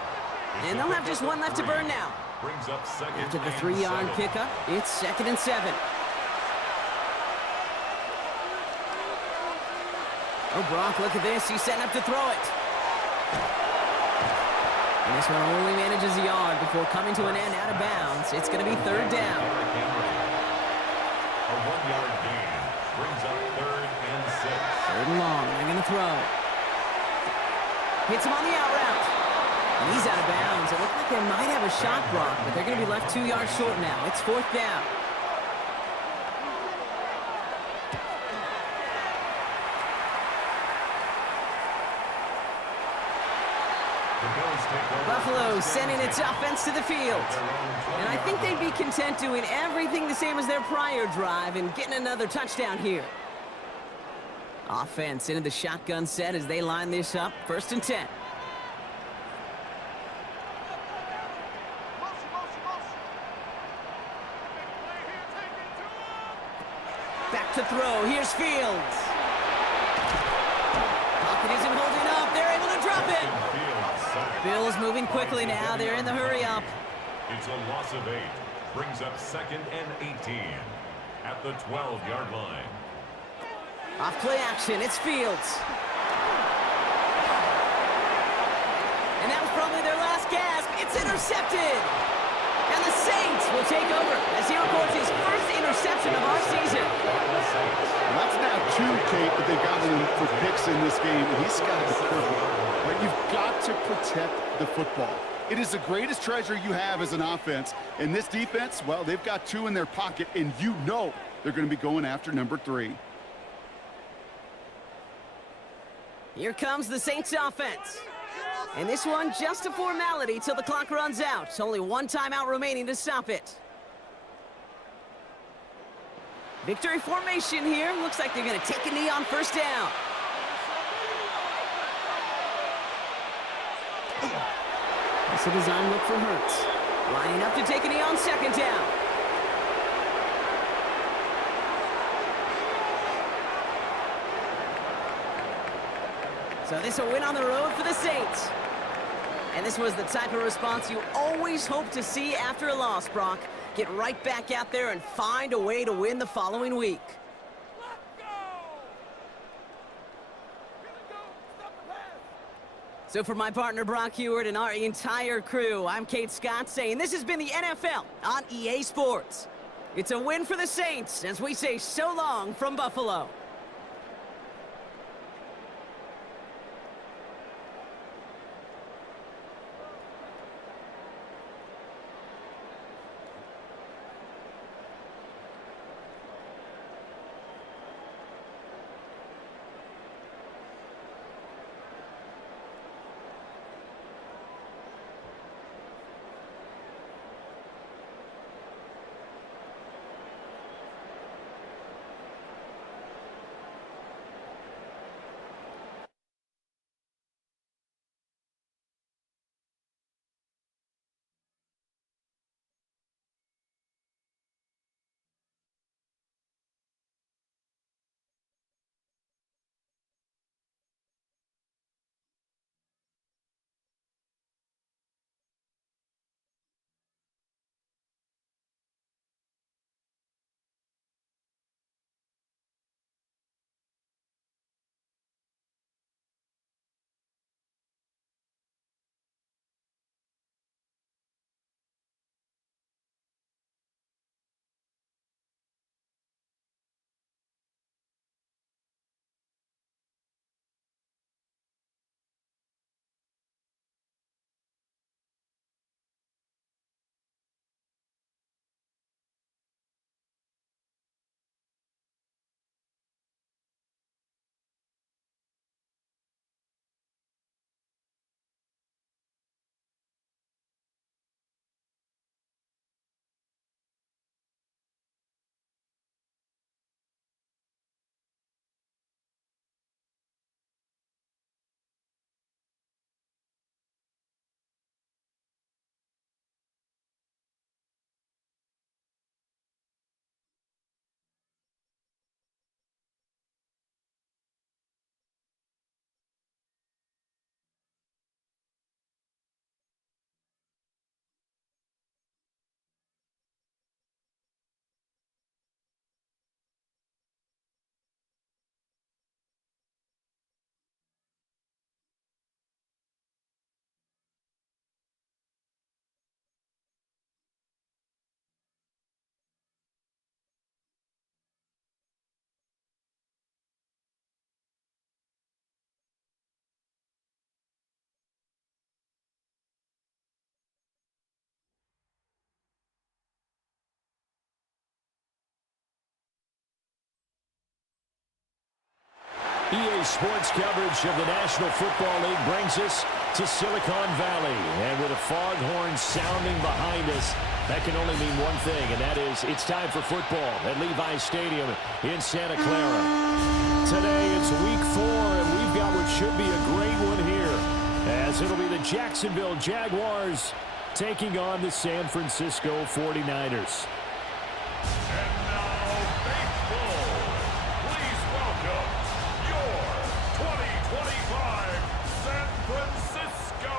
And they'll have just 1 left to burn now. After the 3-yard pickup, it's 2nd and 7. Oh, Brock, look at this. He's setting up to throw it. And this one only manages a yard before coming to an end out of bounds. It's going to be 3rd down. A 1-yard gain brings up 3rd and 6. 3rd and long. They're going to throw. Hits him on the out route. And he's out of bounds. It looked like they might have a shot block, but they're going to be left 2 yards short now. It's 4th down. Buffalo sending its offense to the field. And I think they'd be content doing everything the same as their prior drive and getting another touchdown here. Offense into the shotgun set as they line this up. 1st and 10. Back to throw. Here's Fields. Pocket isn't holding up. They're able to drop it. Bills moving quickly now. They're in the hurry up. It's a loss of 8. Brings up 2nd and 18 at the 12-yard line. Off play action. It's Fields. And that was probably their last gasp. It's intercepted. And the Saints will take over as he records his first interception of our season. Well, that's now 2, Kate, that they've gotten him for picks in this game, and he's got to be perfect. Right? You've got to protect the football. It is the greatest treasure you have as an offense. And this defense, well, they've got 2 in their pocket, and you know they're going to be going after number 3. Here comes the Saints offense. And this one just a formality till the clock runs out. Only 1 timeout remaining to stop it. Victory formation here. Looks like they're going to take a knee on 1st down. That's a design look for Hurts. Lining up to take a knee on 2nd down. So this a win on the road for the Saints. And this was the type of response you always hope to see after a loss, Brock. Get right back out there and find a way to win the following week. So for my partner Brock Heward and our entire crew, I'm Kate Scott saying this has been the NFL on EA Sports. It's a win for the Saints as we say so long from Buffalo. EA Sports coverage of the National Football League brings us to Silicon Valley. And with a foghorn sounding behind us, that can only mean one thing, and that is it's time for football at Levi's Stadium in Santa Clara. Today it's week 4, and we've got what should be a great one here, as it'll be the Jacksonville Jaguars taking on the San Francisco 49ers. And now, baseball. Please welcome your 2025 San Francisco.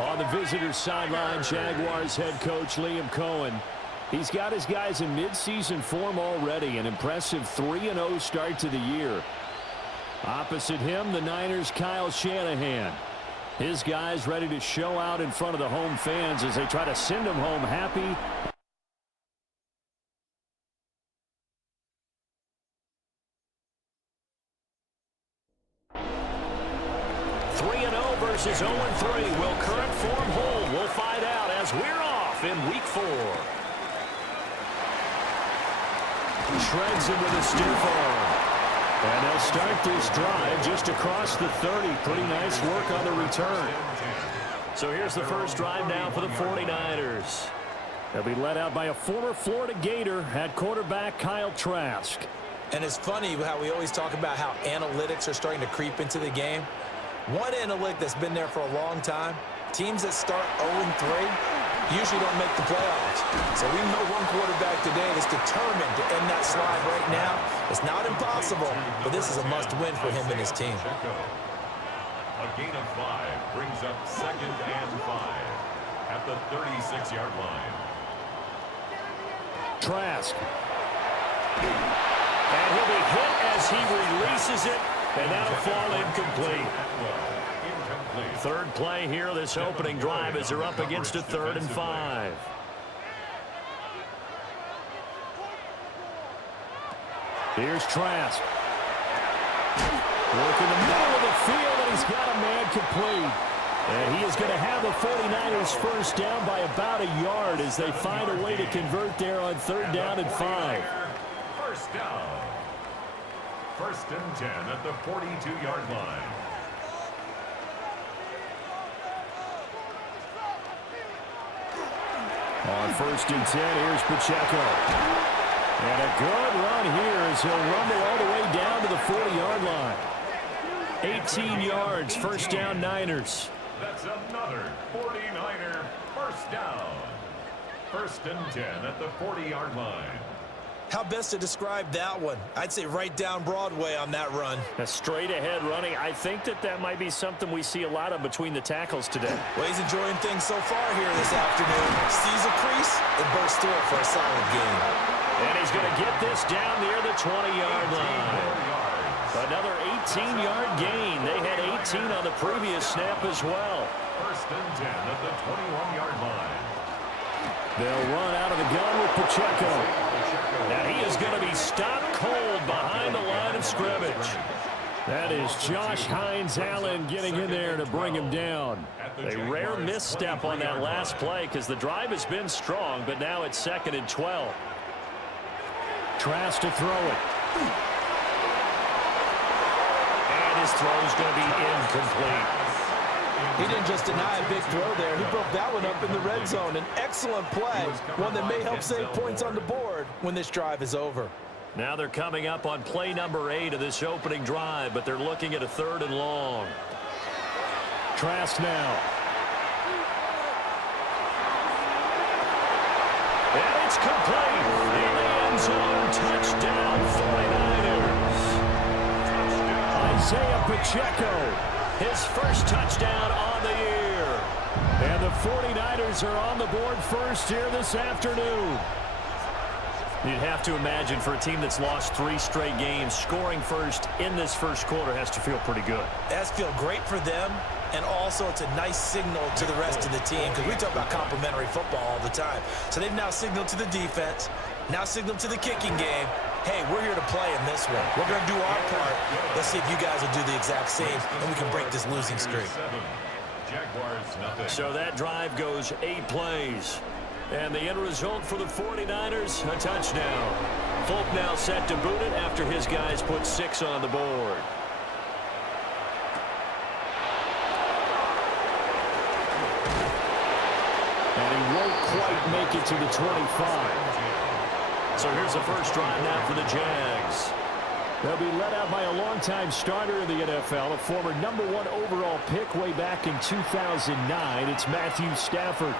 On the visitor's sideline, Jaguars head coach Liam Cohen. He's got his guys in midseason form already, an impressive 3-0 start to the year. Opposite him, the Niners' Kyle Shanahan. His guys ready to show out in front of the home fans as they try to send them home happy. 3-0 versus 0-3. Will current form hold? We'll find out as we're off in week 4. Shreds him with a stiff arm. And they'll start this drive just across the 30. Pretty nice work on the return. So here's the first drive now for the 49ers. They'll be led out by a former Florida Gator at quarterback Kyle Trask. And it's funny how we always talk about how analytics are starting to creep into the game. One analytic that's been there for a long time, teams that start 0-3 usually don't make the playoffs. So we know one quarterback today that's determined to end that slide right now. It's not impossible, but this is a must-win for him and his team. A gain of 5 brings up 2nd and 5 at the 36-yard line. Trask. And he'll be hit as he releases it, and that'll fall incomplete. Third play here, this opening drive, as they're up against a 3rd and 5. Here's Trask. Work in the middle of the field, and he's got a man complete. And he is going to have the 49ers first down by about a yard as they find a way to convert there on 3rd down and 5. First down. 1st and 10 at the 42-yard line. On 1st and 10, here's Pacheco. And a good run here as he'll rumble all the way down to the 40-yard line. 18 yards, first down Niners. That's another 49er first down. 1st and 10 at the 40-yard line. How best to describe that one? I'd say right down Broadway on that run. A straight-ahead running. I think that might be something we see a lot of between the tackles today. Well, he's enjoying things so far here this afternoon. Sees a crease and bursts through it for a solid gain. And he's going to get this down near the 20-yard line. Another 18-yard gain. They had 18 on the previous snap as well. 1st and 10 at the 21-yard line. They'll run out of the gun with Pacheco. Now he is going to be stopped cold behind the line of scrimmage. That is Josh Hines-Allen getting in there to bring him down. A rare misstep on that last play because the drive has been strong, but now it's 2nd and 12. Trask to throw it. And his throw is going to be incomplete. He didn't just deny a big throw there. He broke that one up in the red zone. An excellent play, one that may help save points on the board when this drive is over. Now they're coming up on play number 8 of this opening drive, but they're looking at a 3rd and long. Trask now. And it's complete. In the end zone, touchdown 49ers. Isaiah Pacheco. His first touchdown on the year. And the 49ers are on the board first here this afternoon. You'd have to imagine for a team that's lost 3 straight games, scoring first in this first quarter has to feel pretty good. It has to feel great for them, and also it's a nice signal to the rest of the team because we talk about complimentary football all the time. So they've now signaled to the defense, now signaled to the kicking game, hey, we're here to play in this one. We're going to do our part. Let's see if you guys will do the exact same, and we can break this losing streak. So that drive goes 8 plays. And the end result for the 49ers, a touchdown. Folk now set to boot it after his guys put 6 on the board. quite make it to the 25. So here's the first drive now for the Jags. They'll be led out by a longtime starter in the NFL, a former #1 overall pick way back in 2009. It's Matthew Stafford.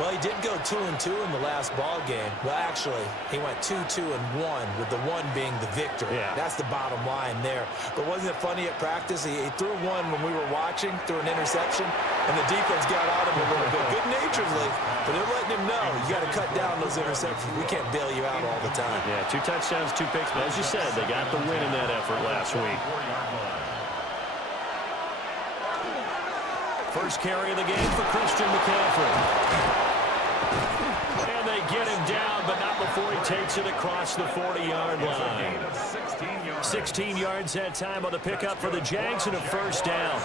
Well, he did go 2-2 in the last ball game. Well, actually, he went 2-2-1, with the 1 being the victory. Yeah. That's the bottom line there. But wasn't it funny at practice? He threw one when we were watching, threw an interception, and the defense got on him a little bit, good-naturedly. But they're letting him know, you got to cut down those interceptions. We can't bail you out all the time. Yeah, 2 touchdowns, 2 picks. But as you said, they got the win in that effort last week. First carry of the game for Christian McCaffrey. And they get him down, but not before he takes it across the 40-yard line. 16 yards that time on the pickup for the Jags and a first down.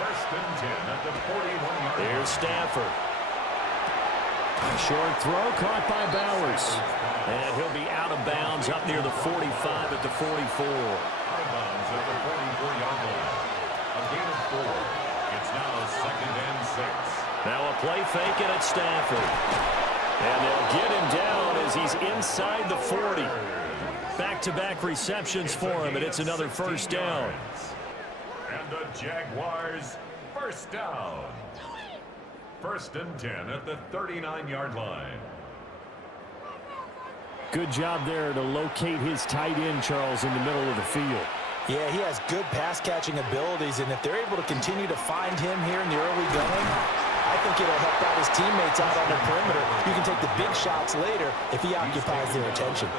First and 10 at the 41-yard line. Here's Stafford. Short throw caught by Bowers. And he'll be out of bounds up near the 45 at the 44. Out of bounds at the 44-yard line. A gain of 4. It's now 2nd and 6. Now a play fake and it's Stafford. And they'll get him down as he's inside the 40. Back-to-back receptions for him, and it's another first down. And the Jaguars first down. First and 10 at the 39-yard line. Good job there to locate his tight end, Charles, in the middle of the field. Yeah, he has good pass-catching abilities, and if they're able to continue to find him here in the early going, I think it'll help out his teammates out on the perimeter. You can take the big shots later if he occupies their attention.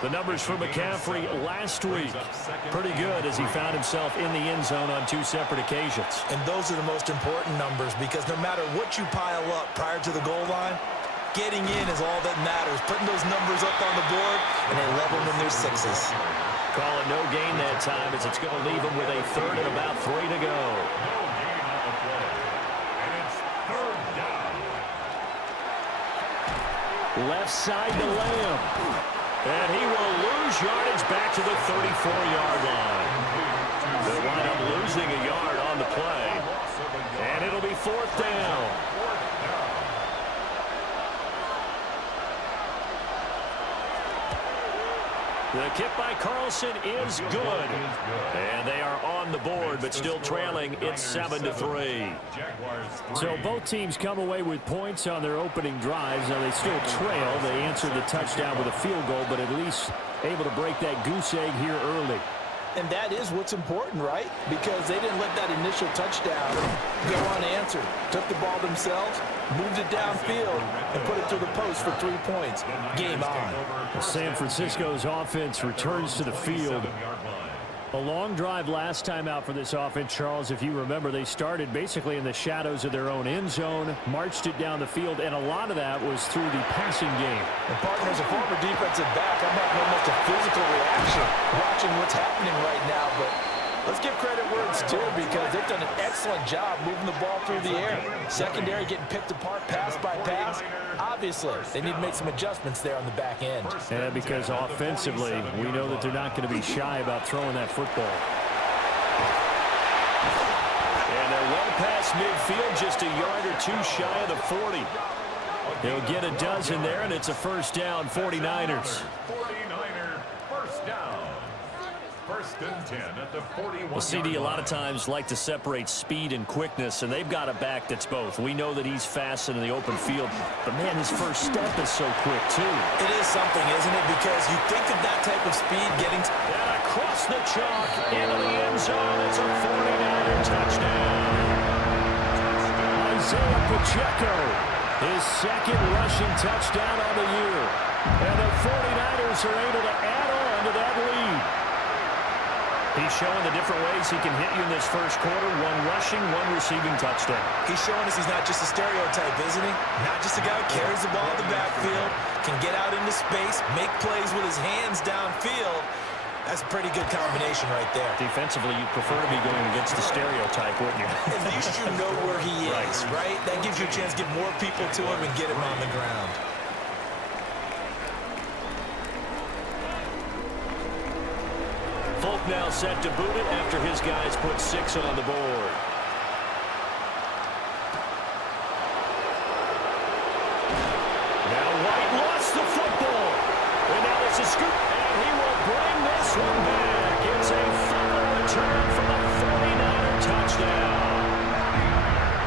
The numbers for McCaffrey last week, pretty good as he found himself in the end zone on 2 separate occasions. And those are the most important numbers because no matter what you pile up prior to the goal line, getting in is all that matters. Putting those numbers up on the board, and they level them in their 6s. Call it no gain that time as it's going to leave him with a 3rd and about 3 to go. Left side to Lamb. And he will lose yardage back to the 34-yard line. They'll wind up losing a yard on the play. And it'll be 4th down. The kick by Carlson is good. And they are on the board, but still trailing. It's 7-3. So both teams come away with points on their opening drives. Now they still trail. They answered the touchdown with a field goal, but at least able to break that goose egg here early. And that is what's important, right? Because they didn't let that initial touchdown go unanswered. Took the ball themselves, moved it downfield, and put it to the post for 3 points. Game on. San Francisco's offense returns to the field. A long drive last time out for this offense, Charles. If you remember, they started basically in the shadows of their own end zone, marched it down the field, and a lot of that was through the passing game. And partners, a former defensive back, I'm having almost a physical reaction watching what's happening right now, but let's give credit where it's due because they've done an excellent job moving the ball through the air. Secondary getting picked apart pass by pass. Obviously, they need to make some adjustments there on the back end. And because offensively, we know that they're not going to be shy about throwing that football. And they're well past midfield, just a yard or 2 shy of the 40. They'll get a dozen there, and it's a first down, 49ers. 49er first down. First and 10 at the 41. Well, CD, a lot of times like to separate speed and quickness, and they've got a back that's both. We know that he's fast in the open field, but, man, his first step is so quick, too. It is something, isn't it? Because you think of that type of speed getting... And across the chalk into the end zone. It's a 49er touchdown. Isaiah Pacheco, his 2nd rushing touchdown on the year. And the 49ers are able to add on to that lead. He's showing the different ways he can hit you in this first quarter. 1 rushing, 1 receiving touchdown. He's showing us he's not just a stereotype, isn't he? Not just a guy who carries the ball in the backfield, can get out into space, make plays with his hands downfield. That's a pretty good combination right there. Defensively, you'd prefer to be going against the stereotype, wouldn't you? At least you know where he is, right? That gives you a chance to get more people to him and get him on the ground. Folk now set to boot it after his guys put 6 on the board. scoop, and he will bring this one back. It's a fumble return for the 49er touchdown.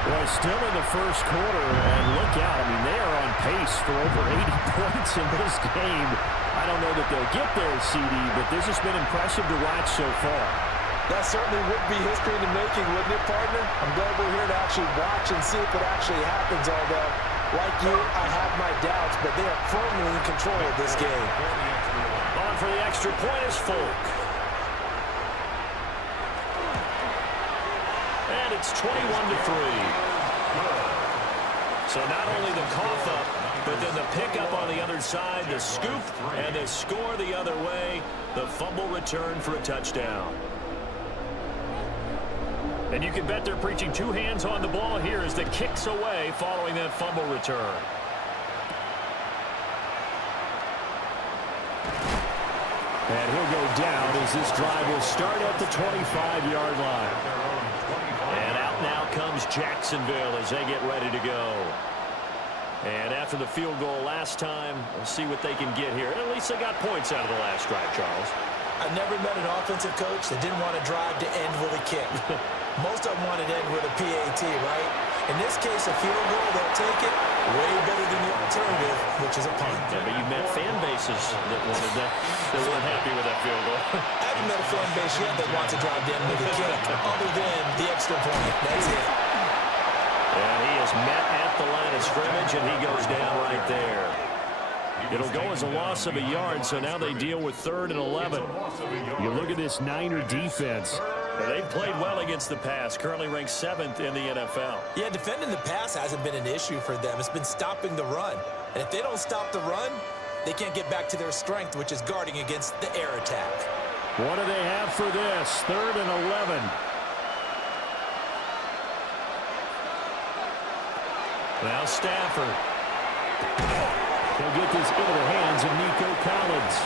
Well, still in the first quarter, and look out. I mean, they are on pace for over 80 points in this game. I don't know that they'll get there, CD, but this has been impressive to watch so far. That certainly would be history in the making, wouldn't it, partner? I'm glad we're here to actually watch and see if it actually happens, although, like you, I have my doubts, but they are firmly in control of this game. On for the extra point is Folk. And it's 21-3. So not only the cough up, but then the pickup on the other side, the scoop, and the score the other way, the fumble return for a touchdown. And you can bet they're preaching two hands on the ball here as the kicks away following that fumble return. And he'll go down as this drive will start at the 25-yard line. And out now comes Jacksonville as they get ready to go. And after the field goal last time, we'll see what they can get here. At least they got points out of the last drive, Charles. I've never met an offensive coach that didn't want to drive to end with a kick. Most of them wanted to end with a PAT, right? In this case, a field goal, they'll take it way better than the alternative, which is a punt. Yeah, but you've met fan bases that wanted that, that weren't happy with that field goal. I haven't met a fan base yet that wants to drive to end with a kick, other than the extra point. That's it. And he is met at the line of scrimmage, and he goes down right there. It'll go as a loss of a yard, so now they deal with 3rd and 11. You look at this Niner defense. And they've played well against the pass, currently ranked 7th in the NFL. Yeah, defending the pass hasn't been an issue for them. It's been stopping the run. And if they don't stop the run, they can't get back to their strength, which is guarding against the air attack. What do they have for this? 3rd and 11. Now Stafford. He'll get this into the hands of Nico Collins.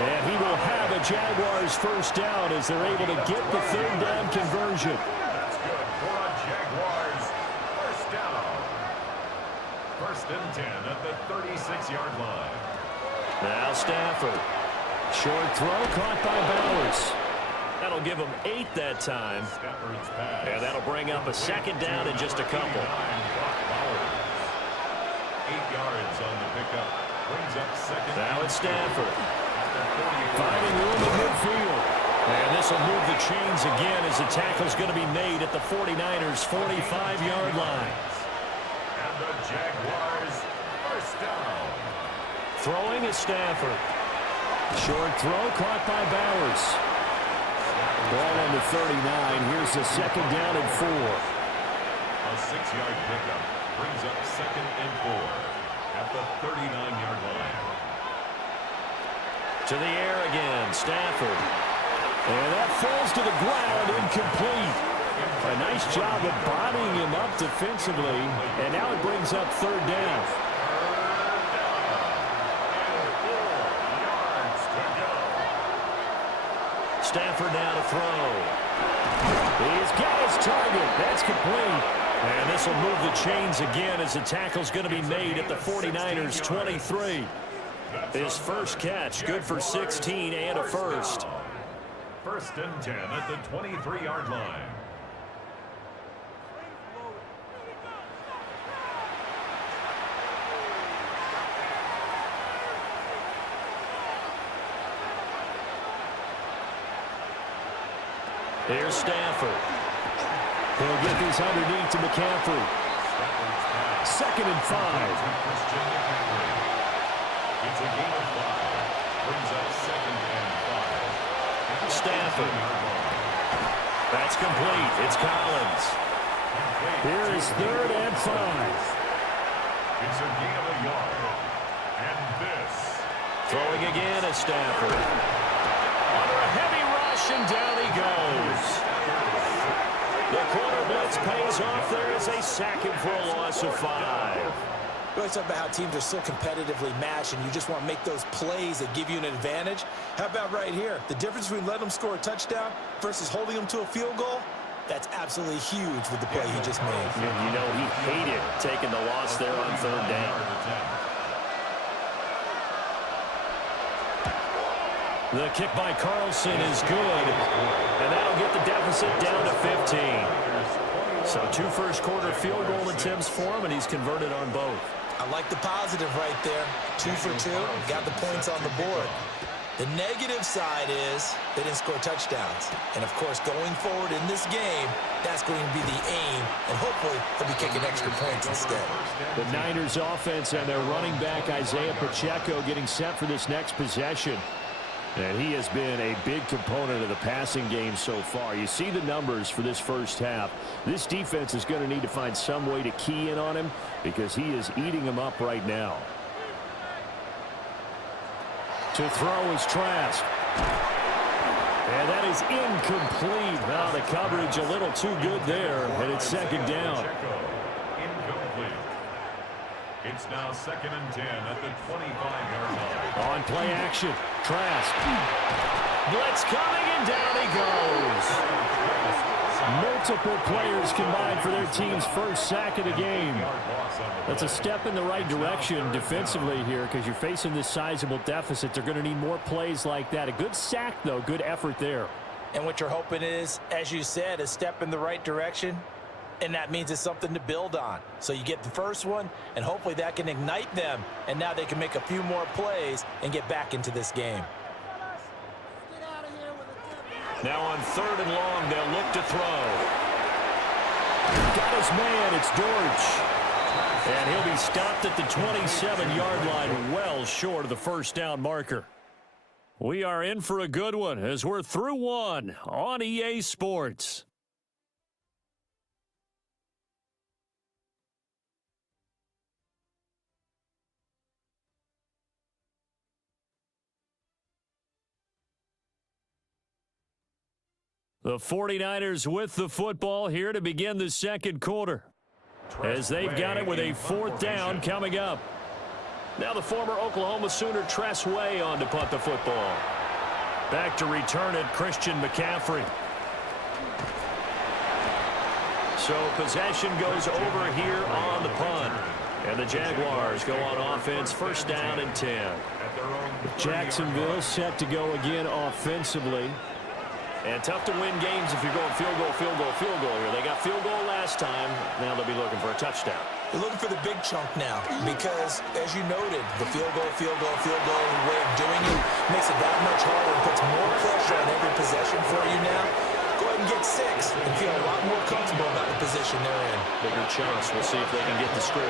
And he will have a Jaguars first down as they're able to get the 3rd down conversion. That's good for a Jaguars first down. 1st and 10 at the 36-yard line. Now Stafford. Short throw caught by Bowers. That'll give them 8 that time. Stafford's pass. And that'll bring up a 2nd down in just a couple. 8 yards on the pickup. Brings up 2nd. Now it's Stafford. Finding room in midfield. And this will move the chains again as the tackle's going to be made at the 49ers' 45-yard line. And the Jaguars first down. Throwing is Stafford. Short throw caught by Bowers. Ball on the 39. Here's the 2nd down and 4. A 6-yard pickup brings up 2nd and 4 at the 39-yard line. To the air again, Stafford. And that falls to the ground, incomplete. A nice job of bodying him up defensively, and now it brings up 3rd down. Stafford now to throw. He's got his target. That's complete. And this will move the chains again as the tackle's going to be made at the 49ers' 23. His first catch, good for 16 and a first. 1st and 10 at the 23-yard line. Here's Stafford. He'll get this underneath to McCaffrey. 2nd and 5. It's a gain of 5. Brings up 2nd and 5. Stafford. That's complete. It's Collins. Here is 3rd and 5. It's a gain of a yard. And this. Throwing again is Stafford. Under a heavy rush, and down he goes. The corner blitz pays off there as they sack him for a loss of 5. We always talk about how teams are so competitively matched and you just want to make those plays that give you an advantage. How about right here? The difference between letting them score a touchdown versus holding them to a field goal, that's absolutely huge with the play he just made. You know, he hated taking the loss there on 3rd down. The kick by Carlson is good, and that'll get the deficit down to 15. So 2 first-quarter field goal attempts for him, and he's converted on both. I like the positive right there. 2 for 2, got the points on the board. The negative side is they didn't score touchdowns. And, of course, going forward in this game, that's going to be the aim, and hopefully they'll be kicking extra points instead. The Niners offense and their running back Isaiah Pacheco getting set for this next possession. And he has been a big component of the passing game so far. You see the numbers for this first half. This defense is going to need to find some way to key in on him because he is eating them up right now. To throw is Trask. And that is incomplete. Now the coverage a little too good there, and it's second down. Incomplete. It's now 2nd and 10 at the 25-yard line. On play action, Trask. Blitz coming, and down he goes. Multiple players combined for their team's first sack of the game. That's a step in the right direction defensively here because you're facing this sizable deficit. They're going to need more plays like that. A good sack, though. Good effort there. And what you're hoping is, as you said, a step in the right direction, and that means it's something to build on. So you get the first one, and hopefully that can ignite them, and now they can make a few more plays and get back into this game. Now on 3rd and long, they'll look to throw. Got his man. It's Dortch. And he'll be stopped at the 27-yard line, well short of the first down marker. We are in for a good one as we're through one on EA Sports. The 49ers with the football here to begin the second quarter, as they've got it with a 4th down coming up. Now the former Oklahoma Sooner Tress Way on to punt the football. Back to return it, Christian McCaffrey. So possession goes over here on the punt. And the Jaguars go on offense, 1st down and 10. Jacksonville set to go again offensively. And tough to win games if you're going field goal, field goal, field goal here. They got field goal last time. Now they'll be looking for a touchdown. They're looking for the big chunk now because, as you noted, the field goal way of doing it makes it that much harder and puts more pressure on every possession for you now. Go ahead and get 6 and feel a lot more comfortable about the position they're in. Bigger chunks. We'll see if they can get the score.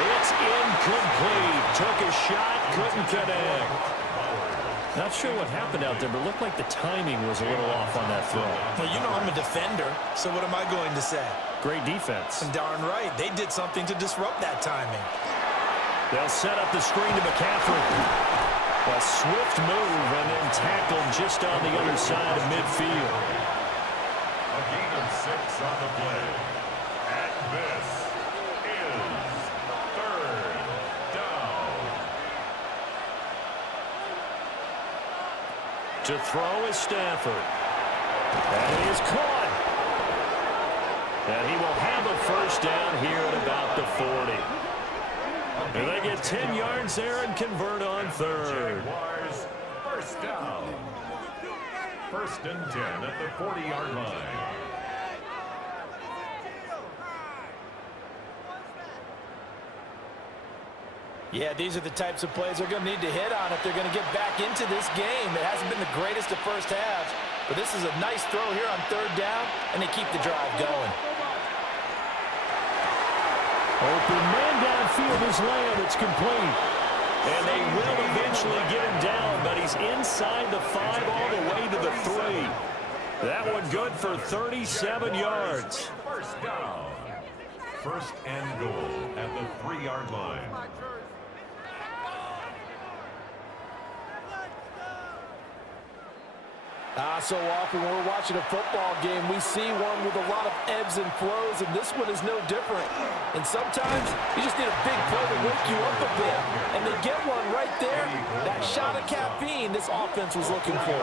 It's incomplete. Took a shot, couldn't connect. Not sure what happened out there, but it looked like the timing was a little off on that throw. Well, you know I'm a defender, so what am I going to say? Great defense. And darn right, they did something to disrupt that timing. They'll set up the screen to McCaffrey. A swift move and then tackled just on the other side of midfield. A gain of 6 on the play. And this is 3rd down. To throw is Stafford. And he is caught. And he will have a 1st down here at about the 40. And they get 10 yards there and convert on 3rd. Jaguars, 1st down. 1st and 10 at the 40-yard line. Yeah, these are the types of plays they're going to need to hit on if they're going to get back into this game. It hasn't been the greatest of first halves, but this is a nice throw here on 3rd down, and they keep the drive going. Open man downfield is Lamb. It's complete. And they will eventually get him down, but he's inside the 5 all the way to the 3. That one good for 37 yards. 1st down. 1st and goal at the 3-yard line. So often when we're watching a football game, we see one with a lot of ebbs and flows, and this one is no different. And sometimes you just need a big play to wake you up a bit. And they get one right there, that shot of caffeine this offense was looking for.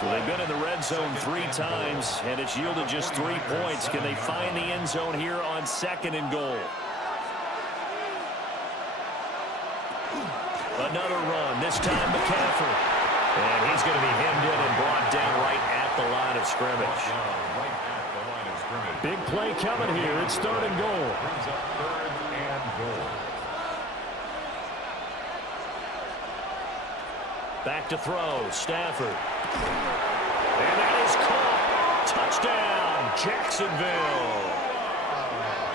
So they've been in the red zone 3 times, and it's yielded just 3 points. Can they find the end zone here on 2nd and goal? Another run, this time McCaffrey. And he's going to be hemmed in and brought down right at the line of scrimmage. Big play coming here. It's 3rd and goal. Brings up 3rd and goal. Back to throw, Stafford. And that is caught. Touchdown, Jacksonville.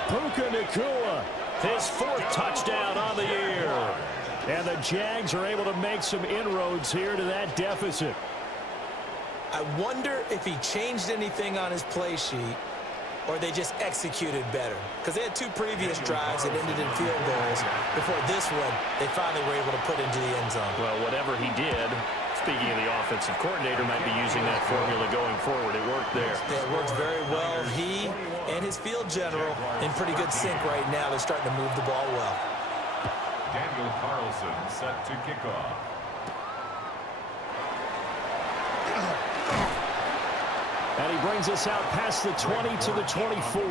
Puka Nacua, His 4th touchdown on the year. and the Jags are able to make some inroads here to that deficit. I wonder if he changed anything on his play sheet or they just executed better. Because they had 2 previous drives that ended in field goals. Before this one, they finally were able to put into the end zone. Well, whatever he did, speaking of the offensive coordinator, might be using that formula going forward. It worked there. Yeah, it works very well. He and his field general in pretty good sync right now. They're starting to move the ball well. Daniel Carlson set to kick off. And he brings us out past the 20 to the 24.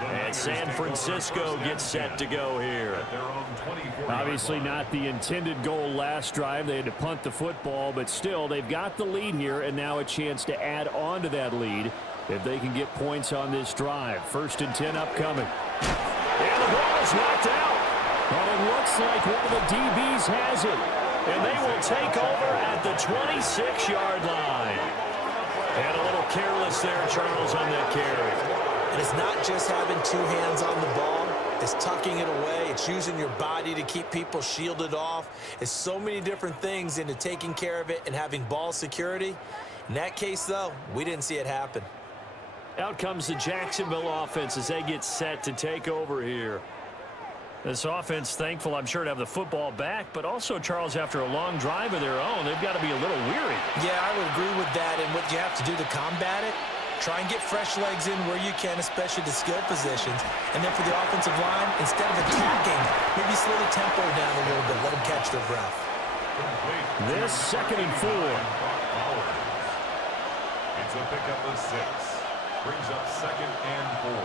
And San Francisco gets set to go here. Obviously not the intended goal last drive. They had to punt the football, but still they've got the lead here and now a chance to add on to that lead if they can get points on this drive. 1st and 10 upcoming. And the ball is knocked out. Well, it looks like one of the DBs has it. And they will take over at the 26-yard line. And a little careless there, Charles, on that carry. And it's not just having 2 hands on the ball. It's tucking it away. It's using your body to keep people shielded off. It's so many different things into taking care of it and having ball security. In that case, though, we didn't see it happen. Out comes the Jacksonville offense as they get set to take over here. This offense, thankful, I'm sure, to have the football back, but also, Charles, after a long drive of their own, they've got to be a little weary. Yeah, I would agree with that. And what you have to do to combat it, try and get fresh legs in where you can, especially the skill positions. And then for the offensive line, instead of attacking, maybe slow the tempo down a little bit. Let them catch their breath. This 2nd and 4. It's a pickup of 6. Brings up 2nd and 4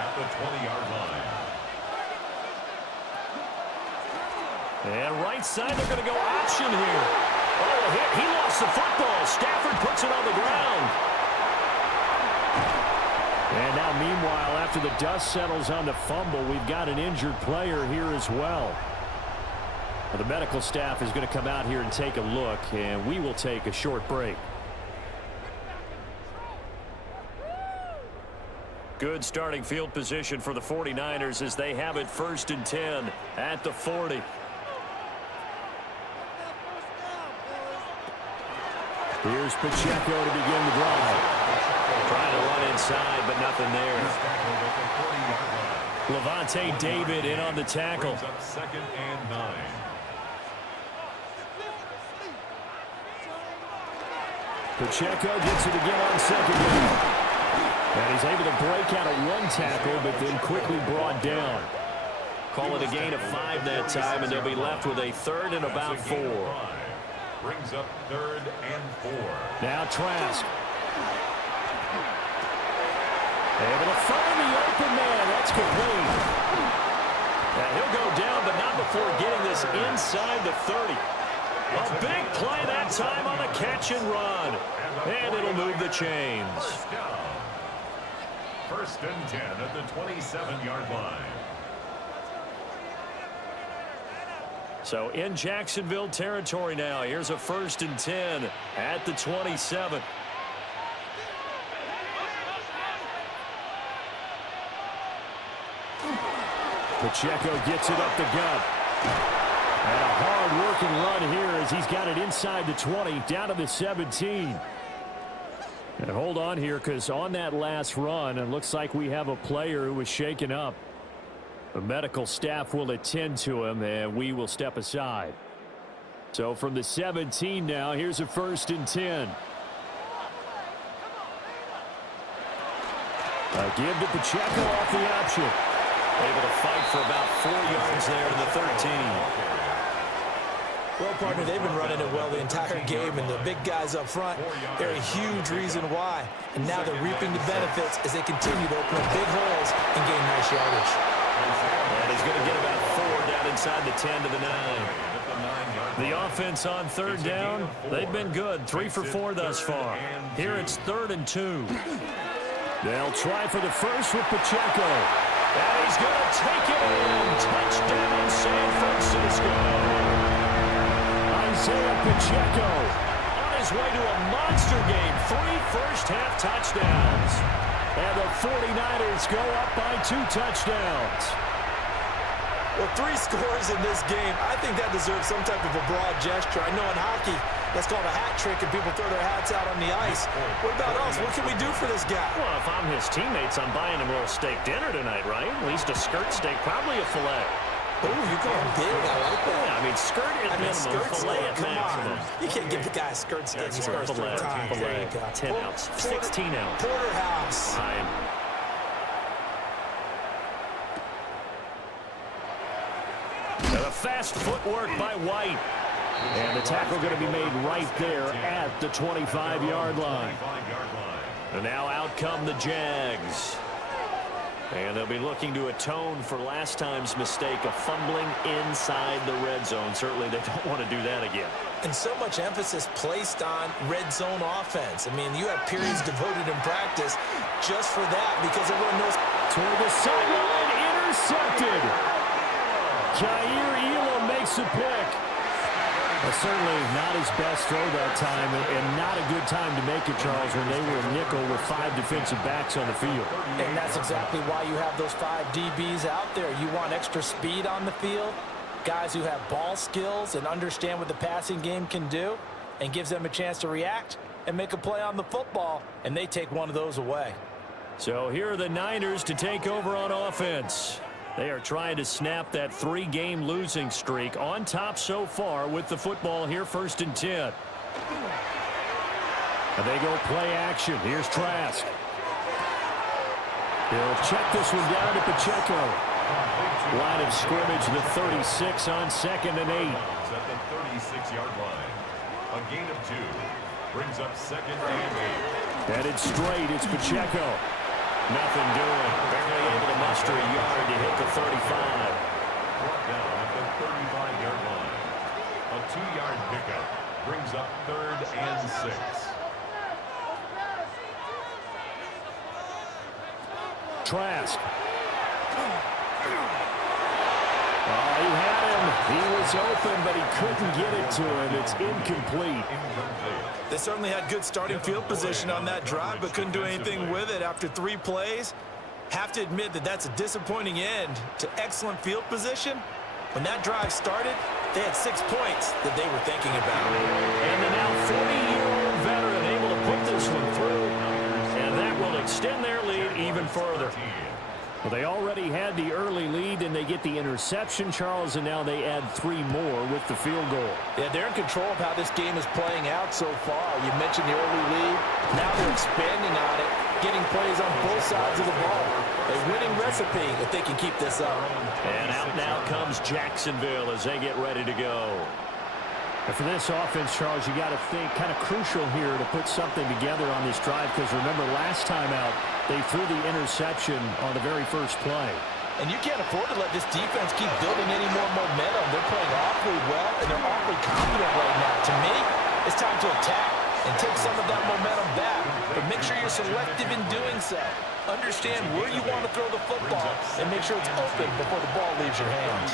at the 20-yard line. And right side, they're going to go option here. Oh, a hit. He lost the football. Stafford puts it on the ground. And now, meanwhile, after the dust settles on the fumble, we've got an injured player here as well. Well, the medical staff is going to come out here and take a look, and we will take a short break. Good starting field position for the 49ers as they have it 1st and 10 at the 40. Here's Pacheco to begin the drive. Trying to run inside, but nothing there. Levante David in on the tackle. Brings up 2nd and 9. Pacheco gets it again on 2nd down. And he's able to break out of 1 tackle, but then quickly brought down. Call it a gain of 5 that time, and they'll be left with a 3rd and about 4. Brings up 3rd and 4. Now Trask. Able to find the open man. That's complete. And he'll go down, but not before getting this inside the 30. A big play that time on the catch and run. And it'll move the chains. 1st and 10 at the 27-yard line. So in Jacksonville territory now. Here's a 1st and 10 at the 27. Pacheco gets it up the gut. And a hard-working run here as he's got it inside the 20, down to the 17. And hold on here, because on that last run, it looks like we have a player who was shaken up. The medical staff will attend to him, and we will step aside. So from the 17 now, here's a 1st and 10. A give to Pacheco off the option. Able to fight for about 4 yards there to the 13. Well, partner, they've been running it well the entire game, and the big guys up front, they're a huge reason why. And now they're reaping the benefits as they continue to open up big holes and gain nice yardage. And he's going to get about 4 down inside the 10 to the 9. The offense on third down, they've been good. 3 for 4 thus far. Here it's 3rd and 2. They'll try for the first with Pacheco. And he's going to take it in. Touchdown, San Francisco. Isaiah Pacheco on his way to a monster game. 3 first-half touchdowns. And the 49ers go up by 2 touchdowns. Well, 3 scores in this game. I think that deserves some type of a broad gesture. I know in hockey, that's called a hat trick, and people throw their hats out on the ice. What about us? What can we do for this guy? Well, if I'm his teammates, I'm buying him a little steak dinner tonight, right? At least a skirt steak, probably a filet. Oh, you're going big. I like that. Yeah, I mean, skirt at minimum, filet at maximum. You can't give the guy a skirt steak. He scores 3 times. Filet, 10 ounce, 16 ounce. Porterhouse. Fine. And a fast footwork by White. And the tackle going to be made right there at the 25-yard line. And now out come the Jags. And they'll be looking to atone for last time's mistake of fumbling inside the red zone. Certainly they don't want to do that again. And so much emphasis placed on red zone offense. I mean, you have periods devoted in practice just for that because everyone knows. Toward the sideline, intercepted. Jair Elam makes a pick. Certainly not his best throw that time, and not a good time to make it, Charles, when they were a nickel with 5 defensive backs on the field. And that's exactly why you have those 5 DBs out there. You want extra speed on the field, guys who have ball skills and understand what the passing game can do, and gives them a chance to react and make a play on the football, and they take one of those away. So here are the Niners to take over on offense. They are trying to snap that 3-game losing streak. On top so far with the football here, 1st and 10. And they go play action. Here's Trask. He'll check this one down to Pacheco. Line of scrimmage, the 36 on 2nd and 8. At the 36-yard line. A gain of 2 brings up 2nd and 8. Headed straight, it's Pacheco. Nothing doing. Barely able to muster a yard to hit the 35. Brought down at the 35-yard line. A 2-yard pickup brings up 3rd and 6. Trask. Oh, he had him. He was open, but he couldn't get it to him. It's incomplete. They certainly had good starting field position on that drive, but couldn't do anything with it after 3 plays. Have to admit that that's a disappointing end to excellent field position. When that drive started, they had 6 points that they were thinking about. And the now 40-year-old veteran able to put this one through. And that will extend their lead even further. Well, they already had the early lead, and they get the interception, Charles, and now they add 3 more with the field goal. Yeah, they're in control of how this game is playing out so far. You mentioned the early lead. Now they're expanding on it, getting plays on both sides of the ball. A winning recipe if they can keep this up. And out now comes Jacksonville as they get ready to go. And for this offense, Charles, you got to think kind of crucial here to put something together on this drive, because remember last time out, they threw the interception on the very first play. And you can't afford to let this defense keep building any more momentum. They're playing awfully well, and they're awfully confident right now. To me, it's time to attack and take some of that momentum back, but make sure you're selective in doing so. Understand where you want to throw the football and make sure it's open before the ball leaves your hands.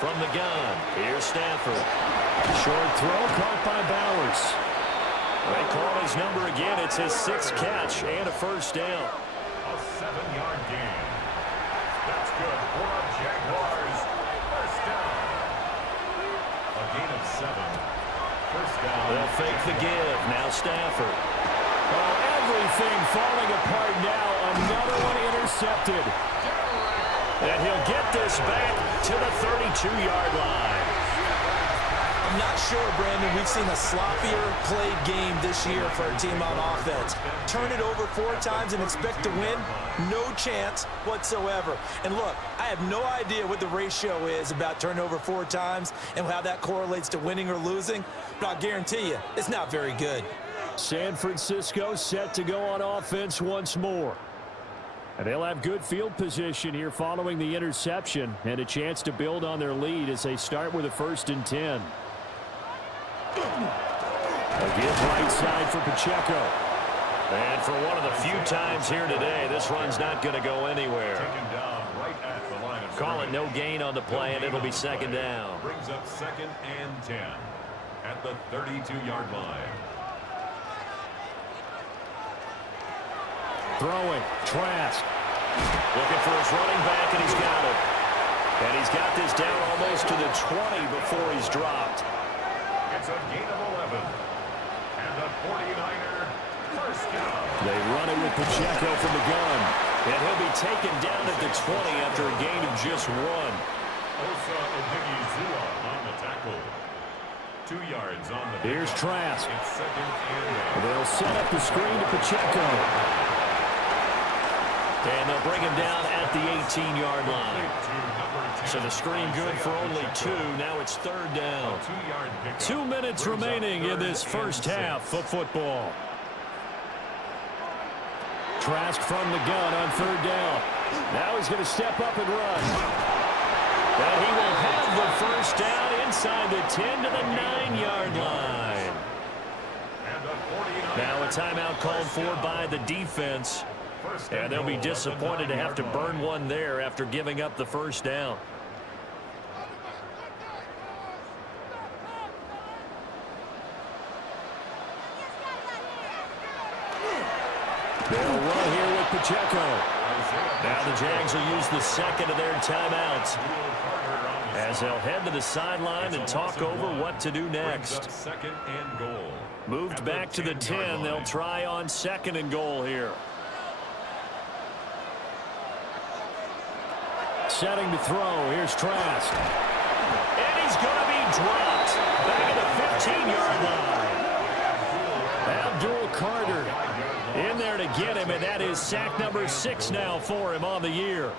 From the gun, here's Stafford. Short throw caught by Bowers. They call his number again. It's his 6th catch and a first down. A 7-yard gain. That's good for the Jaguars. First down. A gain of 7. First down. They'll fake the give. Now Stafford. Oh, everything falling apart now. Another one intercepted. And he'll get this back to the 32-yard line. I'm not sure, Brandon, we've seen a sloppier played game this year for our team on offense. Turn it over 4 times and expect to win? No chance whatsoever. And look, I have no idea what the ratio is about turnover 4 times and how that correlates to winning or losing, but I'll guarantee you, it's not very good. San Francisco set to go on offense once more. And they'll have good field position here following the interception and a chance to build on their lead as they start with a 1st and 10. Again, right side for Pacheco. And for one of the few times here today, this run's not going to go anywhere. Call it no gain on the play, and it'll be 2nd down. Brings up 2nd and 10 at the 32-yard line. Throwing, Trask. Looking for his running back, and he's got it. And he's got this down almost to the 20 before he's dropped. It's a gain of 11. And the 49er first down. They run it with Pacheco from the gun. And he'll be taken down at the 20 after a gain of just 1. Osa Odigizua on the tackle. 2 yards on the pickup. Here's Trask. It's 2nd and 8. They'll set up the screen to Pacheco. And they'll bring him down at the 18-yard line. So the screen good for only 2. Now it's 3rd down. 2 minutes remaining in this first half of football. Trask from the gun on 3rd down. Now he's going to step up and run. And he will have the first down inside the 10 to the 9-yard line. Now a timeout called for by the defense. And they'll be disappointed to have to burn one there after giving up the first down. They'll run here with Pacheco. Now the Jags will use the 2nd of their timeouts as they'll head to the sideline and talk over what to do next. 2nd and goal. Moved back to the 10. They'll try on 2nd and goal here. Setting to throw. Here's Trask. And he's going to be dropped back at the 15-yard line. Abdul Carter in there to get him, and that is sack number 6 now for him on the year.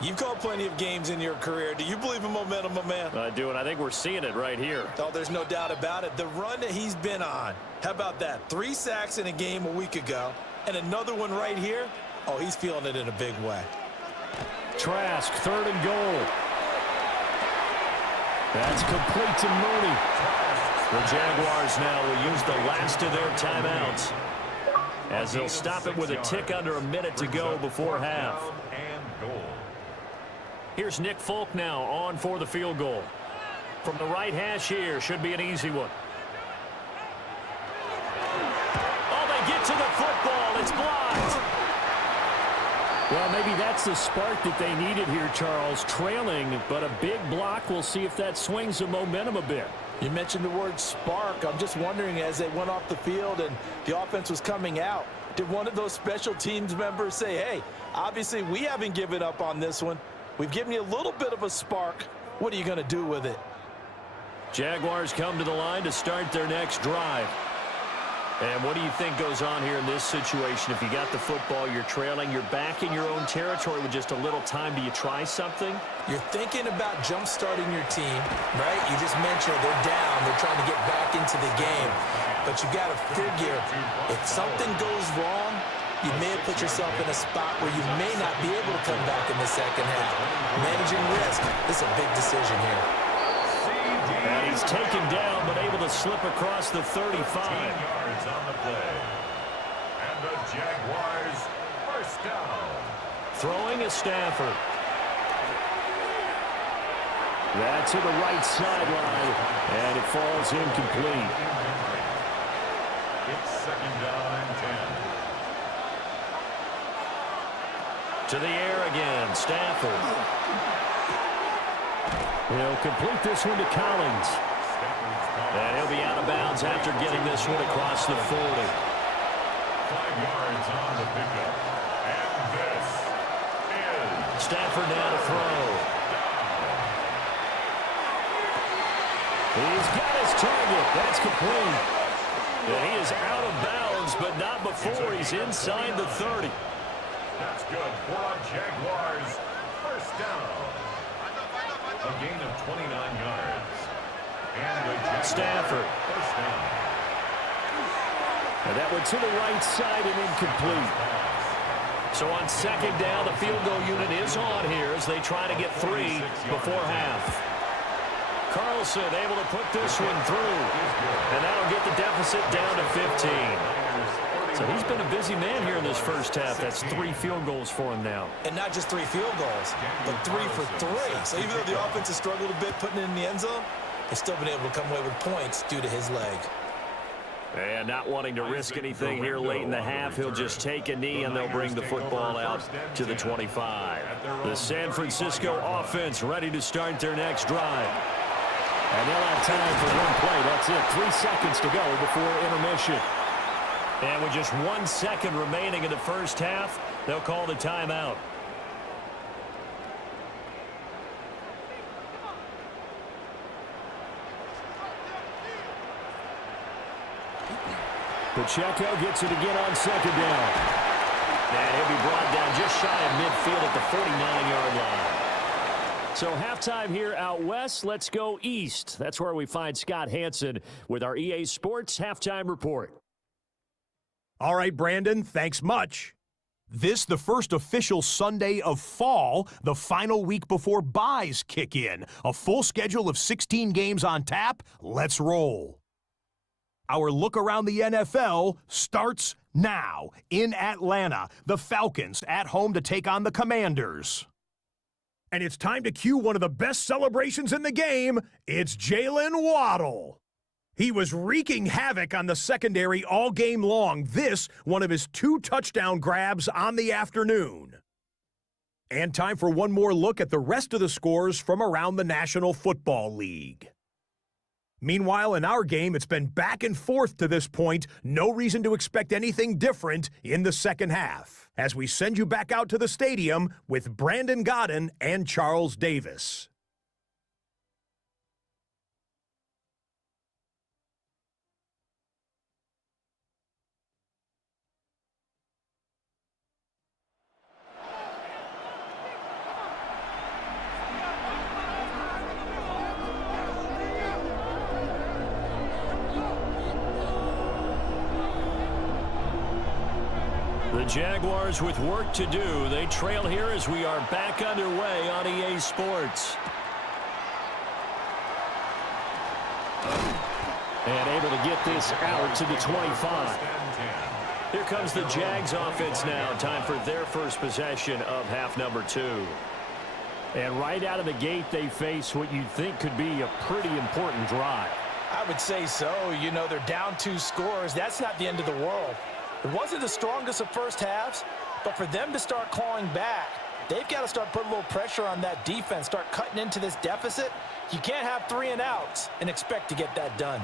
You've called plenty of games in your career. Do you believe in momentum, my man? I do, and I think we're seeing it right here. Oh, there's no doubt about it. The run that he's been on. How about that? 3 sacks in a game a week ago, and another one right here. Oh, he's feeling it in a big way. Trask, 3rd and goal. That's complete to Mooney. The Jaguars now will use the last of their timeouts as they'll stop it with a tick under a minute to go before half. Here's Nick Folk now on for the field goal. From the right hash here, should be an easy one. Oh, they get to the football. It's blocked. Well, maybe that's the spark that they needed here, Charles. Trailing, but a big block. We'll see if that swings the momentum a bit. You mentioned the word spark. I'm just wondering, as they went off the field and the offense was coming out, did one of those special teams members say, hey, obviously we haven't given up on this one. We've given you a little bit of a spark. What are you going to do with it? Jaguars come to the line to start their next drive. And what do you think goes on here in this situation? If you got the football, you're trailing, you're back in your own territory with just a little time. Do you try something? You're thinking about jump-starting your team, right? You just mentioned they're down. They're trying to get back into the game. But you got to figure, if something goes wrong, you may have put yourself in a spot where you may not be able to come back in the second half. Managing risk, this is a big decision here. And he's taken down, but able to slip across the 35. Yards on the play. And the Jaguars first down. Throwing is Stafford. That's to the right sideline, and it falls incomplete. It's 2nd down and 10. To the air again, Stafford. He'll complete this one to Collins. And he'll be out of bounds after getting this one across the 40. 5 yards on the pickup. And this is Stafford now to throw. He's got his target. That's complete. And he is out of bounds, but not before he's inside the 30. That's good for a Jaguars first down. A gain of 29 yards. And the Jaguars Stafford. first down. And that went to the right side and incomplete. So on second down, the field goal unit is on here as they try to get 3 before half. Carlson able to put this one through. And that'll get the deficit down to 15. So he's been a busy man here in this first half. That's 3 field goals for him now. And not just 3 field goals, but 3 for 3. So even though the offense has struggled a bit putting it in the end zone, they've still been able to come away with points due to his leg. And not wanting to risk anything here late in the half, he'll just take a knee and they'll bring the football out to the 25. The San Francisco offense ready to start their next drive. And they'll have time for one play. That's it. 3 seconds to go before intermission. And with just 1 second remaining in the first half, they'll call the timeout. Pacheco gets it again on second down. And he'll be brought down just shy of midfield at the 49-yard line. So halftime here out west. Let's go east. That's where we find Scott Hansen with our EA Sports Halftime Report. All right, Brandon, thanks much. This, the first official Sunday of fall, the final week before byes kick in. A full schedule of 16 games on tap. Let's roll. Our look around the NFL starts now. In Atlanta, the Falcons at home to take on the Commanders. And it's time to cue one of the best celebrations in the game. It's Jalen Waddle. He was wreaking havoc on the secondary all game long. This, one of his 2 touchdown grabs on the afternoon. And time for one more look at the rest of the scores from around the National Football League. Meanwhile, in our game, it's been back and forth to this point. No reason to expect anything different in the second half. As we send you back out to the stadium with Brandon Godden and Charles Davis. The Jaguars with work to do. They trail here as we are back underway on EA Sports. And able to get this out to the 25. Here comes the Jags offense now. Time for their first possession of half number 2. And right out of the gate, they face what you'd think could be a pretty important drive. I would say so. You know, they're down 2 scores. That's not the end of the world. It wasn't the strongest of first halves, but for them to start clawing back, they've got to start putting a little pressure on that defense, start cutting into this deficit. You can't have 3 and outs and expect to get that done.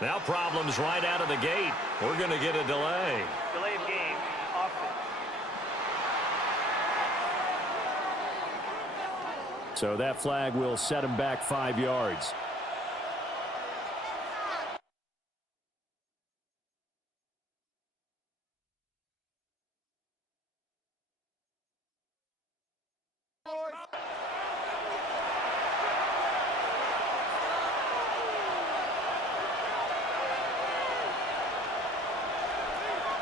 Now problems right out of the gate. We're going to get a delay. Delay of game, offense. So that flag will set him back 5 yards.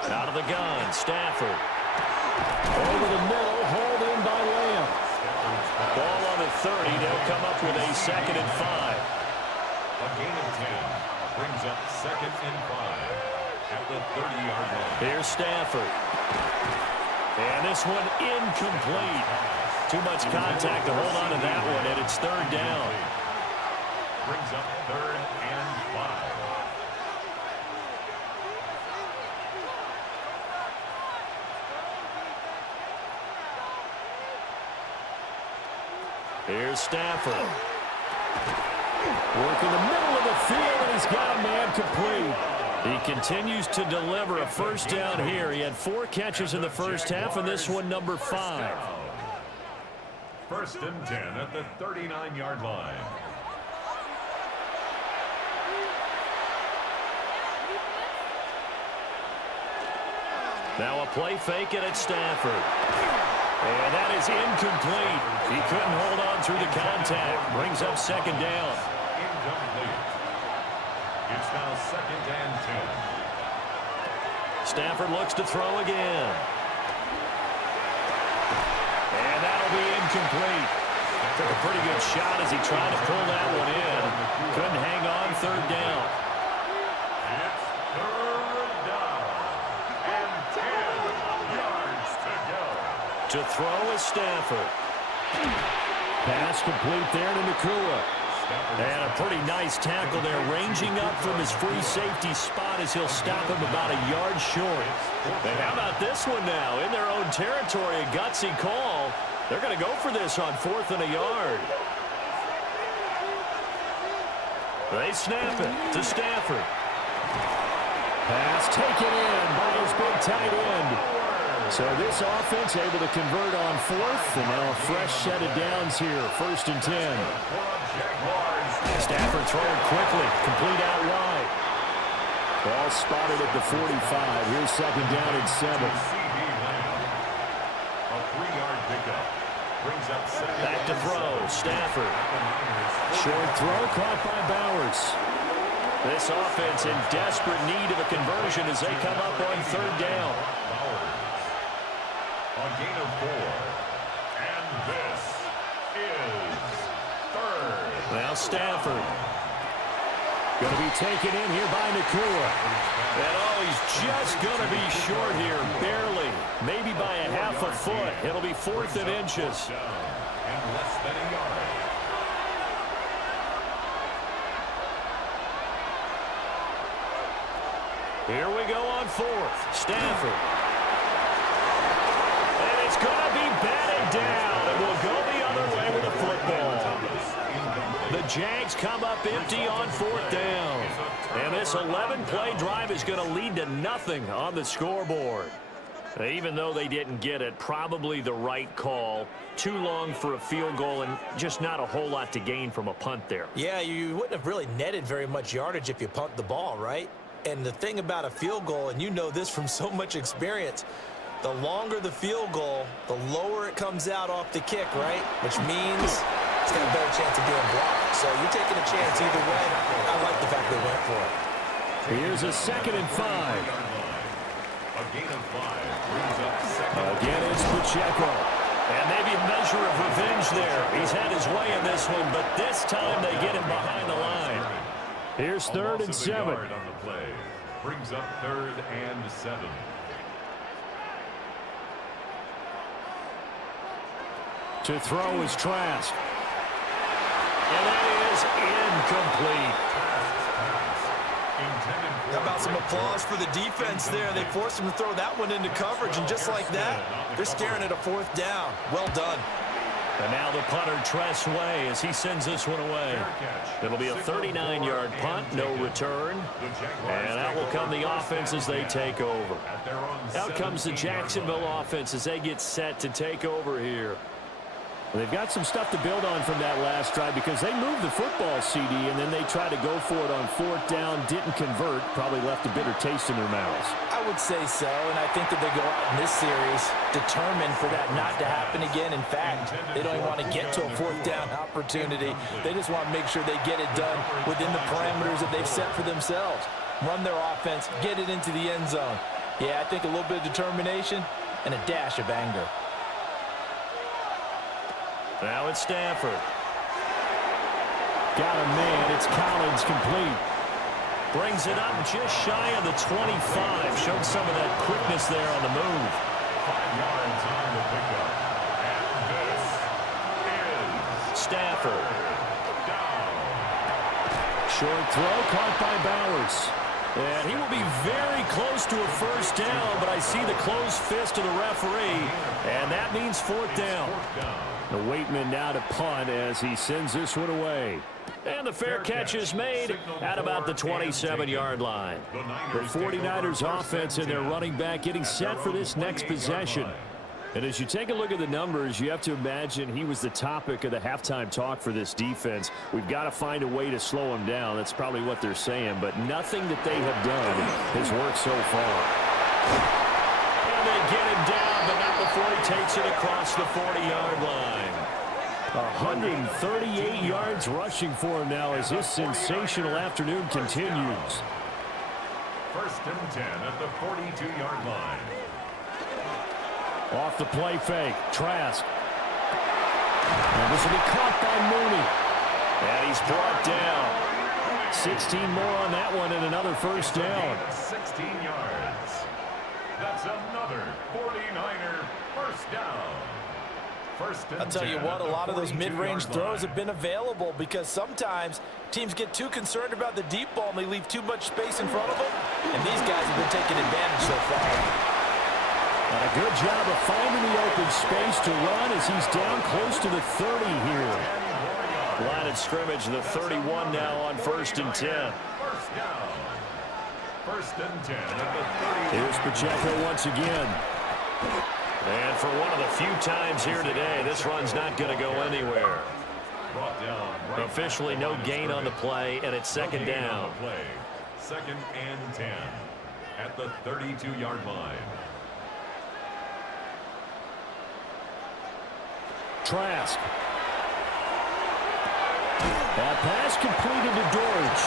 Out of the gun, Stafford. Over the middle, hauled in by Lamb. Ball on the 30. They'll come up with a 2nd and 5. A gain of 10 brings up 2nd and 5 at the 30-yard line. Here's Stafford. And this one incomplete. Too much contact to hold on to that one, and it's 3rd down. Brings up 3rd and 5. Here's Stafford. Working the middle of the field, and he's got a man complete. He continues to deliver a first down here. He had 4 catches in the first half, and this one number 5. First and 10 at the 39-yard line. Now a play fake and it's Stafford. And that is incomplete. He couldn't hold on through the contact. Brings up second down. Incomplete. It's now second and 10. Stafford looks to throw again. And that'll be incomplete. Took a pretty good shot as he tried to pull that one in. Couldn't hang on third down. It's third down. And 10 yards to go. To throw is Stafford. Pass complete there to Nakua. And a pretty nice tackle there, ranging up from his free safety spot as he'll stop him about a yard short. And how about this one now? In their own territory, a gutsy call. They're going to go for this on 4th and a yard. They snap it to Stafford. Pass taken in by his big tight end. So this offense able to convert on 4th, and now a fresh set of downs here, 1st and 10. Stafford throwing quickly, complete out wide. Ball spotted at the 45. Here's second down and 7. A 3-yard pickup. Brings up second. Back to throw, Stafford. Short throw caught by Bowers. This offense in desperate need of a conversion as they come up on 3rd down. On gain of 4. And this is 3rd. Now Stafford. Going to be taken in here by Nakua. And he's just going to be short here, barely. Maybe by a half a foot. It'll be 4th and inches. And less than a yard. Here we go on 4th. Stafford. And it's going to be batted down. And we'll go the other way with the football. The Jags come up empty on 4th down. And this 11-play drive is going to lead to nothing on the scoreboard. Even though they didn't get it, probably the right call. Too long for a field goal and just not a whole lot to gain from a punt there. Yeah, you wouldn't have really netted very much yardage if you punt the ball, right? And the thing about a field goal, and you know this from so much experience, the longer the field goal, the lower it comes out off the kick, right? Which means it's got a better chance of being blocked. So you're taking a chance either way. I like the fact they went for it. Here's a 2nd and 5. A gain of 5 brings up second. Again, it's Pacheco. And maybe a measure of revenge there. He's had his way in this one, but this time they get him behind the line. Here's 3rd and 7. On the play. Brings up 3rd and 7. To throw is Trask. And that is incomplete. How about some applause for the defense there? They forced him to throw that one into coverage, and just like that, they're staring at a 4th down. Well done. And now the punter Tress Way as he sends this one away. It'll be a 39-yard punt, no return. And out will come the offense as they take over. Out comes the Jacksonville offense as they get set to take over here. They've got some stuff to build on from that last drive because they moved the football, CD, and then they tried to go for it on 4th down, didn't convert, probably left a bitter taste in their mouths. I would say so, and I think that they go out in this series determined for that not to happen again. In fact, they don't even want to get to a 4th down opportunity. They just want to make sure they get it done within the parameters that they've set for themselves. Run their offense, get it into the end zone. Yeah, I think a little bit of determination and a dash of anger. Now it's Stafford. Got a man. It's Collins complete. Brings it up just shy of the 25. Showed some of that quickness there on the move. 5 yards on the pickup. And this is Stafford. down. Short throw caught by Bowers. And he will be very close to a 1st down, but I see the closed fist of the referee, and that means 4th down. The Waitman now to punt as he sends this one away. And the fair catch is made at about the 27-yard line. The 49ers offense and their running back getting set for this next possession. And as you take a look at the numbers, you have to imagine he was the topic of the halftime talk for this defense. We've got to find a way to slow him down. That's probably what they're saying. But nothing that they have done has worked so far. And they get him down, but not before he takes it across the 40-yard line. 138 yards rushing for him now as his sensational afternoon continues. First and 10 at the 42-yard line. Off the play fake. Trask. And this will be caught by Mooney. And he's brought down. 16 more on that one and another first down. 16 yards. That's another 49er first down. First and I'll tell you what, a lot of those mid-range throws have been line. available because sometimes teams get too concerned about the deep ball and they leave too much space in front of them. And these guys have been taking advantage so far. And a good job of finding the open space to run as he's down close to the 30 here. Line of scrimmage, the 31 now on first and 10. First down. First and 10 at the 30. Here's Pacheco once again. And for one of the few times here today, this run's not going to go anywhere. Brought down right Officially no gain on the play, and it's second down. Second and 10 at the 32-yard line. Trask. That pass completed to Dortch.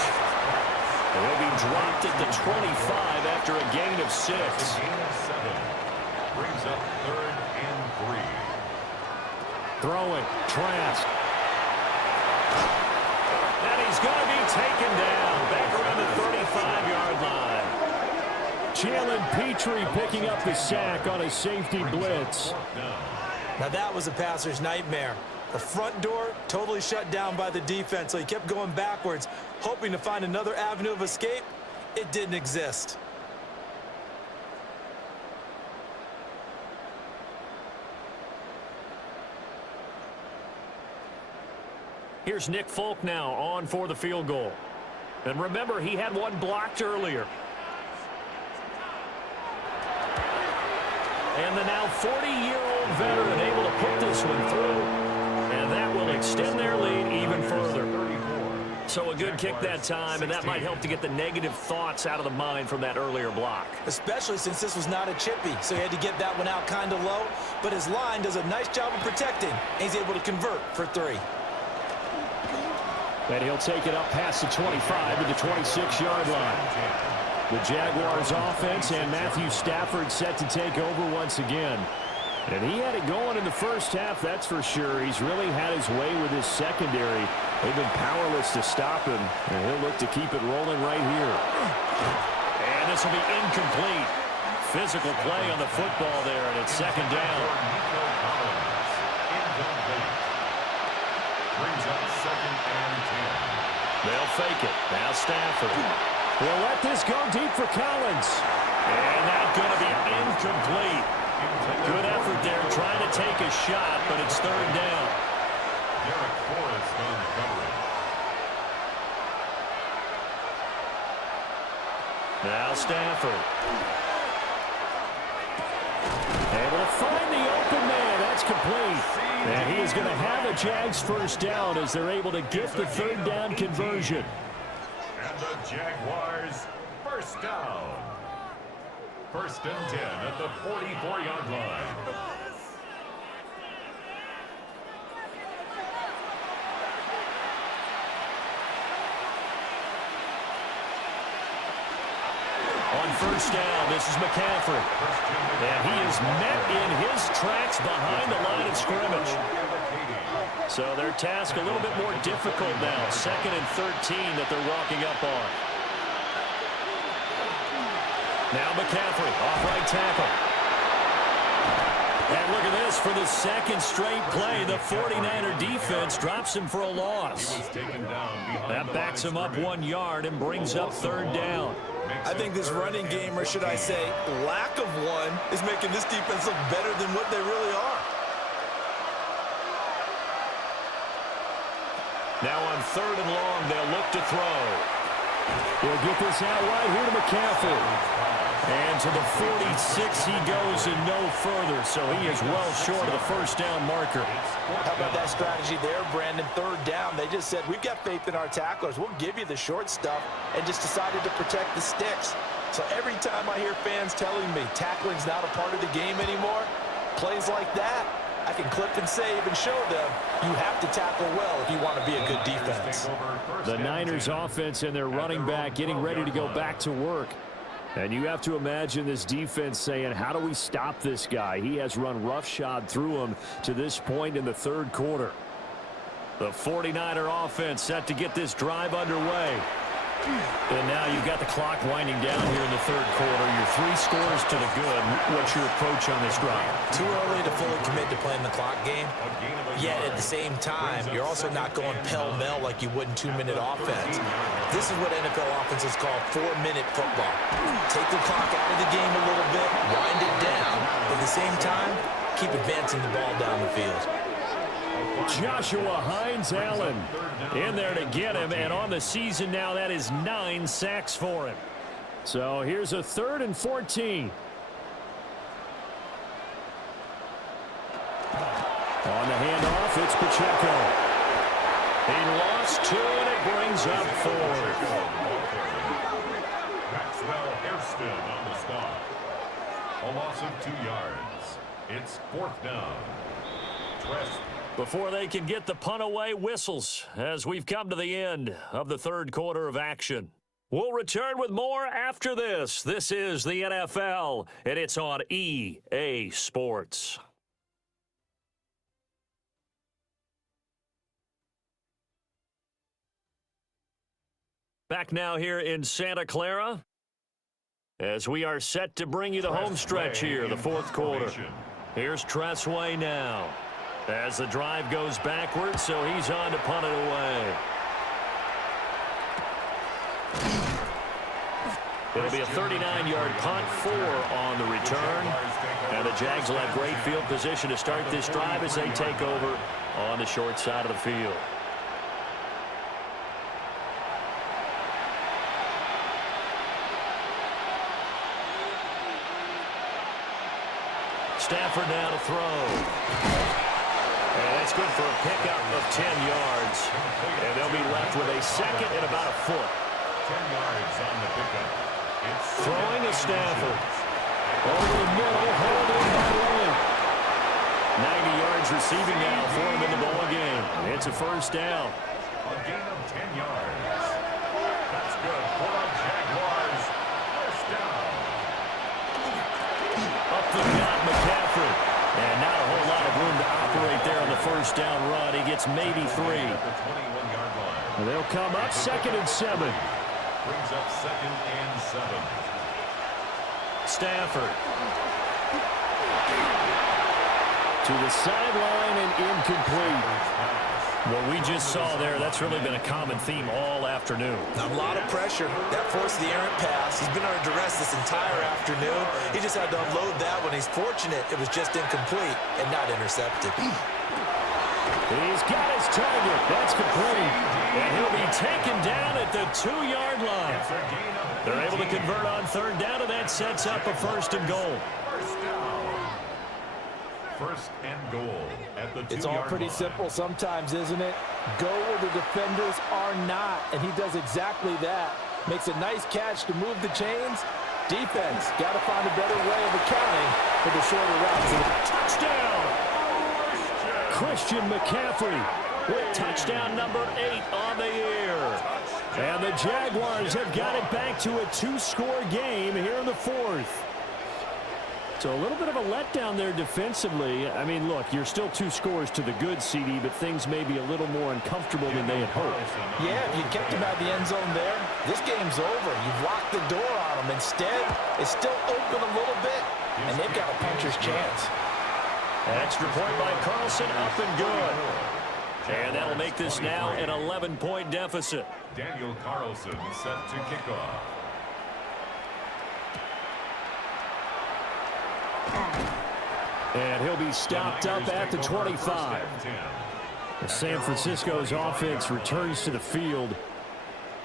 He'll be dropped at the 25 after a gain of 6. Gain of 7 brings up third and 3. Throwing. Trask. And he's going to be taken down back around the 35-yard line. Jalen Petrie picking up the sack on a safety blitz. Now that was a passer's nightmare. The front door totally shut down by the defense, so he kept going backwards, hoping to find another avenue of escape. It didn't exist. Here's Nick Folk now on for the field goal. And remember, he had one blocked earlier. And the now 40-year-old veteran able to put this one through. And that will extend their lead even further. So a good kick that time, and that might help to get the negative thoughts out of the mind from that earlier block. Especially since this was not a chippy, so he had to get that one out kind of low. But his line does a nice job of protecting, and he's able to convert for 3. And he'll take it up past the 25 to the 26-yard line. The Jaguars offense and Matthew Stafford set to take over once again. And he had it going in the first half, that's for sure. He's really had his way with his secondary. They've been powerless to stop him, and he'll look to keep it rolling right here. And this will be incomplete. Physical play on the football there, and it's second down. Brings up second and 10. They'll fake it. Now Stafford. They'll let this go deep for Collins. And that's going to be incomplete. Good effort there trying to take a shot, but it's third down. Derek Forrest on the coverage. Now Stafford. Able to find the open man. That's complete. And he is going to have a Jags first down as they're able to get the third down conversion. And the Jaguars first down. First and 10 at the 44-yard line. On first down, this is McCaffrey. And he is met in his tracks behind the line of scrimmage. So their task a little bit more difficult now. Second and 13 that they're walking up on. Now McCaffrey, off right tackle. And look at this for the second straight play. The 49er defense drops him for a loss. That backs him up 1 yard and brings up third down. I think this running game, or should I say lack of one, is making this defense look better than what they really are. Now on third and long, they'll look to throw. He'll get this out wide here to McCaffrey. And to the 46 he goes and no further, so he is well short of the first down marker. How about that strategy there, Brandon? Third down, they just said, we've got faith in our tacklers. We'll give you the short stuff, and just decided to protect the sticks. So every time I hear fans telling me tackling's not a part of the game anymore, plays like that, I can clip and save and show them you have to tackle well if you want to be a good defense. The Niners offense and their running back getting ready to go back to work. And you have to imagine this defense saying, how do we stop this guy? He has run roughshod through him to this point in the third quarter. The 49er offense set to get this drive underway. And now you've got the clock winding down here in the third quarter. Your 3 scores to the good. What's your approach on this drive? Too early to fully commit to playing the clock game. Yet at the same time, you're also not going pell-mell like you would in 2-minute offense. This is what NFL offenses call 4-minute football. Take the clock out of the game a little bit, wind it down, but at the same time, keep advancing the ball down the field. Joshua Hines-Allen in there to get him, and on the season now, that is 9 sacks for him. So here's a 3rd and 14. On the handoff, it's Pacheco. He lost 2, and it brings up 4. Maxwell Hairston on the stop. A loss of 2 yards. It's 4th down. Before they can get the punt away, whistles as we've come to the end of the third quarter of action. We'll return with more after this. This is the NFL, and it's on EA Sports. Back now here in Santa Clara as we are set to bring you the home stretch here, the fourth quarter. Here's Tressway now as the drive goes backwards, so he's on to punt it away. It'll be a 39-yard punt, 4 on the return. And the Jags will have great field position to start this drive as they take over on the short side of the field. Stafford now to throw. And that's good for a pickup of 10 yards. And they'll be left with a second and about a foot. 10 yards on the pickup. It's throwing to Stafford. Over the middle, held in by Lane. 90 yards receiving now for him in the ball game. It's a first down. A gain of 10 yards. That's good for the Jaguars. First down. Up the gut, McCaffrey. And not a whole lot of room to operate there on the first down run. He gets maybe 3. At the 21-yard line. And they'll come up 2nd and 7. Brings up 2nd and 7. Stafford. To the sideline and incomplete. What we just saw there, that's really been a common theme all afternoon. A lot of pressure. That forced the errant pass. He's been under duress this entire afternoon. He just had to unload that one. He's fortunate it was just incomplete and not intercepted. He's got his target. That's complete. And he'll be taken down at the 2-yard line. They're able to convert on 3rd down, and that sets up a 1st and goal. First down. 1st and goal at the 2-yard line. It's all pretty simple sometimes, isn't it? Go where the defenders are not, and he does exactly that. Makes a nice catch to move the chains. Defense, got to find a better way of accounting for the shorter routes. Touchdown! Christian McCaffrey with touchdown number 8 on the year. And the Jaguars have got it back to a 2-score game here in the 4th. So a little bit of a letdown there defensively. I mean, look, you're still 2 scores to the good, CD, but things may be a little more uncomfortable than they had hoped. Yeah, if you kept him out of the end zone there, this game's over. You've locked the door on him. Instead, it's still open a little bit, and they've got a puncher's chance. An extra point by Carlson, up and good. And that'll make this now an 11-point deficit. Daniel Carlson set to kick off. And he'll be stopped up at the 25. San Francisco's offense returns to the field.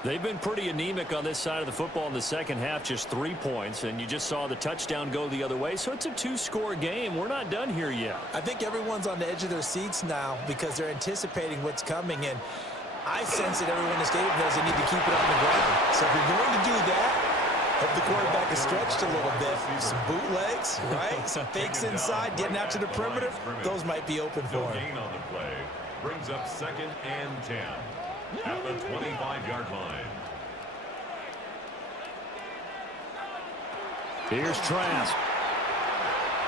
They've been pretty anemic on this side of the football in the second half, just 3 points, and you just saw the touchdown go the other way, so it's a 2-score game. We're not done here yet. I think everyone's on the edge of their seats now because they're anticipating what's coming, and I sense that everyone in the stadium knows they need to keep it on the ground. So if you're going to do that, hope the quarterback is stretched a little bit. Some bootlegs, right? Some fakes inside, getting out to the perimeter. Those might be open for him. Gain on the play brings up 2nd and 10 at the 25-yard line. Here's Trask.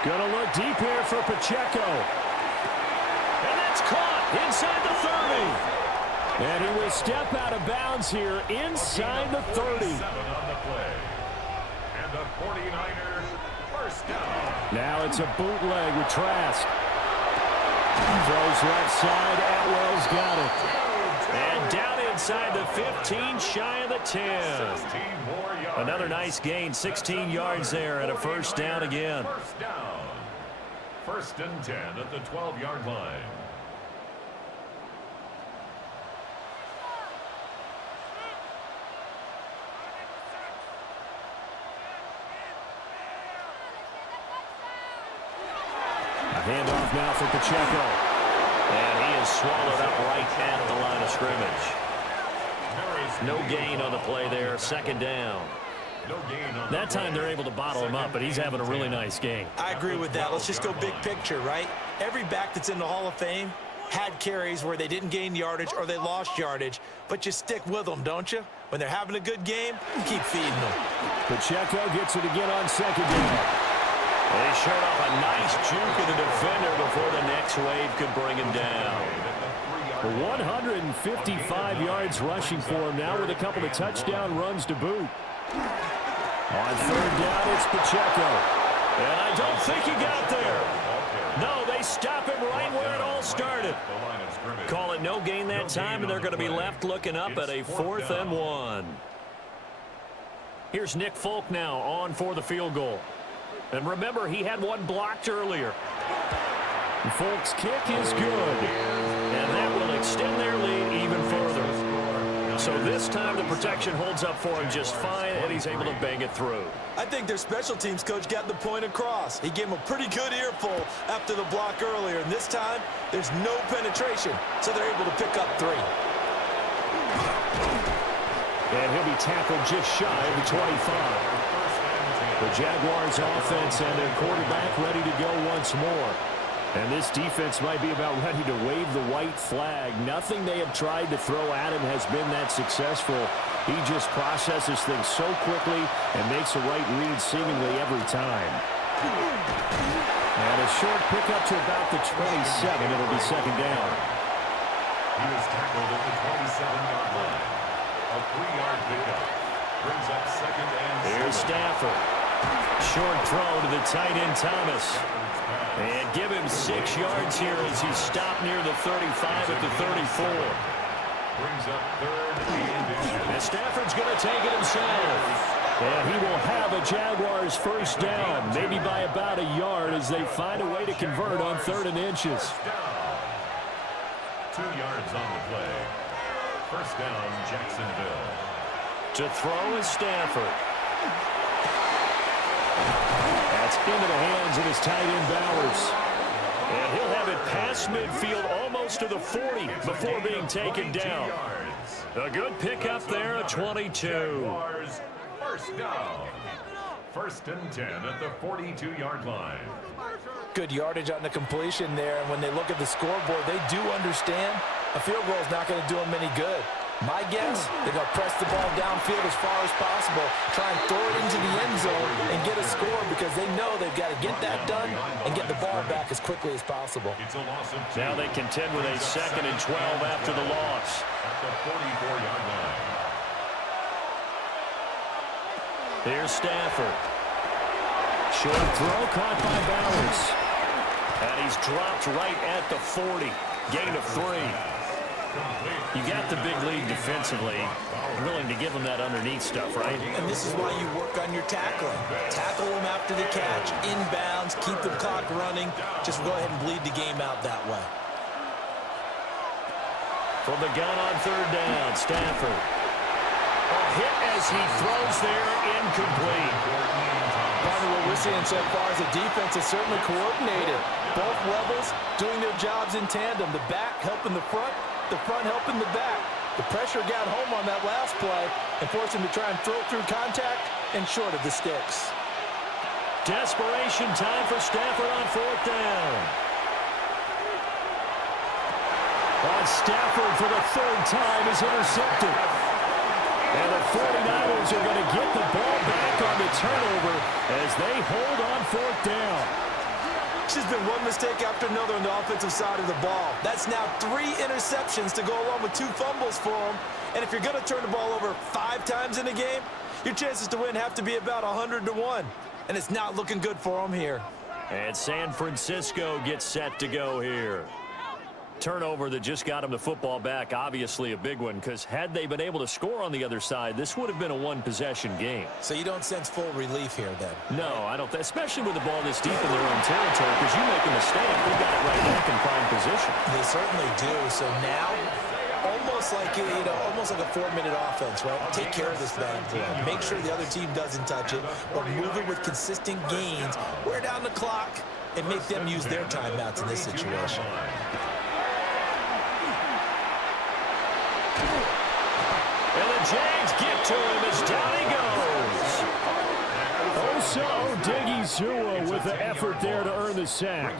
Gonna look deep here for Pacheco. And that's caught inside the 30. And he will step out of bounds here inside the 30. 7 on the play. And the 49er first down. Now it's a bootleg with Trask. Throws left side. Atwell's got it. And down inside the 15, shy of the 10. 16 more yards. Another nice gain, 16 yards there, and a first down again. First down. 1st and 10 at the 12-yard line. Handoff now for Pacheco. And he is swallowed up right at the line of scrimmage. No gain on the play there, 2nd down. No gain on That time they're able to bottle him up, but he's having a really nice game. I agree with that. Let's just go big picture, right? Every back that's in the Hall of Fame had carries where they didn't gain yardage or they lost yardage, but you stick with them, don't you? When they're having a good game, keep feeding them. Pacheco gets it again on 2nd down. They showed off a nice juke of the defender before the next wave could bring him down. 155 yards rushing for him now with a couple of touchdown runs to boot. On 3rd down, it's Pacheco. And I don't think he got there. No, they stop him right where it all started. Call it no gain that time, and they're going to be left looking up at a 4th and 1. Here's Nick Folk now on for the field goal. And remember, he had one blocked earlier. Folk's kick is good. And that will extend their lead even further. So this time the protection holds up for him just fine, and he's able to bang it through. I think their special teams coach got the point across. He gave him a pretty good earful after the block earlier, and this time there's no penetration, so they're able to pick up 3. And he'll be tackled just shy of the 25. The Jaguars offense and their quarterback ready to go once more. And this defense might be about ready to wave the white flag. Nothing they have tried to throw at him has been that successful. He just processes things so quickly and makes the right read seemingly every time. And a short pickup to about the 27. It'll be 2nd down. He was tackled at the 27-yard line. A 3-yard pickup brings up 2nd and 7. Here's Stafford. Short throw to the tight end Thomas. And give him 6 yards here as he's stopped near the 35 at the 34. Brings up 3rd and 10. And Stafford's going to take it himself. And he will have a Jaguars first down, maybe by about a yard as they find a way to convert on 3rd and inches. 2 yards on the play. First down, Jacksonville. To throw is Stafford. That's into the hands of his tight end Bowers. And he'll have it past midfield almost to the 40 before being taken down. A good pickup there at 22. First down. 1st and 10 at the 42-yard line. Good yardage on the completion there, and when they look at the scoreboard, they do understand a field goal is not going to do them any good. My guess, they're going to press the ball downfield as far as possible, try and throw it into the end zone and get a score because they know they've got to get that done and get the ball back as quickly as possible. It's a loss of 2. Now they contend with a 2nd and 12 after the loss. At the 44-yard line. Here's Stafford. Short throw caught by Bowers. And he's dropped right at the 40. Gain of 3. You got the big lead defensively. Willing to give him that underneath stuff, right? And this is why you work on your tackling. Tackle him after the catch, inbounds, keep the clock running. Just go ahead and bleed the game out that way. From the gun on 3rd down, Stafford. A hit as he throws there, incomplete. Partner, what we're seeing so far is the defense is certainly coordinated. Both levels doing their jobs in tandem. The back helping the front helping the back. The pressure got home on that last play and forced him to try and throw through contact and short of the sticks. Desperation time for Stafford on 4th down. Stafford for the 3rd time is intercepted. And the 49ers are going to get the ball back on the turnover as they hold on 4th down. It's just been one mistake after another on the offensive side of the ball. That's now 3 interceptions to go along with 2 fumbles for them. And if you're going to turn the ball over 5 times in a game, your chances to win have to be about 100-1. And it's not looking good for them here. And San Francisco gets set to go here. Turnover that just got them the football back, obviously a big one, because had they been able to score on the other side, this would have been a 1-possession game. So you don't sense full relief here then? No, I don't. Especially with the ball this deep in their own territory, because you make a mistake, they got it right back in prime position. They certainly do. So now, almost like a 4-minute offense, right? Take care of this bad play. Make sure the other team doesn't touch it, but move it with consistent gains. Wear down the clock and make them use their timeouts in this situation. And the Jags get to him as down he goes. Odighizuwa with the effort there to earn the sack.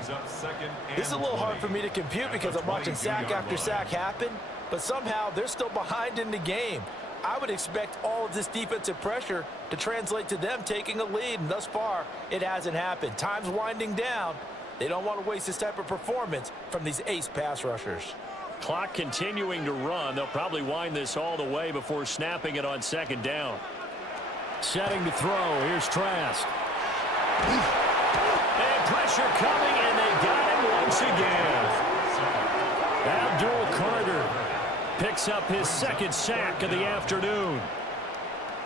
This is a little hard for me to compute because I'm watching sack after sack happen, but somehow they're still behind in the game. I would expect all of this defensive pressure to translate to them taking a lead, and thus far, it hasn't happened. Time's winding down. They don't want to waste this type of performance from these ace pass rushers. Clock continuing to run. They'll probably wind this all the way before snapping it on 2nd down. Setting to throw. Here's Trask. And pressure coming, and they got him once again. Abdul Carter picks up his 2nd sack of the afternoon.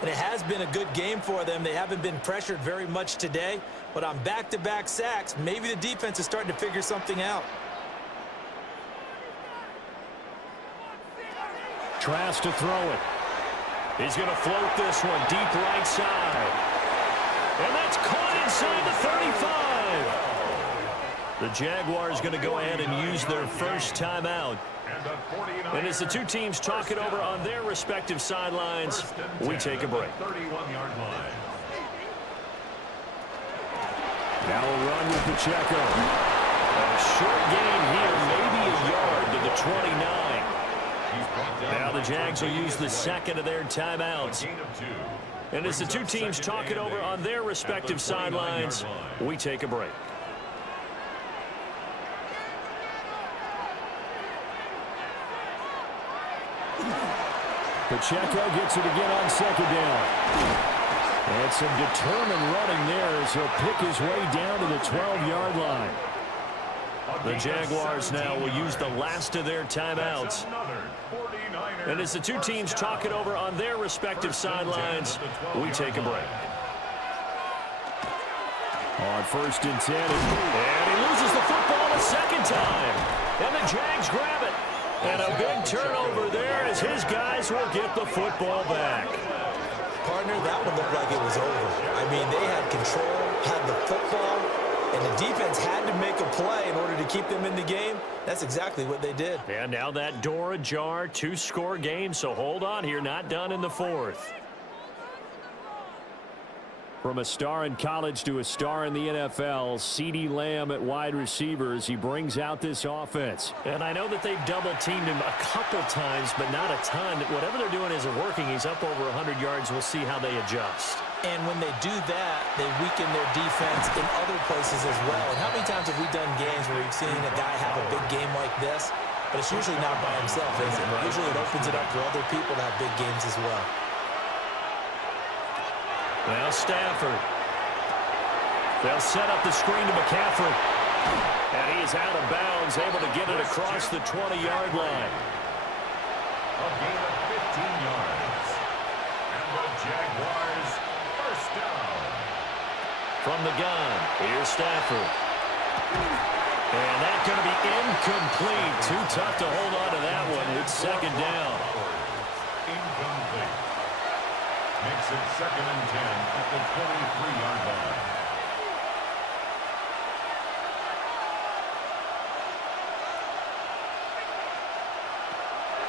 And it has been a good game for them. They haven't been pressured very much today, but on back-to-back sacks, maybe the defense is starting to figure something out. Trask to throw it. He's going to float this one deep right side. And that's caught inside the 35. The Jaguars going to go ahead and use their first timeout. And as the 2 teams talk it over on their respective sidelines, we take a break. Now a run with Pacheco. A short gain here, maybe a yard to the 29. Now the Jags will use the 2nd of their timeouts. And as the 2 teams talk it over on their respective sidelines, we take a break. Pacheco gets it again on 2nd down. And some determined running there as he'll pick his way down to the 12-yard line. The Jaguars now will use the last of their timeouts. And as the 2 teams talk it over on their respective sidelines, we take a break. On 1st and 10. And he loses the football a 2nd time. And the Jags grab it. And a big turnover there as his guys will get the football back. Partner, that one looked like it was over. I mean, they had control, had the football, and the defense had to make a play in order to keep them in the game. That's exactly what they did. And now that door ajar, 2-score game, so hold on here, not done in the 4th. From a star in college to a star in the NFL, CeeDee Lamb at wide receiver as he brings out this offense. And I know that they've double-teamed him a couple times, but not a ton. Whatever they're doing isn't working. He's up over 100 yards. We'll see how they adjust. And when they do that, they weaken their defense in other places as well. And how many times have we done games where we've seen a guy have a big game like this, but it's usually not by himself, is it? Usually it opens it up for other people to have big games as well. Now Stafford. They'll set up the screen to McCaffrey. And he is out of bounds, able to get it across the 20-yard line. A gain of 15 yards. And the Jaguars first down. From the gun, here's Stafford. And that's going to be incomplete. Too tough to hold on to that one. It's 2nd down. Incomplete. Makes it 2nd and 10 at the 23-yard line.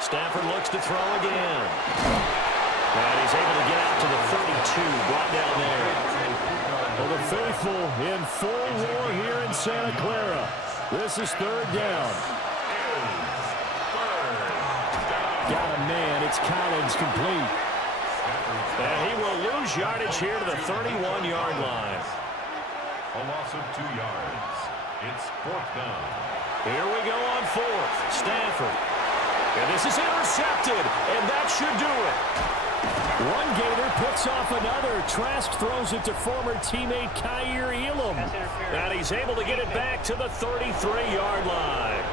Stafford looks to throw again. And he's able to get out to the 32, brought down there. Well, the faithful in full war here in Santa Clara. This is 3rd down. Got a man. It's Collins complete. And he will lose yardage here to the 31-yard line. A loss of 2 yards. It's 4th down. Here we go on 4th. Stafford. And this is intercepted, and that should do it. One Gator picks off another. Trask throws it to former teammate Kyer Elam. And he's able to get it back to the 33-yard line.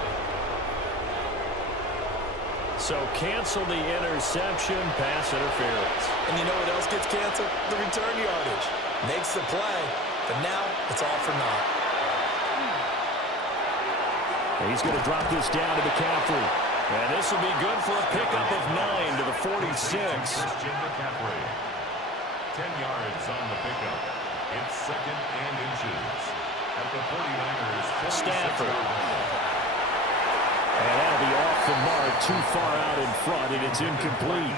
So cancel the interception, pass interference. And you know what else gets canceled? The return yardage. Makes the play, but now it's all for naught. He's going to drop this down to McCaffrey. And this will be good for a pickup of 9 to the 46. Christian McCaffrey. 10 yards on the pickup. It's 2nd and inches. At the 49ers, Stafford. And that'll be off the mark, too far out in front, and it's incomplete.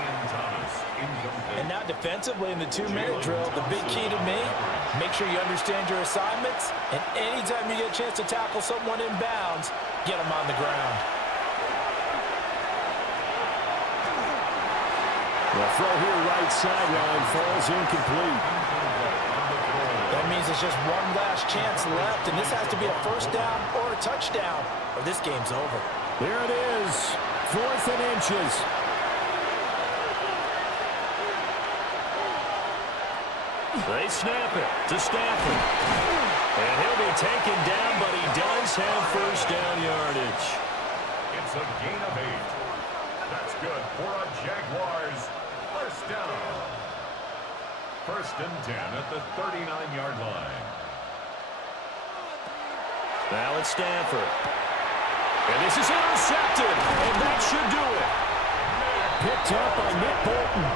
And now defensively in the 2-minute drill, the big key to me, make sure you understand your assignments, and anytime you get a chance to tackle someone in bounds, get them on the ground. The throw here right sideline falls incomplete. That means there's just one last chance left, and this has to be a 1st down or a touchdown, or this game's over. There it is, 4th and inches. They snap it to Stafford. And he'll be taken down, but he does have 1st down yardage. It's a gain of 8. That's good for a Jaguars 1st down. 1st and 10 at the 39-yard line. Now it's Stafford. And this is intercepted, and that should do it. Picked up by Nick Bolton.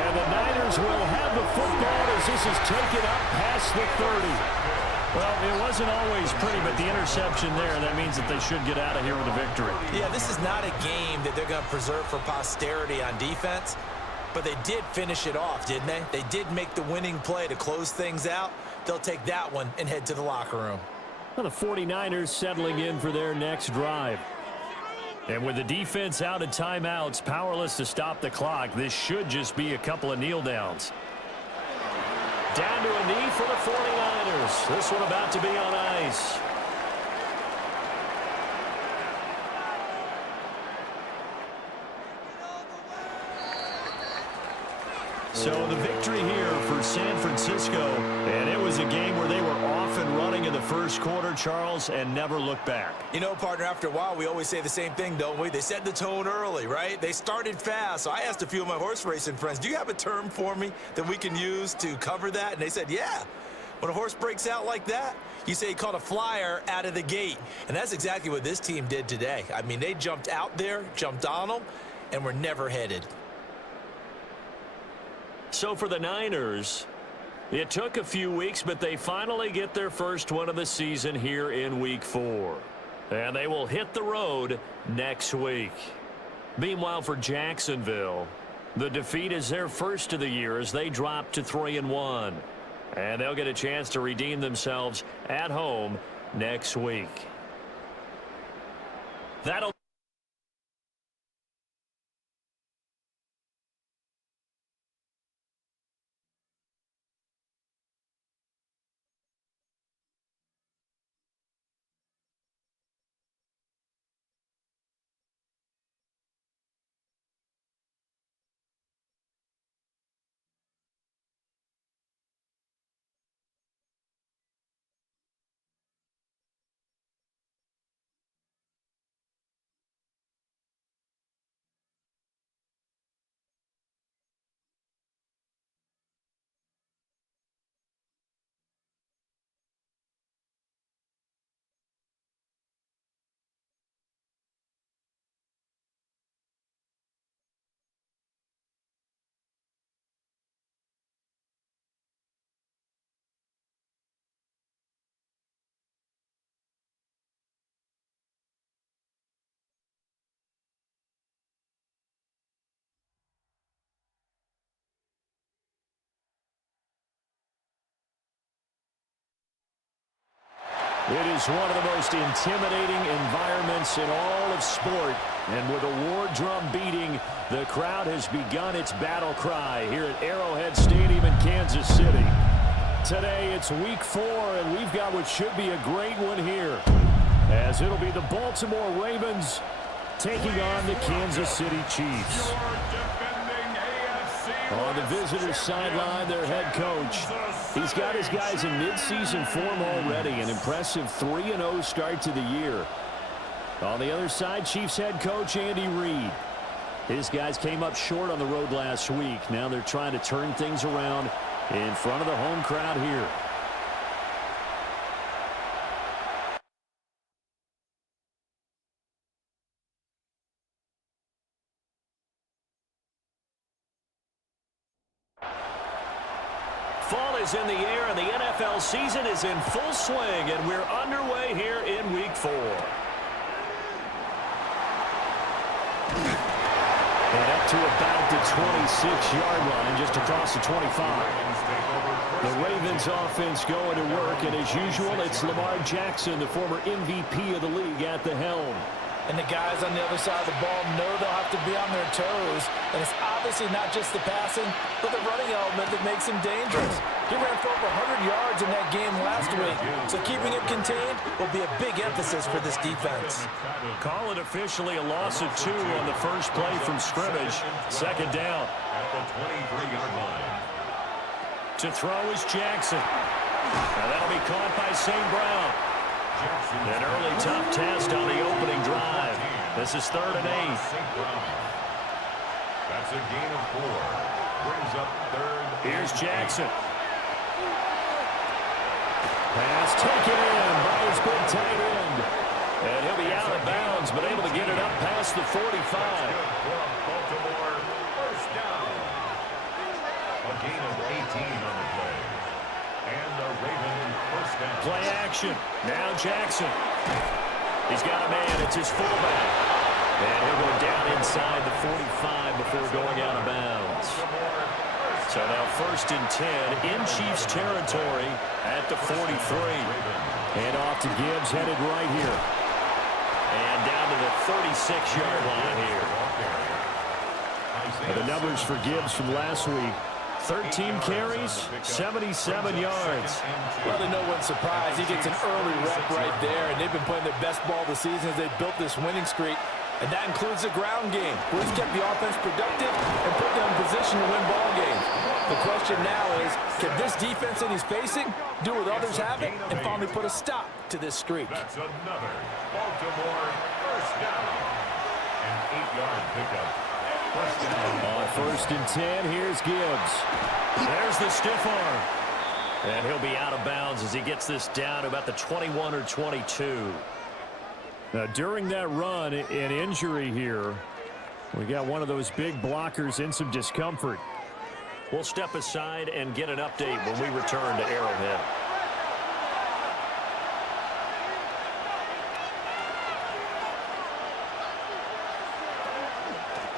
And the Niners will have the football as this is taken up past the 30. Well, it wasn't always pretty, but the interception there, that means that they should get out of here with a victory. Yeah, this is not a game that they're going to preserve for posterity on defense, but they did finish it off, didn't they? They did make the winning play to close things out. They'll take that one and head to the locker room. Well, the 49ers settling in for their next drive. And with the defense out of timeouts, powerless to stop the clock, this should just be a couple of kneel downs. Down to a knee for the 49ers. This one about to be on ice. So the victory here for San Francisco, and it was a game where they were off and running in the 1st quarter, Charles, and never looked back. You know, partner, after a while, we always say the same thing, don't we? They set the tone early, right? They started fast. So I asked a few of my horse racing friends, do you have a term for me that we can use to cover that? And they said, yeah. When a horse breaks out like that, you say he caught a flyer out of the gate. And that's exactly what this team did today. I mean, they jumped out there, jumped on them, and were never headed. So for the Niners, it took a few weeks, but they finally get their first win of the season here in Week 4. And they will hit the road next week. Meanwhile, for Jacksonville, the defeat is their first of the year as they drop to 3-1. And they'll get a chance to redeem themselves at home next week. That'll It is one of the most intimidating environments in all of sport. And with a war drum beating, the crowd has begun its battle cry here at Arrowhead Stadium in Kansas City. Today it's week 4, and we've got what should be a great one here, as it'll be the Baltimore Ravens taking on the Kansas City Chiefs. On the visitors' sideline, their head coach. He's got his guys in midseason form already, an impressive 3-0 start to the year. On the other side, Chiefs head coach Andy Reid. His guys came up short on the road last week. Now they're trying to turn things around in front of the home crowd here. Fall is in the air, and the NFL season is in full swing, and we're underway here in Week 4. And up to about the 26-yard line, just across the 25. The Ravens offense going to work, and as usual, it's Lamar Jackson, the former MVP of the league, at the helm. And the guys on the other side of the ball know they'll have to be on their toes. And it's obviously not just the passing, but the running element that makes him dangerous. He ran for over 100 yards in that game last week, so keeping him contained will be a big emphasis for this defense. Call it officially a loss of 2 on the first play from scrimmage. Second down. At the 23-yard line. To throw is Jackson. Now that'll be caught by St. Brown. An early tough test on the opening drive. This is 3rd and 8. That's a gain of 4. Brings up 3rd. Here's Jackson. Pass taken in by his big tight end. And he'll be out of bounds, but able to get it up past the 45. Baltimore, first down. A gain of 18 on the play. And the Ravens first down. Play action. Now Jackson. He's got a man. It's his fullback. And he'll go down inside the 45 before going out of bounds. So now 1st and 10 in Chiefs territory at the 43. And off to Gibbs, headed right here. And down to the 36-yard line here. And the numbers for Gibbs from last week. 13 carries, 77 yards. Well, to no one's surprise, he gets an early rep right there, and they've been playing their best ball this season as they built this winning streak. And that includes the ground game, where he's kept the offense productive and put them in position to win ball games. The question now is, can this defense that he's facing do what others haven't and finally put a stop to this streak? That's another Baltimore first down. An 8-yard pickup. On 1st and 10, here's Gibbs. There's the stiff arm. And he'll be out of bounds as he gets this down to about the 21 or 22. Now, during that run, an injury here. We got one of those big blockers in some discomfort. We'll step aside and get an update when we return to Arrowhead.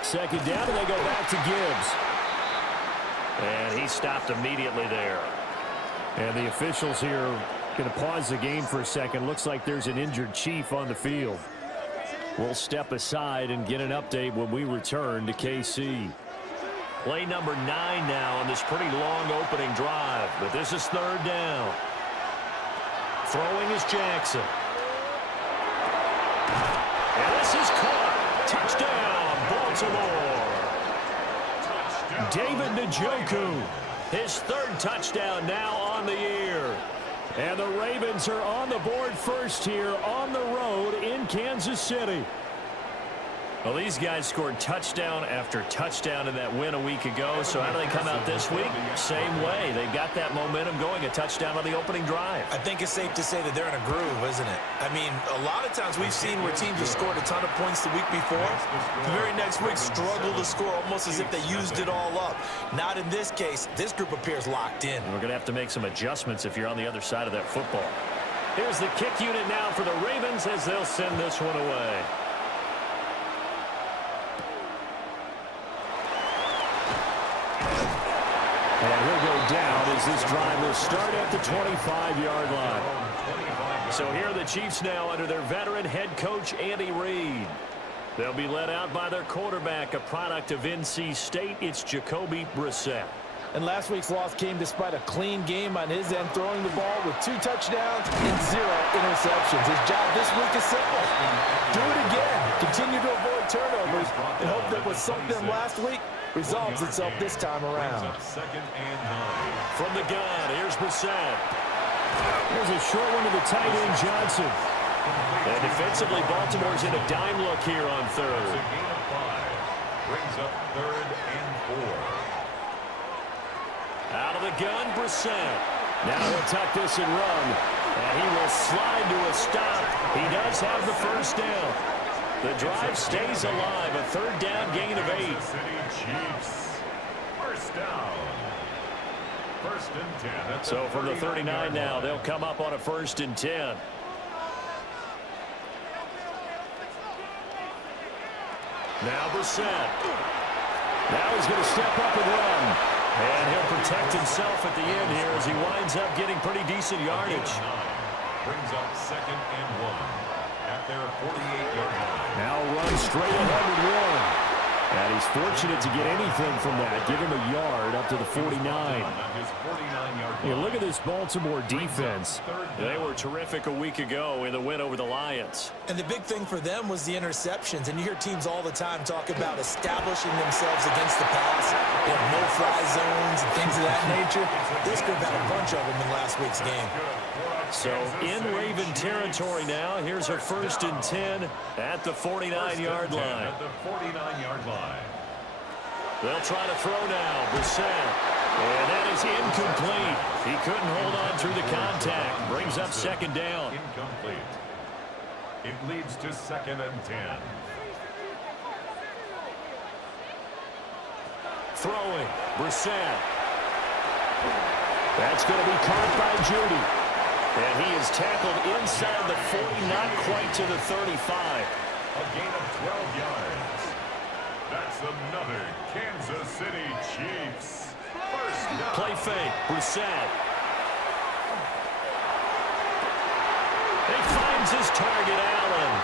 Second down, and they go back to Gibbs. And he stopped immediately there. And the officials here going to pause the game for a second. Looks like there's an injured Chief on the field. We'll step aside and get an update when we return to KC. Play number 9 now on this pretty long opening drive. But this is 3rd down. Throwing is Jackson. And this is caught. Touchdown, Baltimore. David Njoku, his 3rd touchdown now on the year. And the Ravens are on the board first here on the road in Kansas City. Well, these guys scored touchdown after touchdown in that win a week ago. So how do they come out this week? Same way. They've got that momentum going, a touchdown on the opening drive. I think it's safe to say that they're in a groove, isn't it? I mean, a lot of times we've seen where teams have scored a ton of points the week before. The very next week struggle to score almost as if they used it all up. Not in this case. This group appears locked in. We're going to have to make some adjustments if you're on the other side of that football. Here's the kick unit now for the Ravens as they'll send this one away. And he'll go down as this drive will start at the 25-yard line. So here are the Chiefs now under their veteran head coach, Andy Reid. They'll be led out by their quarterback, a product of NC State. It's Jacoby Brissett. And last week's loss came despite a clean game on his end, throwing the ball with 2 touchdowns and 0 interceptions. His job this week is simple. Do it again. Continue to avoid turnovers and hope that what sunk them last week resolves itself this time around. From the gun, here's Brissett. There's a short one to the tight end, Johnson. And defensively, Baltimore's in a dime look here on third. Brings up 3rd and 4. Out of the gun, Brissett. Now he'll tuck this and run. And he will slide to a stop. He does have the first down. The drive stays alive. A 3rd down gain of 8. City Chiefs. First down. 1st and 10. So from the 39 now, they'll come up on a 1st and 10. Now Brissett. Now he's going to step up and run. And he'll protect himself at the end here as he winds up getting pretty decent yardage. Brings up 2nd and 1 at their 48-yard line. Now run straight ahead with one. And he's fortunate to get anything from that. Give him a yard up to the 49. Yeah, look at this Baltimore defense. They were terrific a week ago in the win over the Lions. And the big thing for them was the interceptions. And you hear teams all the time talk about establishing themselves against the pass. No-fly zones and things of that nature. This group had a bunch of them in last week's game. So in Raven territory now. Here's a 1st and 10 at the 49-yard line. At the 49-yard line. They'll try to throw now. Brissett. And that is incomplete. He couldn't hold on through the contact. Brings up 2nd down. Incomplete. It leads to 2nd and 10. Throwing. Brissett. That's going to be caught by Judy. And he is tackled inside the 40, not quite to the 35. A gain of 12 yards. That's another Kansas City Chiefs. First down. Play fake. Brissett. He finds his target, Allen.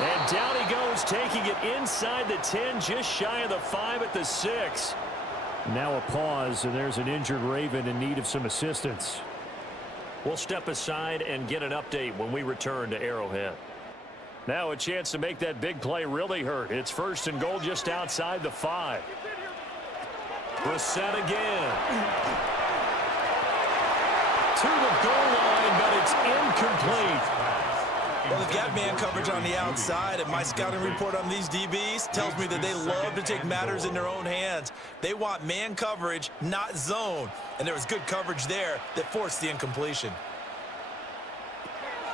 And down he goes, taking it inside the 10, just shy of the 5 at the 6. Now a pause, and there's an injured Raven in need of some assistance. We'll step aside and get an update when we return to Arrowhead. Now a chance to make that big play really hurt. It's 1st and goal just outside the 5. Brissett again. To the goal line, but it's incomplete. Well, they've got man coverage on the outside, and my scouting report on these DBs tells me that they love to take matters in their own hands. They want man coverage, not zone. And there was good coverage there that forced the incompletion.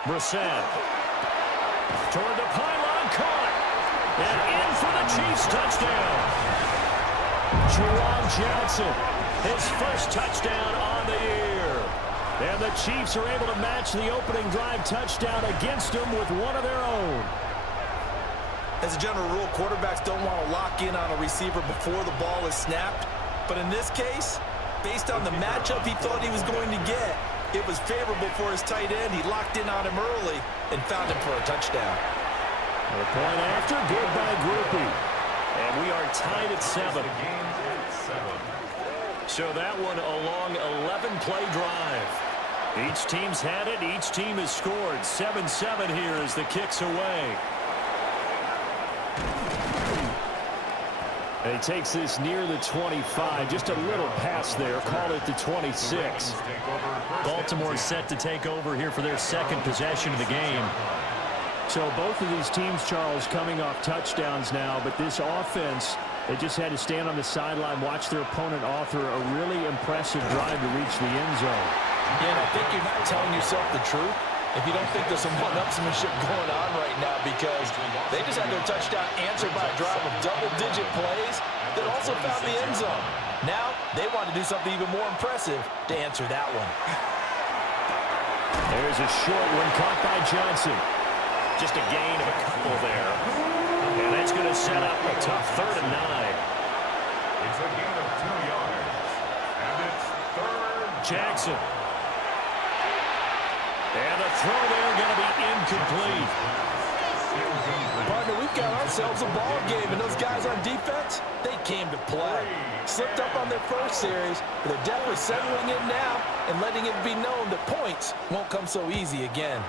Brissett. Toward the pylon, caught. And in for the Chiefs touchdown. Jerron Johnson, his first touchdown on the year. And the Chiefs are able to match the opening drive touchdown against them with one of their own. As a general rule, quarterbacks don't want to lock in on a receiver before the ball is snapped. But in this case, based on the matchup he thought he was going to get, it was favorable for his tight end. He locked in on him early and found him for a touchdown. The point after, good by Groupie. And we are tied at 7. So that one a long 11-play drive. Each team's had it. Each team has scored. 7-7 here as the kick's away. He takes this near the 25. Just a little pass there. Call it the 26. Baltimore set to take over here for their 2nd possession of the game. So both of these teams, Charles, coming off touchdowns now, but this offense, they just had to stand on the sideline, watch their opponent author a really impressive drive to reach the end zone. Yeah, and I think you're not telling yourself the truth if you don't think there's some one-upsmanship going on right now, because they just had their touchdown answered by a drive of double-digit plays that also found the end zone. Now they want to do something even more impressive to answer that one. There's a short one caught by Johnson. Just a gain of a couple there. And that's going to set up a tough 3rd and 9. It's a gain of 2 yards. And it's 3rd. Jackson. And the throw there going to be incomplete. Partner, we've got ourselves a ball game, and those guys on defense, they came to play. Slipped up on their first series, but they're definitely settling in now and letting it be known that points won't come so easy again.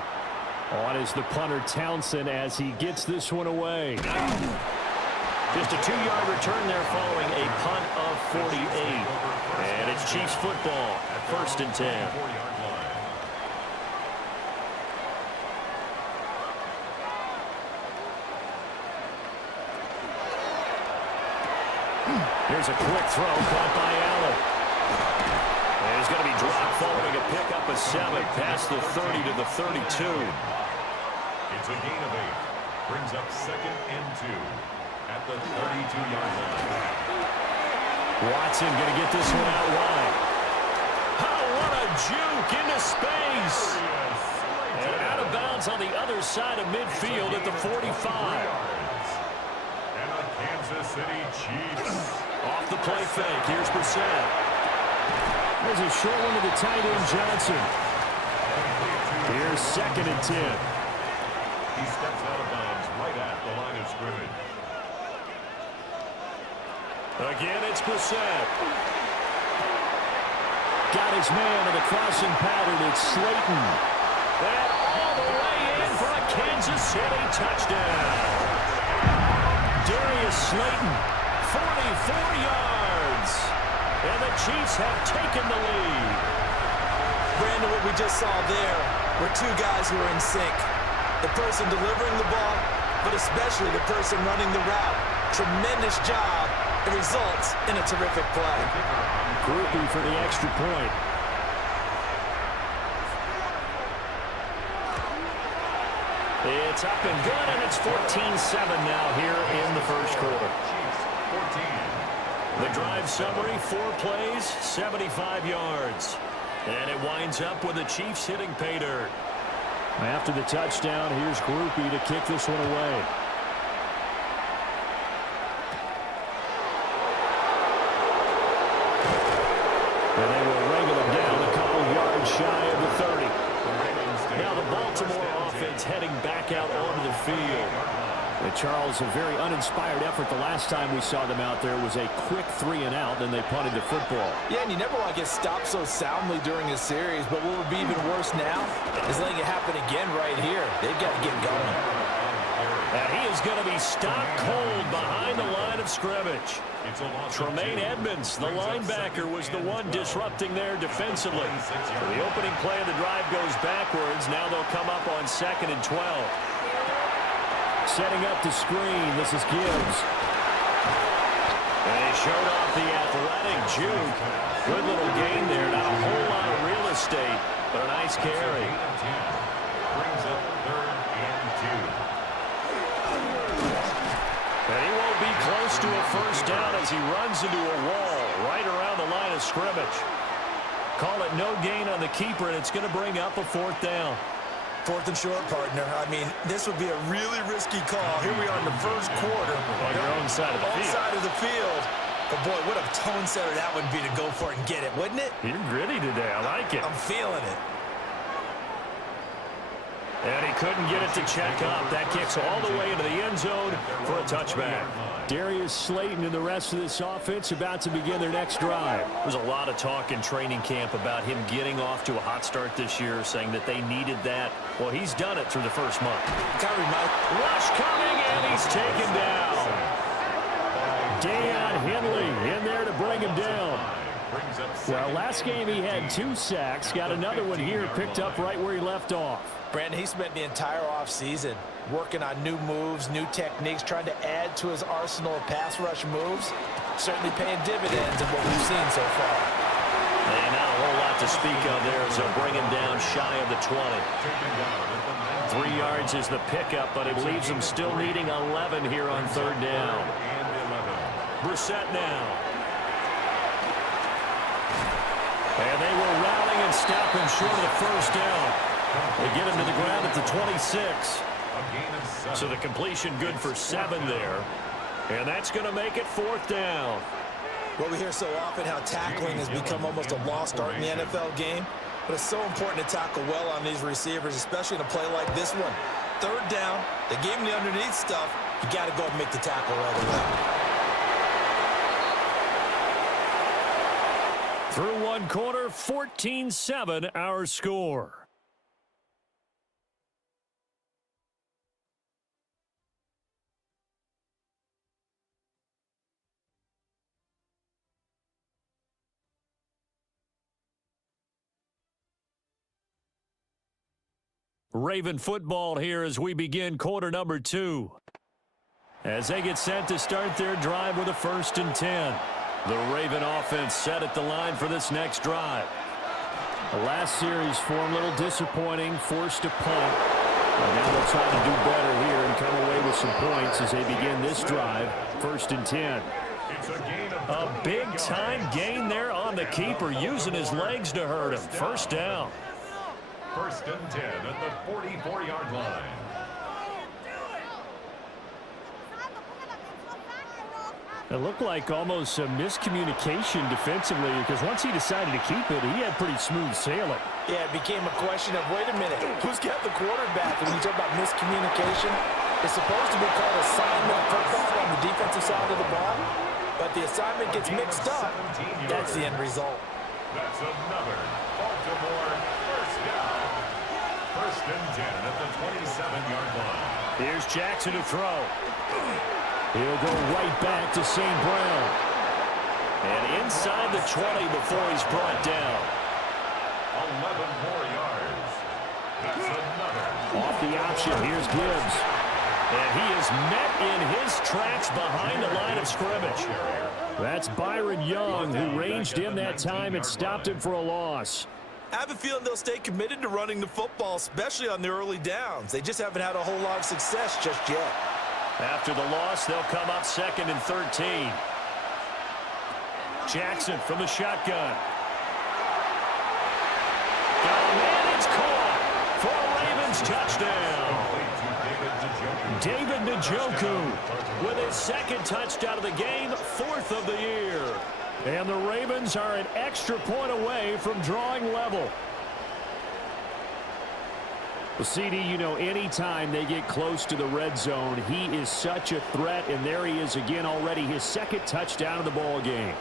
On is the punter Townsend as he gets this one away. Just a 2-yard return there following a punt of 48. And it's Chiefs football, 1st and 10. Here's a quick throw caught by Allen. And he's going to be dropped following a pickup of 7 past the 30 to the 32. It's a gain of 8. Brings up 2nd and 2 at the 32-yard line. Watson going to get this one out wide. Oh, what a juke into space. And out of bounds on the other side of midfield at the 45. And the Kansas City Chiefs. Off the play fake. Here's Brissett. There's a short one to the tight end, Johnson. Here's 2nd and 10. He steps out of bounds right at the line of scrimmage. Again, it's Brissett. Got his man in the crossing pattern. It's Slayton. And all the way in for a Kansas City touchdown. Darius Slayton, 44 yards. And the Chiefs have taken the lead. Brandon, what we just saw there were two guys who were in sync. The person delivering the ball, but especially the person running the route. Tremendous job. It results in a terrific play. Groupie for the extra point. It's up and good, and it's 14-7 now here in the first quarter. The drive summary, 4 plays, 75 yards. And it winds up with the Chiefs hitting pay dirt. After the touchdown, here's Groupie to kick this one away. And they will wrangle him down a couple yards shy of the 30. Now the Baltimore offense heading back out onto the field. And Charles, a very uninspired effort. The last time we saw them out there was a quick 3-and-out, then they punted the football. Yeah, and you never want to get stopped so soundly during a series, but what would be even worse now is letting it happen again right here. They've got to get going. And he is going to be stopped cold behind the line of scrimmage. Tremaine Edmonds, the linebacker, was the one disrupting there defensively. So the opening play of the drive goes backwards. Now they'll come up on 2nd and 12. Setting up the screen, this is Gibbs. And he showed off the athletic juke. Good little gain there. Not a whole lot of real estate, but a nice carry. Brings up 3rd and 2. And he won't be close to a first down as he runs into a wall right around the line of scrimmage. Call it no gain on the keeper, and it's going to bring up a 4th down. 4th and short, partner. I mean, this would be a really risky call. Here we are in the first quarter. On your own side of the field. Side of the field. But, boy, what a tone setter that would be to go for it and get it, wouldn't it? You're gritty today. I like it. I'm feeling it. And he couldn't get it to check up. That kicks all the way into the end zone for a touchback. Darius Slayton and the rest of this offense about to begin their next drive. There's a lot of talk in training camp about him getting off to a hot start this year, saying that they needed that. Well, he's done it through the first month. Rush coming, and he's taken down. Deion Henley in there to bring him down. Well, last game he had 2 sacks. Got another one here, picked up right where he left off. Brandon, he spent the entire offseason working on new moves, new techniques, trying to add to his arsenal of pass rush moves. Certainly paying dividends in what we've seen so far. And not a whole lot to speak of there as they'll bring him down shy of the 20. 3 yards is the pickup, but it leaves them still needing 11 here on 3rd down. Brissett now. And they will rally and stop him short of the first down. They get him to the ground at the 26. So the completion good for 7 there. And that's going to make it 4th down. Well, we hear so often how tackling has become almost a lost art in the NFL game. But it's so important to tackle well on these receivers, especially in a play like this one. Third down, they gave him the underneath stuff. You got to go and make the tackle right away. Through one quarter, 14-7 our score. Raven football here as we begin quarter number 2. As they get set to start their drive with a 1st and 10. The Raven offense set at the line for this next drive. The last series for them, a little disappointing, forced a punt. And now they'll try to do better here and come away with some points as they begin this drive, 1st and 10. A big-time gain there on the keeper, using his legs to hurt him. 1st down. 1st and 10 at the 44-yard line. It looked like almost a miscommunication defensively because once he decided to keep it, he had pretty smooth sailing. Yeah, it became a question of, wait a minute, who's got the quarterback? And when you talk about miscommunication, it's supposed to be called assignment football on the defensive side of the ball, but the assignment gets mixed up. That's the end result. That's another Baltimore 1st down. 1st and 10 at the 27-yard line. Here's Jackson to throw. He'll go right back to St. Brown. And inside the 20 before he's brought down. 11 more yards. That's another. Off the option, here's Gibbs. And he is met in his tracks behind the line of scrimmage. That's Byron Young, who ranged in that time and stopped him for a loss. I have a feeling they'll stay committed to running the football, especially on the early downs. They just haven't had a whole lot of success just yet. After the loss, they'll come up 2nd and 13. Jackson from the shotgun. And it's caught for a Ravens touchdown. David Njoku with his 2nd touchdown of the game, 4th of the year. And the Ravens are an extra point away from drawing level. Well, CD, you know, anytime they get close to the red zone, he is such a threat, and there he is again already, his 2nd touchdown of the ball game.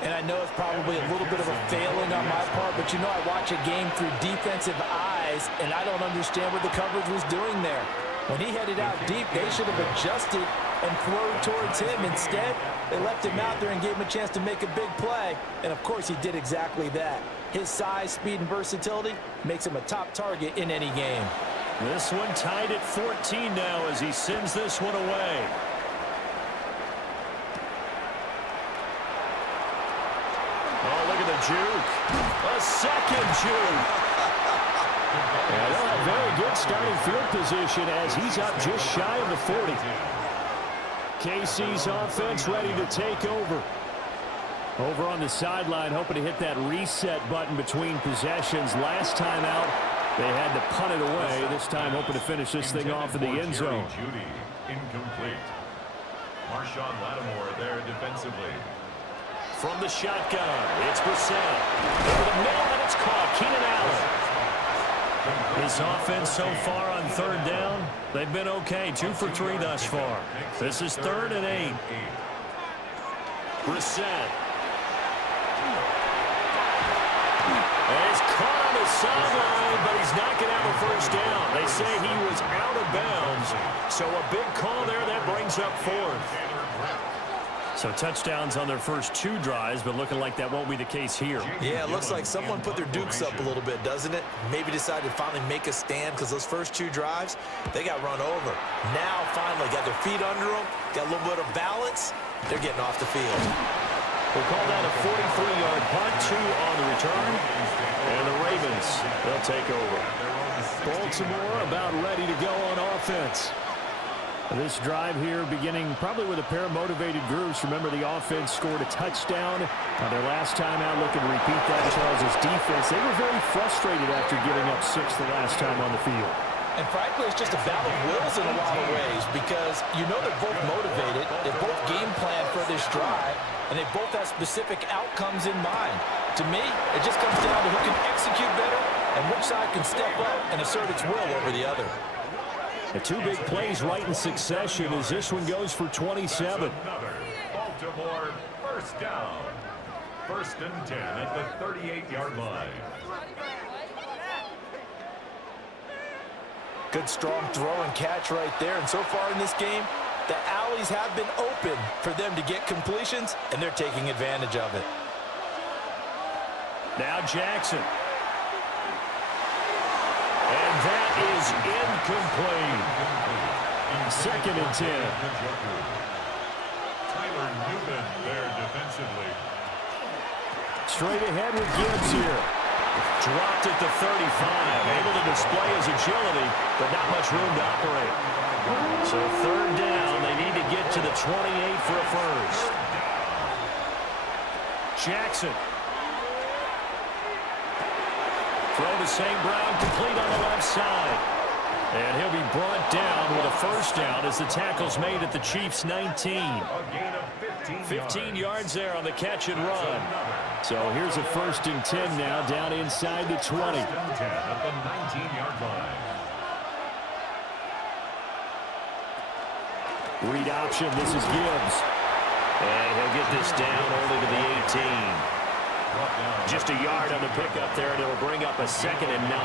And I know it's probably a little bit of a failing on my part, but you know I watch a game through defensive eyes, and I don't understand what the coverage was doing there. When he headed out deep, they should have adjusted and thrown towards him. Instead, they left him out there and gave him a chance to make a big play, and of course he did exactly that. His size, speed, and versatility makes him a top target in any game. This one tied at 14 now as he sends this one away. Oh, look at the juke. A 2nd juke. Yeah, they'll have very good starting field position as he's up just shy of the 40. KC's offense ready to take over. Over on the sideline, hoping to hit that reset button between possessions. Last time out, they had to punt it away. This time, hoping to finish this thing off in the end zone. Judy, incomplete. Marshawn Lattimore there defensively. From the shotgun, it's Brissett. Over the middle, and it's caught. Keenan Allen. His offense so far on 3rd down, they've been okay. 2 for 3 thus far. This is 3rd and 8. Brissett. He's caught on the sideline, but he's not going to have a 1st down. They say he was out of bounds. So a big call there that brings up 4th. So touchdowns on their first 2 drives, but looking like that won't be the case here. Yeah, it looks like someone put their dukes up a little bit, doesn't it? Maybe decided to finally make a stand because those first 2 drives, they got run over. Now, finally, got their feet under them, got a little bit of balance. They're getting off the field. We'll call that a 43-yard punt, 2 on the return. And the Ravens, they'll take over. Baltimore about ready to go on offense. This drive here beginning probably with a pair of motivated groups. Remember, the offense scored a touchdown on their last time out, looking to repeat that. Charles' defense, they were very frustrated after giving up 6 the last time on the field. And frankly, it's just a battle of wills in a lot of ways because you know they're both motivated, they both game plan for this drive, and they both have specific outcomes in mind. To me, it just comes down to who can execute better and which side can step up and assert its will over the other. The two big plays right in succession as this one goes for 27. Baltimore first down. 1st and 10 at the 38-yard line. Good strong throw and catch right there. And so far in this game, the alleys have been open for them to get completions, and they're taking advantage of it. Now Jackson. And that is incomplete. 2nd and 10. Tyler Newman there defensively. Straight ahead with Gibbs here. Dropped at the 35. Able to display his agility, but not much room to operate. So 3rd down. They need to get to the 28 for a first. Jackson. Throw to St. Brown, complete on the left side. And he'll be brought down with a first down as the tackle's made at the Chiefs' 19. A gain of 15 yards there on the catch and run. So here's a 1st and 10 now, down inside the 20. 1st and 10 at the 19-yard line. Read option, this is Gibbs. And he'll get this down only to the 18. Just a yard on the pickup there, and it'll bring up a 2nd and 9.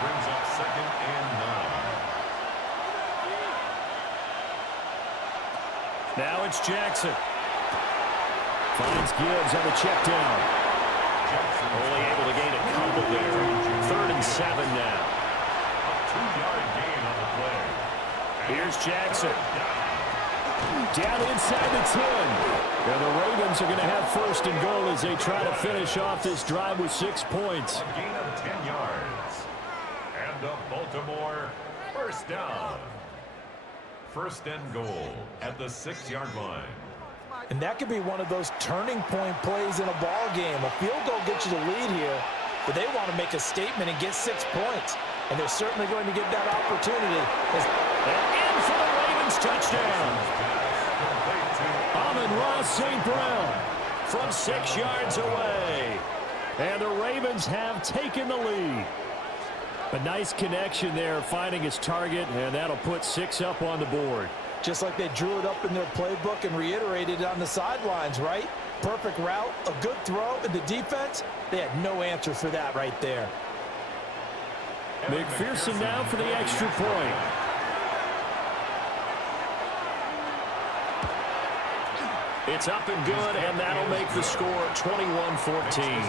Brings up 2nd and 9. Now it's Jackson. Finds Gibbs on the check down. Only able to gain a couple there. 3rd and 7 now. A 2-yard gain on the play. Here's Jackson. Down inside the 10. And the Ravens are going to have 1st and goal as they try to finish off this drive with 6 points. A gain of 10 yards. And a Baltimore first down. 1st and goal at the 6-yard line. And that could be one of those turning point plays in a ball game. A field goal gets you the lead here, but they want to make a statement and get 6 points. And they're certainly going to get that opportunity. And in for the Ravens touchdown. Amon-Ra St. Brown from 6 yards away. And the Ravens have taken the lead. A nice connection there, finding his target, and that'll put 6 up on the board. Just like they drew it up in their playbook and reiterated it on the sidelines, right? Perfect route, a good throw, and the defense, they had no answer for that right there. McPherson now for the extra point. It's up and good, and that'll make the score 21-14.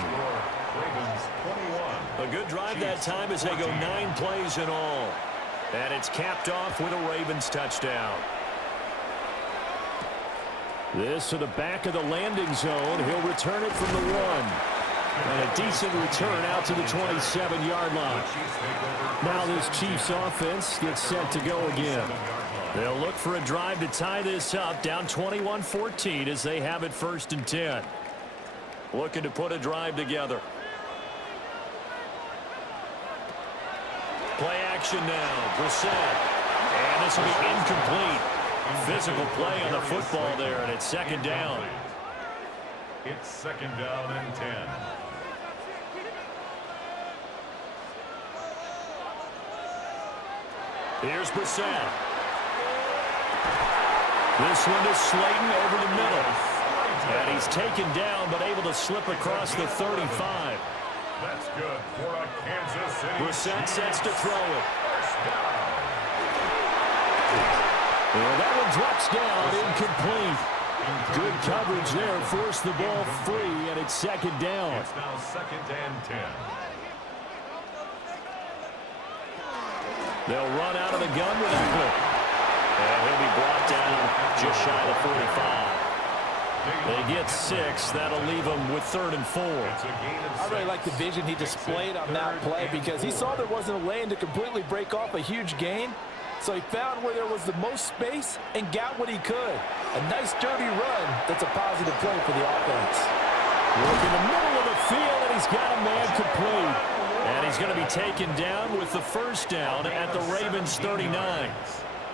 A good drive that time as they go 9 plays in all. And it's capped off with a Ravens touchdown. This to the back of the landing zone. He'll return it from the 1. And a decent return out to the 27-yard line. Now this Chiefs offense gets set to go again. They'll look for a drive to tie this up, down 21-14 as they have it 1st and 10. Looking to put a drive together. Play action now, Brissett. And this will be incomplete. Physical play on the football there, and it's 2nd down. It's 2nd down and 10. Here's Brissett. This one is Slayton over the middle. And he's taken down, but able to slip across the 35. That's good for a Kansas City. Brissett sets to throw it. First down. And that one drops down, incomplete. Good coverage there, forced the ball free, and it's 2nd down. It's now 2nd and 10. They'll run out of the gun with Eckler. And he'll be brought down just shy of 45. They get 6. That'll leave them with 3rd and 4. I really like the vision he displayed on that play because he saw there wasn't a lane to completely break off a huge gain. So he found where there was the most space and got what he could. A nice dirty run that's a positive play for the offense. Look in the middle of the field, and he's got a man complete. And he's going to be taken down with the 1st down at the Ravens 39.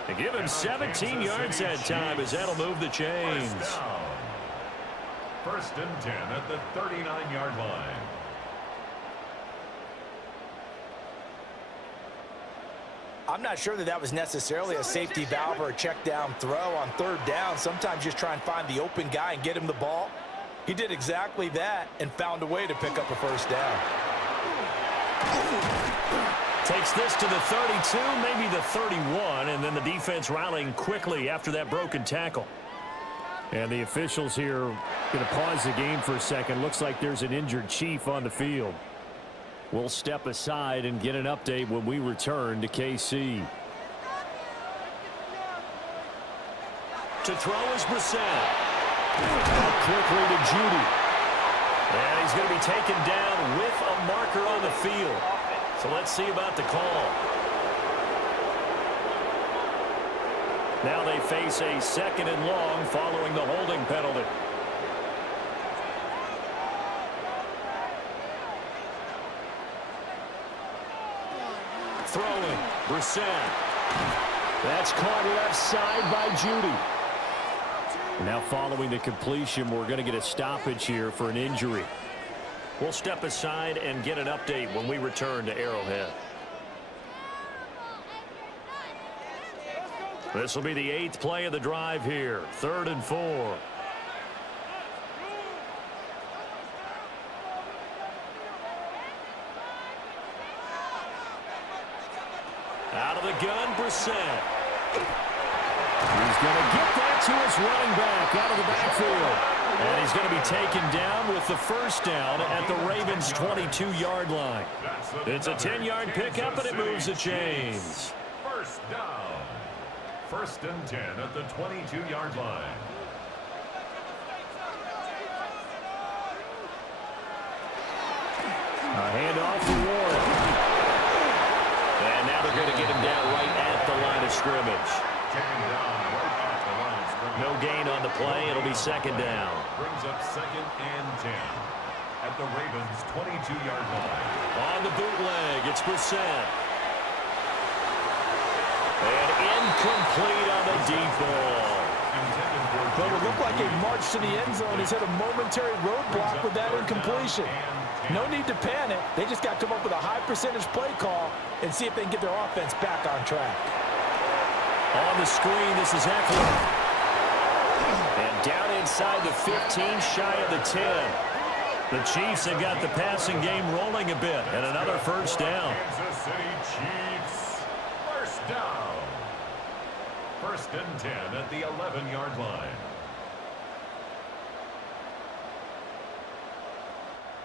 They give him 17 yards that time as that'll move the chains. First and 10 at the 39-yard line. I'm not sure that was necessarily a safety valve or a check down throw on third down. Sometimes just try and find the open guy and get him the ball. He did exactly that and found a way to pick up a first down. Takes this to the 32, maybe the 31, and then the defense rallying quickly after that broken tackle. And the officials here going to pause the game for a second. Looks like there's an injured Chief on the field. We'll step aside and get an update when we return to KC. To throw is Brissett. Quickly to Judy. And he's going to be taken down with a marker on the field. So let's see about the call. Now they face a 2nd and long following the holding penalty. Throwing, Brissett. That's caught left side by Judy. Now following the completion, we're going to get a stoppage here for an injury. We'll step aside and get an update when we return to Arrowhead. This will be the 8th play of the drive here. 3rd and 4. Out of the gun, Brissett. He's going to get that to his running back out of the backfield. And he's going to be taken down with the first down at the Ravens' 22-yard line. It's a 10-yard pickup, and it moves the chains. First down. First and 10 at the 22-yard line. A handoff for Warren. And now they're going to get him down right at the line of scrimmage. No gain on the play. It'll be 2nd down. Brings up 2nd and 10 at the Ravens' 22-yard line. On the bootleg, it's Brissett. And incomplete on the deep ball. But it looked like a march to the end zone. He's hit a momentary roadblock with that incompletion. No need to panic. They just got to come up with a high percentage play call and see if they can get their offense back on track. On the screen, this is Eckler. And down inside the 15, shy of the 10. The Chiefs have got the passing game rolling a bit, and another first down. Kansas City Chiefs. First down. First and 10 at the 11-yard line.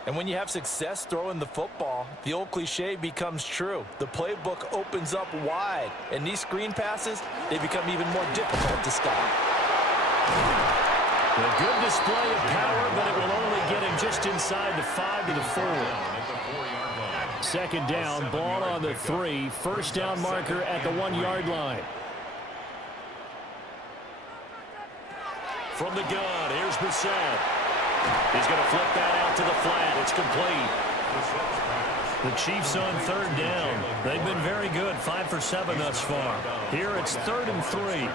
And when you have success throwing the football, the old cliche becomes true. The playbook opens up wide, and these screen passes, they become even more difficult to stop. A good display of power, but it will only get him just inside the 5 to the 4. 2nd down, ball on the 3. First down marker at the 1-yard line. From the gun, here's Brissett. He's going to flip that out to the flat. It's complete. The Chiefs on 3rd down. They've been very good, 5 for 7 thus far. Here it's 3rd and 3.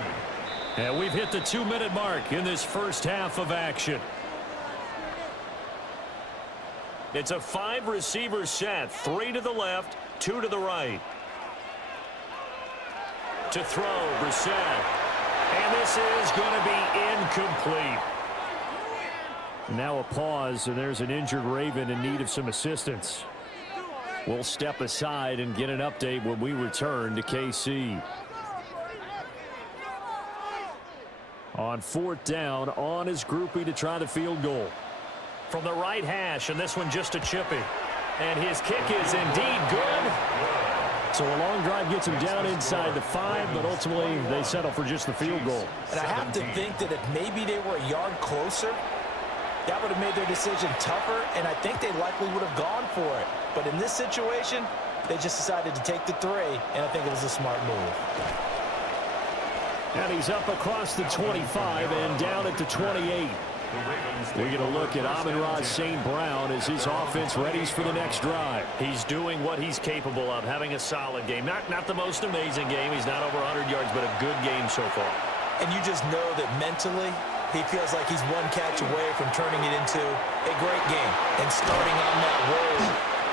And we've hit the 2-minute mark in this first half of action. It's a 5-receiver set, 3 to the left, 2 to the right. To throw, Brissett. And this is going to be incomplete. Now a pause, and there's an injured Raven in need of some assistance. We'll step aside and get an update when we return to KC. On 4th down, on his groupie to try the field goal. From the right hash, and this one just a chippy. And his kick is indeed good. So a long drive gets him down inside the 5, but ultimately they settle for just the field goal. And I have to think that if maybe they were a yard closer, that would have made their decision tougher, and I think they likely would have gone for it. But in this situation, they just decided to take the 3, and I think it was a smart move. And he's up across the 25 and down at the 28. We get a look at Amon-Ra St. Brown as his offense readies for the next drive. He's doing what he's capable of, having a solid game. Not the most amazing game. He's not over 100 yards, but a good game so far. And you just know that mentally, he feels like he's one catch away from turning it into a great game and starting on that roll.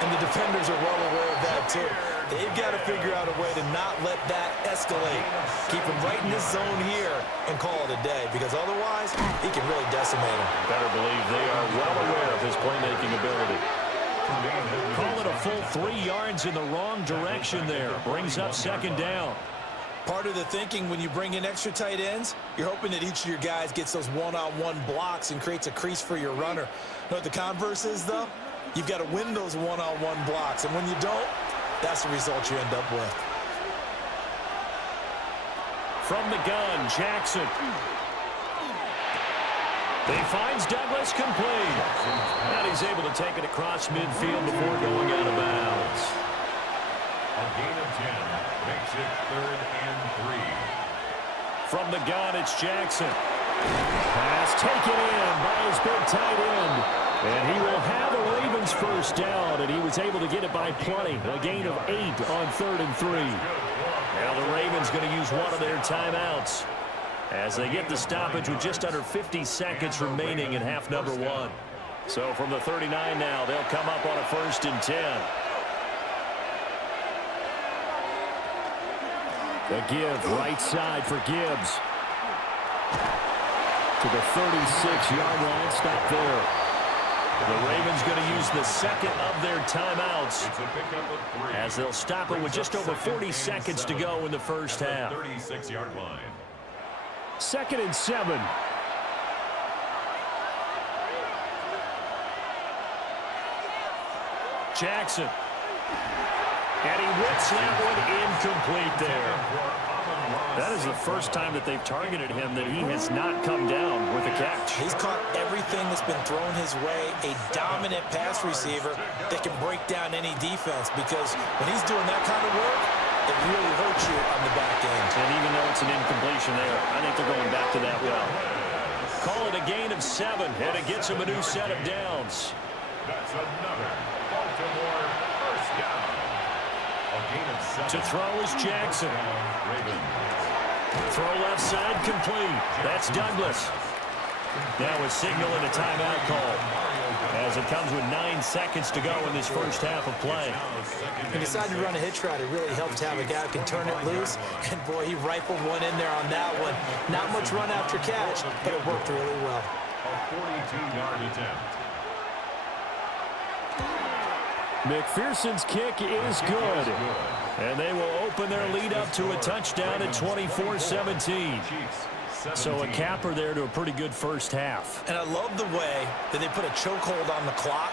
And the defenders are well aware of that, too. They've got to figure out a way to not let that escalate. Keep him right in this zone here and call it a day, because otherwise, he can really decimate him. Better believe they are well aware of his playmaking ability. Call it a full 3 yards in the wrong direction there. Brings up second down. Part of the thinking when you bring in extra tight ends, you're hoping that each of your guys gets those one-on-one blocks and creates a crease for your runner. You know what the converse is, though? You've got to win those one-on-one blocks, and when you don't, that's the result you end up with. From the gun, Jackson. He finds Douglas complete. And he's able to take it across midfield before going out of bounds. A gain of 10 makes it 3rd and 3. From the gun, it's Jackson. Pass taken in by his big tight end. And he will have a Ravens first down, and he was able to get it by plenty. A gain of 8 on 3rd and 3. Now the Ravens going to use one of their timeouts as they get the stoppage with just under 50 seconds remaining in half number 1. So from the 39 now, they'll come up on a 1st and 10. The give right side for Gibbs. To the 36-yard line, stop there. The Ravens going to use the second of their timeouts as they'll stop it with just over 40 seconds to go in the first half. 36-yard line. 2nd and 7. Jackson. And he whips that one incomplete there. That is the first time that they've targeted him that he has not come down with a catch. He's caught everything that's been thrown his way, a dominant pass receiver that can break down any defense, because when he's doing that kind of work, it really hurts you on the back end. And even though it's an incompletion there, I think they're going back to that well. Call it a gain of 7, and it gets him a new set of downs. That's another Baltimore first down. A gain of 7. To throw is Jackson. Throw left side complete. That's Douglas. Now a signal and a timeout call as it comes with 9 seconds to go in this first half of play. He decided to run a hitch route. It really helped to have a guy who can turn it loose. And, boy, he rifled one in there on that one. Not much run after catch, but it worked really well. A 42-yard attempt. McPherson's kick is good. And they will open their lead up to a touchdown at 24-17. So a capper there to a pretty good first half. And I love the way that they put a chokehold on the clock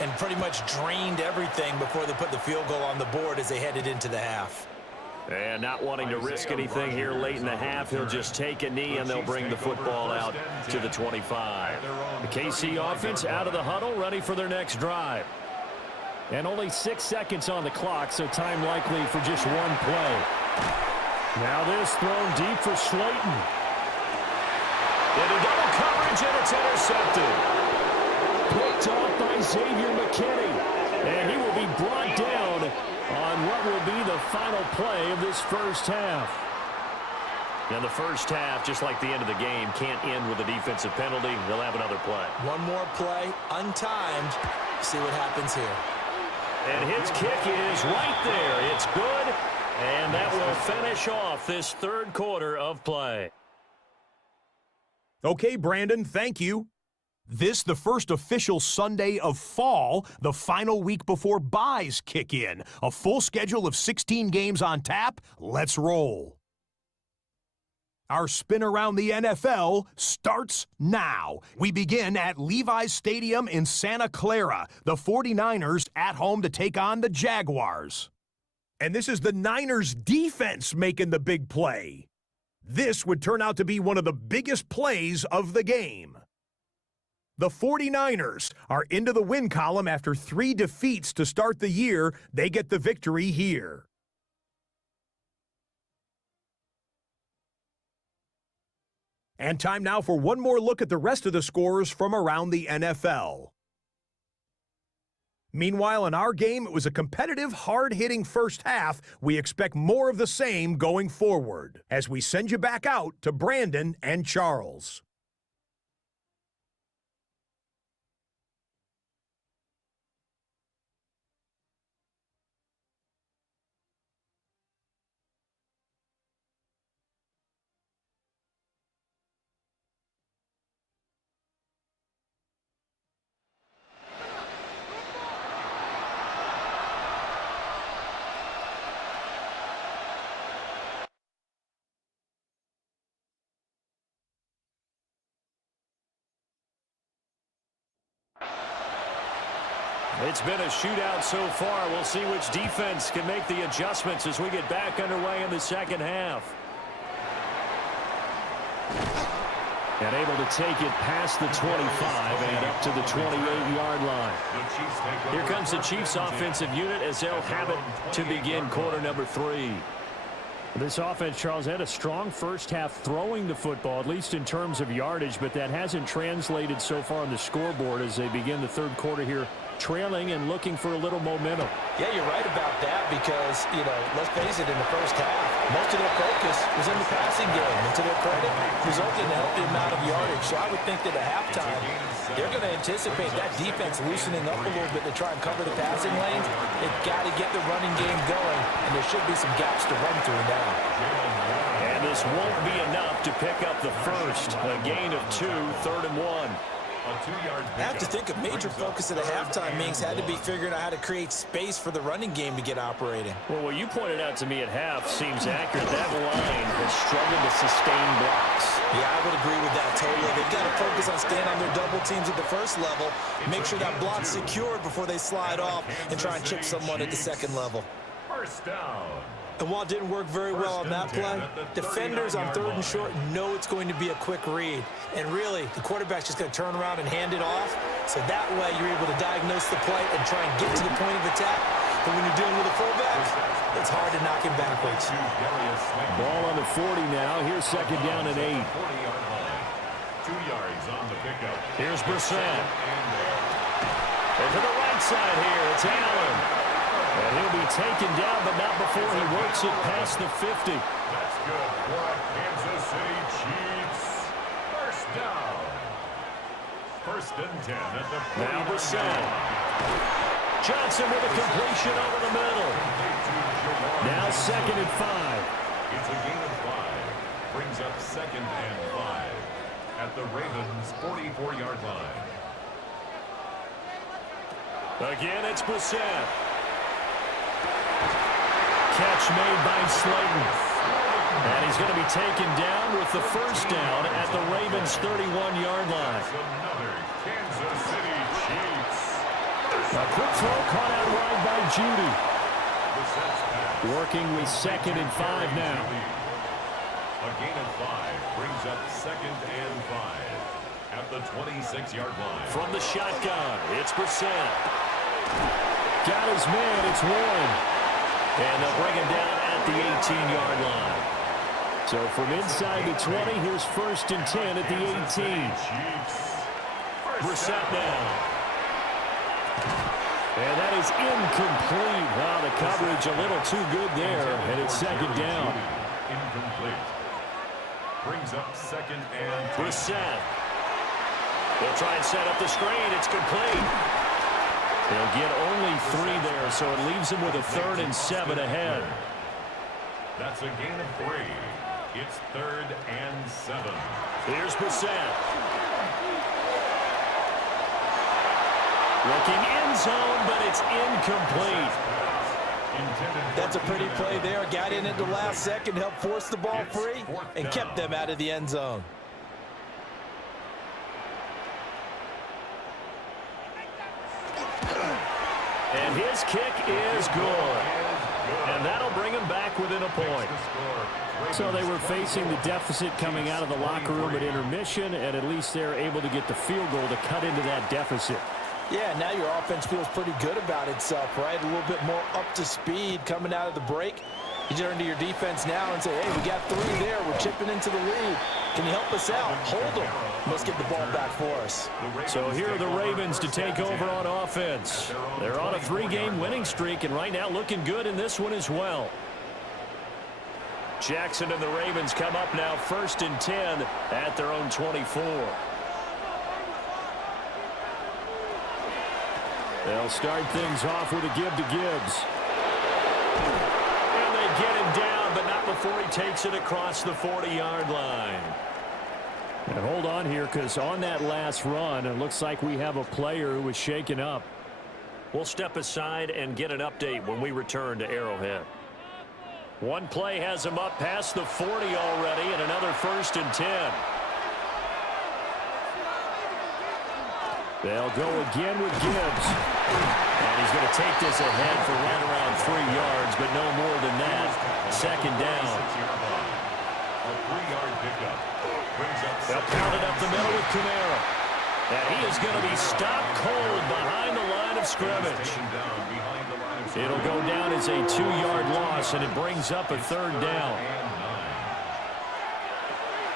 and pretty much drained everything before they put the field goal on the board as they headed into the half. And not wanting to risk anything here late in the half, he'll just take a knee and they'll bring the football out to the 25. The KC offense out of the huddle, ready for their next drive. And only 6 seconds on the clock, so time likely for just one play. Now this thrown deep for Slayton. Into double coverage, and it's intercepted. Picked off by Xavier McKinney. And he will be brought down on what will be the final play of this first half. And the first half, just like the end of the game, can't end with a defensive penalty. They'll have another play. One more play, untimed. See what happens here. And his kick is right there. It's good, and that will finish off this third quarter of play. Okay, Brandon, thank you. This, the first official Sunday of fall, the final week before byes kick in. A full schedule of 16 games on tap. Let's roll. Our spin around the NFL starts now. We begin at Levi's Stadium in Santa Clara. The 49ers at home to take on the Jaguars. And this is the Niners defense making the big play. This would turn out to be one of the biggest plays of the game. The 49ers are into the win column after 3 defeats to start the year. They get the victory here. And time now for one more look at the rest of the scores from around the NFL. Meanwhile, in our game, it was a competitive, hard-hitting first half. We expect more of the same going forward as we send you back out to Brandon and Charles. It's been a shootout so far. We'll see which defense can make the adjustments as we get back underway in the second half. And able to take it past the 25 and up to the 28-yard line. Here comes the Chiefs offensive unit as they'll have it to begin quarter number 3. This offense, Charles, had a strong first half throwing the football, at least in terms of yardage, but that hasn't translated so far on the scoreboard as they begin the third quarter here, trailing and looking for a little momentum. Yeah, you're right about that because, let's face it, in the first half, most of their focus was in the passing game. And to their credit, resulted in a healthy amount of yardage. So I would think that at halftime, they're going to anticipate that defense loosening up a little bit to try and cover the passing lanes. They've got to get the running game going, and there should be some gaps to run through now. And this won't be enough to pick up the first. A gain of 2, 3rd and 1. I have to think a major focus at the halftime means had to be figuring out how to create space for the running game to get operating. Well, what you pointed out to me at half seems accurate. That line has struggled to sustain blocks. Yeah, I would agree with that totally. They've got to focus on staying on their double teams at the first level, make sure that block's secured before they slide off and try and chip someone at the second level. First down. And while it didn't work very well on that play, defenders on 3rd and short know it's going to be a quick read. And really, the quarterback's just going to turn around and hand it off. So that way, you're able to diagnose the play and try and get to the point of attack. But when you're dealing with a fullback, it's hard to knock him backwards. Ball on the 40 now. Here's second down and 8. 40-yard line. 2 yards on the pickup. Here's Brissett. And to the right side here, it's Allen. And he'll be taken down, but not before he works it past the 50. That's good for Kansas City Chiefs. First down. 1st and 10 at the 40. Now Brissett. Johnson with a completion over the middle. Now 2nd and 5. It's a gain of 5. Brings up 2nd and 5 at the Ravens' 44-yard line. Again, it's Brissett. Catch made by Slayton. And he's going to be taken down with the first down at the Ravens' 31-yard line. Another Kansas City Chiefs. A quick throw caught out wide by Judy. Working with 2nd and 5 now. A gain of 5 brings up 2nd and 5 at the 26-yard line. From the shotgun, it's Brissett. Got his man, it's Warren. And they'll bring him down at the 18-yard line. So from inside the 20, here's 1st and 10 at the 18. Brissett now. And that is incomplete. Wow, the coverage a little too good there, and it's 2nd down. Incomplete. Brings up 2nd and 10. Brissett. They'll try and set up the screen. It's complete. They'll get only 3 there, so it leaves them with a 3rd and 7 ahead. That's a gain of 3. It's 3rd and 7. Here's Brissett. Looking end zone, but it's incomplete. That's a pretty play there. Got in at the last second, helped force the ball free, and kept them out of the end zone. And his kick is good. And that'll bring him back within a point. So they were facing the deficit coming out of the locker room at intermission, and at least they're able to get the field goal to cut into that deficit. Yeah, now your offense feels pretty good about itself, right? A little bit more up to speed coming out of the break. You turn to your defense now and say, hey, we got 3 there. We're chipping into the lead. Can you help us out? Hold them. Let's get the ball back for us. So here are the Ravens to take over on offense. They're on a 3-game winning streak, and right now looking good in this one as well. Jackson and the Ravens come up now 1st and 10 at their own 24. They'll start things off with a give to Gibbs. And they get him down, but not before he takes it across the 40-yard line. And hold on here, because on that last run, it looks like we have a player who was shaken up. We'll step aside and get an update when we return to Arrowhead. One play has him up past the 40 already, and another 1st and 10. They'll go again with Gibbs. And he's going to take this ahead for right around 3 yards, but no more than that. Second down. A 3-yard pickup. They'll count it up the middle with Kamara. And he is going to be stopped cold behind the line of scrimmage. It'll go down as a 2-yard loss, and it brings up a 3rd down.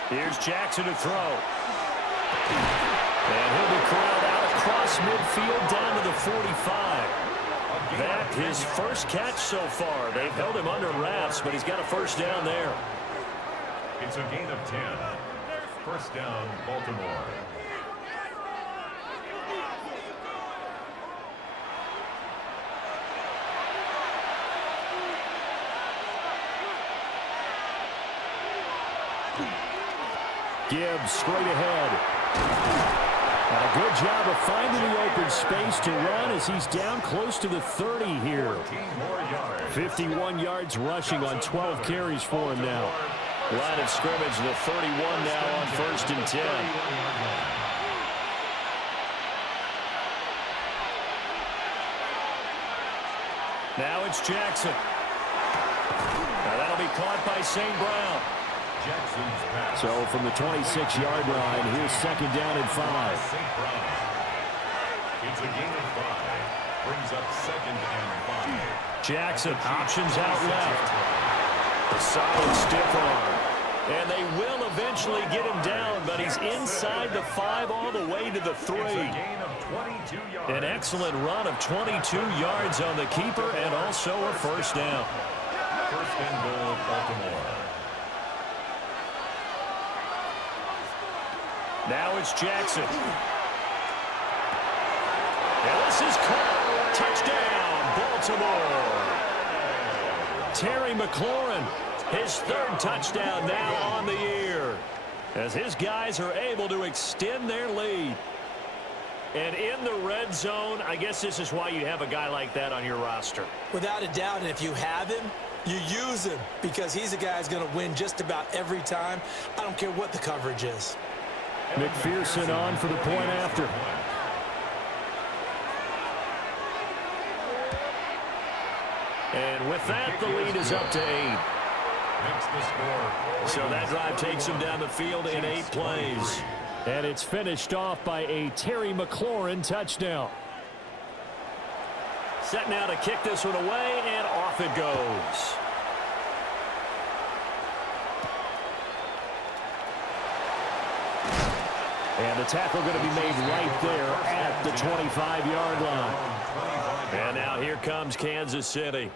Here's Jackson to throw. And he'll be corralled out across midfield down to the 45. That his first catch so far. They've held him under wraps, but he's got a first down there. It's a gain of 10. First down, Baltimore. Gibbs straight ahead. And a good job of finding the open space to run as he's down close to the 30 here. 51 yards rushing on 12 carries for him now. Line of scrimmage, the 31 now on 1st and 10. Now it's Jackson. Now that'll be caught by St. Brown. So from the 26-yard line, here's 2nd down and 5. It's a gain of 5. Brings up 2nd and 5. Jackson options out left. A solid stiff arm. And they will eventually get him down, but he's inside the 5 all the way to the 3. An excellent run of 22 yards on the keeper and also a first down. First and goal, Baltimore. Now it's Jackson. And this is caught. Touchdown, Baltimore. Terry McLaurin, his 3rd touchdown now on the year, as his guys are able to extend their lead. And in the red zone, I guess this is why you have a guy like that on your roster. Without a doubt, and if you have him, you use him because he's a guy who's going to win just about every time. I don't care what the coverage is. McPherson on for the point after. And with that, the lead is up to 8. So that drive takes him down the field in 8 plays. And it's finished off by a Terry McLaurin touchdown. Set now to kick this one away, and off it goes. And the tackle going to be made right there at the 25-yard line. And now here comes Kansas City.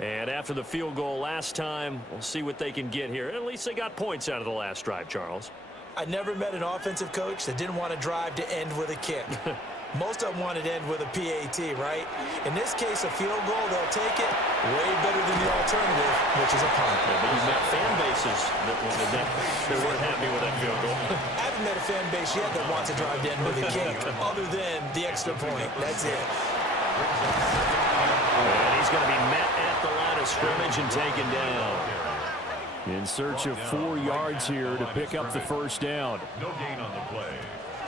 And after the field goal last time, we'll see what they can get here. At least they got points out of the last drive, Charles. I never met an offensive coach that didn't want to drive to end with a kick. Most of them wanted to end with a PAT, right? In this case, a field goal, they'll take it way better than the alternative, which is a punt. Yeah, but you've met fan bases that weren't happy with that field goal. I haven't met a fan base yet that wants to drive to end with a kick, other than the extra point. That's it. And he's going to be met at the line of scrimmage and taken down. In search of 4 yards here to pick up the first down. No gain on the play.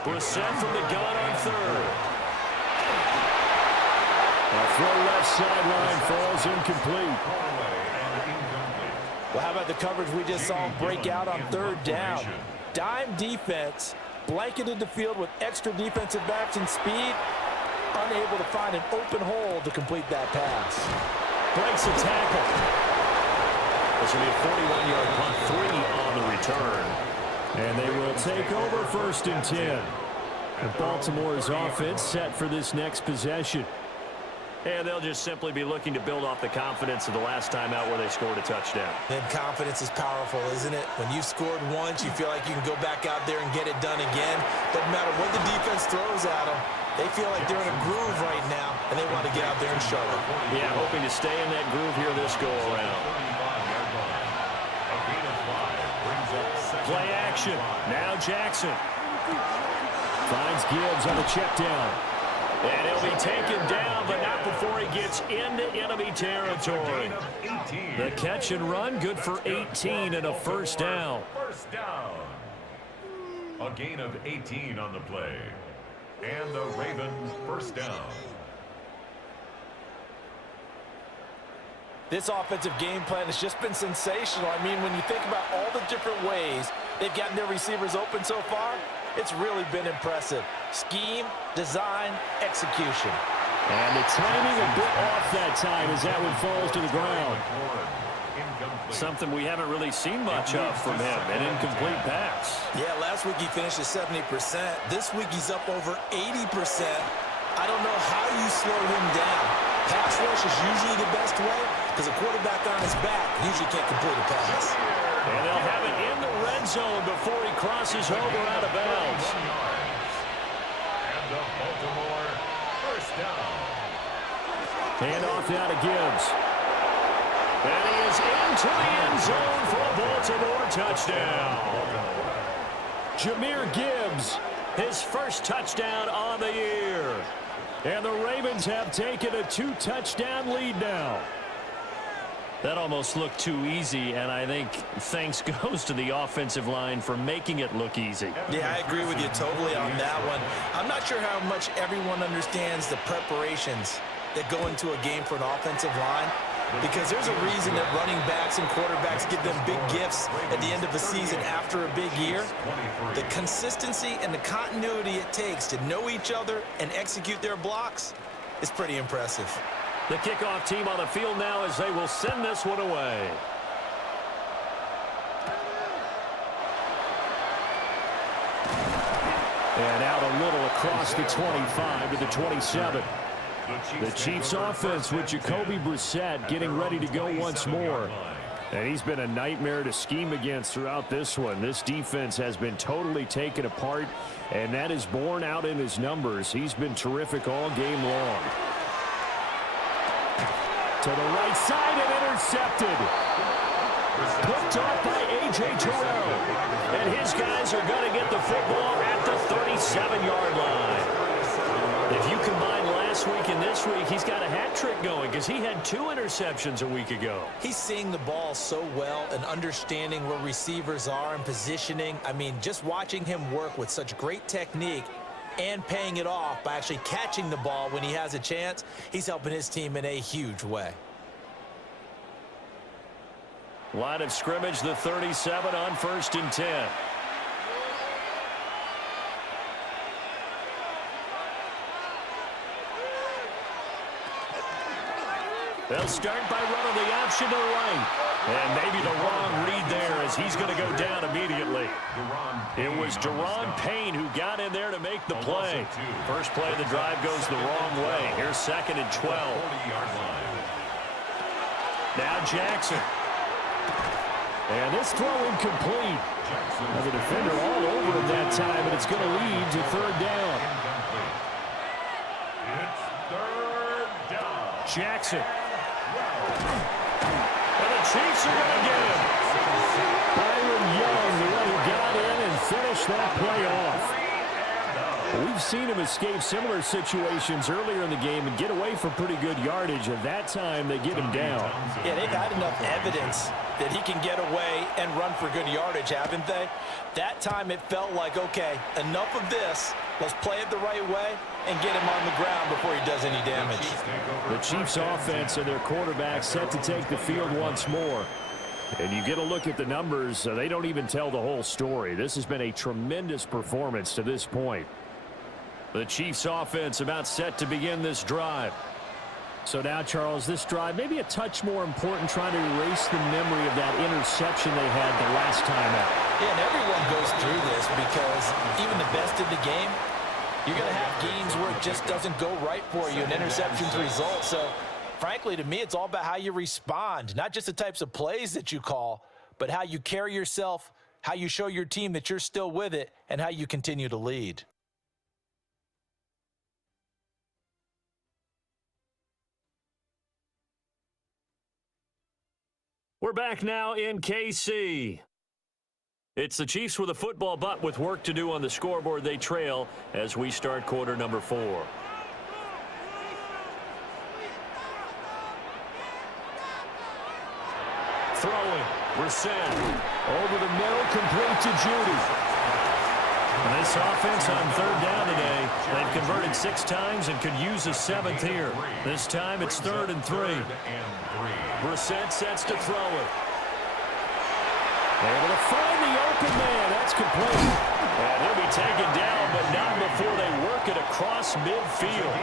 Brissett from the gun on 3rd. A throw left sideline falls incomplete. Well, how about the coverage we just saw break out on 3rd down? Dime defense, blanketed the field with extra defensive backs and speed, unable to find an open hole to complete that pass. Breaks a tackle. This will be a 41-yard punt, 3 on the return. And they will take over 1st and 10. And Baltimore's offense set for this next possession. And they'll just simply be looking to build off the confidence of the last time out where they scored a touchdown. Then confidence is powerful, isn't it? When you've scored once, you feel like you can go back out there and get it done again. Doesn't matter what the defense throws at them. They feel like they're in a groove right now, and they want to get out there and show it. Yeah, hoping to stay in that groove here this go-around. Play action. Now Jackson. Finds Gibbs on a check down. And he'll be taken down, but not before he gets into enemy territory. The catch and run, good for 18 and a first down. First down. A gain of 18 on the play. And the Ravens first down. This offensive game plan has just been sensational. I mean, when you think about all the different ways they've gotten their receivers open so far, it's really been impressive. Scheme, design, execution. And the timing a bit off that time as that one falls to the ground. Something we haven't really seen much of from him, an incomplete pass. Yeah, last week he finished at 70%. This week he's up over 80%. I don't know how you slow him down. Pass rush is usually the best way because a quarterback on his back usually can't complete a pass. And they'll have it in the red zone before he crosses over out of bounds. And the Baltimore first down. Hand off now to Gibbs. And he is into the end zone for a Baltimore touchdown. Jahmyr Gibbs, his first touchdown on the year. And the Ravens have taken a 2-touchdown lead now. That almost looked too easy, and I think thanks goes to the offensive line for making it look easy. Yeah, I agree with you totally on that one. I'm not sure how much everyone understands the preparations that go into a game for an offensive line, because there's a reason that running backs and quarterbacks give them big gifts at the end of the season after a big year. The consistency and the continuity it takes to know each other and execute their blocks is pretty impressive. The kickoff team on the field now as they will send this one away. And out a little across the 25 to the 27. The Chiefs offense with Jacoby Brissett getting ready to go once more. And he's been a nightmare to scheme against throughout this one. This defense has been totally taken apart, and that is borne out in his numbers. He's been terrific all game long. To the right side and intercepted. Picked off by A.J. Terrell. And his guys are going to get the football at the 37-yard line. If you combine last week and this week, he's got a hat trick going because he had 2 interceptions a week ago. He's seeing the ball so well and understanding where receivers are and positioning. I mean, just watching him work with such great technique and paying it off by actually catching the ball when he has a chance, he's helping his team in a huge way. Line of scrimmage, the 37 on 1st and 10. They'll start by running the option to the right. And maybe the wrong read there as he's going to go down immediately. It was Daron Payne who got in there to make the play. First play of the drive goes the wrong way. Here's 2nd and 12. Now Jackson. And this throw incomplete. Now the defender all over him that time, and it's going to lead to 3rd down. It's 3rd down. Jackson. And the Chiefs are going to get him. Byron Young, the one who got in and finished that play off. We've seen him escape similar situations earlier in the game and get away from pretty good yardage. At that time, they get him down. Yeah, they've had enough evidence that he can get away and run for good yardage, haven't they? That time it felt like, okay, enough of this. Let's play it the right way and get him on the ground before he does any damage. The Chiefs offense and their quarterback set to take the field once more. And you get a look at the numbers, they don't even tell the whole story. This has been a tremendous performance to this point. The Chiefs offense about set to begin this drive. So now, Charles, this drive maybe a touch more important, trying to erase the memory of that interception they had the last time out. Yeah, and everyone goes through this because even the best in the game, you're going to have games where it just doesn't go right for you and interceptions result. So, frankly, to me, it's all about how you respond, not just the types of plays that you call, but how you carry yourself, how you show your team that you're still with it, and how you continue to lead. We're back now in KC. It's the Chiefs with a football, but with work to do on the scoreboard. They trail as we start quarter number 4. Throwing, Brissett. Over the middle, complete to Judy. This offense on third down today, they've converted 6 times and could use a 7th here. This time it's 3rd and 3. Brissett sets to throw it. Able to find the open man. That's complete. And he'll be taken down, but not before they work it across midfield.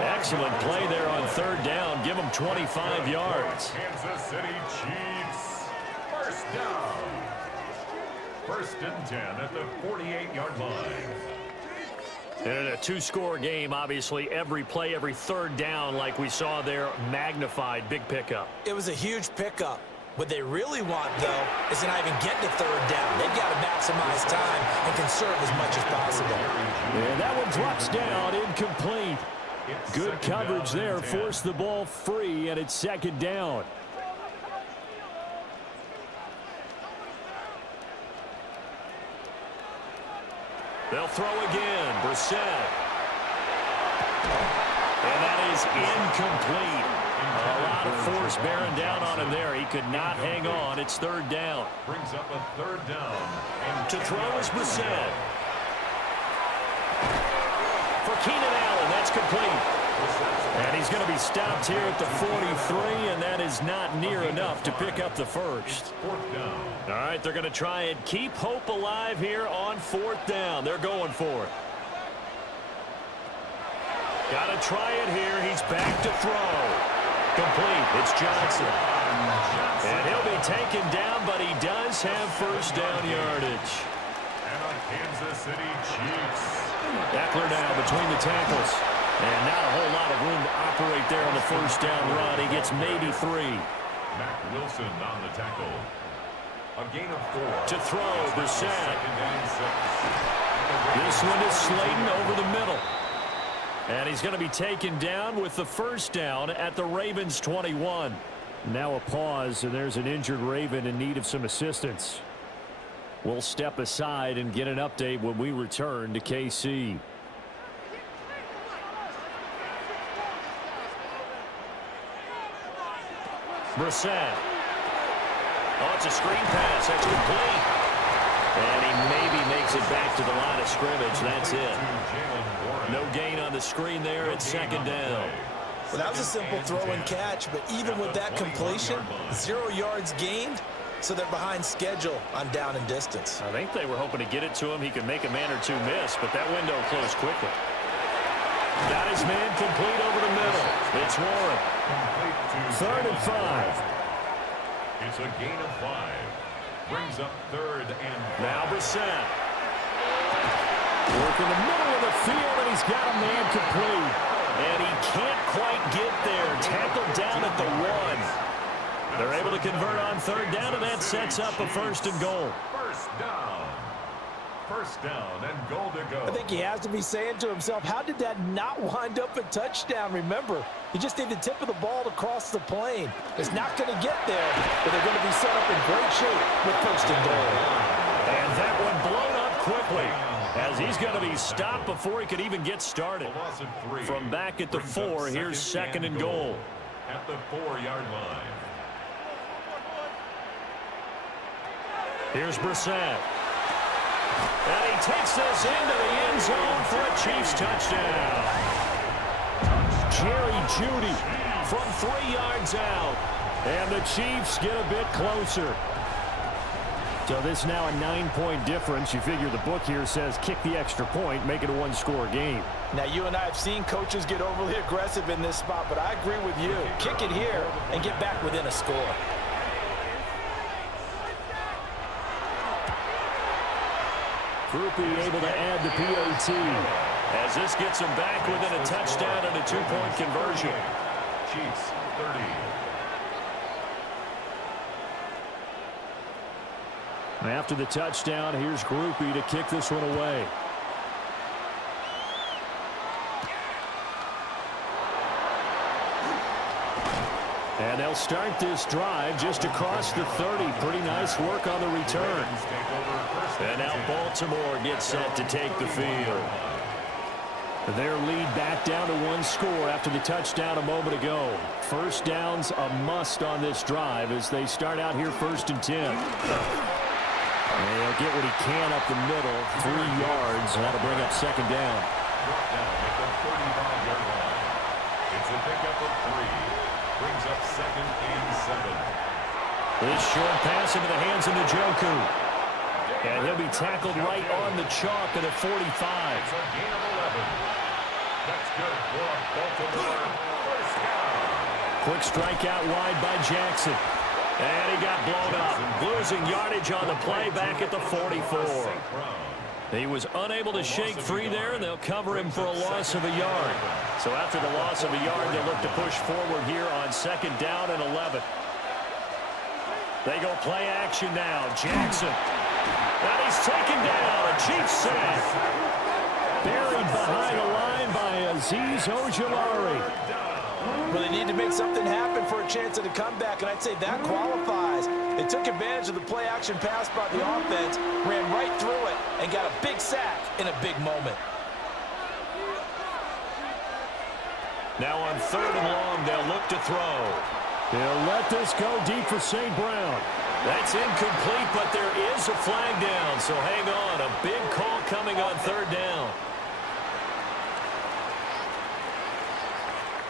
Excellent play there on third down. Give them 25 yards. Kansas City Chiefs. First down. 1st and 10 at the 48-yard line. And in a 2-score game, obviously, every play, every third down, like we saw there, magnified. Big pickup. It was a huge pickup. What they really want, though, is to not even get to third down. They've got to maximize time and conserve as much as possible. And that one drops down, incomplete. Good coverage there, forced the ball free, and it's 2nd down. They'll throw again. Brissett. And that is incomplete. A lot of force bearing down on him there. He could not hang on. It's 3rd down. Brings up a 3rd down. And to throw is Brissett. For Keenan Allen, that's complete. And he's going to be stopped here at the 43, and that is not near enough to pick up the first. 4th down. All right, they're going to try and keep hope alive here on 4th down. They're going for it. Got to try it here. He's back to throw. Complete. It's Johnson. And he'll be taken down, but he does have first down yardage. And a Kansas City Chiefs. Eckler now between the tackles. And not a whole lot of room to operate there on the first down run. He gets maybe 3. Mac Wilson on the tackle. A gain of 4. To throw, Brissett. 2nd and 6. This one is Slayton over the middle. And he's going to be taken down with the first down at the Ravens' 21. Now a pause, and there's an injured Raven in need of some assistance. We'll step aside and get an update when we return to KC. Brissett. Oh, it's a screen pass. That's complete. And he maybe makes it back to the line of scrimmage. That's it. No gain on the screen there. It's 2nd down. Well, that was a simple throw and catch, but even with that completion, 0 yards gained, so they're behind schedule on down and distance. I think they were hoping to get it to him. He could make a man or two miss, but that window closed quickly. Got his man complete over the middle. It's Warren. 3rd and 5. It's a gain of 5. Brings up 3rd and 5. Now Brissett. Work in the middle of the field, and he's got a man complete. And he can't quite get there. Tackled down at the 1. They're able to convert on 3rd down, and that sets up a 1st and goal. First down. 1st down and goal to go. I think he has to be saying to himself, how did that not wind up a touchdown? Remember, he just needed the tip of the ball to cross the plane. It's not going to get there, but they're going to be set up in great shape with 1st and goal. And that one blown up quickly, as he's going to be stopped before he could even get started. From back at the 4, here's 2nd and goal. At the 4-yard line. Here's Brissett. And he takes this into the end zone for a Chiefs touchdown. Jerry Jeudy from 3 yards out. And the Chiefs get a bit closer. So this now a 9-point difference. You figure the book here says kick the extra point, make it a 1-score game. Now, you and I have seen coaches get overly aggressive in this spot, but I agree with you. Kick it here and get back within a score. Groupie able to add the PAT as this gets him back within a touchdown and a 2-point conversion. Chiefs 30. After the touchdown, here's Groupie to kick this one away. And they'll start this drive just across the 30. Pretty nice work on the return. And now Baltimore gets set to take the field. Their lead back down to 1 score after the touchdown a moment ago. First down's a must on this drive as they start out here 1st and 10. And he'll get what he can up the middle, 3 yards, and that'll bring up second down. Brought down at the 35-yard line. It's a pickup of 3. Brings up second and 7. This short pass into the hands of Njoku. And he'll be tackled right on the chalk at the 45. It's a gain of 11. That's good for a Baltimore first down. Quick strikeout wide by Jackson. And he got blown up, losing yardage on the play back at the 44. He was unable to shake free there, and they'll cover him for a loss of a yard. So after the loss of a yard, they'll look to push forward here on second down and 11. They go play action now. Jackson. And he's taken down. A Chiefs sack. Buried behind the line by Azeez Ojulari. Well, they need to make something happen for a chance at a comeback, and I'd say that qualifies. They took advantage of the play-action pass by the offense, ran right through it, and got a big sack in a big moment. Now on third and long, they'll look to throw. They'll let this go deep for St. Brown. That's incomplete, but there is a flag down, so hang on. A big call coming on third down.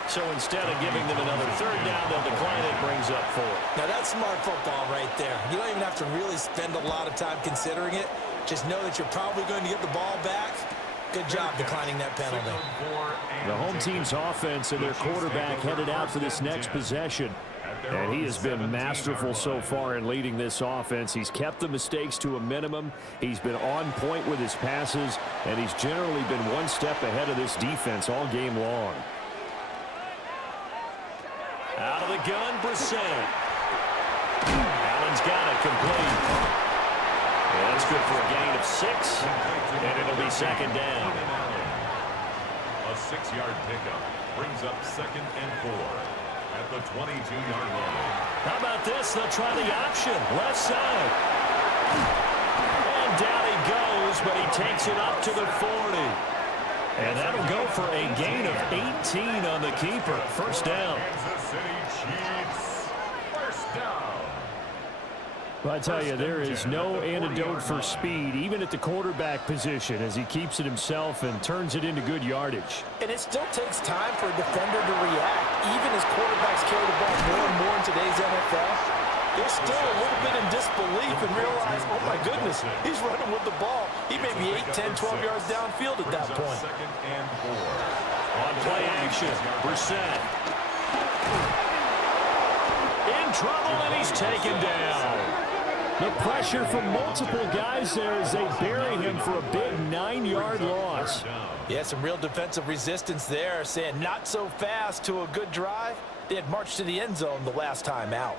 So instead of giving them another third down, they'll decline it, brings up 4. Now that's smart football right there. You don't even have to really spend a lot of time considering it. Just know that you're probably going to get the ball back. Good job declining that penalty. The home team's offense and their quarterback headed out for this next possession. And he has been masterful so far in leading this offense. He's kept the mistakes to a minimum. He's been on point with his passes, and he's generally been one step ahead of this defense all game long. Out of the gun, Brissett. Allen's got it complete. And that's good for a gain of 6, and it'll be second down. A 6-yard pickup brings up second and 4 at the 22-yard line. How about this? They'll try the option. Left side. And down he goes, but he takes it up to the 40. And that'll go for a gain of 18 on the keeper. First down. Kansas City Chiefs, first down. Well, I tell you, there is no antidote for speed, even at the quarterback position, as he keeps it himself and turns it into good yardage. And it still takes time for a defender to react. Even as quarterbacks carry the ball more and more in today's NFL, they're still a little bit in disbelief and realize, oh my goodness, he's running with the ball. He may be 8, 10, 12 yards downfield at that point. Second and 4. On play action, Brissett. In trouble, and he's taken down. The pressure from multiple guys there as they bury him for a big 9-yard loss. Yeah, some real defensive resistance there, saying not so fast to a good drive. They had marched to the end zone the last time out.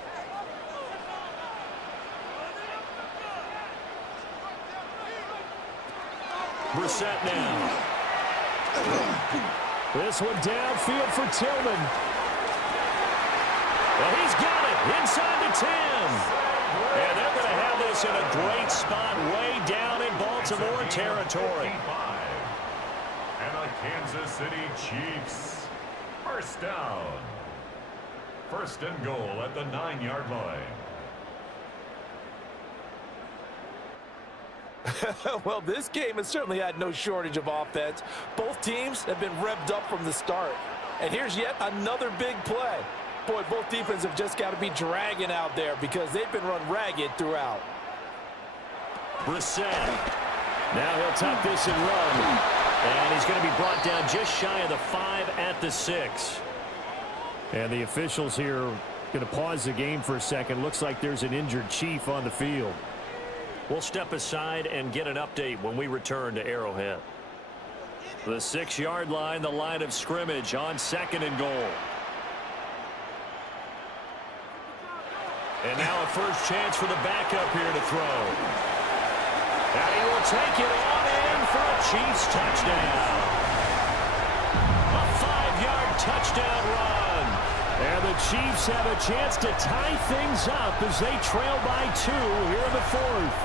Brissett now. This one downfield for Tillman. Well, he's got it inside the 10. And they're going to have this in a great spot way down in Baltimore territory. And the Kansas City Chiefs, first down. First and goal at the 9-yard line. Well, this game has certainly had no shortage of offense. Both teams have been revved up from the start. And here's yet another big play. Boy, both defenses have just got to be dragging out there because they've been run ragged throughout. Brissett. Now he'll tuck this and run. And he's going to be brought down just shy of the 5 at the 6. And the officials here are going to pause the game for a second. Looks like there's an injured Chief on the field. We'll step aside and get an update when we return to Arrowhead. The 6-yard line, the line of scrimmage on second and goal. And now a first chance for the backup here to throw. And he will take it on in for a Chiefs touchdown. A 5-yard touchdown run. And the Chiefs have a chance to tie things up as they trail by 2 here in the 4th.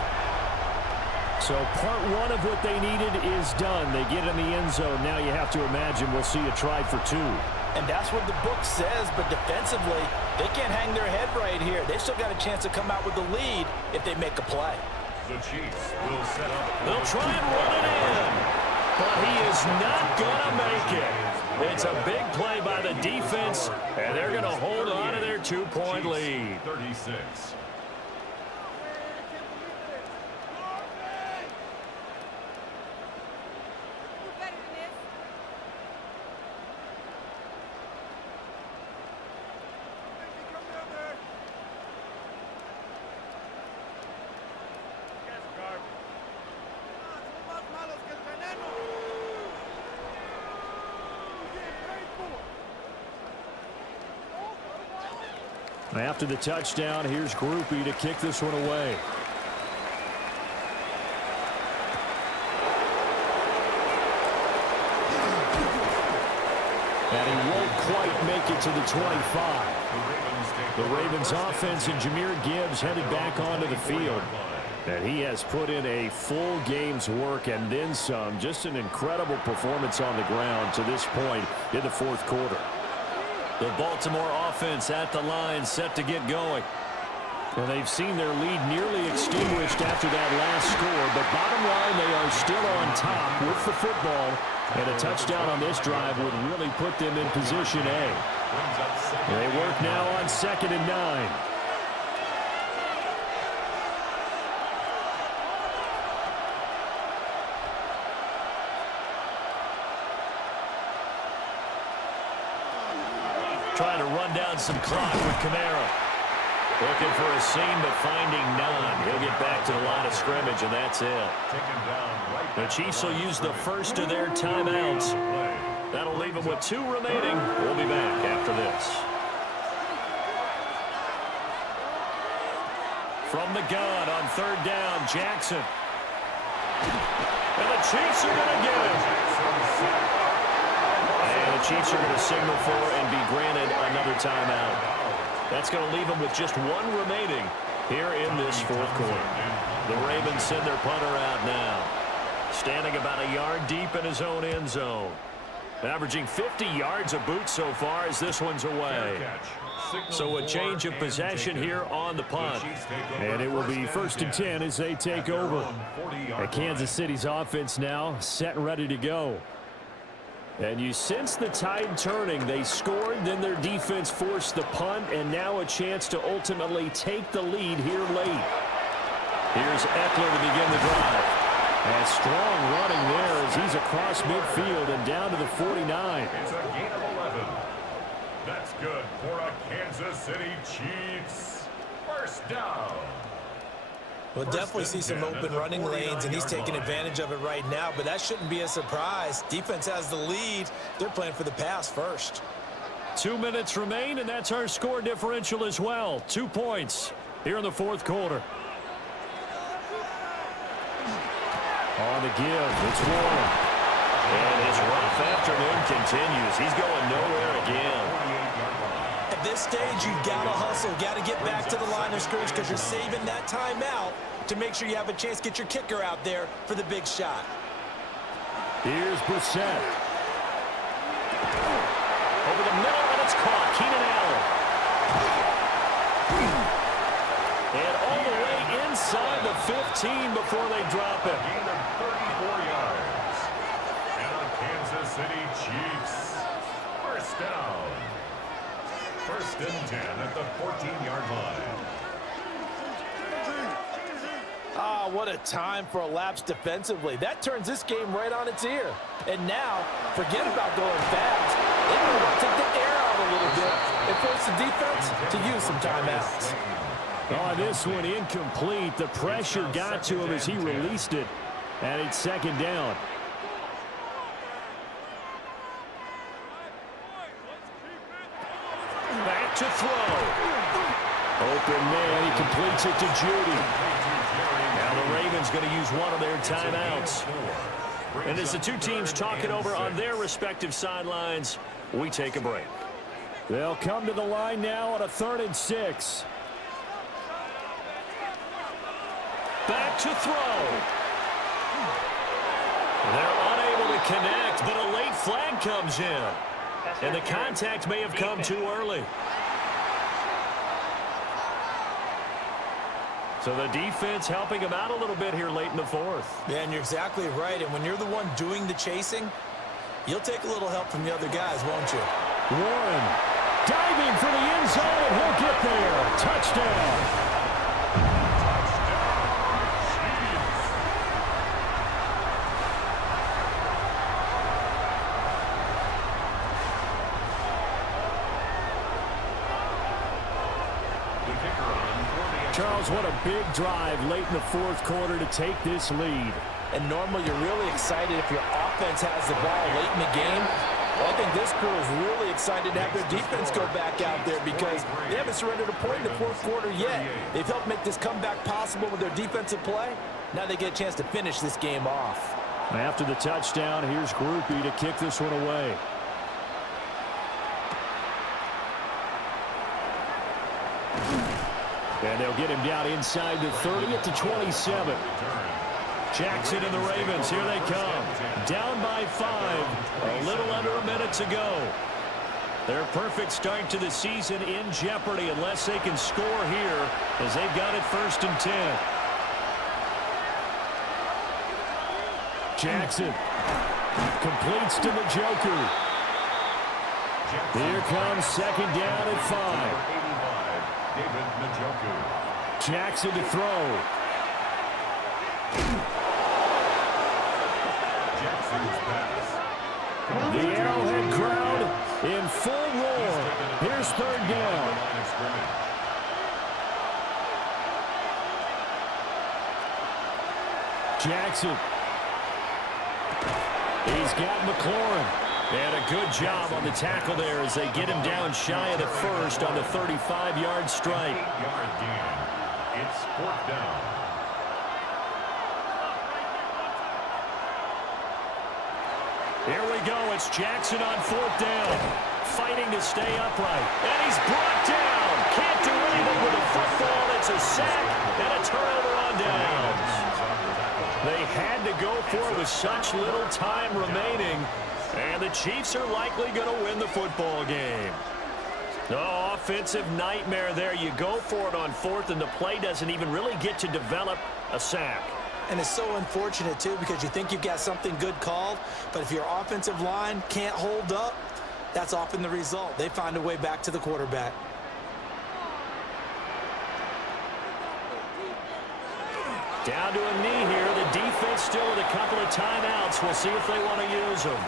So part 1 of what they needed is done. They get in the end zone. Now you have to imagine we'll see a try for 2. And that's what the book says, but defensively, they can't hang their head right here. They've still got a chance to come out with the lead if they make a play. The Chiefs will set up. They'll try and run it in, but he is not going to make it. It's a big play by the defense, and they're going to hold on to their 2-point lead. 36. After the touchdown, here's Groupie to kick this one away. And he won't quite make it to the 25. The Ravens offense and Jahmyr Gibbs headed back onto the field. And he has put in a full game's work and then some. Just an incredible performance on the ground to this point in the fourth quarter. The Baltimore offense at the line, set to get going. Well, they've seen their lead nearly extinguished after that last score, but bottom line, they are still on top with the football, and a touchdown on this drive would really put them in position A. They work now on 2nd and 9. Trying to run down some clock with Kamara. Looking for a seam, but finding none. He'll get back to the line of scrimmage, and that's it. The Chiefs will use the first of their timeouts. That'll leave them with 2 remaining. We'll be back after this. From the gun on 3rd down, Jackson. And the Chiefs are going to get it. And the Chiefs are going to signal for and be granted another timeout. That's going to leave them with just 1 remaining here in this fourth quarter. The Ravens send their punter out now. Standing about a yard deep in his own end zone. Averaging 50 yards a boot so far as this one's away. So a change of possession here on the punt. And it will be 1st and 10 as they take over. Kansas City's offense now set and ready to go. And you sense the tide turning. They scored, then their defense forced the punt, and now a chance to ultimately take the lead here late. Here's Eckler to begin the drive. And strong running there as he's across midfield and down to the 49. It's a gain of 11. That's good for a Kansas City Chiefs. 1st down. We'll definitely see some open running lanes, and he's taking advantage of it right now, but that shouldn't be a surprise. Defense has the lead. They're playing for the pass first. 2 minutes remain, and that's our score differential as well. 2 points here in the fourth quarter. On the give, it's Warren. And his rough afternoon continues. He's going nowhere again. At this stage, you've got to hustle, got to get back to the line of scrimmage because you're saving that timeout to make sure you have a chance to get your kicker out there for the big shot. Here's Brissett. Over the middle, and it's caught. Keenan Allen. And all the way inside the 15 before they drop it. Gain of 34 yards. And the Kansas City Chiefs. 1st down. 1st and 10 at the 14-yard line. Ah, what a time for a lapse defensively. That turns this game right on its ear. And now, forget about going fast. They want to take the air out a little bit and force the defense to use some timeouts. Oh, this one incomplete. The pressure got to him as he released it. And it's 2nd down. Back to throw. Open man, he completes it to Judy. Now the Ravens going to use one of their timeouts. And as the two teams talk it over on their respective sidelines, we take a break. They'll come to the line now on a 3rd and 6. Back to throw. They're unable to connect, but a late flag comes in. And the contact may have come too early. So the defense helping him out a little bit here late in the fourth. Yeah, and you're exactly right. And when you're the one doing the chasing, you'll take a little help from the other guys, won't you? Warren diving for the end zone, and he'll get there. Touchdown. Charles, what a big drive late in the fourth quarter to take this lead. And normally you're really excited if your offense has the ball late in the game. Well, I think this crew is really excited to have their defense go back out there because they haven't surrendered a point in the fourth quarter yet. They've helped make this comeback possible with their defensive play. Now they get a chance to finish this game off. After the touchdown, here's Groupie to kick this one away. And they'll get him down inside the 30 at the 27. Jackson and the Ravens, here they come. Down by 5, a little under a minute to go. Their perfect start to the season in jeopardy unless they can score here as they've got it 1st and 10. Jackson completes to Njoku. Here comes 2nd down at 5. David Njoku. Jackson to throw. Jackson's pass. The Arrowhead crowd in full roar. Here's 3rd down. Jackson. He's got McLaurin. And a good job on the tackle there as they get him down shy of the 1st on the 35-yard strike. 8-yard gain. It's 4th down. Here we go. It's Jackson on 4th down. Fighting to stay upright. And he's brought down. Can't do anything with the football. It's a sack and a turnover on downs. They had to go for it with such little time remaining. And the Chiefs are likely going to win the football game. No offensive nightmare there. You go for it on 4th, and the play doesn't even really get to develop a sack. And it's so unfortunate, too, because you think you've got something good called, but if your offensive line can't hold up, that's often the result. They find a way back to the quarterback. Down to a knee here. The defense still with a couple of timeouts. We'll see if they want to use them.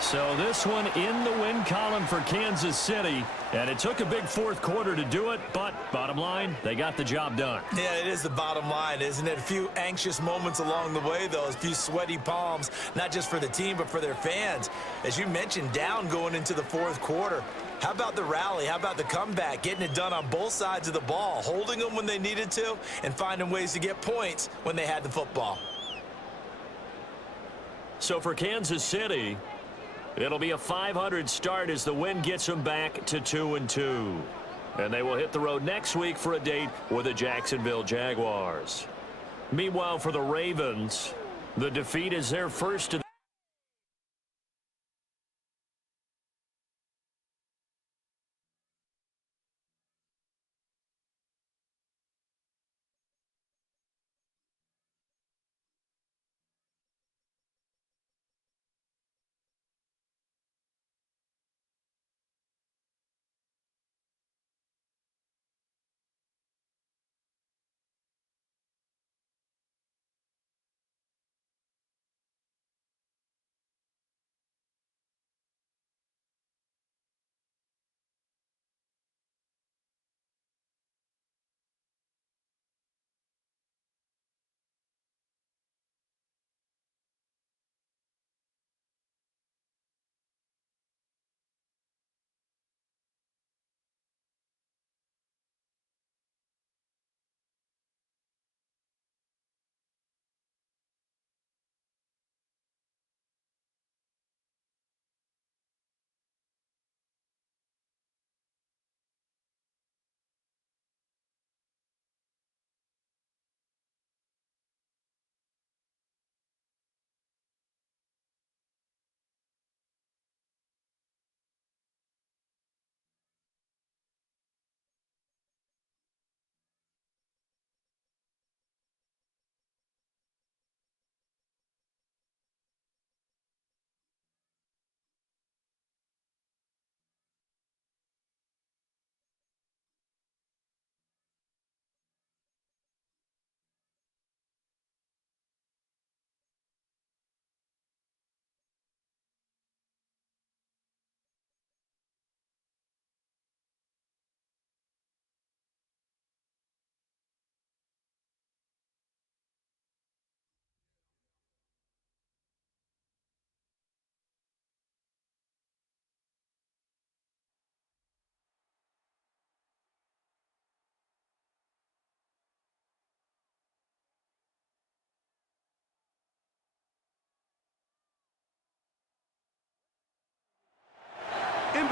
So this one in the win column for Kansas City. And it took a big fourth quarter to do it, but bottom line, they got the job done. Yeah, it is the bottom line, isn't it? A few anxious moments along the way, though, a few sweaty palms, not just for the team, but for their fans. As you mentioned, down going into the fourth quarter. How about the rally? How about the comeback? Getting it done on both sides of the ball, holding them when they needed to, and finding ways to get points when they had the football. So for Kansas City, it'll be a 500 start as the win gets them back to 2-2. And they will hit the road next week for a date with the Jacksonville Jaguars. Meanwhile, for the Ravens, the defeat is their first of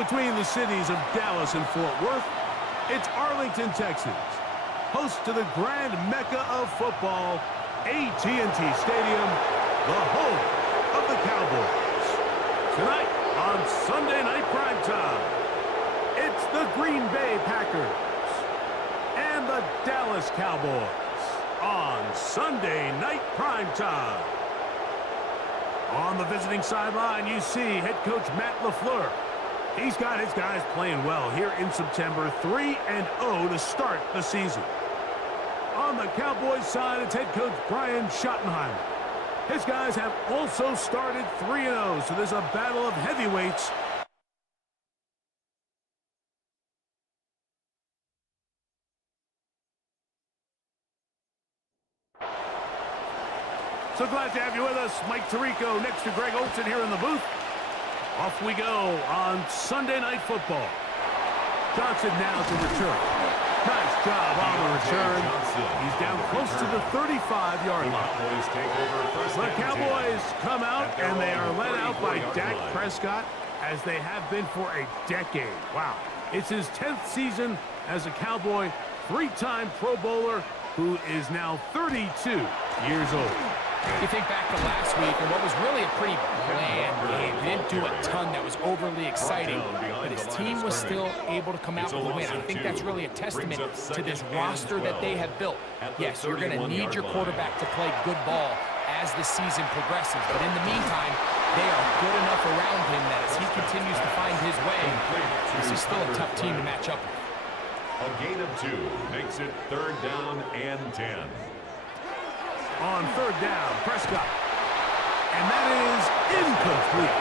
between the cities of Dallas and Fort Worth, it's Arlington, Texas, host to the grand mecca of football, AT&T Stadium, the home of the Cowboys. Tonight on Sunday Night Primetime, it's the Green Bay Packers and the Dallas Cowboys on Sunday Night Primetime. On the visiting sideline, you see head coach Matt LaFleur. He's got his guys playing well here in September, 3-0 to start the season. On the Cowboys side, it's head coach Brian Schottenheimer. His guys have also started 3-0, so there's a battle of heavyweights. So glad to have you with us. Mike Tirico next to Greg Olsen here in the booth. Off we go on Sunday Night Football. Johnson now to return. Nice job on the return. He's down close to the 35-yard line. The Cowboys come out, and they are led out by Dak Prescott, as they have been for a decade. Wow. It's his 10th season as a Cowboy, 3-time Pro Bowler, who is now 32 years old. You think back to last week, and what was really a pretty bland game. He didn't do a ton that was overly exciting, but his team was still able to come out with a win. I think that's really a testament to this roster that they have built. Yes, you're going to need your quarterback to play good ball as the season progresses, but in the meantime, they are good enough around him that as he continues to find his way, this is still a tough team to match up with. A gain of 2 makes it 3rd down and 10. On 3rd down, Prescott. And that is incomplete.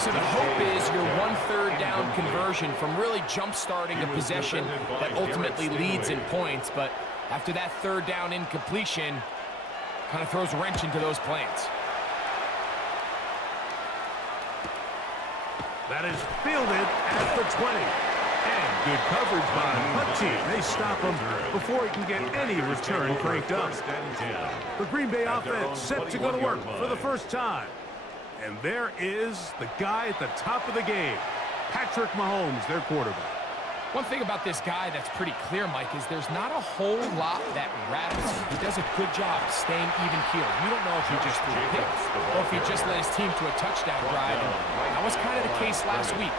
So the hope is your 1/3 down conversion from really jump-starting a possession that ultimately leads in points. But after that 3rd down incompletion, kind of throws a wrench into those plans. That is fielded at the 20. And good coverage by Hutchie. They stop him before he can get any return cranked up. The Green Bay offense set to go to work for the first time. And there is the guy at the top of the game, Patrick Mahomes, their quarterback. One thing about this guy that's pretty clear, Mike, is there's not a whole lot that rattles him. He does a good job staying even-keeled. You don't know if he just threw a pick or if he just led his team to a touchdown drive. And that was kind of the case last week.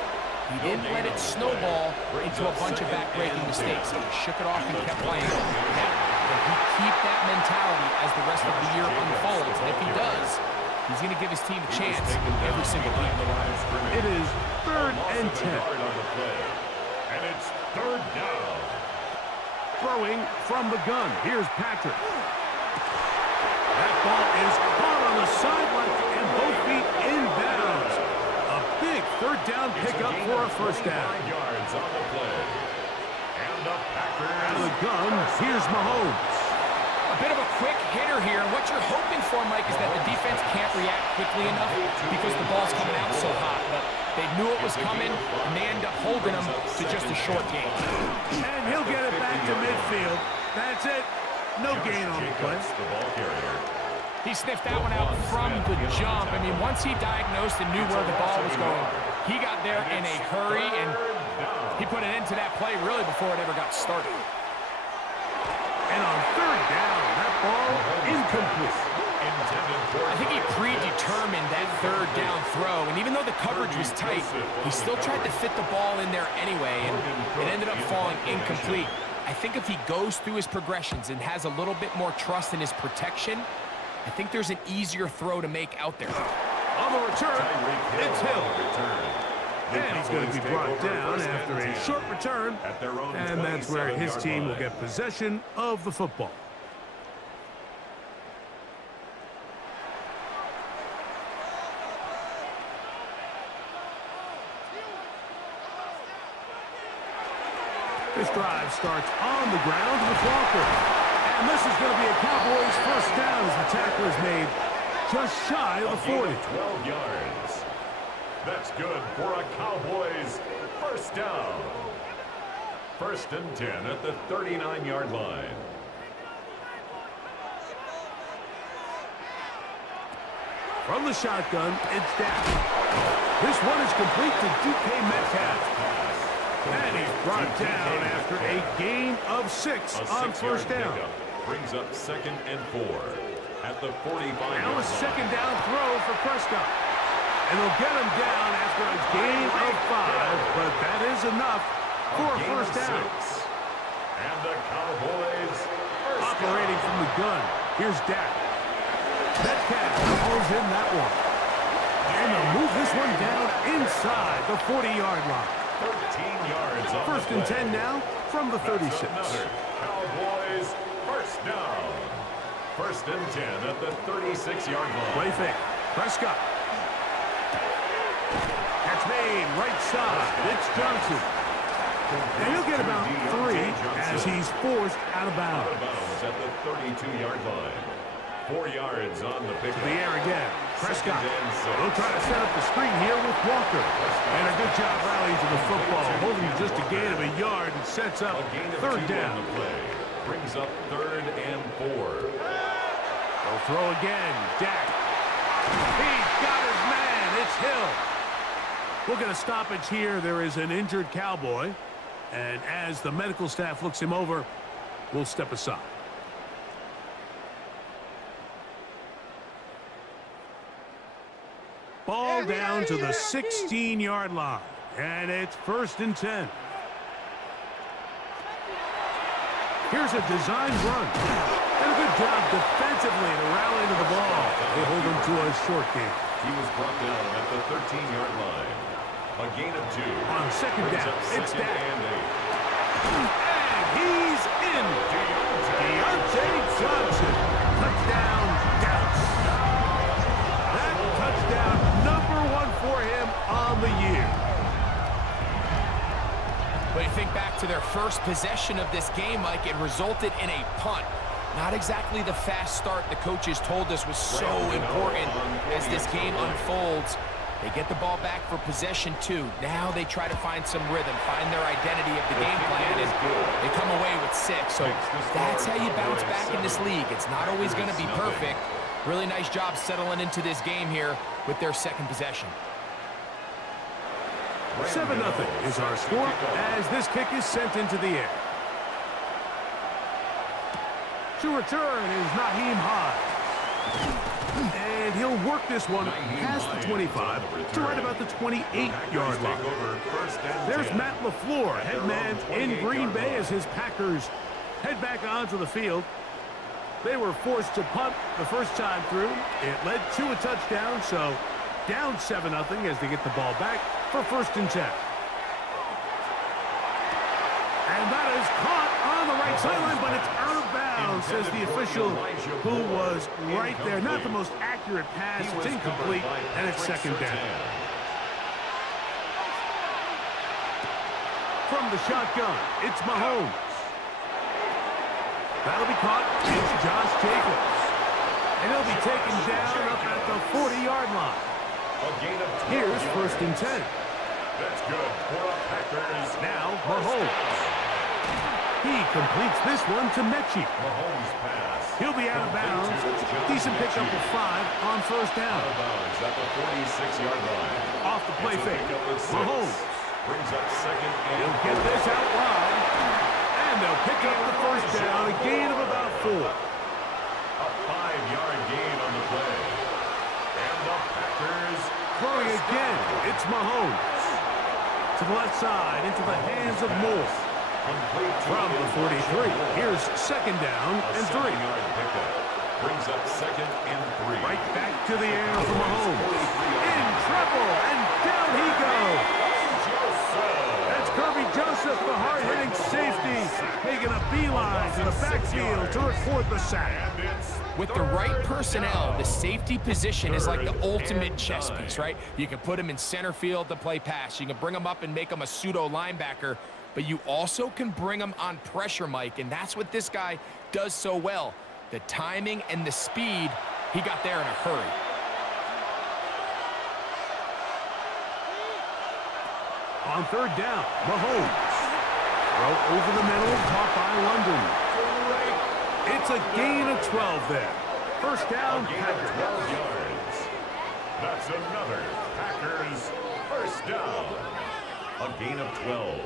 He didn't let it snowball into a bunch of back-breaking mistakes. He shook it off and kept playing. Now, will he keep that mentality as the rest of the year unfolds? And if he does, he's going to give his team a chance every single week. It is 3rd and 10. And it's 3rd down. Throwing from the gun. Here's Patrick. That ball is caught on the sideline and both feet inbounds. A big 3rd down pickup for a 1st down. 9 yards on the play. And the Packers. Out of the gun, here's Mahomes. A bit of a quick hitter here. What you're hoping for, Mike, is that the defense can't react quickly enough because the ball's coming out so hot. But they knew it was coming, and they end up holding them to just a short gain. And he'll get it back to midfield. That's it. No gain on the play. He sniffed that one out from the jump. I mean, once he diagnosed and knew where the ball was going, he got there in a hurry, and he put an end to that play really before it ever got started. And on 3rd down, that ball incomplete. I think he predetermined that 3rd down throw, and even though the coverage was tight, he still tried to fit the ball in there anyway, and it ended up falling incomplete. I think if he goes through his progressions and has a little bit more trust in his protection, I think there's an easier throw to make out there. On the return, it's Hill. And he's going to be brought down after a short return, and that's where his team will get possession of the football. This drive starts on the ground with Walker. And this is going to be a Cowboys 1st down as the tackle is made just shy of the 40. 12 yards. That's good for a Cowboys 1st down. 1st and 10 at the 39-yard line. From the shotgun, it's Dak. This one is complete to DK Metcalf. And he's brought down after a gain of 6 on first down. Brings up 2nd and 4 at the 45. Now a second down throw for Prescott. And they'll get him down after a gain of 5, but that is enough for a first down. And the Cowboys operating from the gun. Here's Dak. Metcalf holds in that one. And they'll move this one down inside the 40-yard line. 13 yards on First and 10 now from the 36. Cowboys first down. First and 10 at the 36-yard line. Play fake. Prescott. Catch made right side. It's Johnson. And he'll get about 3 as he's forced out of bounds. Out of bounds at the 32-yard line. 4 yards on the pick. To the air again. Prescott. They'll try to set up the screen here with Walker. And a good job rallying to the football. Holding just a gain of a yard and sets up third down. On the play. Brings up 3rd and 4. They'll throw again. Dak. He's got his man. It's Hill. We'll get a stoppage here. There is an injured Cowboy. And as the medical staff looks him over, we'll step aside. Ball down to the 16-yard line. And it's first and 10. Here's a designed run. And a good job defensively to rally to the ball. They hold him to a short game. He was brought down at the 13-yard line. A gain of 2. On second down, it's Dak. And he's in. Deontay Johnson. Touchdown, Dallas. That touchdown, #1 for him on the year. But you think back to their first possession of this game, Mike, it resulted in a punt. Not exactly the fast start the coaches told us was so important as this game unfolds. They get the ball back for possession 2. Now they try to find some rhythm, find their identity of the game plan, and they come away with 6. So that's how you bounce back in this league. It's not always going to be perfect. Really nice job settling into this game here with their second possession. 7-0 is our score as this kick is sent into the air. To return is Naheem Hines. And he'll work this one past the 25 to right about the 28-yard line. There's Matt LaFleur, head man in Green Bay as his Packers head back onto the field. They were forced to punt the first time through. It led to a touchdown, so down 7-0 as they get the ball back for first and 10. And that is caught on the right sideline, but it's out of bounds, says the official who was right there. Not the most accurate pass. It's incomplete, and it's second down. From the shotgun, it's Mahomes. That'll be caught. It's Josh Jacobs. And he'll be taken down up at the 40-yard line. Here's first and 10. That's good for the Packers. Now, Mahomes. He completes this one to Mechie. Mahomes pass. He'll be out of bounds. Decent pickup of 5 on first down. Out of bounds at the 46-yard line. Off the play fake. Mahomes. Brings up second and He'll get this out wide. And they'll pick up the first down. A gain of about 4. A 5-yard gain on the play. And the Packers throwing again. It's Mahomes. To the left side, into the hands of Moore. From the 43, here's second down and 3. Brings up second and 3. Right back to the air for Mahomes. In trouble, and down he goes. That's Kirby Joseph, the hard-hitting safety, making a beeline to the backfield to record the sack. With the right personnel, the safety position is like the ultimate chess piece, right? You can put him in center field to play pass. You can bring him up and make him a pseudo linebacker, but you also can bring him on pressure, Mike, and that's what this guy does so well. The timing and the speed, he got there in a hurry. On third down, Mahomes. Throw over the middle, caught by London. It's a gain of 12 there. First down, Packers. That's another Packers first down. A gain of 12.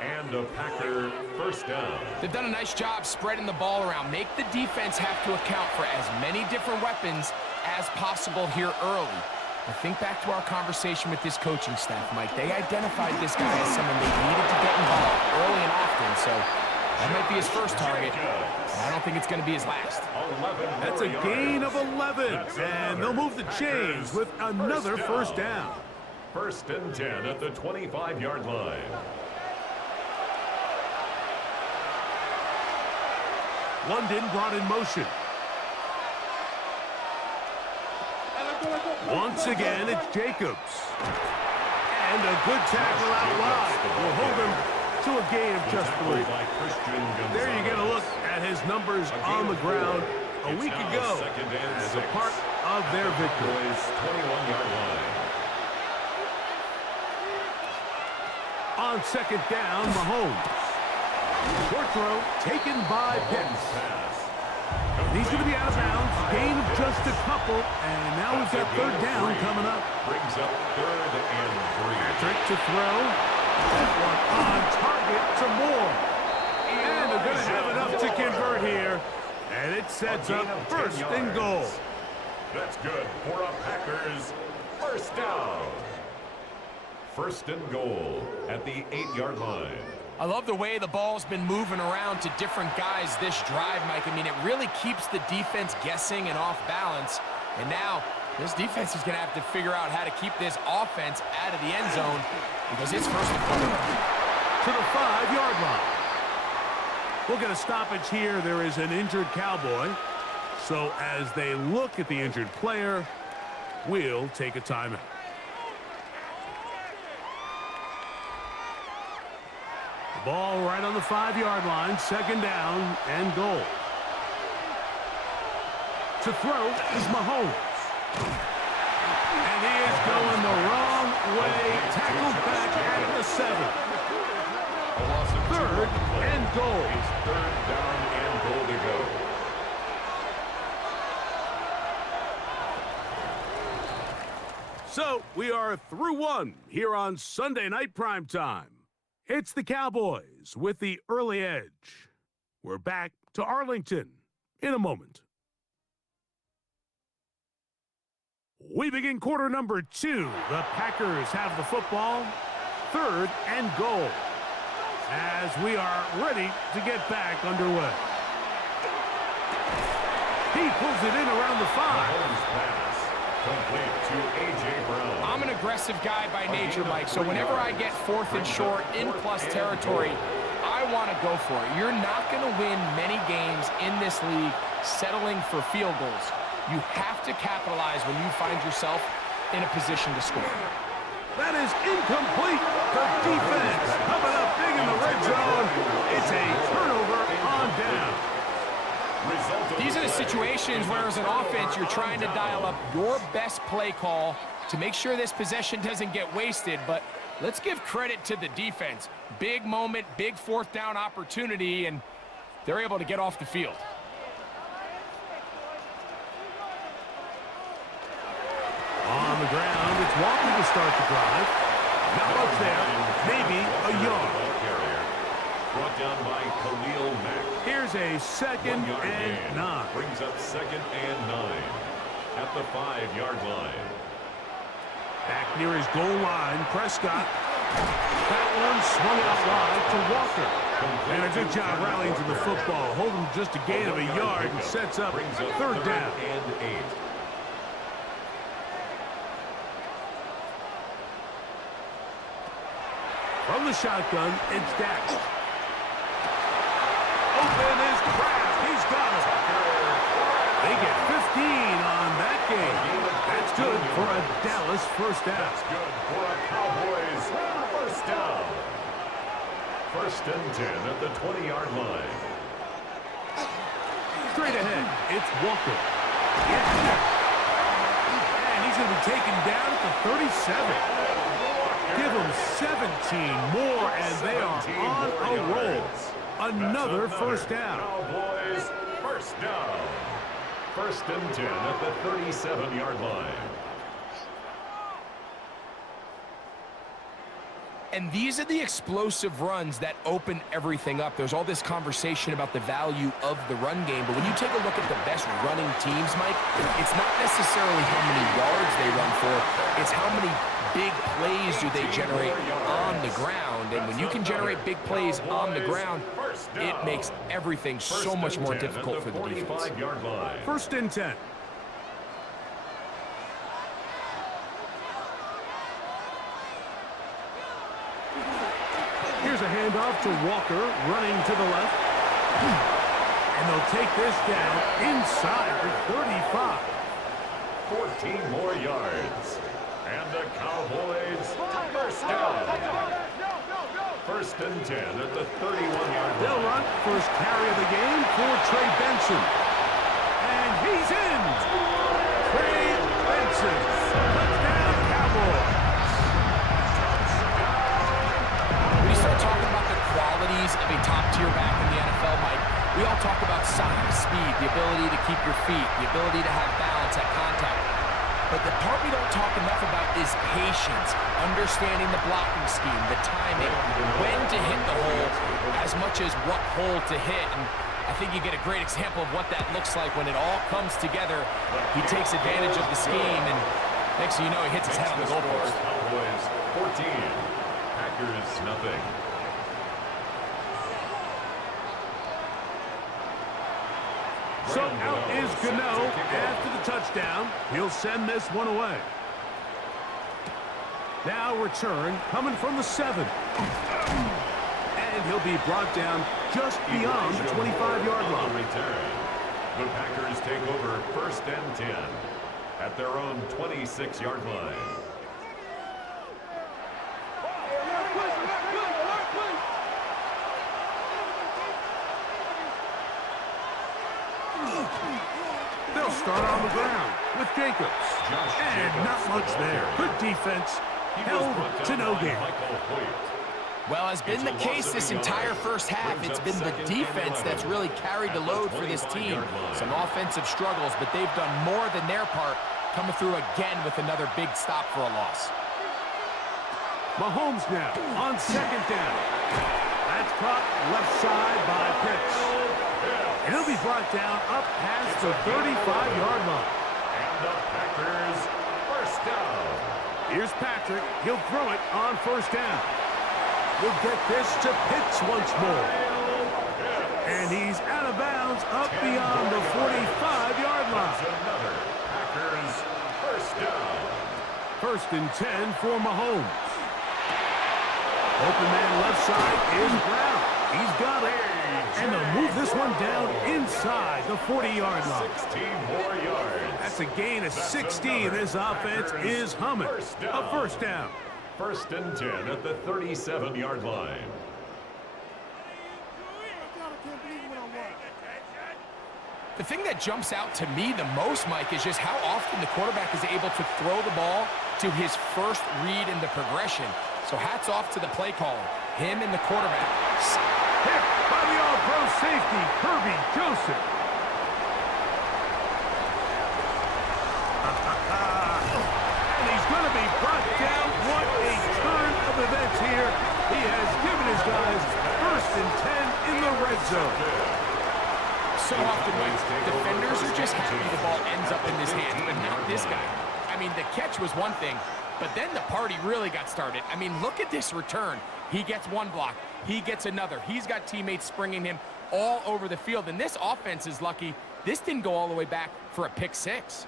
And a Packer first down. They've done a nice job spreading the ball around. Make the defense have to account for as many different weapons as possible here early. But think back to our conversation with this coaching staff, Mike. They identified this guy as someone they needed to get involved early and often, so that might be his first target. I don't think it's going to be his last. That's a gain of 11, and they'll move the chains with another first down. First and 10 at the 25-yard line. London brought in motion. Once again, it's Jacobs. And a good tackle out wide will hold him to a gain of just 3. There you get a look at his numbers on the ground a week ago as a part of their victory. 21-yard line. On second down, Mahomes. Short throw taken by Pitts. He's going to be out of bounds. Gain of just a couple. And now we've got third down coming up. Brings up 3rd and 3. Patrick to throw. This one on target to Moore. And they're going to have enough to convert here. And it sets up first and goal. That's good for a Packers first down. First and goal at the 8-yard line. I love the way the ball's been moving around to different guys this drive, Mike. I mean, it really keeps the defense guessing and off balance. And now, this defense is going to have to figure out how to keep this offense out of the end zone because it's first and goal. To the 5-yard line. We'll get a stoppage here. There is an injured Cowboy. So as they look at the injured player, we'll take a timeout. Ball right on the 5-yard line, second down and goal. To throw is Mahomes. And he is going the wrong way. Tackled back at the 7. Third and goal. Third down and goal to go. So we are through one here on Sunday Night Primetime. It's the Cowboys with the early edge. We're back to Arlington in a moment. We begin quarter number 2. The Packers have the football. Third and goal. As we are ready to get back underway. He pulls it in around the 5. Complete to A.J. Brown. I'm an aggressive guy by nature, Mike, so whenever I get 4th and short in plus territory, I want to go for it. You're not going to win many games in this league settling for field goals. You have to capitalize when you find yourself in a position to score. That is incomplete. The defense coming up big in the red zone. It's a turnover on down. These are the situations where, as an offense, you're trying to dial up your best play call to make sure this possession doesn't get wasted. But let's give credit to the defense. Big moment, big 4th down opportunity, and they're able to get off the field. On the ground, it's Walker to start the drive. Not much there, maybe a yard. Brought down by Khalil Mack. Here's a second and 9. Brings up 2nd and 9 at the 5-yard line. Back near his goal line, Prescott. That one swung out wide to Walker. And a good job rallying to the football. Holding just a gain of a yard and sets up third down. And 8. From the shotgun, it's Dak. Open is Kraft. He's got it. They get 15 on that game. That's good for a Dallas first down. That's good for a Cowboys first down. First and 10 at the 20-yard line. Straight ahead, it's Walker. And he's going to be taken down at the 37. Give them 17 more, and they are on a roll. Another first down. Cowboys first down. First and 10 at the 37-yard line. And these are the explosive runs that open everything up. There's all this conversation about the value of the run game, but when you take a look at the best running teams, Mike, it's not necessarily how many yards they run for, it's how many big plays do they generate on the ground. And when you can generate big plays on the ground, it makes everything so much more difficult for the defense. First and 10. Here's a handoff to Walker, running to the left. And they'll take this down inside the 35. 14 more yards. And the Cowboys first down. First and 10 at the 31-yard line. They'll run first carry of the game for Trey Benson. And he's in. Trey Benson. Touchdown, Cowboys. When you start talking about the qualities of a top-tier back in the NFL, Mike, we all talk about size, speed, the ability to keep your feet, the ability to have balance at contact. But the part we don't talk enough about is patience, understanding the blocking scheme, the timing, when to hit the hole, as much as what hole to hit. And I think you get a great example of what that looks like when it all comes together. He takes advantage of the scheme, and next thing you know, he hits his head on the goalpost. Cowboys 14, Packers nothing. So out is Gano after the touchdown. He'll send this one away. Now return coming from the 7. And he'll be brought down just beyond the 25-yard line. The Packers take over first and 10 at their own 26-yard line. They'll start on the ground with Jacobs. And not much there. Good defense. Held to no gain. Well, has been the case this entire first half. It's been the defense that's really carried the load for this team. Some offensive struggles, but they've done more than their part, coming through again with another big stop for a loss. Mahomes now on second down. That's caught left side by Pitts. And he'll be brought down up past the 35-yard line. And the Packers first down. Here's Patrick. He'll throw it on first down. He'll get this to Pitts once more. And he's out of bounds up beyond the 45-yard line. Another Packers first down. First and 10 for Mahomes. Open man left side is Brown. He's got it. And they'll move this one down inside the 40-yard line. 16 more yards. That's a gain of 16. This offense is humming. A first down. First and 10 at the 37-yard line. The thing that jumps out to me the most, Mike, is just how often the quarterback is able to throw the ball to his first read in the progression. So hats off to the play caller, him and the quarterback. Hit by the all-pro safety, Kirby Joseph. And he's going to be brought down. What a turn of events here. He has given his guys first and 10 in the red zone. So often, Mike, defenders are just happy the ball ends up in his hands, but not this guy. I mean, the catch was one thing, but then the party really got started. I mean, look at this return. He gets one block. He gets another. He's got teammates springing him all over the field. And this offense is lucky. This didn't go all the way back for a pick six.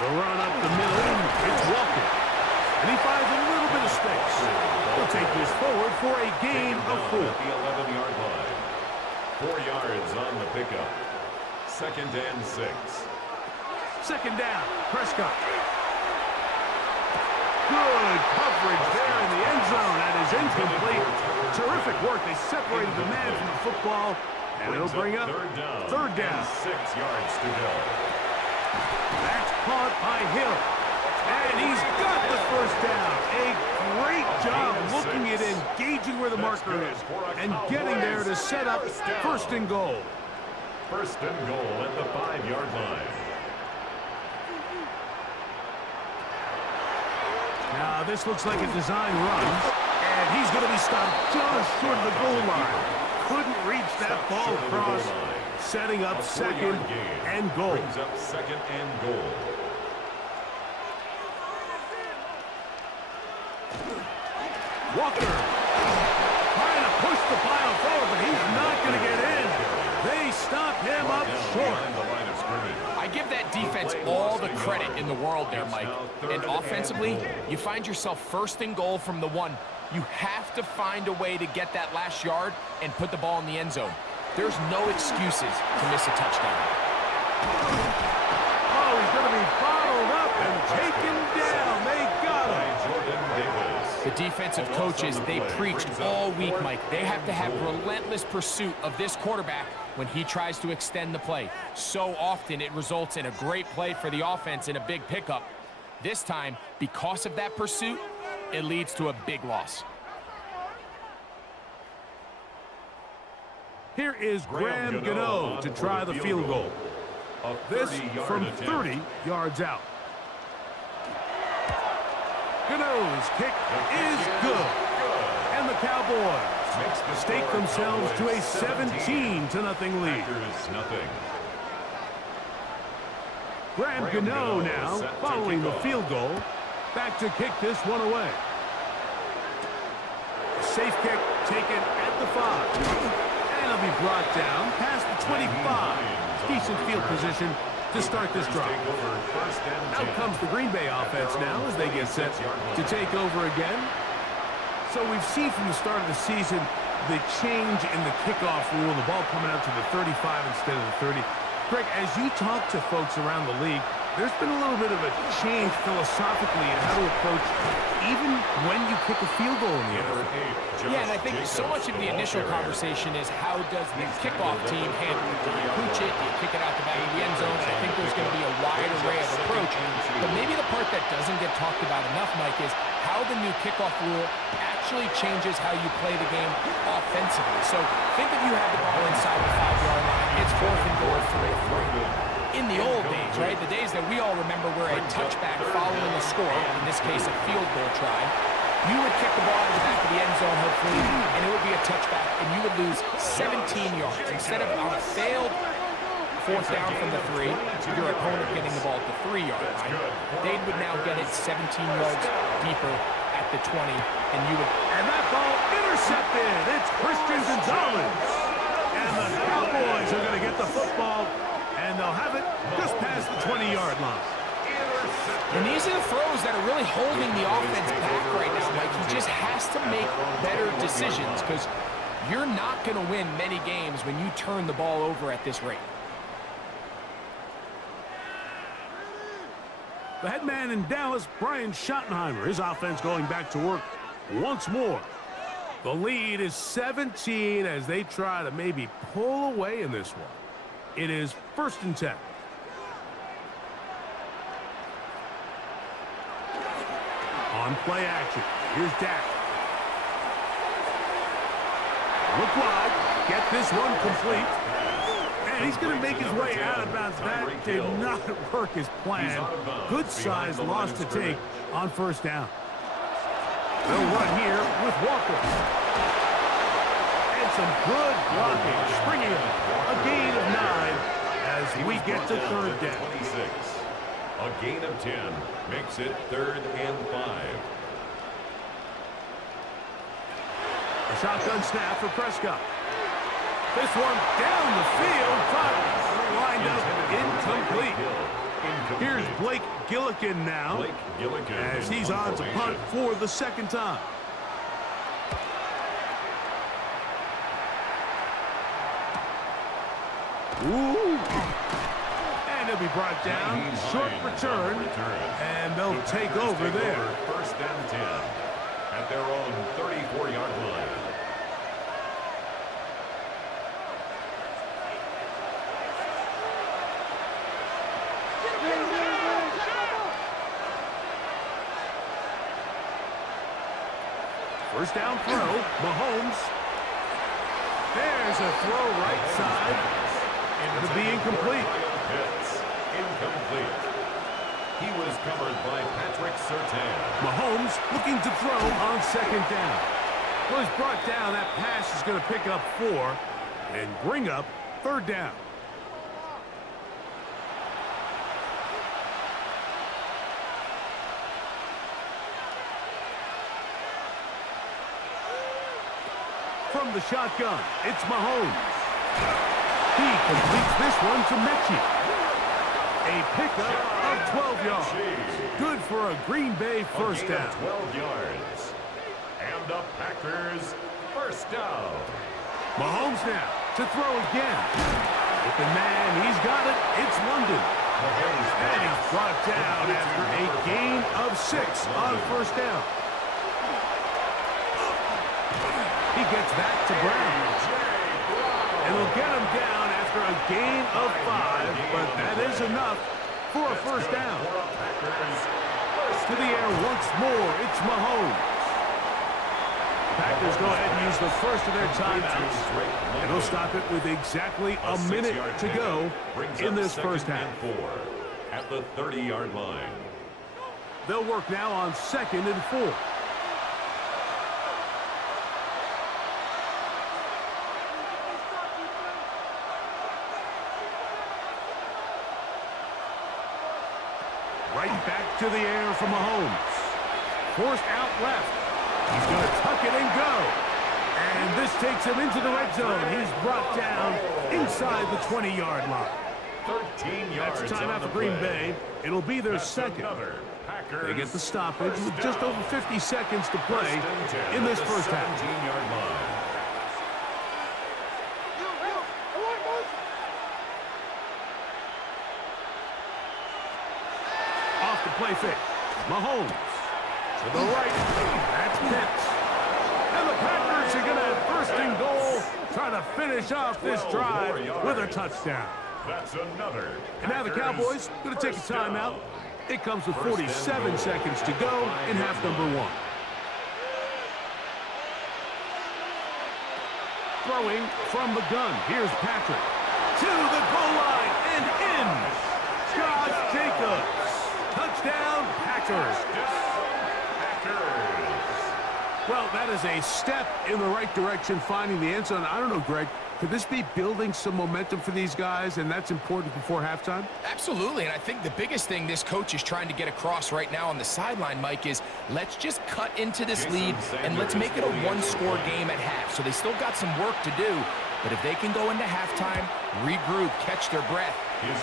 The run up the middle. It's Walker. And he finds a little bit of space. He'll take this forward for a gain of 4. At the 11-yard line. 4 yards on the pickup. Second and 6. Second down. Prescott. Good coverage there in the end zone. That is incomplete. Terrific work. They separated the man from the football. And it'll bring up third down. 6 yards to go. That's caught by Hill. And he's got the first down. A great job looking at engaging where the marker is and getting there to set up first and goal. First and goal at the 5-yard line. Now this looks like a design run, and he's going to be stopped just short of the goal line. Couldn't reach that ball across, setting up second and goal. Brings up second and goal. Walker trying to push the pile forward, but he's not going to get in. They stop him up short. I give that defense all the credit in the world there, Mike. And offensively, you find yourself first and goal from the 1. You have to find a way to get that last yard and put the ball in the end zone. There's no excuses to miss a touchdown. Oh, he's going to be bottled up and taken down. They got him. The defensive coaches, they preached all week, Mike. They have to have relentless pursuit of this quarterback when he tries to extend the play. So often it results in a great play for the offense and a big pickup. This time, because of that pursuit, it leads to a big loss. Here is Graham Gano to try the field goal. This from 30 yards out. Gano's kick is good. And the Cowboys stake themselves to a 17-0 lead. Graham Gano now following the field goal. Back to kick this one away. Safe kick taken at the 5. And it'll be brought down past the 25. Decent field position to start this drive. Out comes the Green Bay offense now as they get set to take over again. So we've seen from the start of the season the change in the kickoff rule, the ball coming out to the 35 instead of the 30. Greg, as you talk to folks around the league, there's been a little bit of a change philosophically in how to approach even when you kick a field goal in the NFL. Yeah, and I think so much of the initial conversation is how does the kickoff team handle it? Do you pooch it? Do you kick it out the back of the end zone? And I think there's going to be a wide array of approach. But maybe the part that doesn't get talked about enough, Mike, is how the new kickoff rule actually changes how you play the game offensively. So think if you have the ball inside the 5-yard line, it's fourth and goal for a 3. In the old days, right, the days that we all remember where a touchback following a score, in this case a field goal try, you would kick the ball out of the back of the end zone, hopefully, and it would be a touchback, and you would lose 17 yards. Instead of on a failed fourth down from the 3, your opponent getting the ball at the 3-yard line, they would now get it 17 yards deeper at the 20, and you would... And that ball intercepted! It's Christian Gonzalez! And the Cowboys are going to get the football, and they'll have it just past the 20-yard line. And these are the throws that are really holding the offense back right now, Mike. He just has to make better decisions because you're not going to win many games when you turn the ball over at this rate. The head man in Dallas, Brian Schottenheimer, his offense going back to work once more. The lead is 17 as they try to maybe pull away in this one. It is 1st and 10. On play action, here's Dak. Look wide, get this one complete. And he's going to make his way out of bounds. That did not work as planned. Good size loss to take on 1st down. They'll run here with Walker. And some good blocking, springing him. A gain of 9 as we get to 3rd down. A gain of 10 makes it 3rd and 5. A shotgun snap for Prescott. This one down the field, but lined up incomplete. Here's Blake Gillikin now as he's on to punt for the 2nd time. Ooh. And he'll be brought down. Short return. And they'll take over there. 1st and 10 at their own 34-yard line. First down throw, Mahomes. There's a throw right side. Going to be incomplete. Incomplete. He was covered by Patrick Surtain. Mahomes looking to throw on second down. Was brought down. That pass is going to pick up 4 and bring up third down. From the shotgun, it's Mahomes. He completes this one to Mechie. A pickup of 12 yards. Good for a Green Bay first down. 12 yards. And the Packers first down. Mahomes now to throw again. Open man, he's got it. It's London. And he's brought down after a gain of 6 on first down. He gets that to Brown. And will get him down after a gain of 5, but that is enough for a first down. To the air once more, it's Mahomes. Packers go ahead and use the first of their timeouts. And they'll stop it with exactly a minute to go in this first half. At the 30-yard line. They'll work now on 2nd and 4. Right back to the air from Mahomes. Forced out left. He's going to tuck it and go. And this takes him into the red zone. He's brought down inside the 20-yard line. 13 yards. That's timeout for Green Bay. It'll be their second. They get the stoppage with just over 50 seconds to play in this first half. 17-yard line. Off the play fake. Mahomes to the right. That's Pitts. And the Packers are going to have first and goal, trying to finish off this drive with a touchdown. That's another. And now the Cowboys going to take a timeout. It comes with 47 seconds to go in half number 1. Throwing from the gun. Here's Patrick. To the goal line and in. Josh Jacobs. Touchdown, Packers. Well, that is a step in the right direction, finding the end zone. I don't know, Greg, could this be building some momentum for these guys, and that's important before halftime? Absolutely, and I think the biggest thing this coach is trying to get across right now on the sideline, Mike, is let's just cut into this lead and let's make it a one-score game at half. So they still got some work to do, but if they can go into halftime, regroup, catch their breath,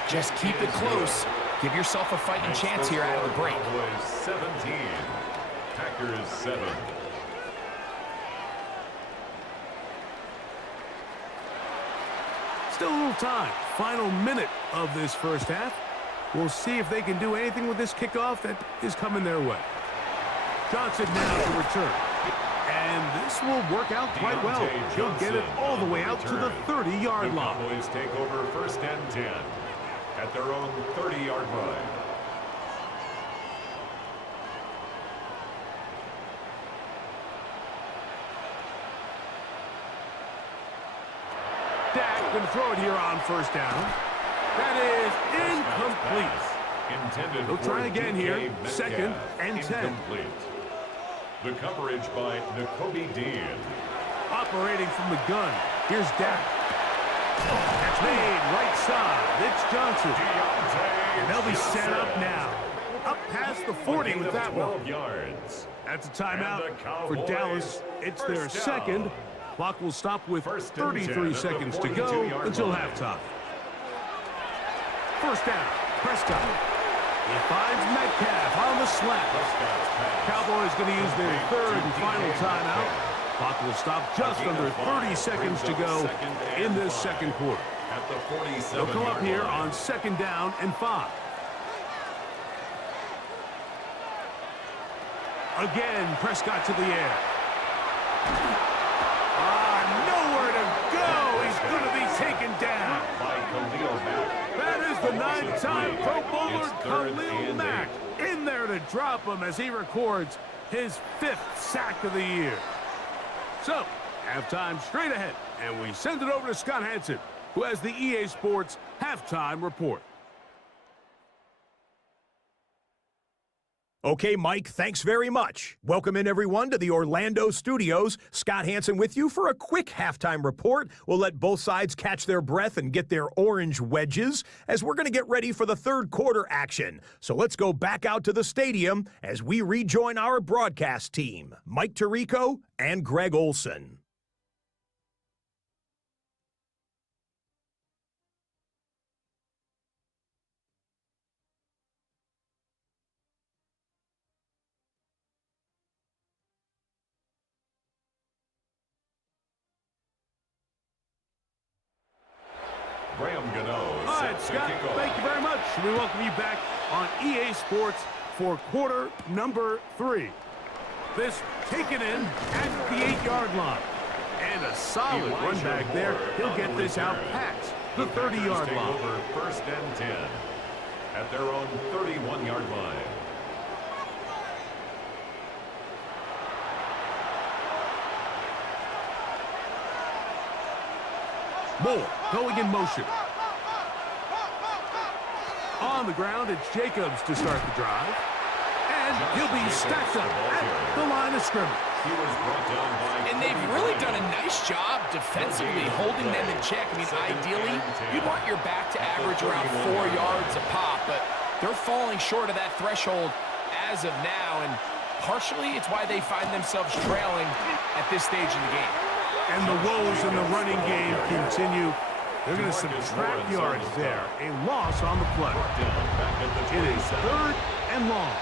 just keep it close, give yourself a fighting chance here out of the break. 17, Packers 7. Still a little time. Final minute of this first half. We'll see if they can do anything with this kickoff that is coming their way. Johnson now to return. And this will work out quite well. He'll get it all the way out to the 30-yard line. The Cowboys take over first and 10 at their own 30-yard line. Dak going to throw it here on first down. That is incomplete. Intended They'll try again here. Metcalf. 2nd and 10. Incomplete. The coverage by Nakobe Dean. Operating from the gun. Here's Dak. That's made right side. It's Johnson. And they'll be set up now. Up past the 40 with that one. 12 yards. That's a timeout for Dallas. It's their second. Clock will stop with 33 seconds to go until halftime. First down, Prescott. He finds Metcalf on the slant. Cowboys going to use their third and final timeout. Clock will stop just under 30 seconds to go in this second quarter. They'll come up here on 2nd down and 5. Again, Prescott to the air. Nowhere to go. He's going to be taken down. That is the 9-time Pro Bowler Khalil Mack in there to drop him as he records his 5th sack of the year. So, halftime straight ahead, and we send it over to Scott Hansen, who has the EA Sports halftime report. Okay, Mike, thanks very much. Welcome in, everyone, to the Orlando studios. Scott Hansen with you for a quick halftime report. We'll let both sides catch their breath and get their orange wedges as we're going to get ready for the third quarter action. So let's go back out to the stadium as we rejoin our broadcast team, Mike Tirico and Greg Olson. All right, Scott, thank you very much. We welcome you back on EA Sports for quarter number 3. This taken in at the 8-yard line. And a solid run back there. He'll get this out past the 30-yard line. Over 1st and 10 at their own 31-yard line. Moore going in motion. On the ground, it's Jacobs to start the drive. And he'll be stacked up at the line of scrimmage. He was brought down by And they've really done a nice job defensively holding them in check. I mean, ideally, you'd want your back to average around 4 yards a pop, but they're falling short of that threshold as of now, and partially it's why they find themselves trailing at this stage in the game. And the woes in the running game continue. They're going to subtract yards there. A loss on the play. It is 3rd and long.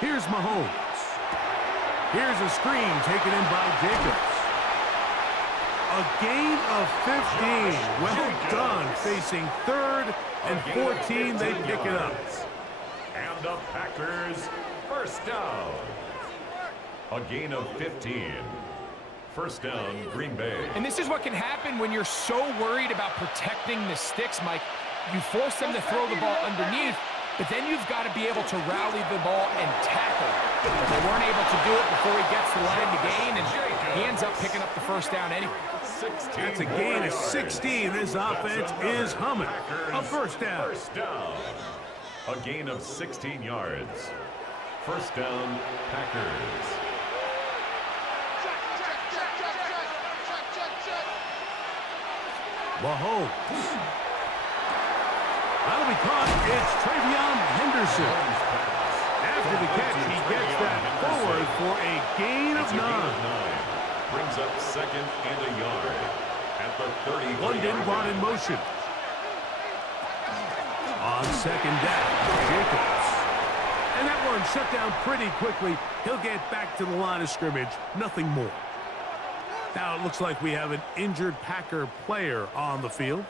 Here's Mahomes. Here's a screen taken in by Jacobs. A gain of 15. Well done. Facing 3rd and 14, they pick it up. And the Packers, 1st down. A gain of 15. 1st down, Green Bay. And this is what can happen when you're so worried about protecting the sticks, Mike. You force them to throw the ball underneath, but then you've got to be able to rally the ball and tackle. But they weren't able to do it before he gets the line to gain, and he ends up picking up the 1st down anyway. That's a gain of 16. This offense is humming. A 1st down. 1st down. A gain of 16 yards. 1st down, Packers. Mahomes. That'll be caught. It's Travion Henderson. After the catch, he gets that forward for a gain of 9. Brings up 2nd and a yard at the 30. London brought in motion. On 2nd down, Jacobs. And that one shut down pretty quickly. He'll get back to the line of scrimmage. Nothing more. Now it looks like we have an injured Packer player on the field.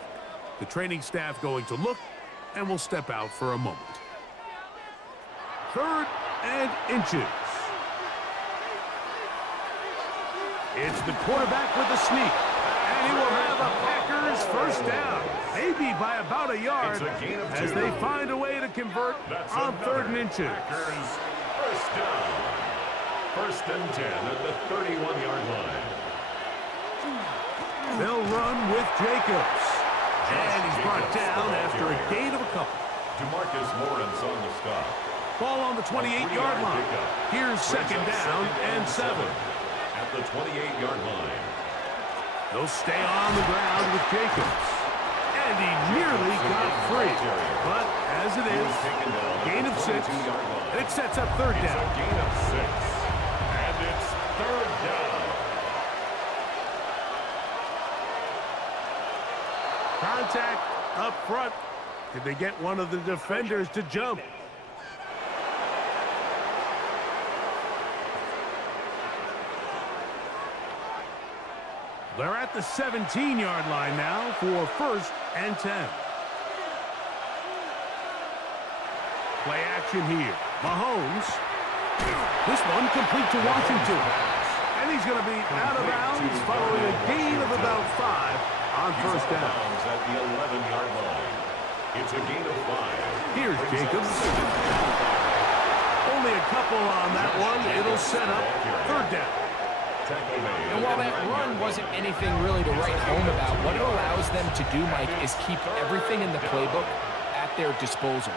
The training staff going to look, and will step out for a moment. 3rd and inches. It's the quarterback with the sneak. And he will have a Packers 1st down. Maybe by about a yard as they find a way to convert on 3rd and inches. Packers 1st down. 1st and 10 at the 31-yard line. They'll run with Jacobs. And he's brought down after a gain of a couple. DeMarcus Lawrence on the stop. Ball on the 28-yard line. Here's 2nd down and 7. At the 28-yard line. They'll stay on the ground with Jacobs. And he nearly got free. But as it is, gain of 6. And it sets up 3rd down. It's a gain of 6. And it's 3rd down. Contact up front. Did they get one of the defenders to jump? They're at the 17-yard line now for 1st and 10. Play action here. Mahomes. This one complete to Washington. And he's going to be out of bounds following a gain of about 5 on 1st down. At the 11-yard line. It's a gain of 5. Here's Jacobs. Only Only a couple on that one. It'll set up third down. And while that run wasn't anything really to write home about, what it allows them to do, Mike, is keep everything in the playbook at their disposal.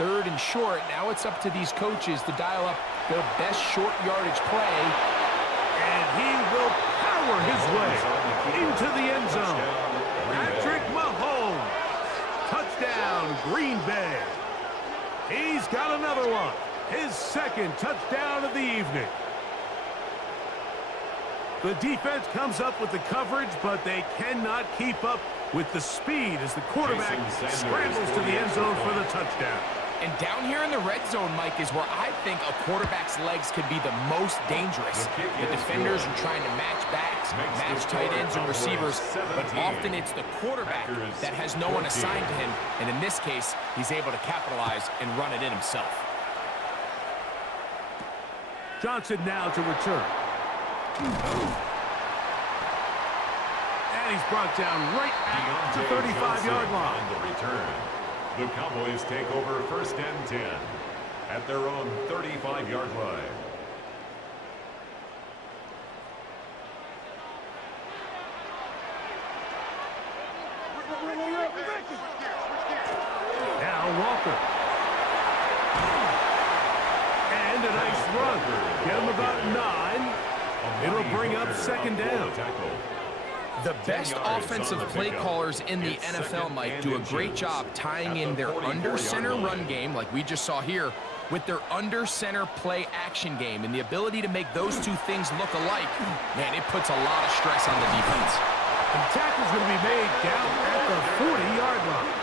Third and short, now it's up to these coaches to dial up their best short yardage play. And he will power his way into the end zone. Patrick Mahomes. Touchdown, Green Bay. He's got another one. His second touchdown of the evening. The defense comes up with the coverage, but they cannot keep up with the speed as the quarterback scrambles to the end zone for the touchdown. And down here in the red zone, Mike, is where I think a quarterback's legs could be the most dangerous. The defenders are trying to match backs, match tight ends and receivers, but often it's the quarterback that has no one assigned to him, and in this case, he's able to capitalize and run it in himself. Johnson now to return. And he's brought down right at the 35-yard line. The return. The Cowboys take over first and 10 at their own 35-yard line. Now Walker. And a nice run. Get him about 9. It'll bring up second down. The best offensive play callers in the NFL, Mike, do a great job tying in their under-center run game, like we just saw here, with their under-center play action game. And the ability to make those two things look alike, man, it puts a lot of stress on the defense. The tackle's going to be made down at the 40-yard line.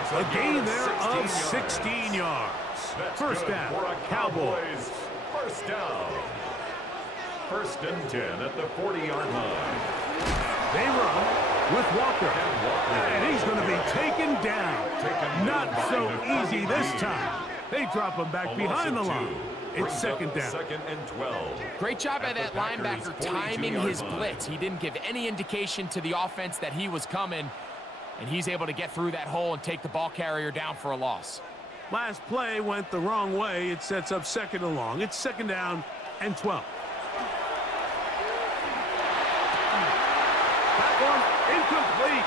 It's a gain there of 16 yards. First down, Cowboys. First down. First and 10 at the 40-yard line. They run with Walker. And he's going to be taken down. Not so easy this time. They drop him back behind the line. It's second down. Second and 12. Great job by that linebacker timing his blitz. He didn't give any indication to the offense that he was coming, and he's able to get through that hole and take the ball carrier down for a loss. Last play went the wrong way. It sets up second and long. It's second down and 12. Incomplete.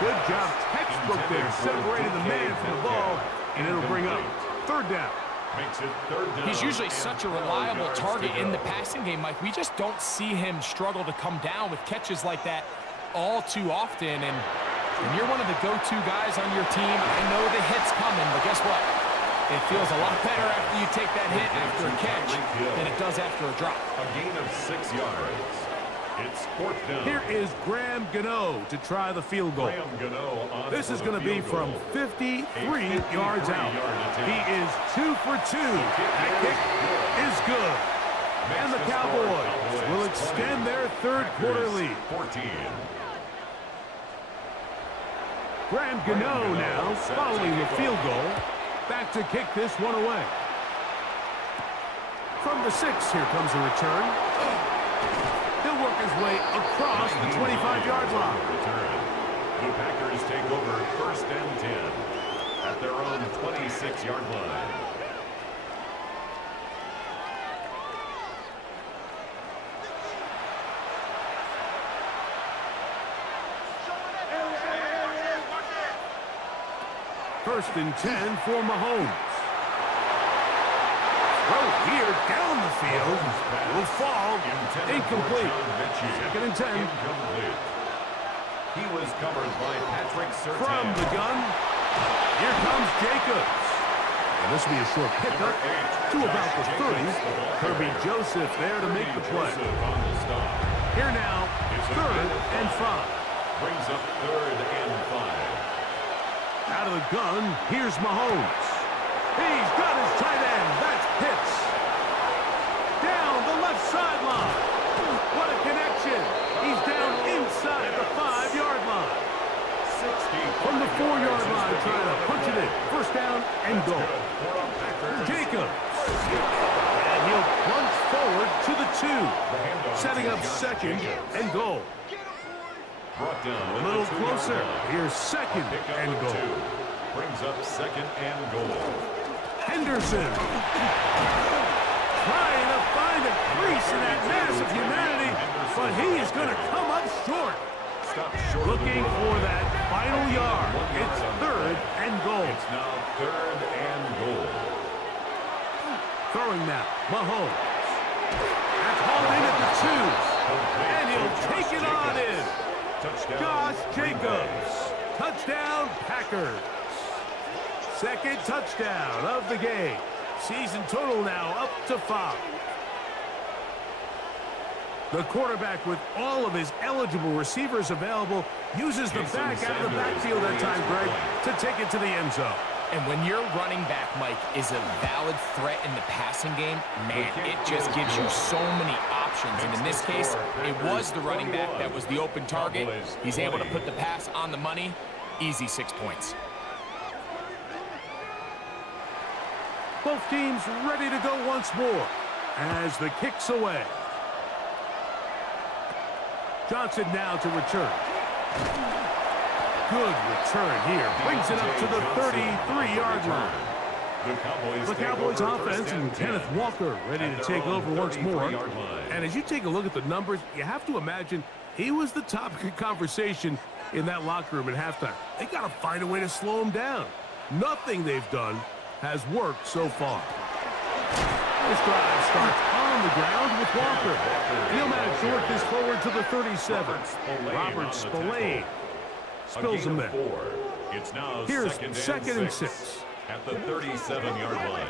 Good job. Textbook there. Separating the man from the ball, and it'll bring up third down. Makes it third down. He's usually such a reliable target in the passing game, Mike. We just don't see him struggle to come down with catches like that all too often. And when you're one of the go-to guys on your team, I know the hit's coming, but guess what? It feels a lot better after you take that hit after a catch than it does after a drop. A gain of 6 yards. It's fourth down. Here is Graham Gano to try the field goal. This is going to be from 53 yards out. He is 2 for 2. That kick is good. And the Cowboys will extend their third quarter lead. 14. Graham Gano now following the field goal. Back to kick this one away. From the 6, here comes a return. He'll work his way across the 25-yard line. The Packers take over first and 10 at their own 26-yard line. First and 10 for Mahomes. Throw here down the field. Will fall. Incomplete. Second and 10. He was covered by Patrick Surtain. From the gun, here comes Jacobs. And this will be a short pickup to about the 30. Kirby Joseph there to make the play. Here now, third and 5. Brings up third and 5. Out of the gun, here's Mahomes. He's got his tight end. That's Pitts. Down the left sideline. What a connection. He's down inside the 5-yard line. From the 4-yard line, trying to punch it in. First down and goal. Jacobs. And he'll plunge forward to the 2. Setting up second and goal. A little closer. Here's second and goal. Brings up second and goal. Henderson. Trying to find a crease in that mass of humanity, but he is going to come up short. Looking for that final yard. It's 3rd and goal. It's now 3rd and goal. Throwing now, Mahomes. That's hauled in at the 2. And he'll take it on in. Josh Jacobs. Touchdown, Packers. 2nd touchdown of the game. Season total now up to 5. The quarterback, with all of his eligible receivers available, uses the back out of the backfield that time, Greg, to take it to the end zone. And when your running back, Mike, is a valid threat in the passing game, man, it just gives you so many options. And in this case, it was the running back that was the open target. He's able to put the pass on the money. Easy 6 points. Both teams ready to go once more as the kick's away. Johnson now to return. Good return here. Brings it up to the 33-yard line. The Cowboys offense and Kenneth Walker ready to take over once more. And as you take a look at the numbers, you have to imagine he was the topic of conversation in that locker room at halftime. They got to find a way to slow him down. Nothing they've done has worked so far. This drive starts on the ground with Walker. He'll manage to work this forward to the 37. Robert Spillane spills him there. It's now Here's 2nd and 6. At the 37-yard line.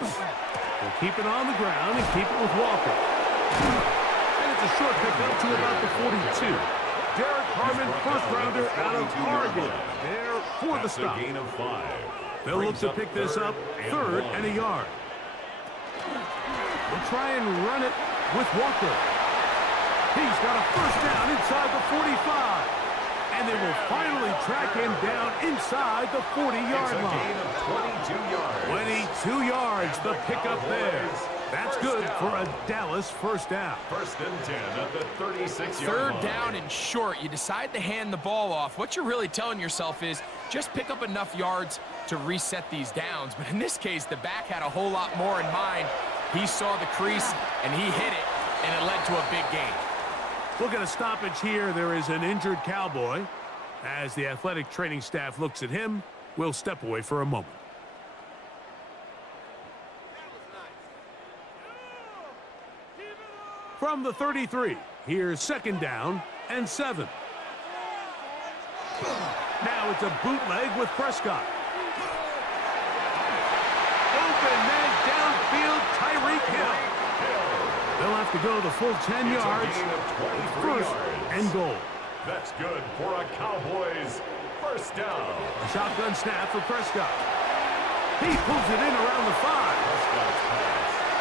We'll keep it on the ground and keep it with Walker. And it's a short pickup to about the 42. Derek Harmon, first-rounder out of Oregon. There for the stop. A gain of 5. They'll look to pick this up 3rd and a yard. They'll try and run it with Walker. He's got a first down inside the 45. And they will finally track him down inside the 40-yard line. Gain of 22 yards. 22 yards, the pickup there. That's good for a Dallas first down. 1st and 10 at the 36-yard line. 3rd down and short. You decide to hand the ball off. What you're really telling yourself is just pick up enough yards to reset these downs. But in this case, the back had a whole lot more in mind. He saw the crease, and he hit it, and it led to a big gain. We'll get a stoppage here. There is an injured Cowboy. As the athletic training staff looks at him, we'll step away for a moment. From the 33, here's 2nd down and 7. Now it's a bootleg with Prescott. Open man downfield, Tyreek Hill. They'll have to go the full 10 yards. 1st and goal. That's good for a Cowboys first down. A shotgun snap for Prescott. He pulls it in around the 5.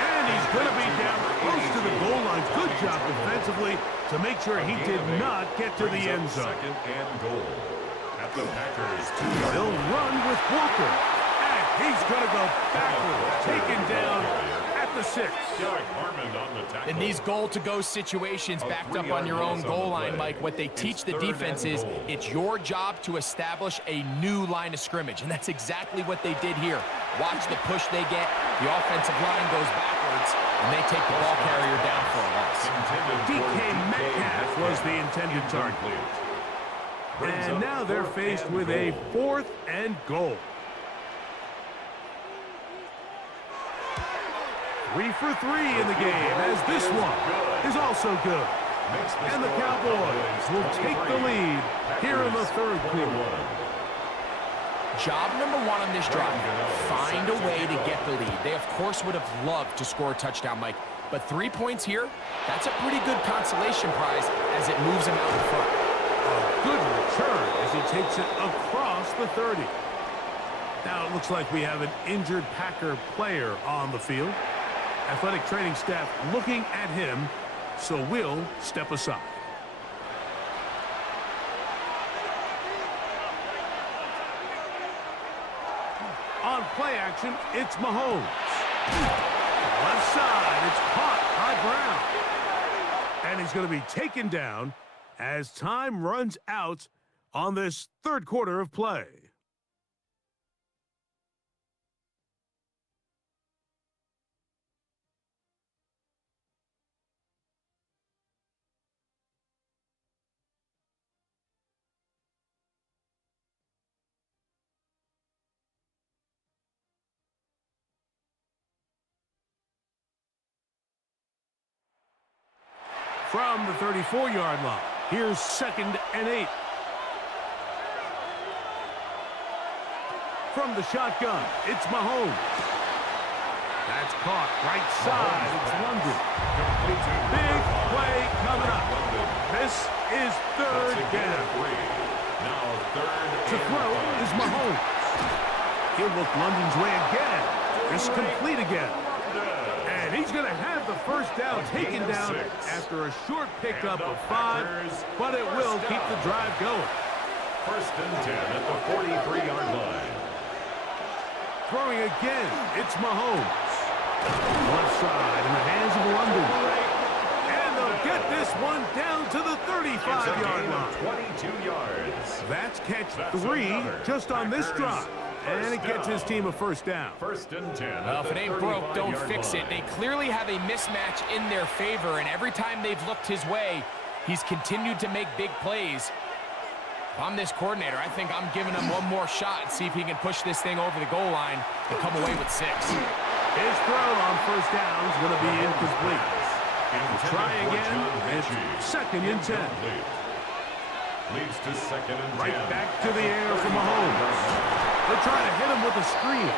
And he's going to be down close to the goal line. Good job defensively to make sure he did not get to the end zone. 2nd and goal. At the Packers 2-yard. They'll run with Walker. And he's going to go backward. Taken down at the 6. Derek Harmon on the tackle. In these goal-to-go situations backed up on your own goal line, Mike, what they teach the defense is it's your job to establish a new line of scrimmage, and that's exactly what they did here. Watch the push they get. The offensive line goes backwards, and they take the ball carrier down for a loss. DK Metcalf was the intended target. And now they're faced with a 4th and goal. 3 for 3 in the game, as this one is also good. And the Cowboys will take the lead here in the 3rd quarter. Job number 1 on this drive, find a way to get the lead. They, of course, would have loved to score a touchdown, Mike. But 3 points here, that's a pretty good consolation prize as it moves him out in front. A good return as he takes it across the 30. Now it looks like we have an injured Packer player on the field. Athletic training staff looking at him, so we'll step aside. On play action, it's Mahomes. Left side, it's caught by Brown. And he's going to be taken down as time runs out on this 3rd quarter of play. from the 34-yard line. Here's 2nd and 8. From the shotgun, it's Mahomes. That's caught right side. It's London. Big play coming up. This is 3rd down. To throw is Mahomes. He'll look London's way again. It's complete again. And he's going to have the first down taken down after a short pickup of 5, but it will keep the drive going. 1st and 10 at the 43-yard line. Throwing again, it's Mahomes. Left side in the hands of London. And they'll get this one down to the 35-yard line. 22 yards. That's catch 3 just on this drive. And it gets his team a first down. 1st and 10. Well, if it ain't broke, don't fix it. They clearly have a mismatch in their favor, and every time they've looked his way, he's continued to make big plays. If I'm this coordinator, I think I'm giving him one more shot and see if he can push this thing over the goal line and come away with 6. His throw on first down is going to be incomplete. Try again. It's 2nd and 10. Leads to 2nd and 10. Right back to the air for Mahomes. They're trying to hit him with a screen.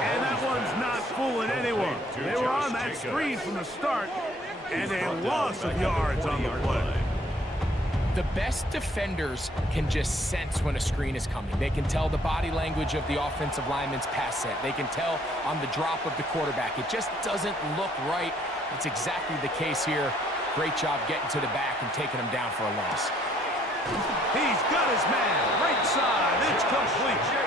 And that one's not fooling anyone. They were on that screen from the start, and a loss of yards on the play. The best defenders can just sense when a screen is coming. They can tell the body language of the offensive lineman's pass set. They can tell on the drop of the quarterback. It just doesn't look right. It's exactly the case here. Great job getting to the back and taking him down for a loss. He's got his man. Right side. It's complete.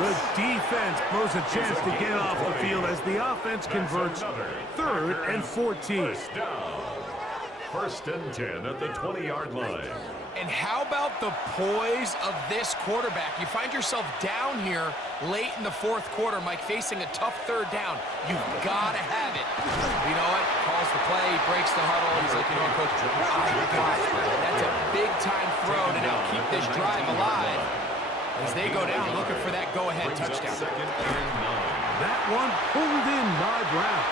The defense blows a chance to get off the field as the offense converts 3rd and 14. 1st and 10 at the 20-yard line. And how about the poise of this quarterback? You find yourself down here late in the 4th quarter, Mike, facing a tough 3rd down. You've got to have it. You know what? Calls the play, breaks the huddle. He's like, you know what, Coach? I got it. That's a big-time throw to now keep this drive alive as they go down looking for that go-ahead touchdown. That one pulled in by Brown.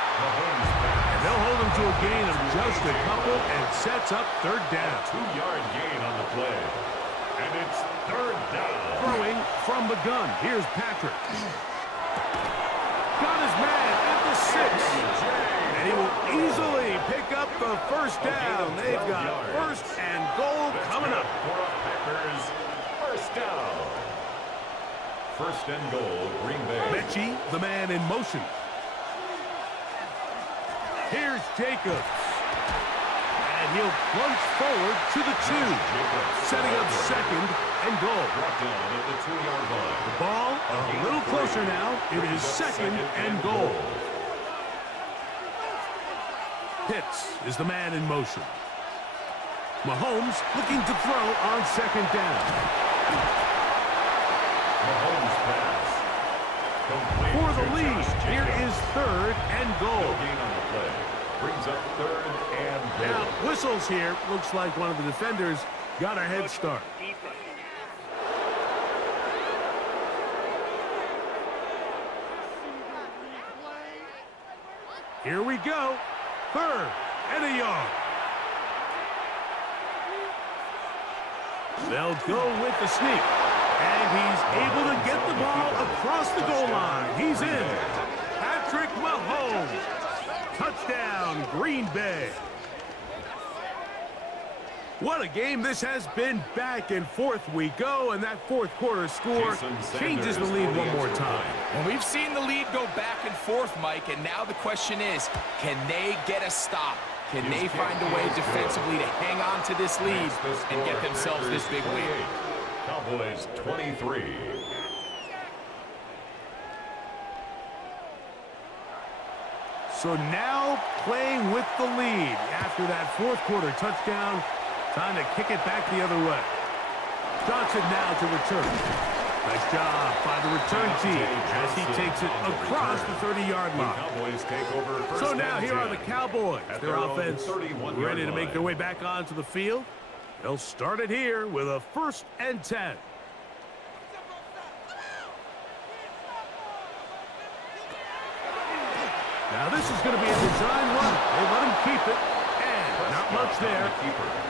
And they'll hold him to a gain of just a couple and sets up 3rd down. 2-yard gain on the play. And it's 3rd down. Throwing from the gun. Here's Patrick. Got his man at the 6. And he will easily pick up the first down. They've got 1st and goal coming up. Packers, 1st down. 1st and goal, Green Bay. Mechie, the man in motion. Here's Jacobs. And he'll plunge forward to the 2. Setting up 2nd and goal. Brought down at the 2-yard line. The ball a little closer now. It is 2nd and goal. Pitts is the man in motion. Mahomes looking to throw on 2nd down. Mahomes pass. Complete For the to lead, Josh here Jacobs. is 3rd and goal. No gain on the play. Brings up 3rd and goal. Now, whistles here. Looks like one of the defenders got a head start. Here we go. 3rd and a yard. They'll go with the sneak. And he's able to get the ball across the goal line. He's in. Patrick Mahomes. Touchdown, Green Bay. What a game this has been. Back and forth we go, and that 4th quarter score changes the lead one more time. And we've seen the lead go back and forth, Mike, and now the question is, can they get a stop? Can they find a way defensively to hang on to this lead and get themselves this big win? Cowboys 23. So now playing with the lead after that 4th quarter touchdown. Time to kick it back the other way. Johnson now to return. Nice job by the return team as he takes it across the 30-yard line. Cowboys take over. So now here are the Cowboys. Their their own offense 31-yard ready to make line. their way back onto the field. They'll start it here with a 1st and 10. Now this is going to be a design run. They let him keep it. And Not much there.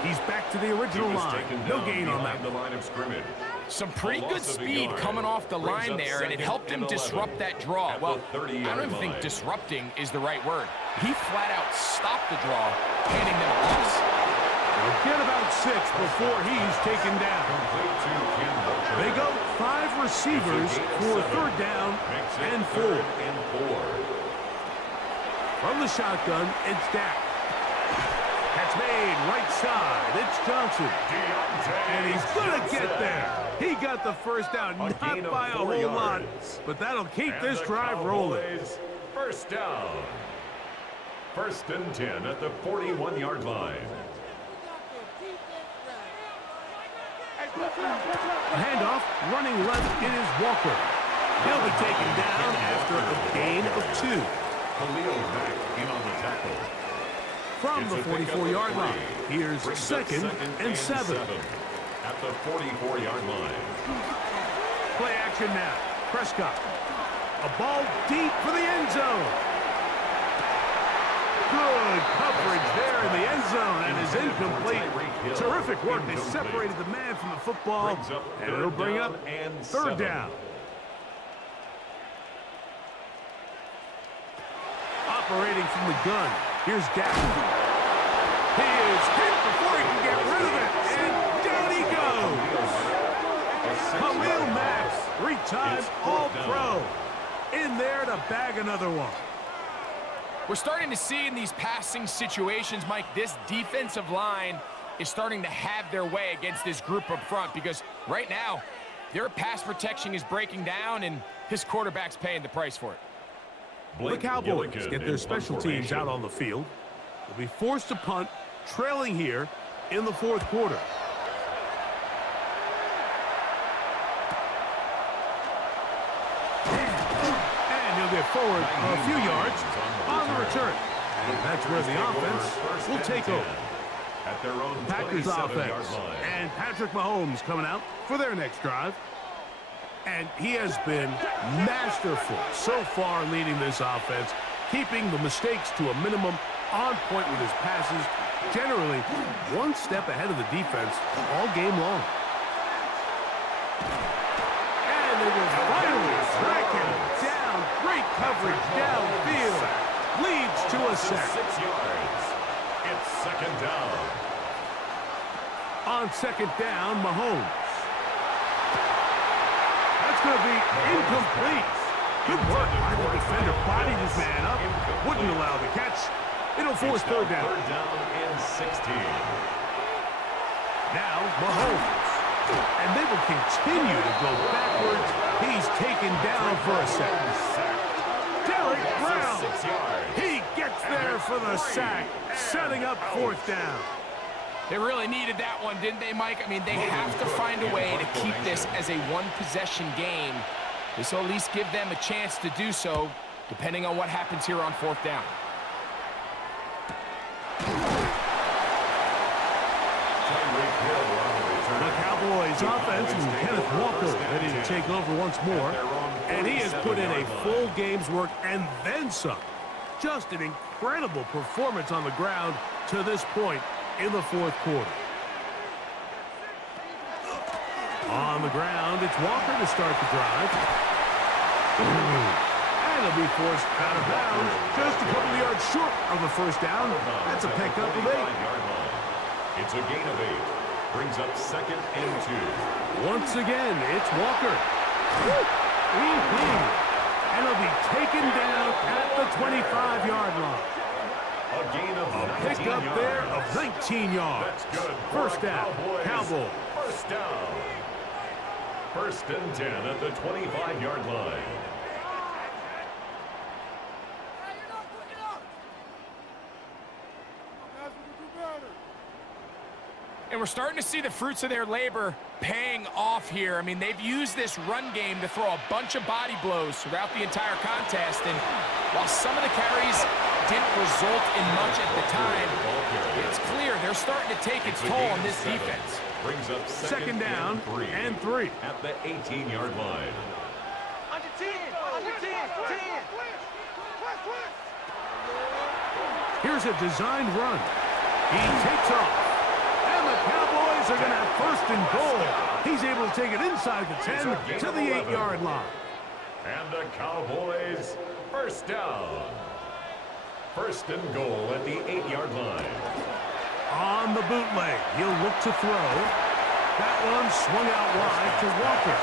He's back to the original line. No gain on that. The line of scrimmage. Some pretty good speed coming off the line there, and it helped him disrupt that draw. Well, I don't even think disrupting is the right word. He flat out stopped the draw, handing them a loss. They'll get about 6 before he's taken down. They go 5 receivers for 3rd down and 4. From the shotgun, it's Dak. Catch made right side. It's Johnson. And he's going to get there. He got the first down, not by a whole lot, but that'll keep this drive rolling. First down. 1st and 10 at the 41-yard line. Handoff, running left, it is Walker. He'll be taken down after a gain of 2. Khalil Mack in on the tackle. From the 44-yard line, here's 2nd and 7. At the 44-yard line. Play action now. Prescott. A ball deep for the end zone. Good coverage there in the end zone and is incomplete. Terrific work. They separated the man from the football, and it'll bring up 3rd down. Operating from the gun, here's Dak. He is hit before he can get rid of it, and down he goes. Khalil Mack, 3-time All-Pro, in there to bag another one. We're starting to see in these passing situations, Mike, this defensive line is starting to have their way against this group up front because right now, their pass protection is breaking down, and his quarterback's paying the price for it. The Cowboys get their special teams out on the field. They'll be forced to punt, trailing here in the 4th quarter. And he'll get forward a few yards on the return. And that's where the offense will take over. At their own Packers offense. And Patrick Mahomes coming out for their next drive. And he has been masterful so far leading this offense, keeping the mistakes to a minimum, on point with his passes, generally one step ahead of the defense all game long. And they will finally track him down. Great coverage downfield. Leads to a sack. 6 yards. It's 2nd down. On 2nd down, Mahomes. That's going to be incomplete. Good work by the defender. Bodied his man up. Wouldn't allow the catch. It'll force 3rd down. 3rd down and 16. Now, Mahomes. And they will continue to go backwards. He's taken down for a sack. Derek Brown. 6 yards. He gets there for the sack, setting up 4th down. They really needed that one, didn't they, Mike? I mean, they have to find a way to keep this as a one-possession game. This will at least give them a chance to do so, depending on what happens here on 4th down. The Cowboys offense and Kenneth Walker ready to take over once more. And he has put in a full game's work and then some. Just an incredible performance on the ground to this point in the 4th quarter. On the ground, it's Walker to start the drive. And he'll be forced out of bounds just a couple of yards short of the 1st down. That's a pickup of 8. It's a gain of 8. Brings up 2nd and 2. Once again, it's Walker. And he'll be taken down at the 25-yard line. A gain of 19 Pick up yards. there of 19 yards. That's good. 1st down, Cowboys. 1st down. 1st and 10 at the 25-yard line. And we're starting to see the fruits of their labor paying off here. I mean, they've used this run game to throw a bunch of body blows throughout the entire contest. And while some of the carries didn't result in much at the time, it's clear they're starting to take its toll on this defense. Brings up 2nd down and 3. At the 18-yard line. Under 10, under 10, 10. Here's a designed run. He takes off. And the Cowboys are going to have first and goal. He's able to take it inside the 10 to the 8-yard line. And the Cowboys first down. First and goal at the 8-yard line. On the bootleg, he'll look to throw. That one swung out wide to Walker.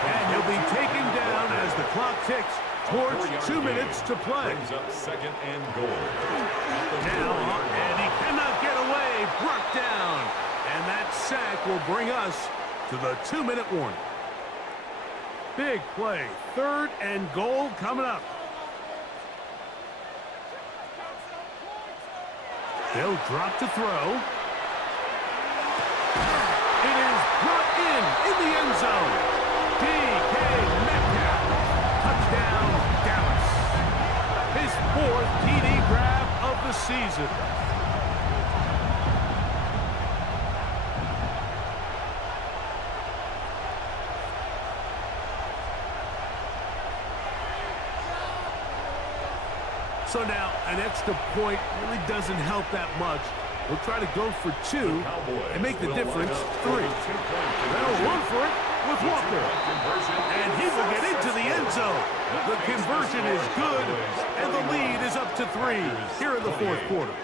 And he'll be taken down as the clock ticks towards 2 minutes to play. Brings up second and goal. Now, and he cannot get away. Brought down. And that sack will bring us to the 2-minute warning. Big play. Third and goal coming up. They'll drop to throw. It is brought in the end zone. DK Metcalf. Touchdown, Dallas. His 4th TD grab of the season. So now, an extra point really doesn't help that much. We'll try to go for 2 and make the difference 3. They'll run for it with Walker. And he will get into the end zone. The conversion is good, and the lead is up to 3 here in the 4th quarter.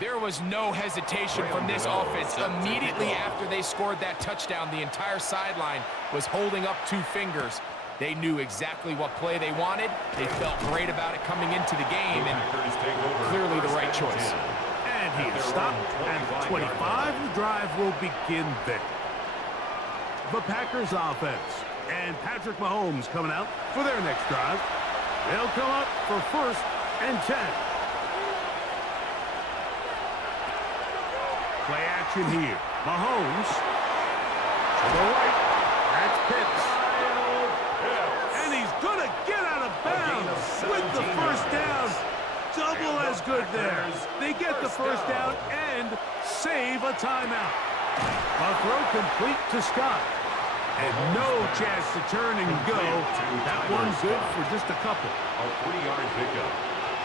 There was no hesitation from this offense. Immediately after they scored that touchdown, the entire sideline was holding up 2 fingers. They knew exactly what play they wanted. They felt great about it coming into the game, and clearly the right choice. And he is stopped at 25. The drive will begin there. The Packers offense and Patrick Mahomes coming out for their next drive. They'll come up for first and 10. Play action here. Mahomes to the right. That's Pitts. And he's going to get out of bounds with the first down. Double as good there. They get the first down and save a timeout. A throw complete to Scott. And no chance to turn and go. That one's good for just a couple. A 3-yard pickup.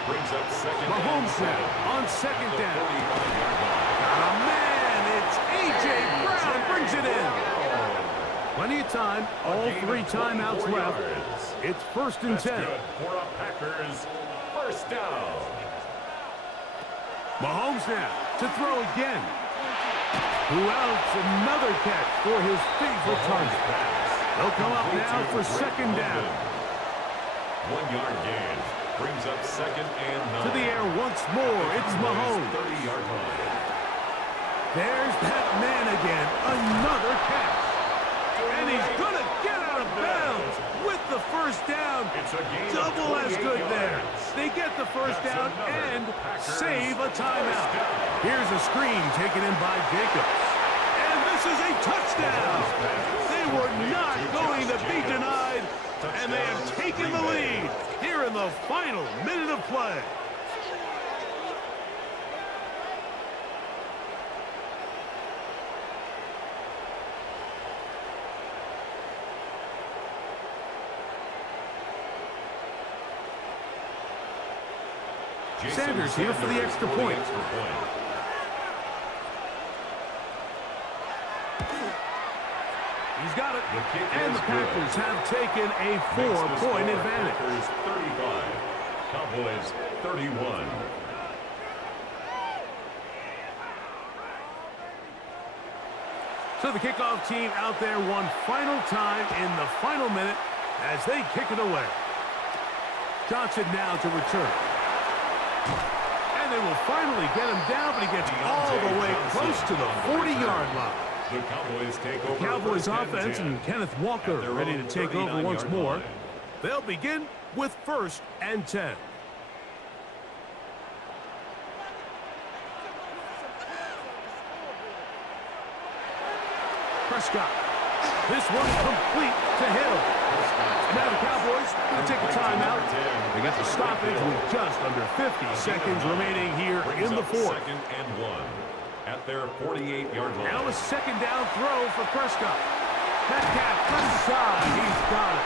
Brings up second. Mahomes now on second down. Oh, man, it's A.J. Brown brings it in. Plenty of time. All 3 timeouts left. It's first and 10. For a Packers first down. Mahomes now to throw again. Who else? Another catch for his favorite target. They'll come up now for second down. 1-yard gain. Brings up second and 9. To the air once more. It's Mahomes. 30-yard line. There's that man again. Another catch. And he's going to get out of bounds with the first down. Double as good there. They get the first down and save a timeout. Here's a screen taken in by Jacobs. And this is a touchdown. They were not going to be denied. And they have taken the lead here in the final minute of play. Sanders here for the extra point. He's got it. And the Packers have taken a 4-point advantage. 35. Cowboys 31. So the kickoff team out there one final time in the final minute as they kick it away. Johnson now to return. And they will finally get him down, but he gets all the way close to the 40-yard line. The Cowboys take over. The Cowboys offense and Kenneth Walker ready to take over once more. They'll begin with first and 10. Prescott. This one complete to Hill. Now the Cowboys going to take a timeout. They got the stoppage with just under 50 seconds remaining here in the fourth. Second and 1 at their 48-yard line. Now a second down throw for Prescott. Metcalf inside. He's got it.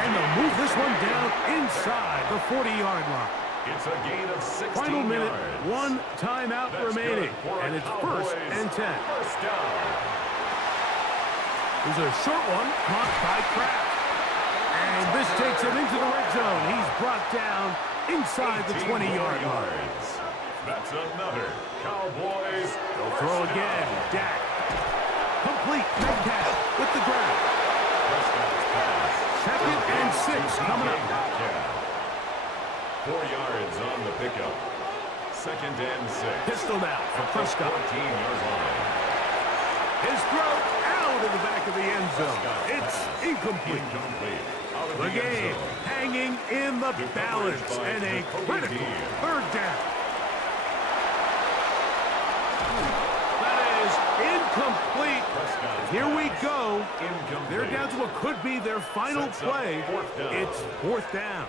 And they'll move this one down inside the 40-yard line. It's a gain of 16 Final minute, yards. one timeout That's remaining, good for and it's Cowboys. 1st and 10. First down. There's a short one caught by Kraft. And this takes him into the red zone. He's brought down inside the 20-yard line. That's another Cowboys. They'll throw again. Dak. Complete. Metcalf with the grab. Second and 6 coming up. 4 yards on the pickup. Second and 6. Pistol now for Prescott. 14-yard line. His throw out of the back of the end zone. It's incomplete. Out of The end game zone. hanging in the balance and a critical third down. That is incomplete. Here we go. They're down to what could be their final play. It's 4th down.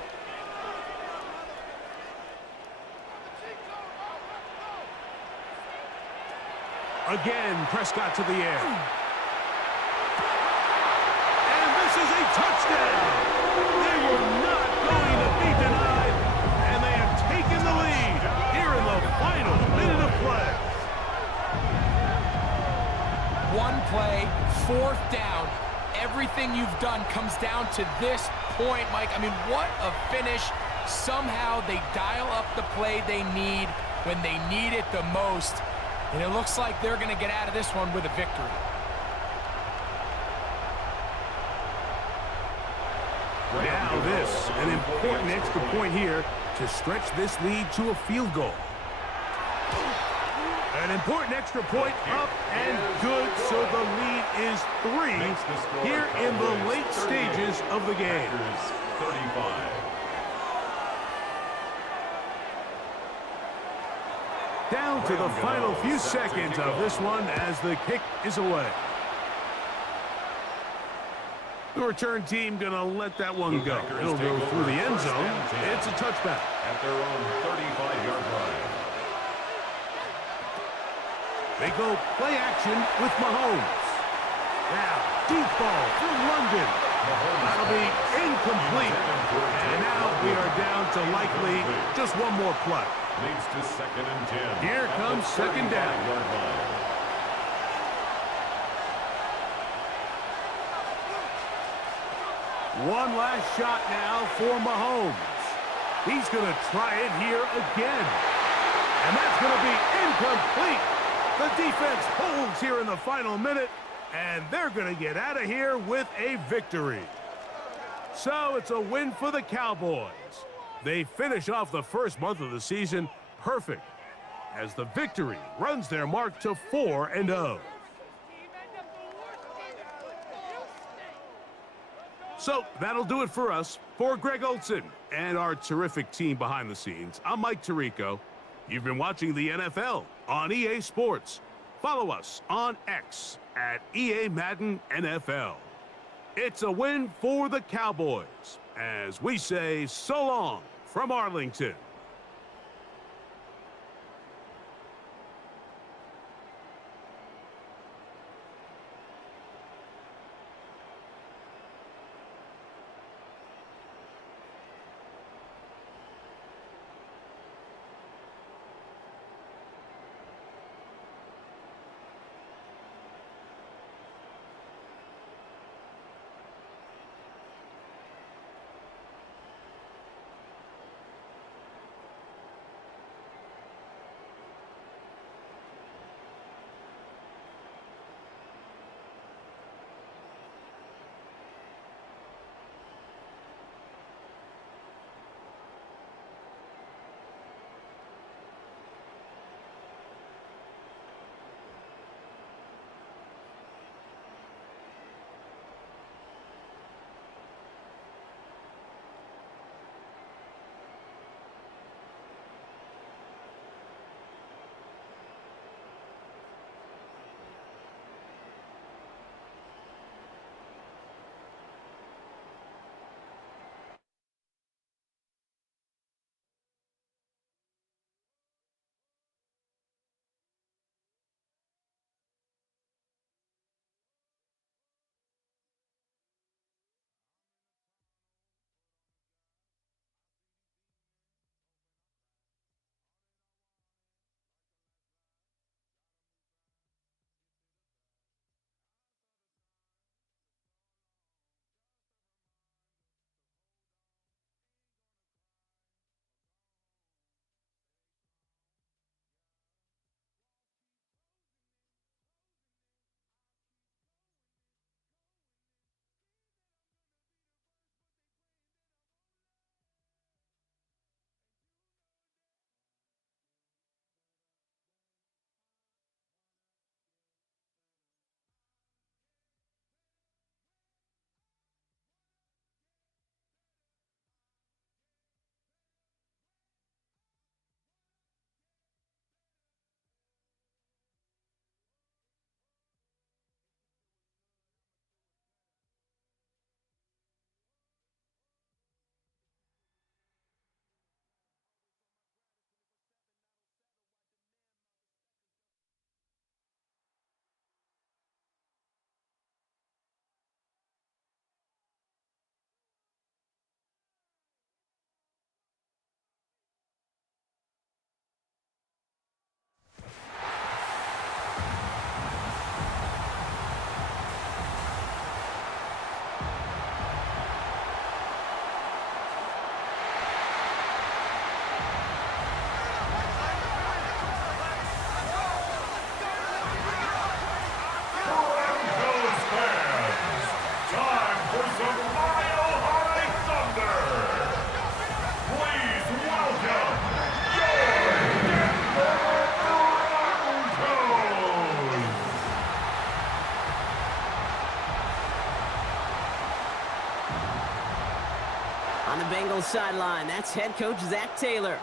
Again, Prescott to the air. And this is a touchdown. They were not going to be denied, and they have taken the lead here in the final minute of play. One play, 4th down. Everything you've done comes down to this point, Mike. I mean, what a finish. Somehow they dial up the play they need when they need it the most. And it looks like they're going to get out of this one with a victory. Now this, an important extra point here to stretch this lead to a field goal. An important extra point up and good, so the lead is 3 here in the late stages of the game. 35. Down to the final few seconds of this one as the kick is away. The return team going to let that one go. It'll go through the end zone. It's a touchback. At their own 35-yard line. They go play action with Mahomes. Now, deep ball through London. That'll be incomplete. And now we are down to likely just one more play. Leads to second and 10. Here comes second down. One last shot now for Mahomes. He's going to try it here again. And that's going to be incomplete. The defense holds here in the final minute, and they're going to get out of here with a victory. So it's a win for the Cowboys. They finish off the first month of the season perfect as the victory runs their mark to 4-0. So that'll do it for us. For Greg Olson and our terrific team behind the scenes, I'm Mike Tirico. You've been watching the NFL on EA Sports. Follow us on X at EA Madden NFL. It's a win for the Cowboys as we say so long from Arlington. sideline. That's head coach Zach Taylor.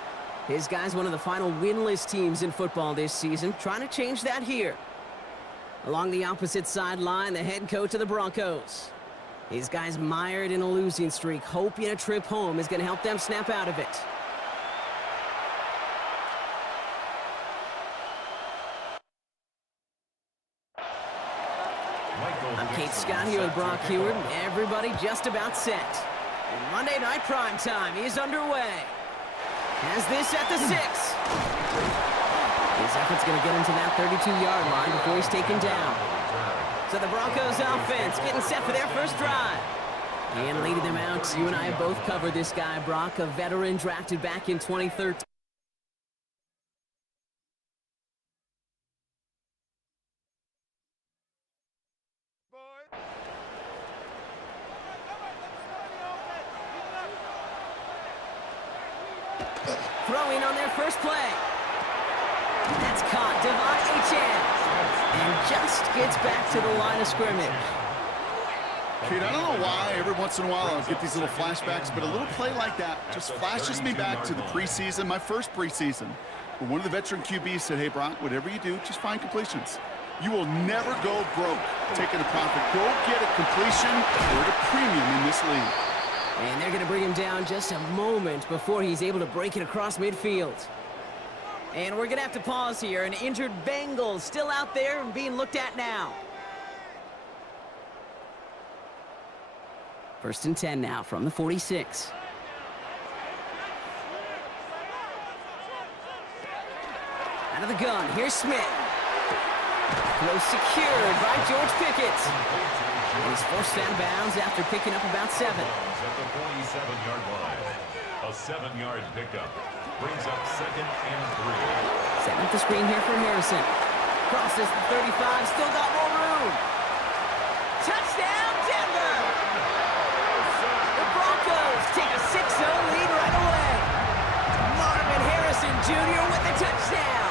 His guy's one of the final winless teams in football this season, trying to change that here. Along the opposite sideline, the head coach of the Broncos. His guy's mired in a losing streak, hoping a trip home is going to help them snap out of it. I'm Kate Scott here with Brock Heward. Everybody just about set. And Monday Night Prime Time is underway. Has this at the 6. His effort's going to get him to that 32-yard line before he's taken down. So the Broncos offense getting set for their first drive. And leading them out, you and I have both covered this guy, Brock, a veteran drafted back in 2013. Throwing on their first play. That's caught. Devon Achane. And just gets back to the line of scrimmage. Kate, I don't know why every once in a while I'll get these little flashbacks, but a little play like that just flashes me back to the preseason, my first preseason, where one of the veteran QBs said, hey, Brock, whatever you do, just find completions. You will never go broke taking a profit. Go get a completion or a premium in this league. And they're going to bring him down just a moment before he's able to break it across midfield. And we're going to have to pause here. An injured Bengal still out there and being looked at now. 1st and 10 now from the 46. Out of the gun, here's Smith. Throw secured by George Pickett. And he's forced out of bounds after picking up about 7. At the 47-yard line. A 7-yard pickup. Brings up 2nd and 3. Setting up the screen here for Harrison. Crosses the 35, still got more room. Touchdown, Denver! The Broncos take a 6-0 lead right away. Marvin Harrison Jr. with the touchdown.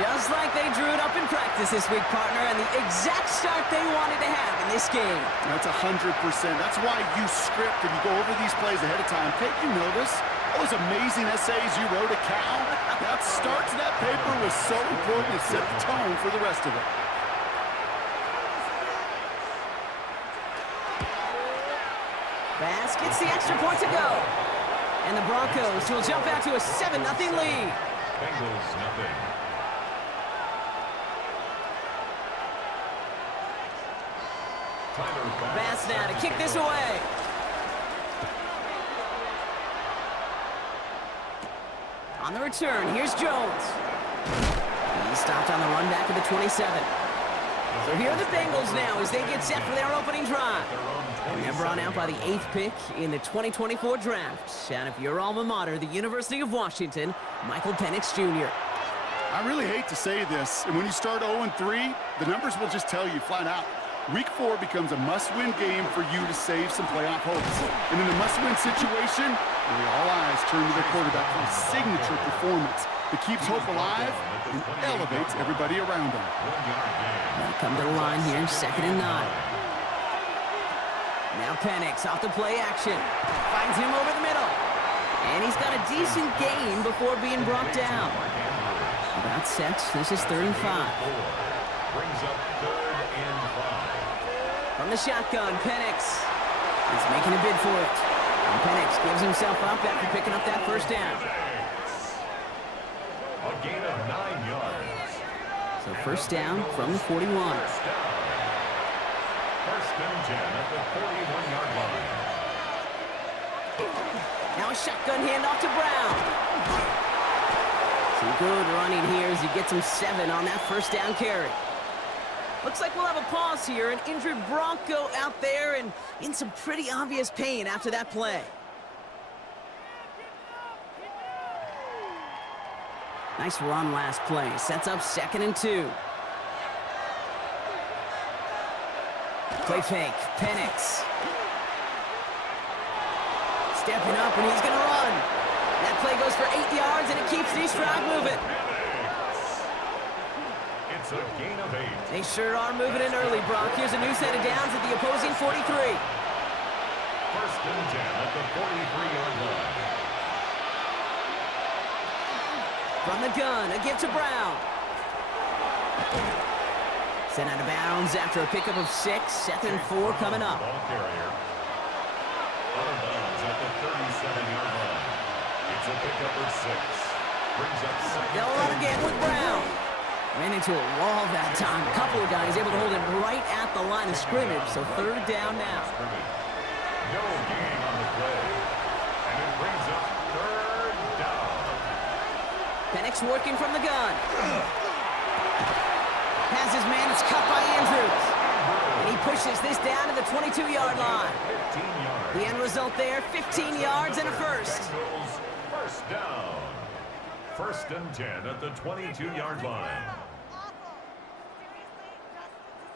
Just like they drew it up in practice this week, partner, and the exact start they wanted to have in this game. That's 100%. That's why you script and you go over these plays ahead of time. Take you notice all those amazing essays you wrote at Cal. That start to that paper was so important. It set the tone for the rest of it. Bass gets the extra point to go. And the Broncos will jump out to a 7-0 lead. Bengals nothing. Bass now to kick this away. On the return, here's Jones. He stopped on the run back of the 27. So here are the Bengals now as they get set for their opening drive. And they're brought out by the 8th pick in the 2024 draft. Out of your alma mater, the University of Washington, Michael Penix Jr. I really hate to say this, and when you start 0-3, the numbers will just tell you flat out. Week 4 becomes a must-win game for you to save some playoff hopes. And in a must-win situation, really all eyes turn to their quarterback for a signature performance that keeps hope alive and elevates everybody around him. They'll come to the line here, 2nd and 9. Now Penix off the play action. Finds him over the middle. And he's got a decent gain before being brought down. About set. This is 3rd and 5. Brings up 3rd and 5. From the shotgun, Penix is making a bid for it. And Penix gives himself up after picking up that first down. A gain of 9 yards. So first down from the 41. First and 10 at the 41-yard line. Now a shotgun handoff to Brown. Some good running here as he gets him 7 on that first down carry. Looks like we'll have a pause here. An injured Bronco out there and in some pretty obvious pain after that play. Nice run last play. Sets up 2nd and 2. Play fake. Penix. Stepping up, and he's going to run. That play goes for 8 yards, and it keeps the drive moving. It's a gain of 8. They sure are moving in early, Brock. Here's a new set of downs at the opposing 43. First and 10 at the 43-yard line. From the gun, a give to Brown. Sent out of bounds after a pickup of 6. 2nd and 4 coming up. Ball carrier. Out of bounds at the 37-yard line. It's a pickup of 6. Brings up 2nd. They'll run again with Brown. Ran into a wall that time. A couple of guys able to hold him right at the line of scrimmage. So 3rd down now. No gain on the play. And it brings up 3rd down. Penix working from the gun. Has his man. It's cut by Andrews. And he pushes this down to the 22-yard line. 15 yards. The end result there, 15 yards and a first. Bengals first down. First and 10 at the 22-yard line.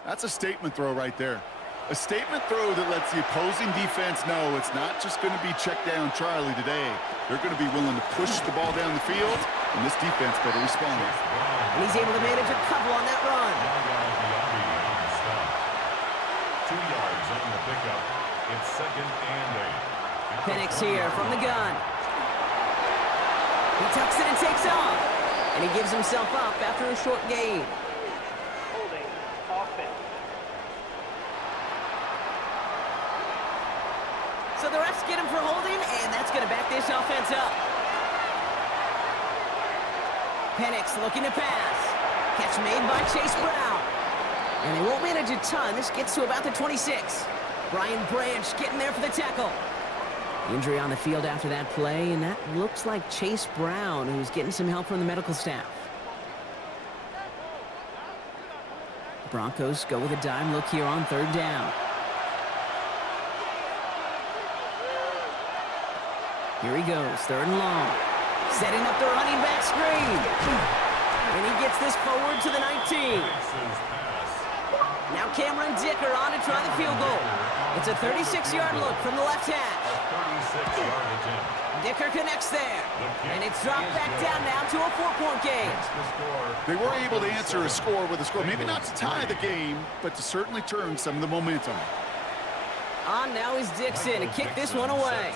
That's a statement throw right there. A statement throw that lets the opposing defense know it's not just going to be check down Charlie today. They're going to be willing to push the ball down the field, and this defense better respond. And he's able to manage a couple on that run. 2 yards on the pickup. It's 2nd and 8. Penix here from the gun. He tucks it and takes off. And he gives himself up after a short gain. Holding. Offense. So the refs get him for holding, and that's going to back this offense up. Penix looking to pass. Catch made by Chase Brown. And they won't manage a ton. This gets to about the 26. Brian Branch getting there for the tackle. Injury on the field after that play, and that looks like Chase Brown, who's getting some help from the medical staff. Broncos go with a dime look here on 3rd down. Here he goes, 3rd and long. Setting up the running back screen. And he gets this forward to the 19. Now Cameron Dicker on to try the field goal. It's a 36-yard look from the left hash. 36-yard attempt. Dicker connects there. And it's dropped back down now to a 4-point game. They were able to answer a score with a score. Maybe not to tie the game, but to certainly turn some of the momentum. On now is Dixon to kick this one away.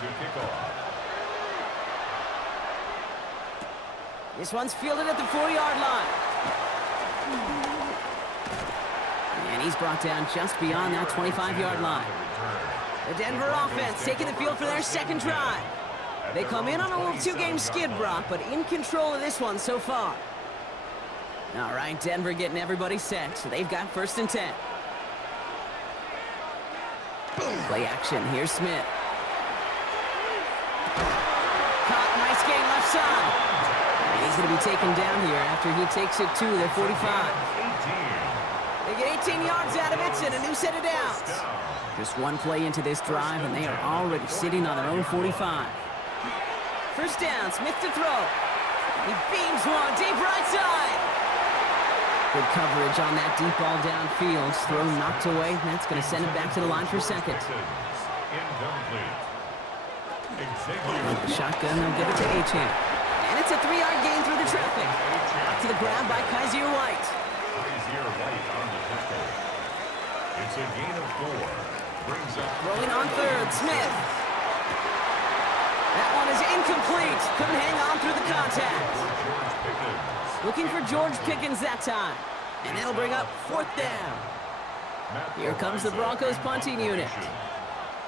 This one's fielded at the 4-yard line. And he's brought down just beyond that 25-yard line. The Denver offense taking the field for their 2nd drive. They come in on a little 2-game skid, Brock, but in control of this one so far. All right, Denver getting everybody set, so they've got 1st and 10. Play action, here's Smith. Caught, nice gain left side. And he's going to be taken down here after he takes it to the 45. They get 18 yards out of it and a new set of downs. Just one play into this drive, and they are already sitting on their own 45. First down, Smith to throw. He beams one deep right side. Good coverage on that deep ball downfield. Throw knocked away. That's going to send him back to the line for 2nd. The shotgun, they'll give it to Achane. And it's a 3-yard gain through the traffic. Up to the ground by Kaiser White. It's a gain of 4. Brings up Rolling on 3rd, Smith. That one is incomplete. Couldn't hang on through the contact. Looking for George Pickens that time. And that'll bring up 4th down. Here comes the Broncos punting unit.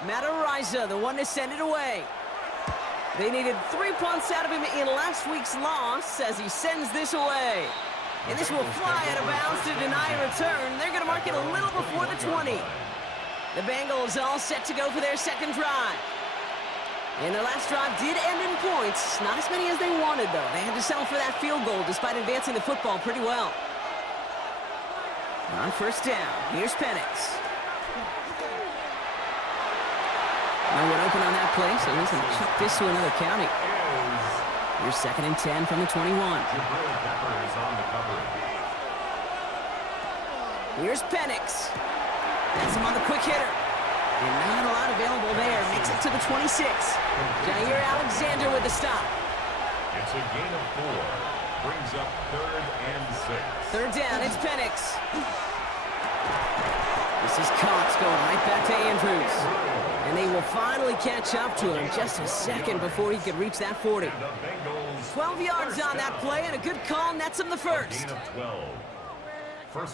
Matt Ariza, the one to send it away. They needed 3 punts out of him in last week's loss as he sends this away. And this will fly out of bounds to deny a return. They're going to mark it a little before the 20. The Bengals all set to go for their 2nd drive. And their last drive did end in points. Not as many as they wanted, though. They had to settle for that field goal despite advancing the football pretty well. On 1st down, here's Penix. No one open on that play, so he's going to chuck this to another county. Here's 2nd and 10 from the 21. Here's Penix. That's him on the quick hitter. And not a lot available there. Makes it to the 26. Jair Alexander with the stop. It's a gain of 4. Brings up 3rd and 6. 3rd down, it's Penix. This is Cox going right back to Andrews. And And they will finally catch up to him just a second before he could reach that 40. 12 yards on that play, and a good call nets him the first.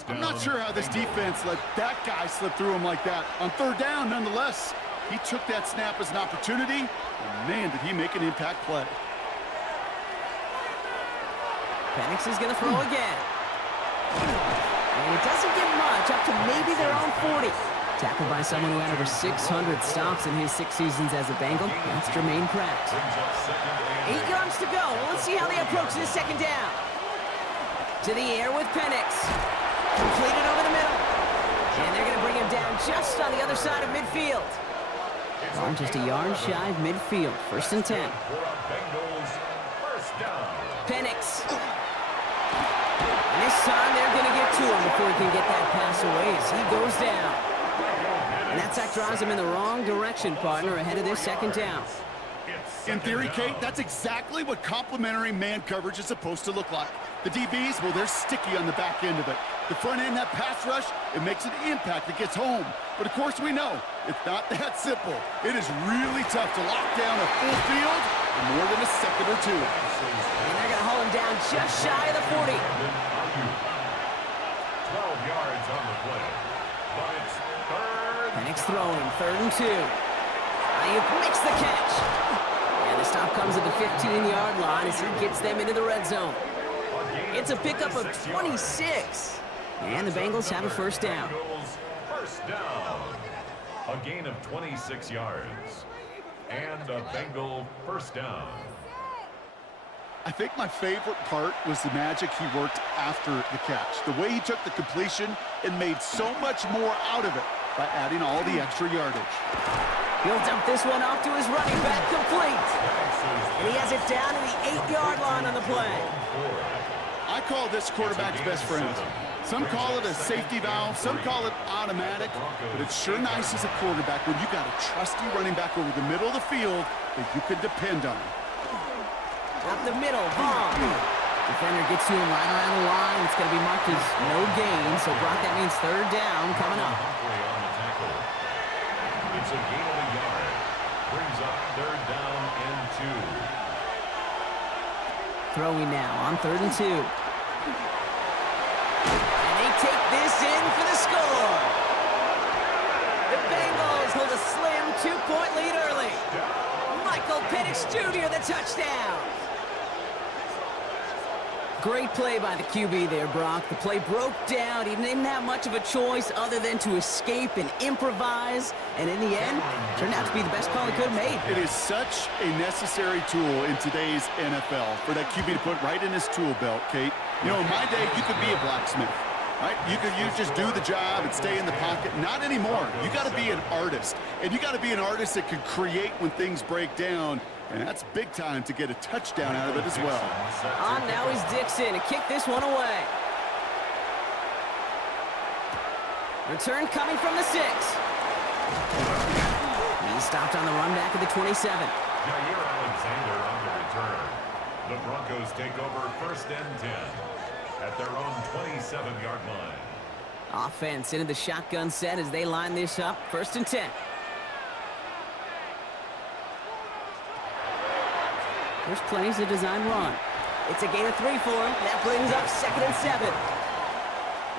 I'm not sure how this defense let that guy slip through him like that. On third down, nonetheless, he took that snap as an opportunity, and man, did he make an impact play. Penix is going to throw again. And it doesn't get much, up to maybe their own 40. Tackled by someone who had over 600 stops in his 6 seasons as a Bengal. That's Jermaine Pratt. 8 yards to go. Well, let's see how they approach this second down. To the air with Penix. Completed over the middle. And they're going to bring him down just on the other side of midfield. Well, just a yard shy of midfield. 1st and 10. Penix. And this time they're going to get to him before he can get that pass away as he goes down. And that sack drives him in the wrong direction, partner, ahead of this second down. In theory, Kate, that's exactly what complementary man coverage is supposed to look like. The DBs, well, they're sticky on the back end of it. The front end, that pass rush, it makes an impact that gets home. But, of course, we know it's not that simple. It is really tough to lock down a full field in more than a second or two. And they're going to haul him down just shy of the 40. 12 yards on the play. But it's third. Penix throwing, 3rd and 2. Ayuk makes the catch. And the stop comes at the 15-yard line as he gets them into the red zone. It's a pickup of 26. And the Bengals have a first down. First down. A gain of 26 yards. And a Bengal first down. I think my favorite part was the magic he worked after the catch. The way he took the completion and made so much more out of it by adding all the extra yardage. He'll dump this one off to his running back, complete. And he has it down to the 8-yard line on the play. I call this quarterback's best friend. Some call it a safety valve, some call it automatic, but it's sure nice as a quarterback when you got a trusty running back over the middle of the field that you can depend on. Up the middle, Vaughn. Defender gets to him right around the line. It's going to be marked as no gain, so Brock, that means 3rd down coming up. It's a gain of a yard. Brings up 3rd down and 2. Throwing now on 3rd and 2. And they take this in for the score. The Bengals hold a slim 2-point lead early. Michael Penix Jr. the touchdown. Great play by the QB there, Brock. The play broke down. He didn't have much of a choice other than to escape and improvise. And in the end, turned out to be the best call he could have made. It is such a necessary tool in today's NFL for that QB to put right in his tool belt, Kate. You know, in my day, you could be a blacksmith, right? You just do the job and stay in the pocket. Not anymore. You got to be an artist. And you got to be an artist that can create when things break down. And that's big time to get a touchdown out of it as well. On now is Dixon to kick this one away. Return coming from the 6. He's stopped on the run back at the 27. Jair Alexander on the return. The Broncos take over 1st and 10 at their own 27-yard line. Offense into the shotgun set as they line this up. 1st and 10. There's plenty to design run. It's a gain of 3 for him. That brings up 2nd and 7.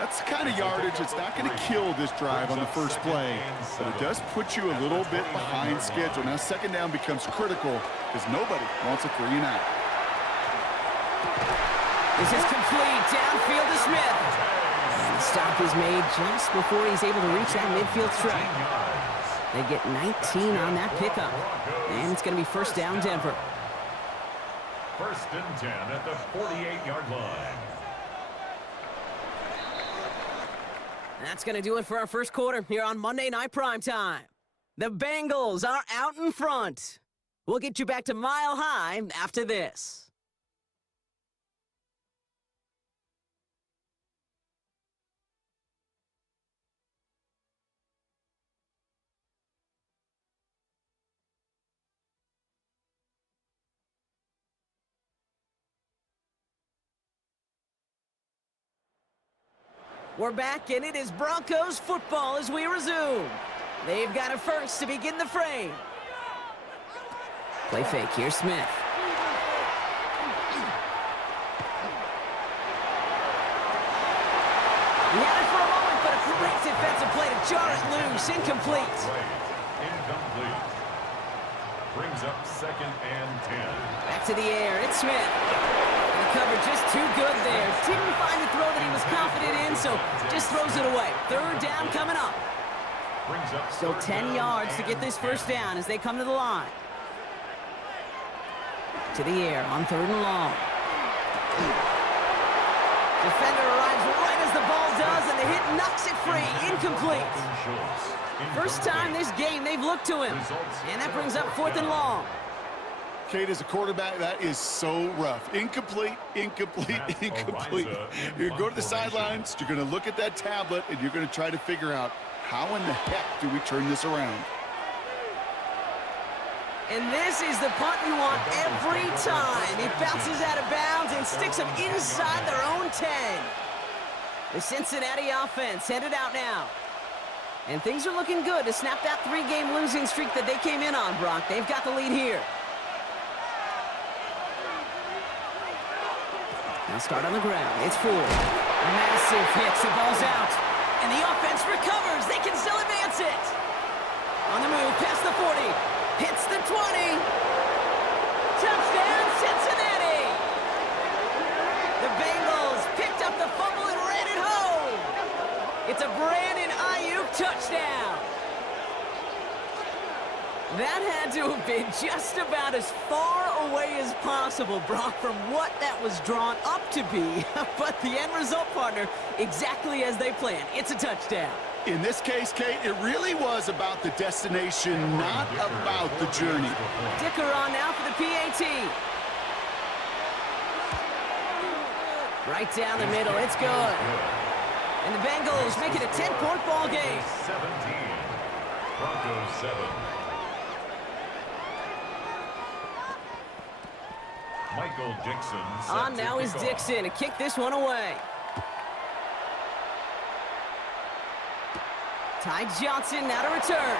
That's the kind of yardage that's not going to kill this drive on the first play, but it does put you a little bit behind schedule. Now 2nd down becomes critical because nobody wants a 3 and out. This is complete. Downfield to Smith. And the stop is made just before he's able to reach that midfield strike. They get 19 on that pickup. And it's going to be 1st down Denver. 1st and 10 at the 48-yard line. That's going to do it for our first quarter here on Monday Night Primetime. The Bengals are out in front. We'll get you back to Mile High after this. We're back, and it is Broncos football as we resume. They've got a first to begin the frame. Play fake. Here's Smith. He had it for a moment, but a great defensive play to jar it loose. Incomplete. Incomplete. Brings up 2nd and 10. Back to the air. It's Smith. And the cover just too good there. Didn't find the throw that he was confident in, so just throws it away. 3rd down coming up. Brings up Still 10 yards to get this first down as they come to the line. To the air on 3rd and long. Defender arrives right as the ball does, and the hit knocks it free. Incomplete. First time this game they've looked to him. And that brings up 4th and long. Kate, as a quarterback, that is so rough. Incomplete, incomplete, incomplete. You're going to go to the sidelines, you're going to look at that tablet, and you're going to try to figure out how in the heck do we turn this around. And this is the punt you want every time. It bounces out of bounds and sticks them inside their own 10. The Cincinnati offense headed out now. And things are looking good to snap that 3-game losing streak that they came in on, Brock. They've got the lead here. Now start on the ground. It's Ford. Massive hits. The ball's out. And the offense recovers. They can still advance it. On the move, past the 40. Hits the 20. Touchdown, Cincinnati. The Bengals picked up the fumble and ran it home. It's a Brandon Ayuk touchdown. That had to have been just about as far away as possible, Brock, from what that was drawn up to be. But the end result, partner, exactly as they planned. It's a touchdown. In this case, Kate, it really was about the destination, not about the journey. Dicker on now for the PAT. Right down the middle. It's good. And the Bengals make it a 10-point ball game. 17. Broncos 7. Michael Dixon. On now is Dixon to kick this one away. Ty Johnson now to return.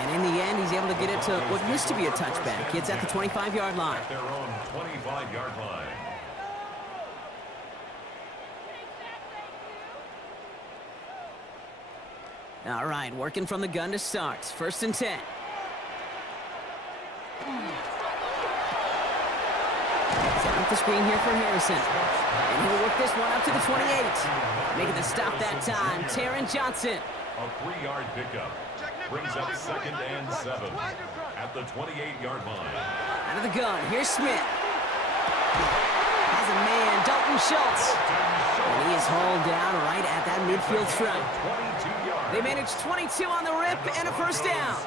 And in the end, he's able to get it to what used to be a touchback. It's at the 25-yard line. At their own 25-yard line. All right, working from the gun to start. 1st and 10. Set up the screen here for Harrison. And he'll work this one up to the 28. Making the stop that time, Taron Johnson. A 3-yard pickup. Brings up 2nd and 7. At the 28-yard line. Out of the gun, here's Smith. Has a man, Dalton Schultz. And he is hauled down right at that midfield stripe. 22 yards. They managed 22 on the rip and a first down.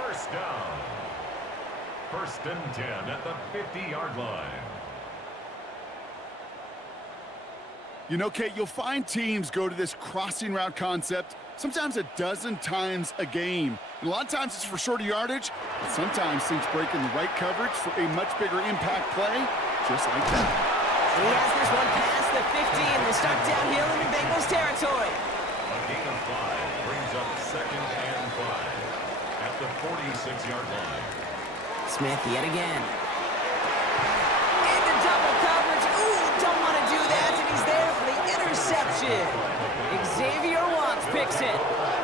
First down. 1st and 10 at the 50-yard line. You know, Kate, you'll find teams go to this crossing route concept sometimes a dozen times a game. And a lot of times it's for shorter yardage, but sometimes things break in the right coverage for a much bigger impact play, just like that. He has this one past the 50 and will start downhill into Bengals territory. A gain of 5 brings up 2nd and 5 at the 46-yard line. Smith yet again. Into double coverage. Ooh, don't want to do that, and he's there for the interception. Xavier Watts picks it.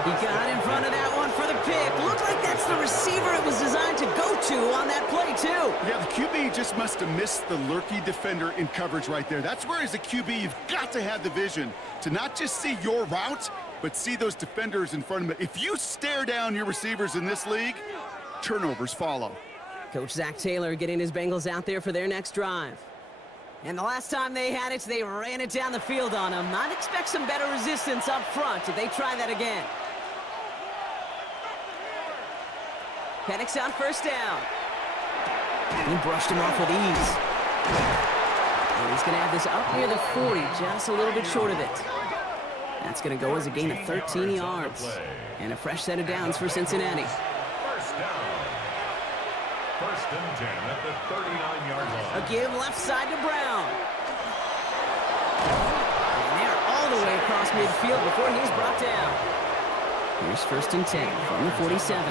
He got in front of that one for the pick. Looked like that's the receiver it was designed to go to on that play, too. Yeah, the QB just must have missed the lurky defender in coverage right there. That's where, as a QB, you've got to have the vision to not just see your route, but see those defenders in front of it. If you stare down your receivers in this league, turnovers follow. Coach Zach Taylor getting his Bengals out there for their next drive. And the last time they had it, they ran it down the field on them. I'd expect some better resistance up front if they try that again. Penix on first down. He brushed him off with ease. And he's going to have this up near the 40, just a little bit short of it. That's going to go as a gain of 13 yards. And a fresh set of downs for Cincinnati. First down. 1st and 10 at the 39-yard line. A give left side to Brown. And they're all the way across midfield before he's brought down. Here's 1st and 10 from the 47.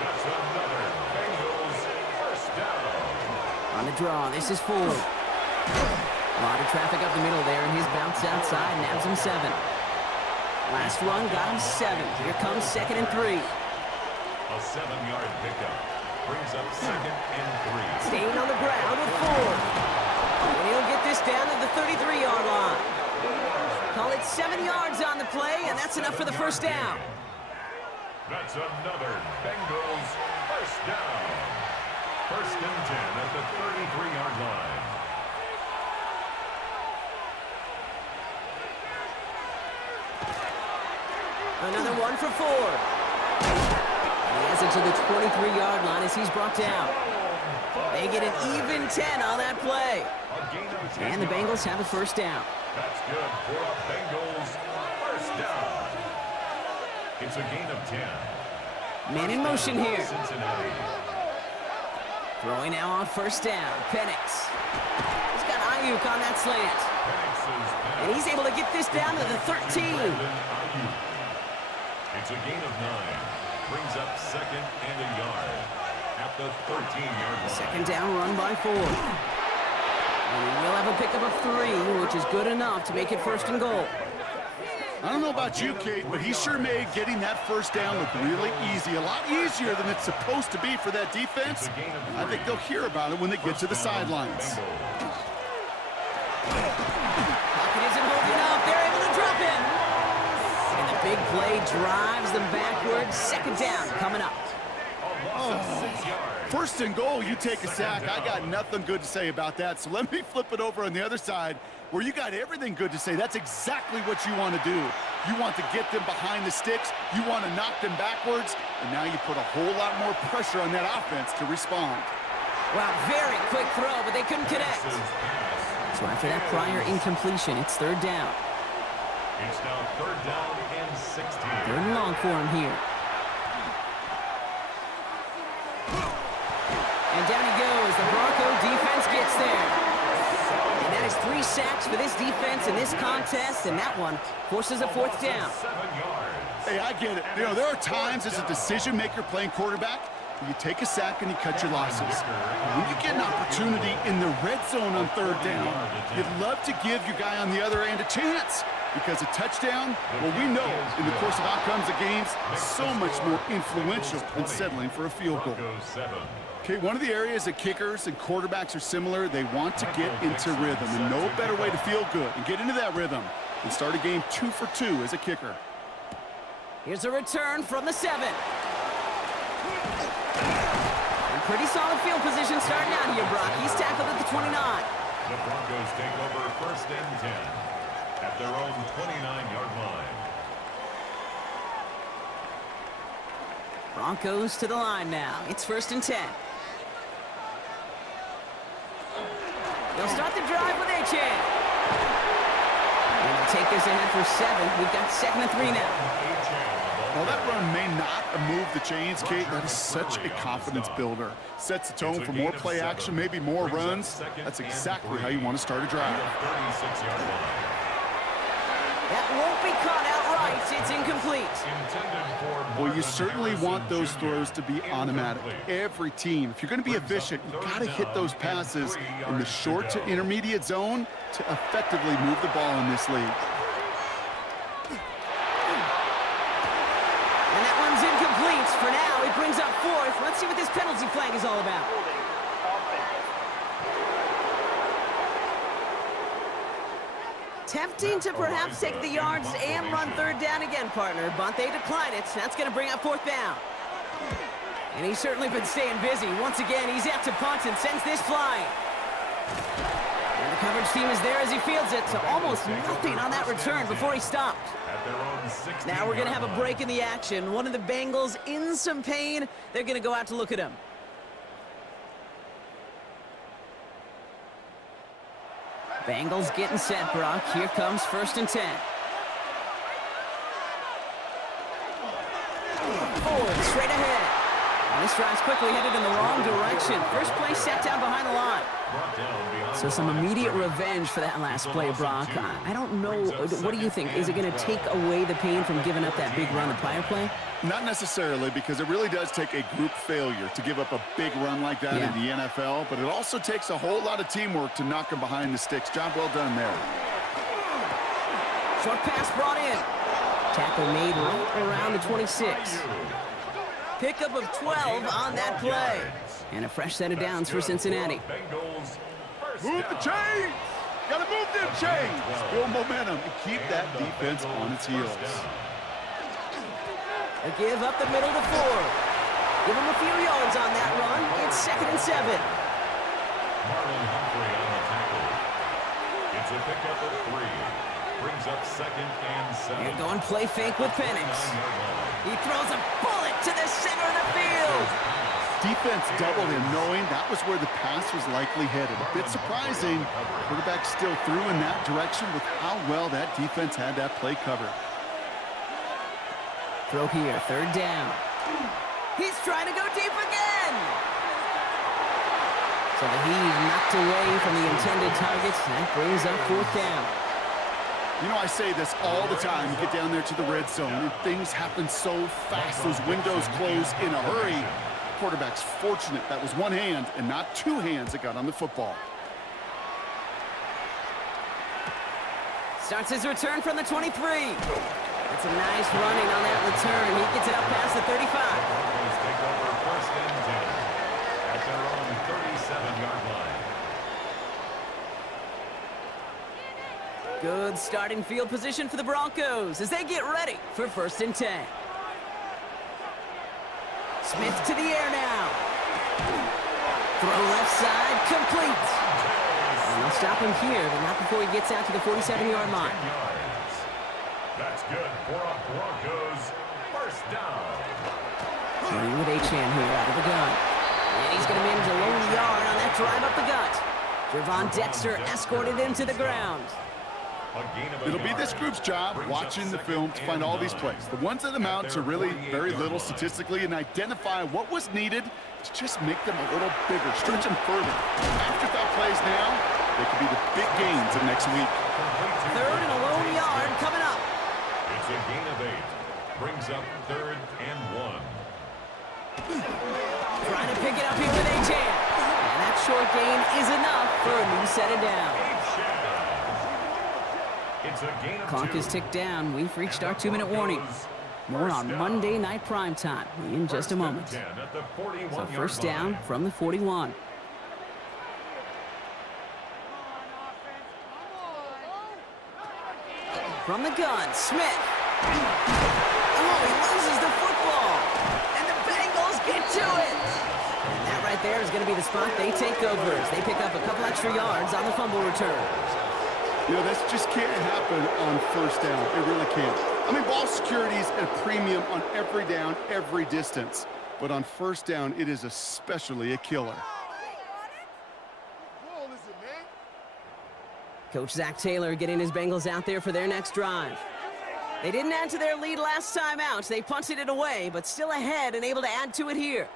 That's another Bengals first down. On the draw, this is Ford. A lot of traffic up the middle there, and his bounce outside nabs him 7. Last run got him 7. Here comes 2nd and 3. A 7-yard pickup brings up 2nd and 3. Staying on the ground with Ford. And he'll get this down to the 33-yard line. Call it 7 yards on the play, and that's enough for the first down. That's another Bengals first down. 1st and 10 at the 33-yard line. Another one for Ford. And he has it to the 23-yard line as he's brought down. They get an even 10 on that play. And the Bengals have a first down. That's good for a Bengals first down. It's a gain of 10. Man in motion here. Cincinnati. Throwing now on first down. Penix. He's got Ayuk on that slant. And he's able to get this down to the 13. It's a gain of 9. Brings up 2nd and a yard at the 13-yard line. Second down run by Ford. And he will have a pickup of 3, which is good enough to make it 1st and goal. I don't know about you, Kate, but he sure made getting that first down look really easy. A lot easier than it's supposed to be for that defense. I think they'll hear about it when they get to the sidelines. Pocket isn't holding up. They're able to drop it. And the big play drives them backwards. Second down coming up. First and goal, you take a sack. I got nothing good to say about that. So let me flip it over on the other side where you got everything good to say. That's exactly what you want to do. You want to get them behind the sticks. You want to knock them backwards. And now you put a whole lot more pressure on that offense to respond. Wow, very quick throw, but they couldn't connect. So after that prior incompletion, it's 3rd down. It's now 3rd down and 16. 3rd and long for him here. And down he goes. The Bronco defense gets there. And that is 3 sacks for this defense in this contest, and that one forces a 4th down. Hey, I get it. You know, there are times as a decision maker playing quarterback, you take a sack and you cut your losses. When you get an opportunity in the red zone on 3rd down, you'd love to give your guy on the other end a chance. Because a touchdown, well, we know in the course of outcomes of games, so much more influential than settling for a field goal. Okay, one of the areas that kickers and quarterbacks are similar, they want to get into rhythm. And no better way to feel good and get into that rhythm than start a game 2 for 2 as a kicker. Here's a return from the 7. And pretty solid field position starting out here, Brock. He's tackled at the 29. The Broncos take over 1st and 10 at their own 29-yard line. Broncos to the line now. It's 1st and 10. They'll start the drive with Achane. And they'll take this ahead for 7. We've got 2nd and 3 now. While that run may not move the chains, Kate, that is such a confidence builder. Sets the tone for more play action, maybe more runs. That's exactly how you want to start a drive. That won't be caught outright. It's incomplete. Well, you certainly want those throws to be automatic. Every team, if you're going to be efficient, you've got to hit those passes in the short to intermediate zone to effectively move the ball in this league. And that one's incomplete. For now, it brings up 4th. Let's see what this penalty flag is all about. Tempting to perhaps take the yards and run 3rd down again, partner, but they decline it. That's going to bring up 4th down. And he's certainly been staying busy. Once again, he's out to punt and sends this flying. And the coverage team is there as he fields it, so almost nothing on that return before he stopped. Now we're going to have a break in the action. One of the Bengals in some pain. They're going to go out to look at him. Bengals getting set, Brock. Here comes 1st and 10. Ford straight ahead. This drive's quickly headed in the wrong direction. First play set down behind the line. So some immediate revenge for that last play, Brock. I don't know. What do you think? Is it going to take away the pain from giving up that big run the prior play? Not necessarily, because it really does take a group failure to give up a big run like that in the NFL, but it also takes a whole lot of teamwork to knock them behind the sticks. Job well done there. Short pass brought in. Tackle made right around the 26. Pickup of 12 on that play. And a fresh set of downs for Cincinnati. Move the chains! Gotta move them chains! Build momentum and keep that defense on its heels. A give up the middle to Ford. Give him a few yards on that run. It's 2nd and 7. Marlon Humphrey on the tackle. It's a pickup of 3. Brings up 2nd and 7. You're going play fake with Penix. He throws a bullet to the center of the field. Defense doubled him, knowing that was where the pass was likely headed. A bit surprising. Quarterback still threw in that direction with how well that defense had that play covered. Throw here, 3rd down. He's trying to go deep again. So the heave knocked away from the intended target. That brings up 4th down. You know, I say this all the time. You get down there to the red zone, and things happen so fast. Those windows close in a hurry. Quarterback's fortunate that was one hand and not 2 hands that got on the football. Starts his return from the 23. That's a nice running on that return. He gets it up past the 35. Take over 1st and 10 at their own 37-yard line. Good starting field position for the Broncos as they get ready for 1st and 10. Smith to the air now. Throw left side, complete. And they'll stop him here, but not before he gets out to the 47-yard line. That's good for a Broncos 1st down. Running with Achane here out of the gun. And he's going to manage a lone yard on that drive up the gut. Javon Dexter escorted him to the ground. It'll be this group's job watching the film to find all these plays. The ones that amount to really very little statistically, and identify what was needed to just make them a little bigger, stretch them further. Afterthought plays now, they could be the big gains of next week. 3rd and a lone yard coming up. It's a gain of 8. Brings up 3rd and 1. Trying to pick it up here with Achane. And that short gain is enough for a new set of downs. It's a gain of 2. Clock is ticked down. We've reached our 2-minute warning. More on Monday Night Primetime in just a moment. So 1st down from the 41. From the gun, Smith. Oh, he loses the football. And the Bengals get to it. And that right there is going to be the spot they take over as they pick up a couple extra yards on the fumble return. You know, this just can't happen on 1st down. It really can't. I mean, ball security is at a premium on every down, every distance. But on 1st down, it is especially a killer. Coach Zach Taylor getting his Bengals out there for their next drive. They didn't add to their lead last time out. They punted it away, but still ahead and able to add to it here.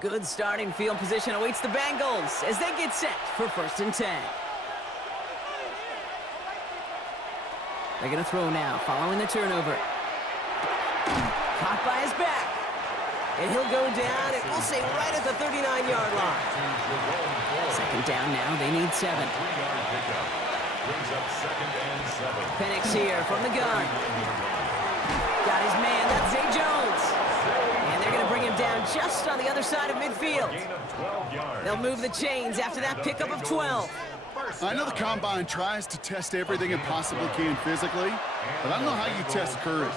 Good starting field position awaits the Bengals as they get set for 1st and 10. They're going to throw now, following the turnover. Caught by his back. And he'll go down, and we'll say right at the 39-yard line. 2nd down now, they need 7. Brings up 2nd and 7. Penix here from the gun. Got his man, that's Zay Jones. And they're going to bring him down just on the other side of midfield. They'll move the chains after that pickup of 12. I know the Combine tries to test everything it possibly can physically, but I don't know how you test courage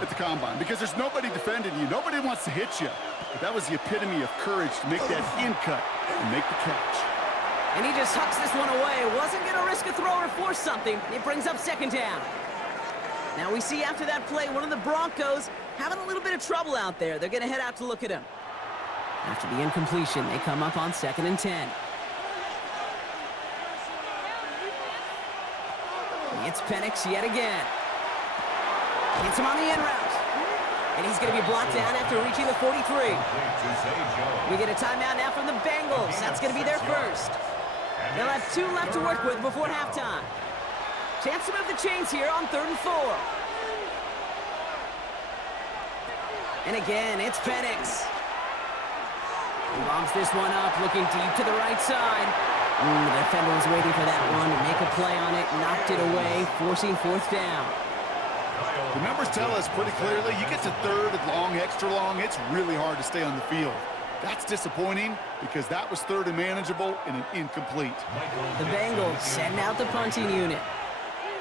at the Combine, because there's nobody defending you. Nobody wants to hit you. But that was the epitome of courage to make that in cut and make the catch. And he just hucks this one away. Wasn't going to risk a throw or force something. It brings up 2nd down. Now we see after that play, one of the Broncos having a little bit of trouble out there. They're going to head out to look at him. After the incompletion, they come up on 2nd and 10. It's Penix yet again. Hits him on the in route. And he's going to be brought down after reaching the 43. We get a timeout now from the Bengals. That's going to be their first. They'll have 2 left to work with before halftime. Chance to move the chains here on 3rd and 4. And again, it's Penix. He bombs this one up, looking deep to the right side. The defender was waiting for that one to make a play on it, knocked it away, forcing 4th down. The numbers tell us pretty clearly, you get to 3rd and long, extra long, it's really hard to stay on the field. That's disappointing because that was 3rd and manageable and an incomplete. The Bengals send out the punting unit.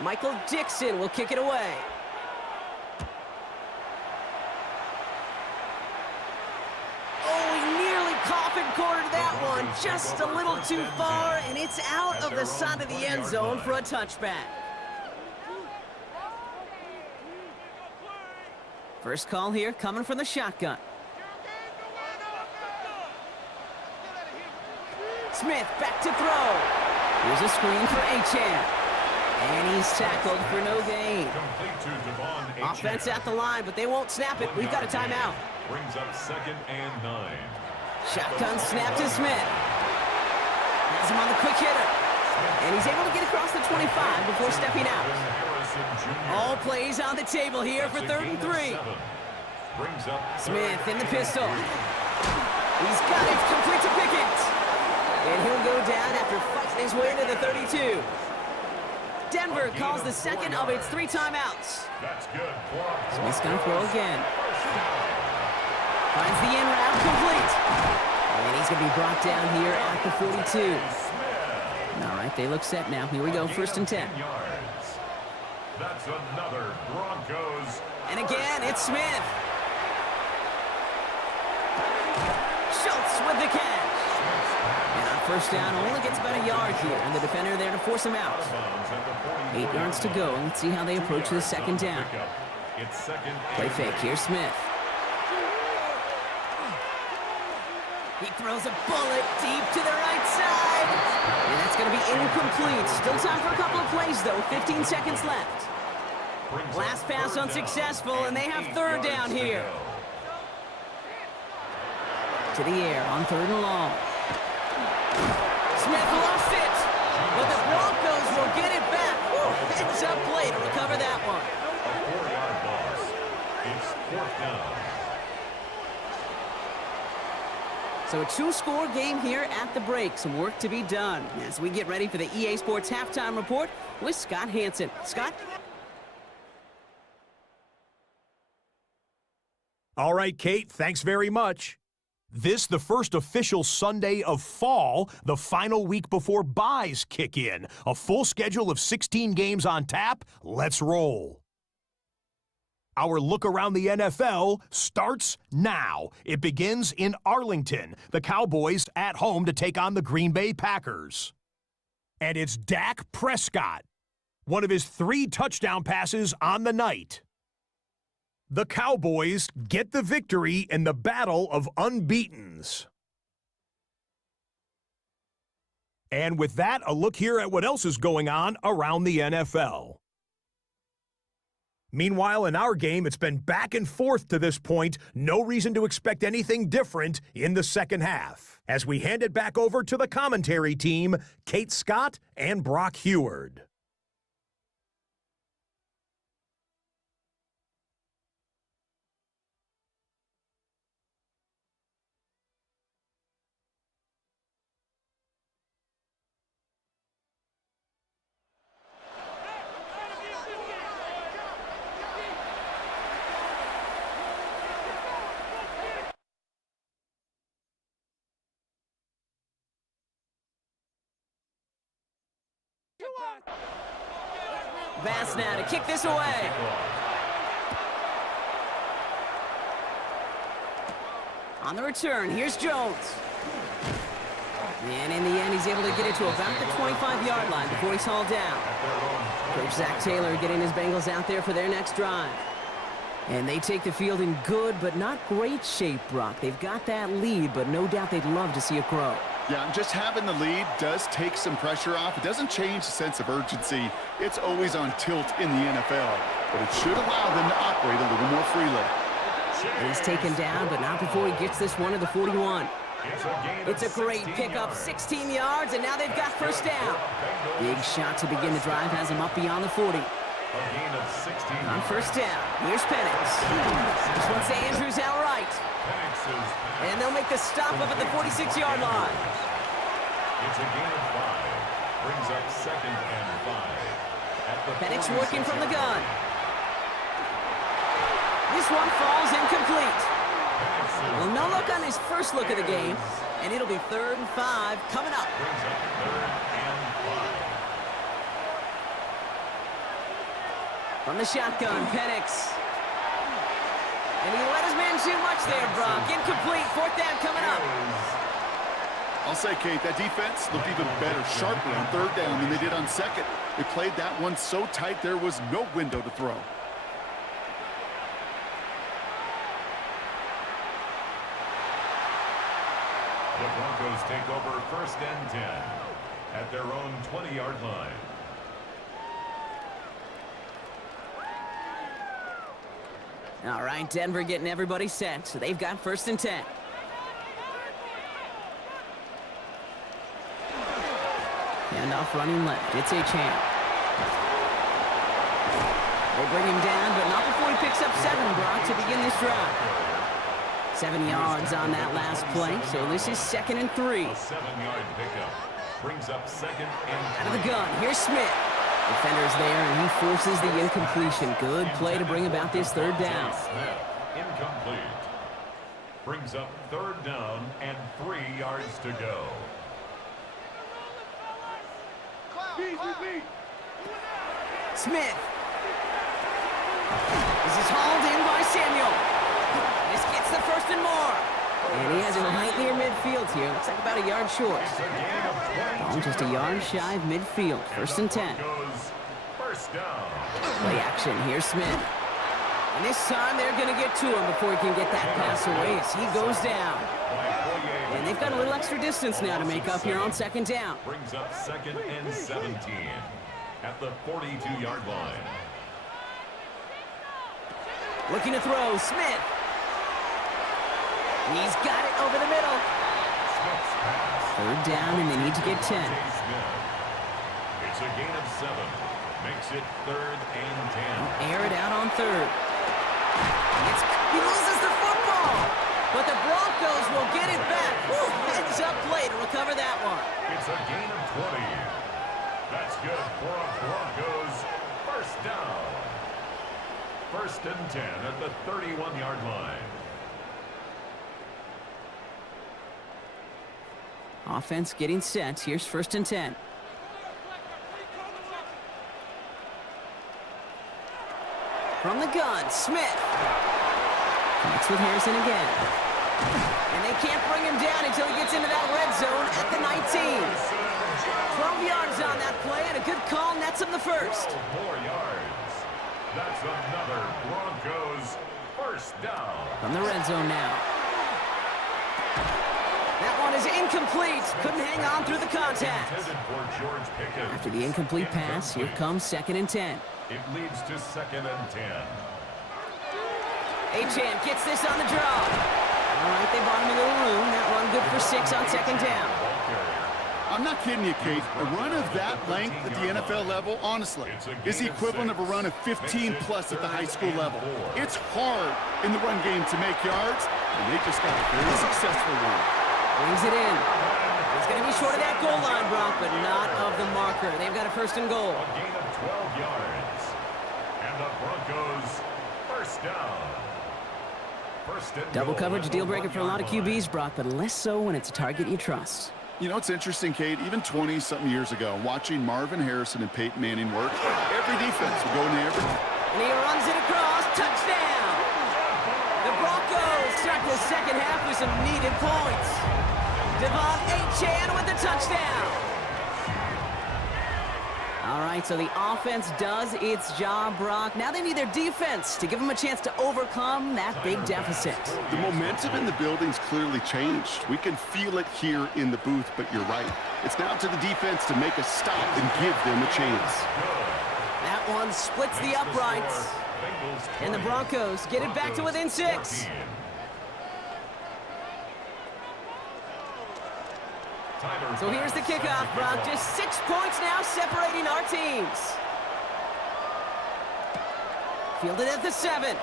Michael Dixon will kick it away. Oh, he nearly coffin cornered that one. Just a little too far, and it's out of the side of the end zone for a touchback. First call here coming from the shotgun. Smith back to throw. Here's a screen for Achane. And he's tackled for no gain. Offense at the line, but they won't snap it. We've got a timeout. Brings up 2nd and 9. Shotgun snap to Smith. Has him on the quick hitter. And he's able to get across the 25 before stepping out. All plays on the table here for 3rd and 3. Smith in the pistol. He's got it complete to Pickett. And he'll go down after fighting his way to the 32. Denver calls the second of its 3 timeouts. Smith's going to throw again. Finds the in route complete. And he's going to be brought down here at the 42. All right, they look set now. Here we go, 1st and 10. That's another Broncos. And again, it's Smith. Schultz with the catch. And on 1st down, only gets about a yard here, and the defender there to force him out. 8 yards to go. Let's see how they approach the 2nd down. Play fake. Here's Smith. He throws a bullet deep to the right side. And that's going to be incomplete. Still time for a couple of plays, though. 15 seconds left. Last pass unsuccessful, and they have 3rd down here. To the air on 3rd and long. Smith lost it, but the Broncos will get it back. Heads up play to recover that one. A 4-yard loss. It's 4th down. So a 2-score game here at the break. Some work to be done as we get ready for the EA Sports Halftime Report with Scott Hanson. Scott? All right, Kate, thanks very much. This, the first official Sunday of fall, the final week before byes kick in. A full schedule of 16 games on tap. Let's roll. Our look around the NFL starts now. It begins in Arlington. The Cowboys at home to take on the Green Bay Packers. And it's Dak Prescott. One of his 3 touchdown passes on the night. The Cowboys get the victory in the battle of unbeatens. And with that, a look here at what else is going on around the NFL. Meanwhile, in our game, it's been back and forth to this point. No reason to expect anything different in the second half. As we hand it back over to the commentary team, Kate Scott and Brock Heward. Bass now to kick this away. On the return, here's Jones. And in the end, he's able to get it to about the 25-yard line before he's hauled down. Coach Zach Taylor getting his Bengals out there for their next drive. And they take the field in good but not great shape, Brock. They've got that lead, but no doubt they'd love to see it grow. Yeah, just having the lead does take some pressure off. It doesn't change the sense of urgency. It's always on tilt in the NFL, but it should allow them to operate a little more freely. He's taken down, but not before he gets this one to the 41. It's a great pickup, 16 yards, and now they've got first down. Big shot to begin the drive has him up beyond the 40. On first down, here's Penix. This one's Andrews out right. And they'll make the stop up at the 46-yard line. It's a gain of 5. Brings up 2nd and 5. Penix working from the gun. This one falls incomplete. Well, no luck on his first look of the game, and it'll be 3rd and 5 coming up. Brings up 3rd and 5. From the shotgun, Penix. And he let his man too much there, Brock. Incomplete, 4th down coming up. I'll say, Kate, that defense looked even better, sharper on 3rd down than they did on 2nd. They played that one so tight there was no window to throw. The Broncos take over 1st and 10 at their own 20-yard line. All right, Denver getting everybody set, so they've got 1st and 10. Handoff running left. It's Achane. They bring him down, but not before he picks up 7, Brock, to begin this drive. 7 yards on that last play, so this is 2nd and 3. A 7-yard pickup brings up 2nd and 3. Out of the gun, here's Smith. Defender's there, and he forces the incompletion. Good play to bring about this 3rd down. Smith, incomplete. Brings up 3rd down and 3 yards to go. Smith. This is hauled in by Samuel. This gets the 1st and more. And he has it right near midfield here. Looks like about a yard short. Ball just a yard shy of midfield. 1st and 10. First down. Play action. Here's Smith. And this time they're going to get to him before he can get that pass away as he goes down. And they've got a little extra distance now to make up here on 2nd down. Brings up 2nd and 17 at the 42-yard line. Looking to throw. Smith. He's got it over the middle. 3rd down, and they need to get 10. It's a gain of 7. Makes it 3rd and 10. Air it out on 3rd. He loses the football, but the Broncos will get it back. Woo, heads up play to recover that one. It's a gain of 20. That's good for a Broncos 1st down. 1st and 10 at the 31-yard line. Offense getting set. Here's 1st and 10. From the gun, Smith. Connects with Harrison again. And they can't bring him down until he gets into that red zone at the 19. 12 yards on that play, and a good call nets him the 1st. 4 yards. That's another Broncos 1st down. From the red zone now. That one is incomplete. Couldn't hang on through the contact. After the incomplete pass, here comes 2nd and 10. It leads to 2nd and 10. Achane gets this on the draw. All right, they bought him a little room. That run good for 6 on 2nd down. I'm not kidding you, Kate. A run of that length at the NFL level, honestly, is the equivalent of a run of 15-plus at the high school level. It's hard in the run game to make yards, and they just got a very successful one. Brings it in. He's going to be short of that goal line, Brock, but not of the marker. They've got a 1st and goal. A gain of 12 yards. And the Broncos 1st down. Double coverage, deal breaker for a lot of QBs, Brock, but less so when it's a target you trust. You know, it's interesting, Kate, even 20-something years ago, watching Marvin Harrison and Peyton Manning work, every defense would go into everything. And he runs it across, touchdown! The Broncos start the 2nd half with some needed points. Devon Achane with the touchdown. All right, so the offense does its job, Brock. Now they need their defense to give them a chance to overcome that big deficit. The momentum in the building's clearly changed. We can feel it here in the booth, but you're right. It's now to the defense to make a stop and give them a chance. That That one splits the uprights. And the Broncos get it back to within 6. So here's the kickoff, Brock. Just 6 points now separating our teams. Fielded at the 7.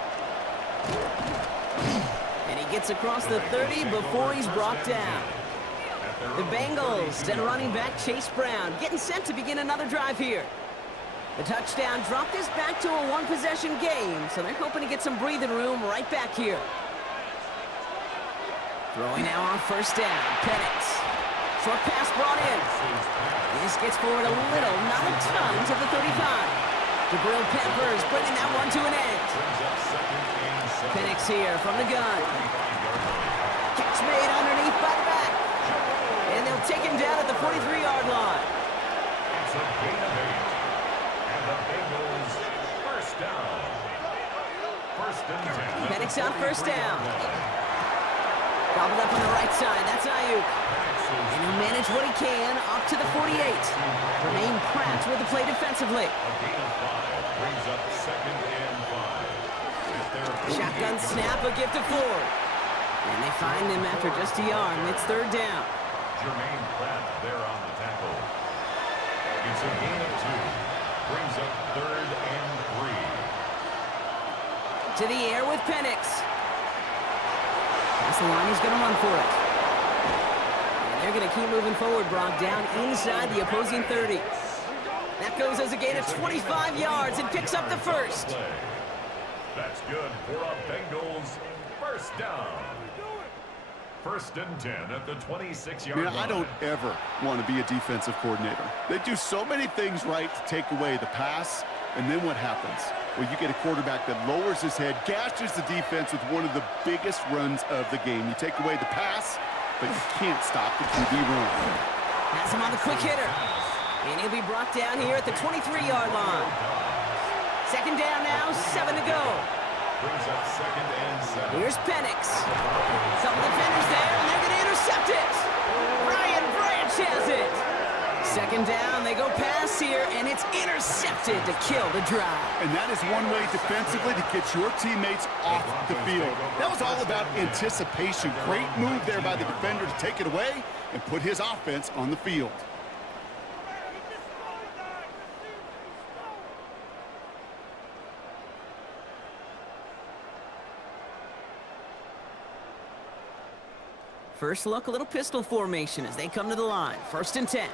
And he gets across the 30 before he's brought down. The Bengals and running back Chase Brown getting set to begin another drive here. The touchdown dropped this back to a one-possession game, so they're hoping to get some breathing room right back here. Throwing now on first down, Penix. Short pass brought in. This gets forward a little, not a ton, to the 35. Jabril Peppers bringing that one to an end. Penix here from the gun. Catch made underneath by the back. And they'll take him down at the 43-yard line. It's a gain of 8. And the Bengals first down. First and 10. Penix on first down. Gobbled up on the right side. That's Ayuk. And he'll manage what he can up to the 48. Jermaine Pratt with the play defensively. A gain of 5 brings up second and 5. Shotgun snap, a gift to Ford. And they find him after just a yard, and it's third down. Jermaine Pratt there on the tackle. It's a gain of 2. Brings up third and 3. To the air with Penix. That's the line, he's going to run for it. And they're going to keep moving forward, Brock, down inside the opposing 30. That goes as a gain of 25 yards and picks up the first. That's good for a Bengals first down. First and 10 at the 26-yard line. I don't ever want to be a defensive coordinator. They do so many things right to take away the pass, and then what happens? Well, you get a quarterback that lowers his head, gashes the defense with one of the biggest runs of the game. You take away the pass, but you can't stop the QB run. Has him on the quick hitter. And he'll be brought down here at the 23-yard line. Second down now, 7 to go. Brings up second and 7. Here's Penix. Some defenders there, and they're going to intercept it. Brian Branch has it. Second down, they go pass here, and it's intercepted to kill the drive. And that is one way defensively to get your teammates off the field. That was all about anticipation. Great move there by the defender to take it away and put his offense on the field. First look, a little pistol formation as they come to the line. First and 10.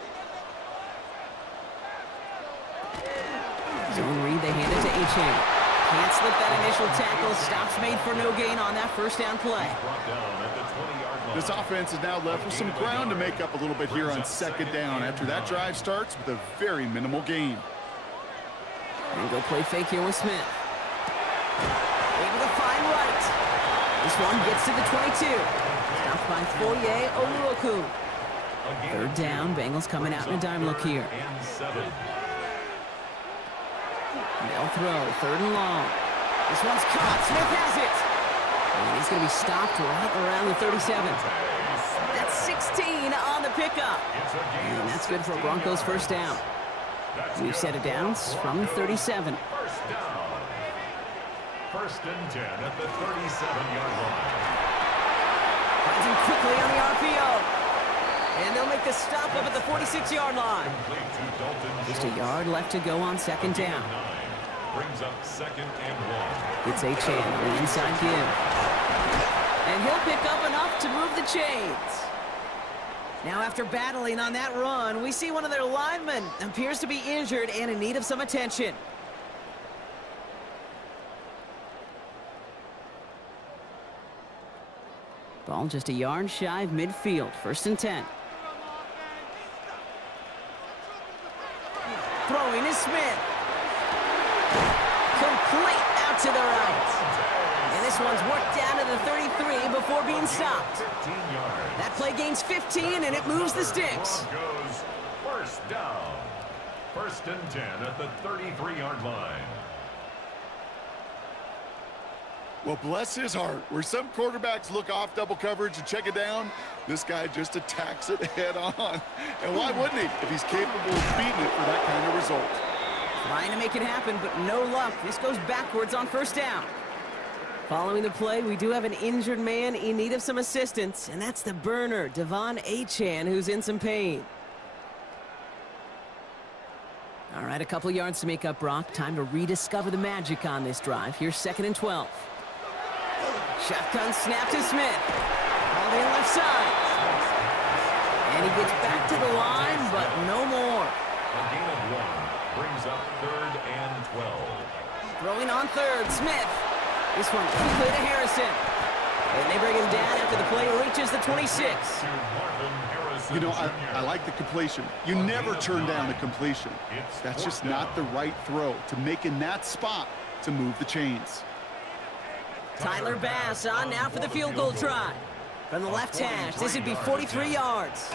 Zone read, they hand it to Achane. Can't slip that initial tackle. Stops made for no gain on that first down play. This offense is now left with some ground to make up a little bit here on second down after that drive starts with a very minimal gain. And go play fake here with Smith. Able to find Wright. This one gets to the 22. Stopped by Foye Oluokun. Third down, Bengals coming out in a dime look here. They'll throw, third and long. This one's caught, Smith has it. And he's going to be stopped right around the 37. That's 16 on the pickup. And that's good for a Broncos first down. We've set it down from the 37. First and 10 at the 37-yard line. Finds him quickly on the RPO. And they'll make the stop up at the 46-yard line. Just a yard left to go on second down. Brings up second and 1. It's Achane on the inside give. And he'll pick up enough to move the chains. Now after battling on that run, we see one of their linemen appears to be injured and in need of some attention. Ball just a yard shy of midfield. First and 10. Throwing is Smith. Complete out to the right. And this one's worked down to the 33 before being stopped. That play gains 15, and it moves the sticks. Goes first down. First and 10 at the 33-yard line. Well, bless his heart. Where some quarterbacks look off double coverage and check it down, this guy just attacks it head on. And why wouldn't he if he's capable of beating it for that kind of result? Trying to make it happen, but no luck. This goes backwards on first down. Following the play, we do have an injured man in need of some assistance, and that's the burner, Devon Achane, who's in some pain. All right, a couple yards to make up, Brock. Time to rediscover the magic on this drive. Here's 2nd and 12. Shotgun snap to Smith. All the left side. And he gets back to the line, but no more. A gain of 1 brings up 3rd and 12. Throwing on 3rd, Smith. This one quickly to Harrison. And they bring him down after the play reaches the 26. You know, I like the completion. You never turn down a completion. That's just not the right throw to make in that spot to move the chains. Tyler Bass on now for the field goal try. From the left hash, this would be 43 yards.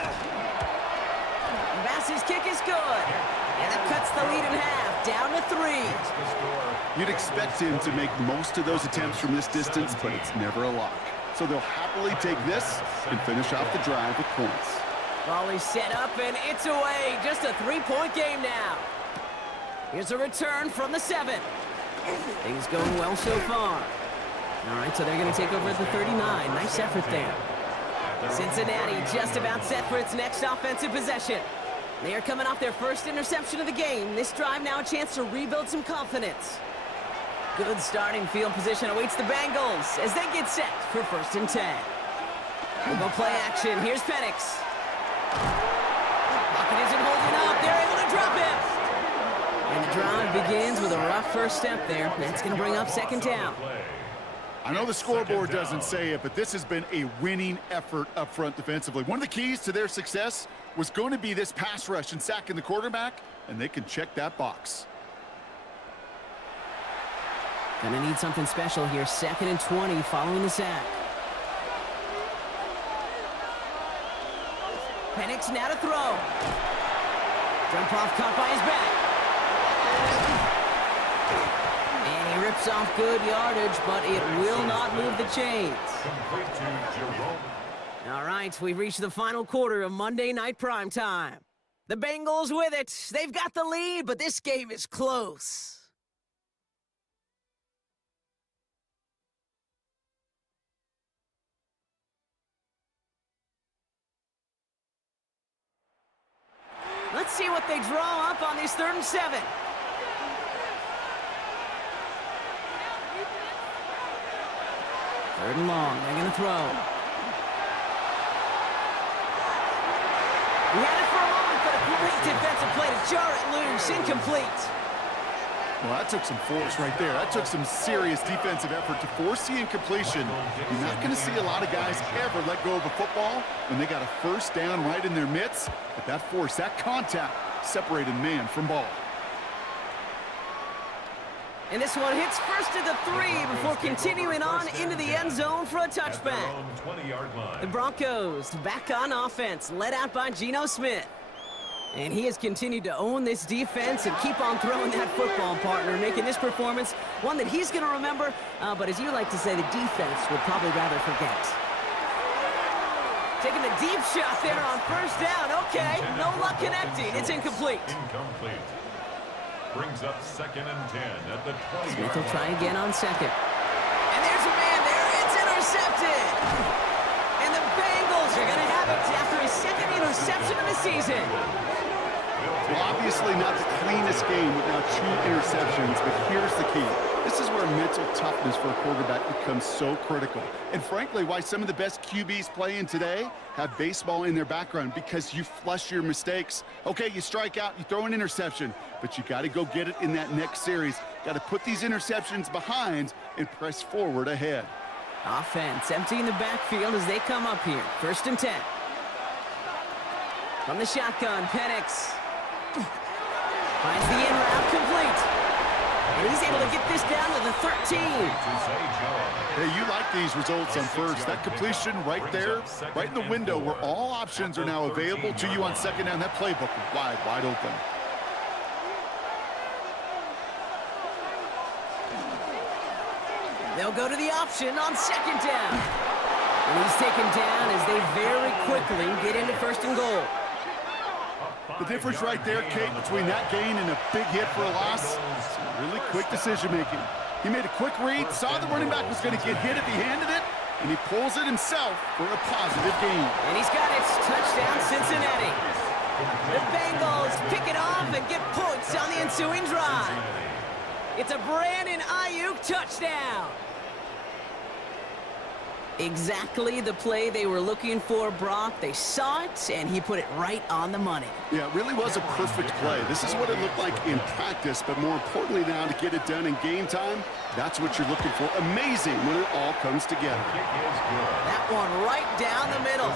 Bass's kick is good. And that cuts the lead in half, down to 3. You'd expect him to make most of those attempts from this distance, but it's never a lock. So they'll happily take this and finish off the drive with points. Volley set up, and it's away. Just a 3-point game now. Here's a return from the 7. Things going well so far. All right, so they're going to take over at the 39. Nice effort there. Cincinnati just about set for its next offensive possession. They are coming off their first interception of the game. This drive now a chance to rebuild some confidence. Good starting field position awaits the Bengals as they get set for 1st and 10. We'll go play action. Here's Penix. Lockett isn't holding up. They're able to drop him. And the drive begins with a rough first step there. That's going to bring up 2nd down. I know the scoreboard doesn't say it, but this has been a winning effort up front defensively. One of the keys to their success was going to be this pass rush and sacking the quarterback, and they can check that box. Gonna need something special here. 2nd and 20 following the sack. Penix now to throw. Jump off caught by his back. And he rips off good yardage, but it will not move the chains. Complete to Jerome. All right, we've reached the final quarter of Monday Night Primetime. The Bengals with it. They've got the lead, but this game is close. Let's see what they draw up on this 3rd and 7. Third and long. They're going to throw. He had it for a moment, but a great defensive play to jar it loose. Incomplete. Well, that took some force right there. That took some serious defensive effort to force the incompletion. You're not going to see a lot of guys ever let go of a football when they got a first down right in their midst. But that force, that contact, separated man from ball. And this one hits first at the 3 before continuing on into the end zone for a touchback. The Broncos back on offense, led out by Geno Smith. And he has continued to own this defense and keep on throwing that football, partner, making this performance one that he's going to remember, but as you like to say, the defense would probably rather forget. Taking the deep shot there on first down. Okay, no luck connecting. It's incomplete. Incomplete. Brings up 2nd and 10 at the 20. Smith will try again on 2nd. And there's a man there. It's intercepted. And the Bengals are going to have it after his 2nd interception of the season. Well, obviously not the cleanest game with now 2 interceptions, but here's the key. This is where mental toughness for a quarterback becomes so critical. And frankly, why some of the best QBs playing today have baseball in their background, because you flush your mistakes. Okay, you strike out, you throw an interception, but you got to go get it in that next series. Got to put these interceptions behind and press forward ahead. Offense emptying the backfield as they come up here. 1st and 10. From the shotgun, Penix finds the in route complete. And he's able to get this down to the 13. Hey, you like these results on first. That completion right there, right in the window where all options are now available to you on 2nd down. That playbook wide open. They'll go to the option on 2nd down. And he's taken down as they very quickly get into 1st and goal. The difference right there, Kate, between that gain and a big hit for a loss, really quick decision-making. He made a quick read, saw the running back was going to get hit if he handed it, and he pulls it himself for a positive gain. And he's got it. Touchdown, Cincinnati. The Bengals pick it off and get points on the ensuing drive. It's a Brandon Ayuk touchdown. Exactly the play they were looking for, Brock. They saw it, and he put it right on the money. Yeah, it really was a perfect play. This is what it looked like in practice, but more importantly now to get it done in game time, that's what you're looking for. Amazing when it all comes together. That one right down the middle.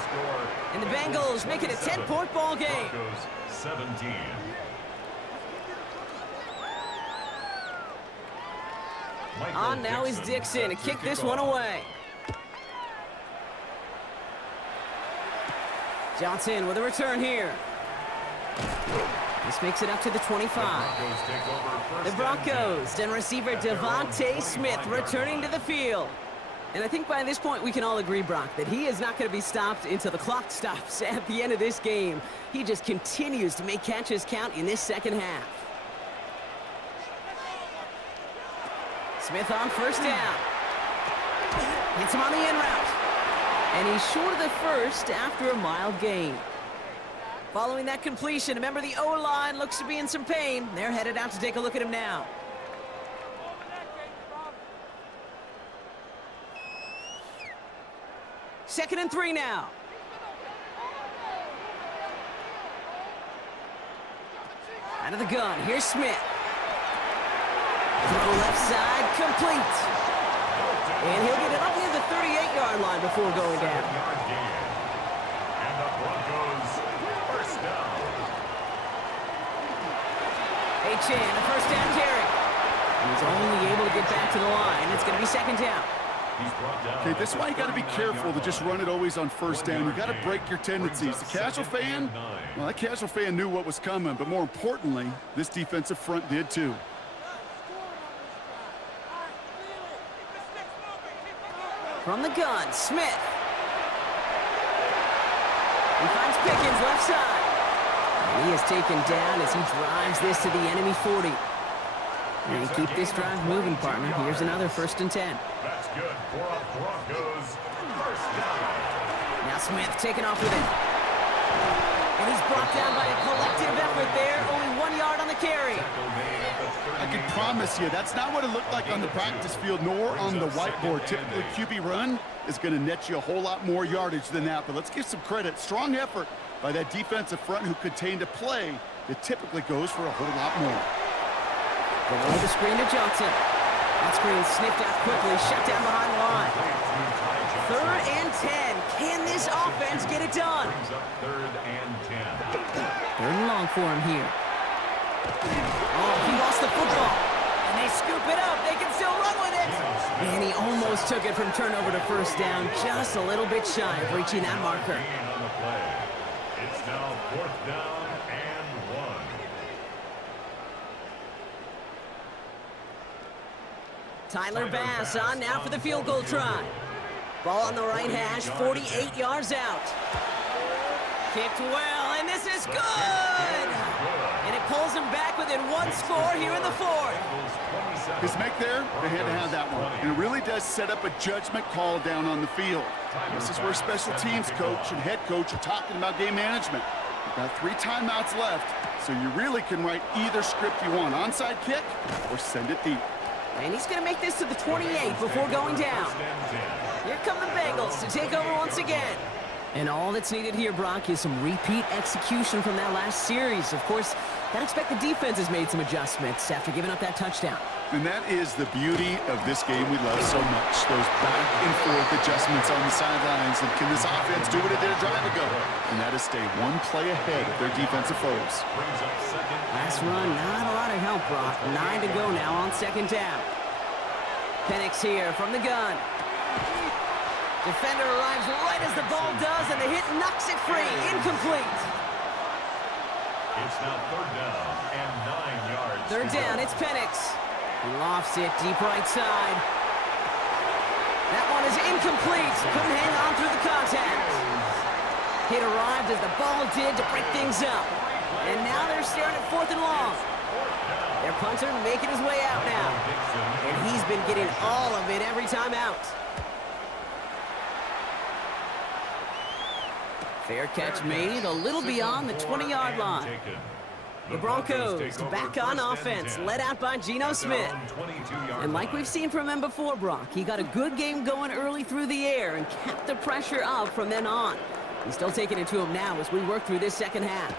And the Bengals make it a 10-point ball game. 17. On now is Dixon to kick this one away. Johnson with a return here. This makes it up to the 25. The Broncos and receiver Devontae Smith returning to the field. And I think by this point we can all agree, Brock, that he is not going to be stopped until the clock stops at the end of this game. He just continues to make catches count in this second half. Smith on first down. Hits him on the in route. And he's short of the first after a mild gain. Following that completion, a member of the O-line looks to be in some pain. They're headed out to take a look at him now. Second and 3 now. Out of the gun, here's Smith. Throw left side, complete. And he'll get it up near the 38-yard line before going down. And the Broncos first down. H.N., a first down carry. He's only able to get back to the line. It's going to be second down. Okay, this is why you got to be careful to just run it always on first down. You got to break your tendencies. The casual fan, well, that casual fan knew what was coming, but more importantly, this defensive front did too. From the gun, Smith. He finds Pickens left side. And he is taken down as he drives this to the enemy 40. And keep this drive moving, partner. Here's another first and 10. That's good for a Broncos first down. Now Smith taking off with it. And he's brought down by a collective effort there. Only 1 yard on the carry. I can promise you, that's not what it looked like on the practice field, nor on the whiteboard. Typically, QB run is going to net you a whole lot more yardage than that. But let's give some credit. Strong effort by that defensive front who contained a play that typically goes for a whole lot more. Below the screen to Johnson. That screen sniffed out quickly, shut down behind the line. 3rd and 10. Can this offense get it done? Third and 10. 3rd and long for him here. Oh, he lost the football. And they scoop it up. They can still run with it. And he almost took it from turnover to first down. Just a little bit shy of reaching that marker. On the play. It's now 4th down and 1. Tyler Bass on now for the field goal try. Ball on the right hash, 48 yards out. Kicked well, and this is good! And it pulls him back within 1 score here in the 4th. His make there, they had to have that one. And it really does set up a judgment call down on the field. This is where special teams coach and head coach are talking about game management. You've got 3 timeouts left, so you really can write either script you want. Onside kick or send it deep. And he's going to make this to the 28 before going down. Here come the Bengals to take over once again. And all that's needed here, Brock, is some repeat execution from that last series. Of course, gotta expect the defense has made some adjustments after giving up that touchdown. And that is the beauty of this game we love so much. Those back and forth adjustments on the sidelines. And can this offense do what it did a drive ago? And that is stay 1 play ahead of their defensive foes. Last run, not a lot of help, Brock. 9 to go now on second down. Penix here from the gun. Defender arrives right as the ball does, and the hit knocks it free. Incomplete. It's now 3rd down and 9 yards. 3rd down, it's Penix. He lofts it deep right side. That one is incomplete. Couldn't hang on through the contact. It arrived as the ball did to break things up. And now they're staring at 4th and long. Their punter making his way out now. And he's been getting all of it every time out. Fair catch made a little beyond the 20-yard line. The Broncos back on offense, led out by Geno Smith. And like we've seen from him before, Brock, he got a good game going early through the air and kept the pressure up from then on. He's still taking it to him now as we work through this second half.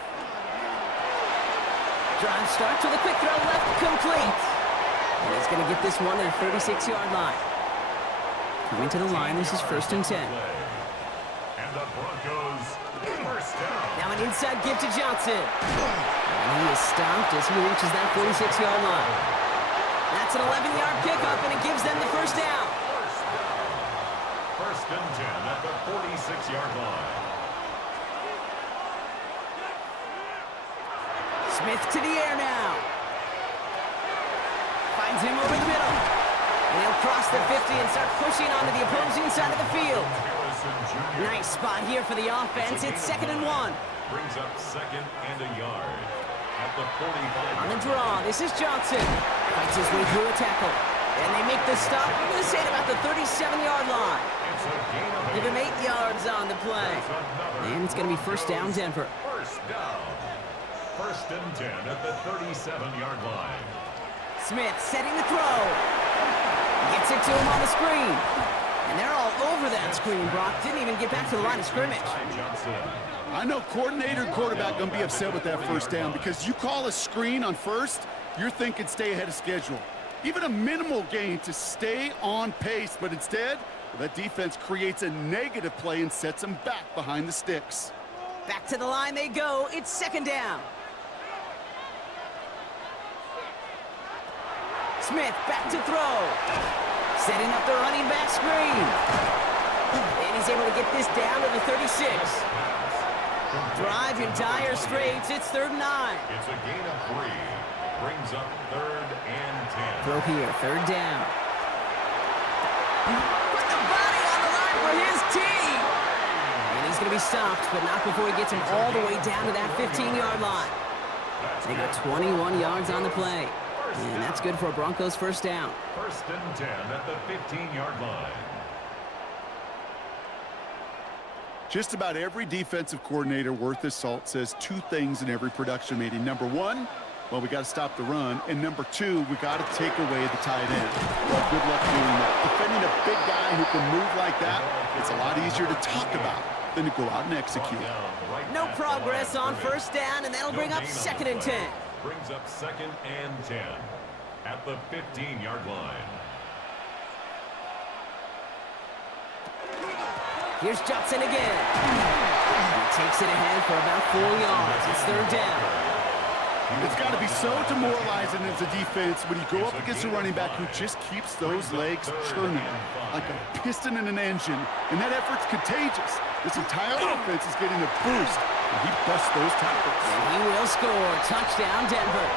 Drive starts with a quick throw left, complete. And he's going to get this one at the 36-yard line. Coming to the line, this is 1st and 10. And the Broncos first down. Now an inside give to Johnson. And he is stopped as he reaches that 46-yard line. That's an 11-yard pickup, and it gives them the first down. First and 10 at the 46-yard line. Smith to the air now. Finds him over the middle. And he'll cross the 50 and start pushing onto the opposing side of the field. Nice spot here for the offense. It's 2nd and 1. Brings up 2nd and a yard. At the 45. On the draw, this is Johnson. Fights his way through a tackle. And they make the stop. I'm going to say at about the 37-yard line. Give him 8 yards on the play. And it's going to be first down, Denver. First down. First and 10 at the 37-yard line. Smith setting the throw. Gets it to him on the screen. And they're all over that screen, Brock. Didn't even get back to the line of scrimmage. I know coordinator and quarterback going to be upset with that first down because you call a screen on first, you're thinking stay ahead of schedule. Even a minimal gain to stay on pace, but instead, that defense creates a negative play and sets them back behind the sticks. Back to the line they go. It's 2nd down. Smith back to throw. Setting up the running back screen. And he's able to get this down to the 36. Drive in dire straits. It's 3rd and 9. It's a gain of 3. Brings up 3rd and 10. Throw here, 3rd down. Put the body on the line for his team. And he's going to be stopped, but not before he gets him all the way down to that 15-yard line. They got 21 yards on the play. And that's good for a Broncos first down. First and 10 at the 15-yard line. Just about every defensive coordinator worth his salt says 2 things in every production meeting. Number 1, well, we got to stop the run. And number 2, we got to take away the tight end. Well, good luck doing that. Defending a big guy who can move like that, it's a lot easier to talk about than to go out and execute. No progress on first down, and that'll bring up 2nd and 10. Brings up 2nd and 10 at the 15-yard line. Here's Johnson again. He takes it ahead for about 4 yards. It's 3rd down. It's got to be so demoralizing as a defense when you go up against a running back who just keeps those legs churning like a piston in an engine, and that effort's contagious. This entire offense is getting a boost, and he busts those tackles. And he will score. Touchdown, Denver.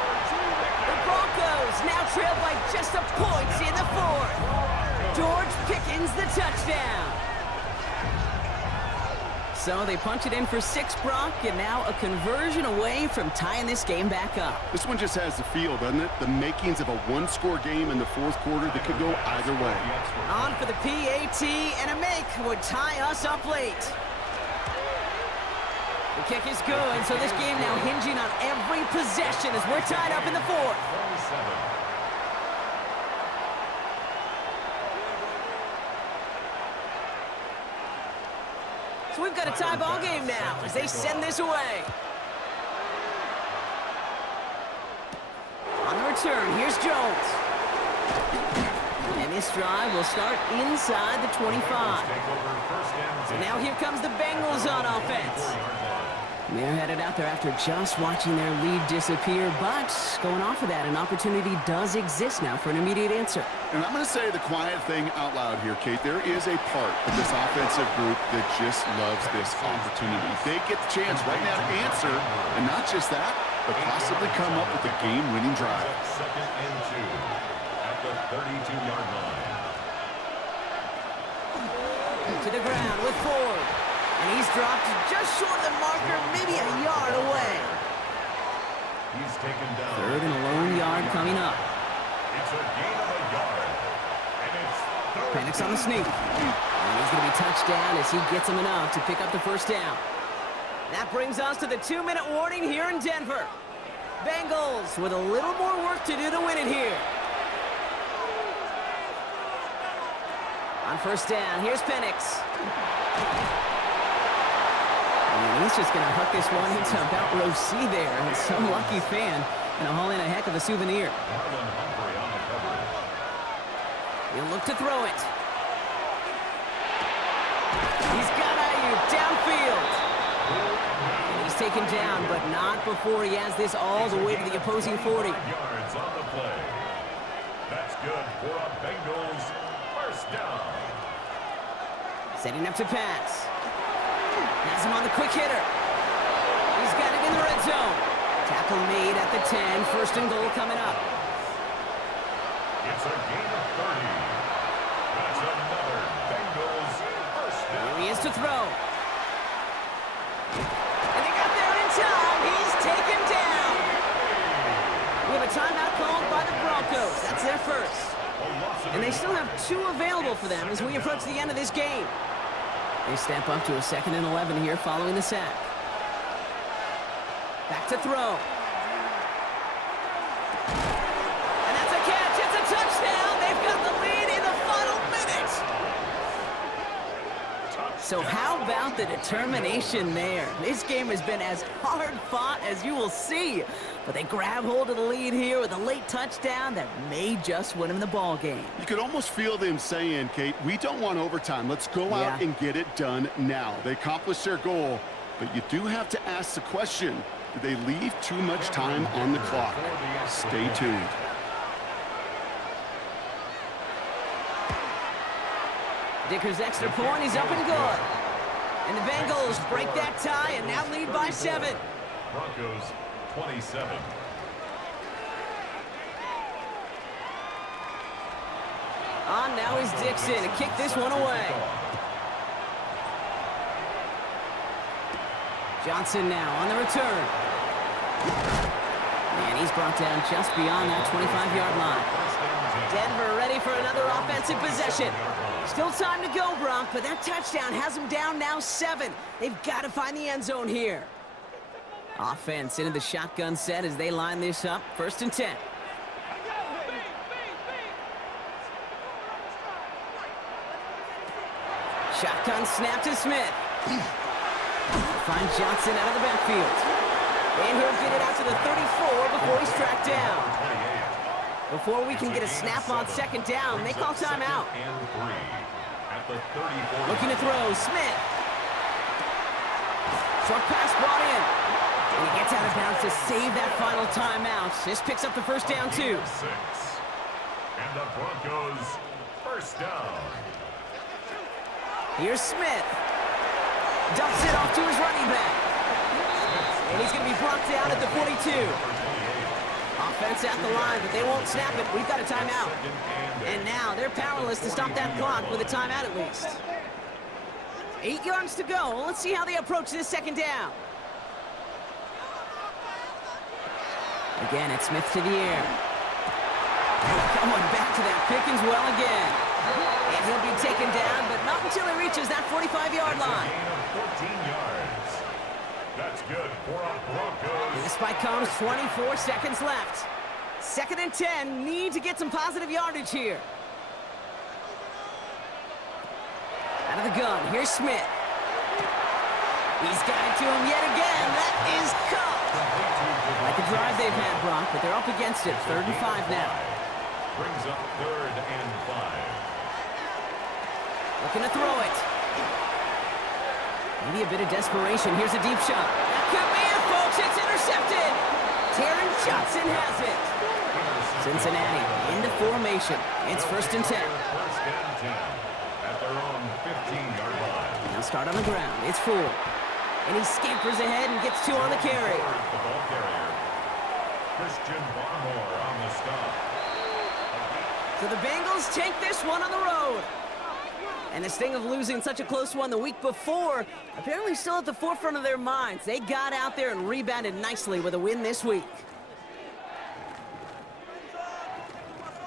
The Broncos now trail by just a point in the 4th. George Pickens the touchdown. So they punch it in for 6, Brock, and now a conversion away from tying this game back up. This one just has the feel, doesn't it? The makings of a 1-score game in the 4th quarter that could go either way. On for the PAT, and a make would tie us up late. The kick is good, so this game now hinging on every possession as we're tied up in the 4th. So we've got a tie ball game now as they send this away. On the return, here's Jones. And this drive will start inside the 25. So now here comes the Bengals on offense. They're headed out there after just watching their lead disappear, but going off of that, an opportunity does exist now for an immediate answer. And I'm going to say the quiet thing out loud here, Kate. There is a part of this offensive group that just loves this opportunity. They get the chance right now to answer, and not just that, but possibly come up with a game-winning drive. 2nd and 2 at the 32-yard line. To the ground with Ford. And he's dropped just short of the marker, maybe a yard away. He's taken down. Third and a lone yard coming up. It's a gain of a yard. And it's third. Penix on the sneak. And he's going to be touched down as he gets him enough to pick up the first down. That brings us to the 2-minute warning here in Denver. Bengals with a little more work to do to win it here. On first down, here's Penix. And he's just going to hook this one into about row C there. And some lucky fan going to haul in a heck of a souvenir. He'll look to throw it. He's got Ayuk downfield. And he's taken down, but not before he has this all the way to the opposing 40. Yards on the play. That's good for a Bengals first down. Setting up to pass. Has him on the quick hitter. He's got it in the red zone. Tackle made at the 10. First and goal coming up. It's a gain of 30. That's another Bengals first down. Here he is to throw. And they got there in time. He's taken down. We have a timeout called by the Broncos. That's their first. And they still have 2 available for them as we approach the end of this game. They step up to a 2nd and 11 here following the sack. Back to throw. And that's a catch. It's a touchdown. They've got the lead in the final minute. So how about the determination there? This game has been as hard fought as you will see. But they grab hold of the lead here with a late touchdown that may just win them the ball game. You could almost feel them saying, Kate, we don't want overtime. Let's go out and get it done now. They accomplished their goal, but you do have to ask the question, did they leave too much time on the clock? Stay tuned. Dicker's extra point is up and good. And the Bengals break that tie and now lead by 7. Broncos 27. On now is Dixon to kick this one away. Johnson now on the return. And he's brought down just beyond that 25-yard line. Denver ready for another offensive possession. Still time to go, Bronc, but that touchdown has them down now 7. They've got to find the end zone here. Offense into the shotgun set as they line this up. 1st and 10. Shotgun snap to Smith. Finds Johnson out of the backfield. And he'll get it out to the 34 before he's tracked down. Before we can get a snap on 2nd down, they call timeout. Looking to throw, Smith. Short pass brought in. And he gets out of bounds to save that final timeout. This picks up the first down, too. And the Broncos first down. Here's Smith. Dumps it off to his running back. And he's going to be brought down at the 42. Offense at the line, but they won't snap it. We've got a timeout. And now they're powerless to stop that clock with a timeout at least. 8 yards to go. Let's see how they approach this 2nd down. Again, it's Smith to the air. Going back to that Pickens well again. And he'll be taken down, but not until he reaches that 45-yard line. 14 yards. That's good for a Broncos. And the spike comes 24 seconds left. 2nd and 10. Need to get some positive yardage here. Out of the gun. Here's Smith. He's got it to him yet again. That is caught. Like the drive they've had, Brock, but they're up against it. 3rd and 5 now. Brings up 3rd and 5. Looking to throw it. Maybe a bit of desperation. Here's a deep shot. That could be it, folks. It's intercepted. Taron Johnson has it. Cincinnati into formation. It's 1st and 10. 1st and 10 at their own 15-yard line. Now start on the ground. It's 4. And he scampers ahead and gets 2 on the carry. The ball carrier, Christian Barmore on the stop. So the Bengals take this one on the road. And the sting of losing such a close one the week before, apparently still at the forefront of their minds. They got out there and rebounded nicely with a win this week.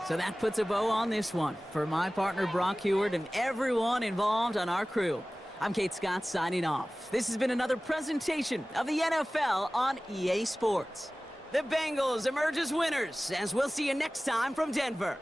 So that puts a bow on this one. For my partner Brock Heward and everyone involved on our crew, I'm Kate Scott signing off. This has been another presentation of the NFL on EA Sports. The Bengals emerge as winners, as we'll see you next time from Denver.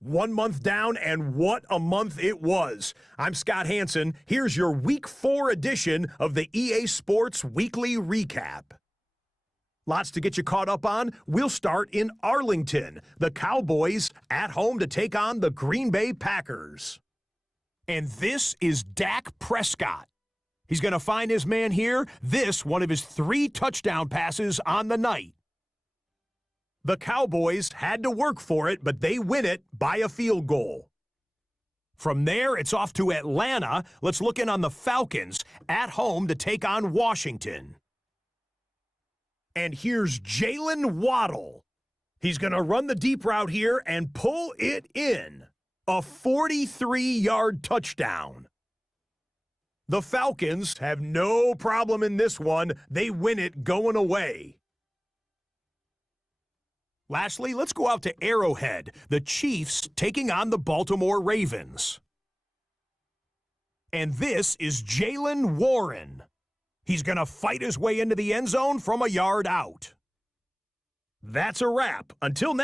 One month down, and what a month it was. I'm Scott Hanson. Here's your Week 4 edition of the EA Sports Weekly Recap. Lots to get you caught up on. We'll start in Arlington. The Cowboys at home to take on the Green Bay Packers. And this is Dak Prescott. He's going to find his man here. This, one of his 3 touchdown passes on the night. The Cowboys had to work for it, but they win it by a field goal. From there, it's off to Atlanta. Let's look in on the Falcons at home to take on Washington. And here's Jalen Waddle. He's going to run the deep route here and pull it in. A 43-yard touchdown. The Falcons have no problem in this one. They win it going away. Lastly, let's go out to Arrowhead. The Chiefs taking on the Baltimore Ravens. And this is Jaylen Warren. He's going to fight his way into the end zone from a yard out. That's a wrap. Until next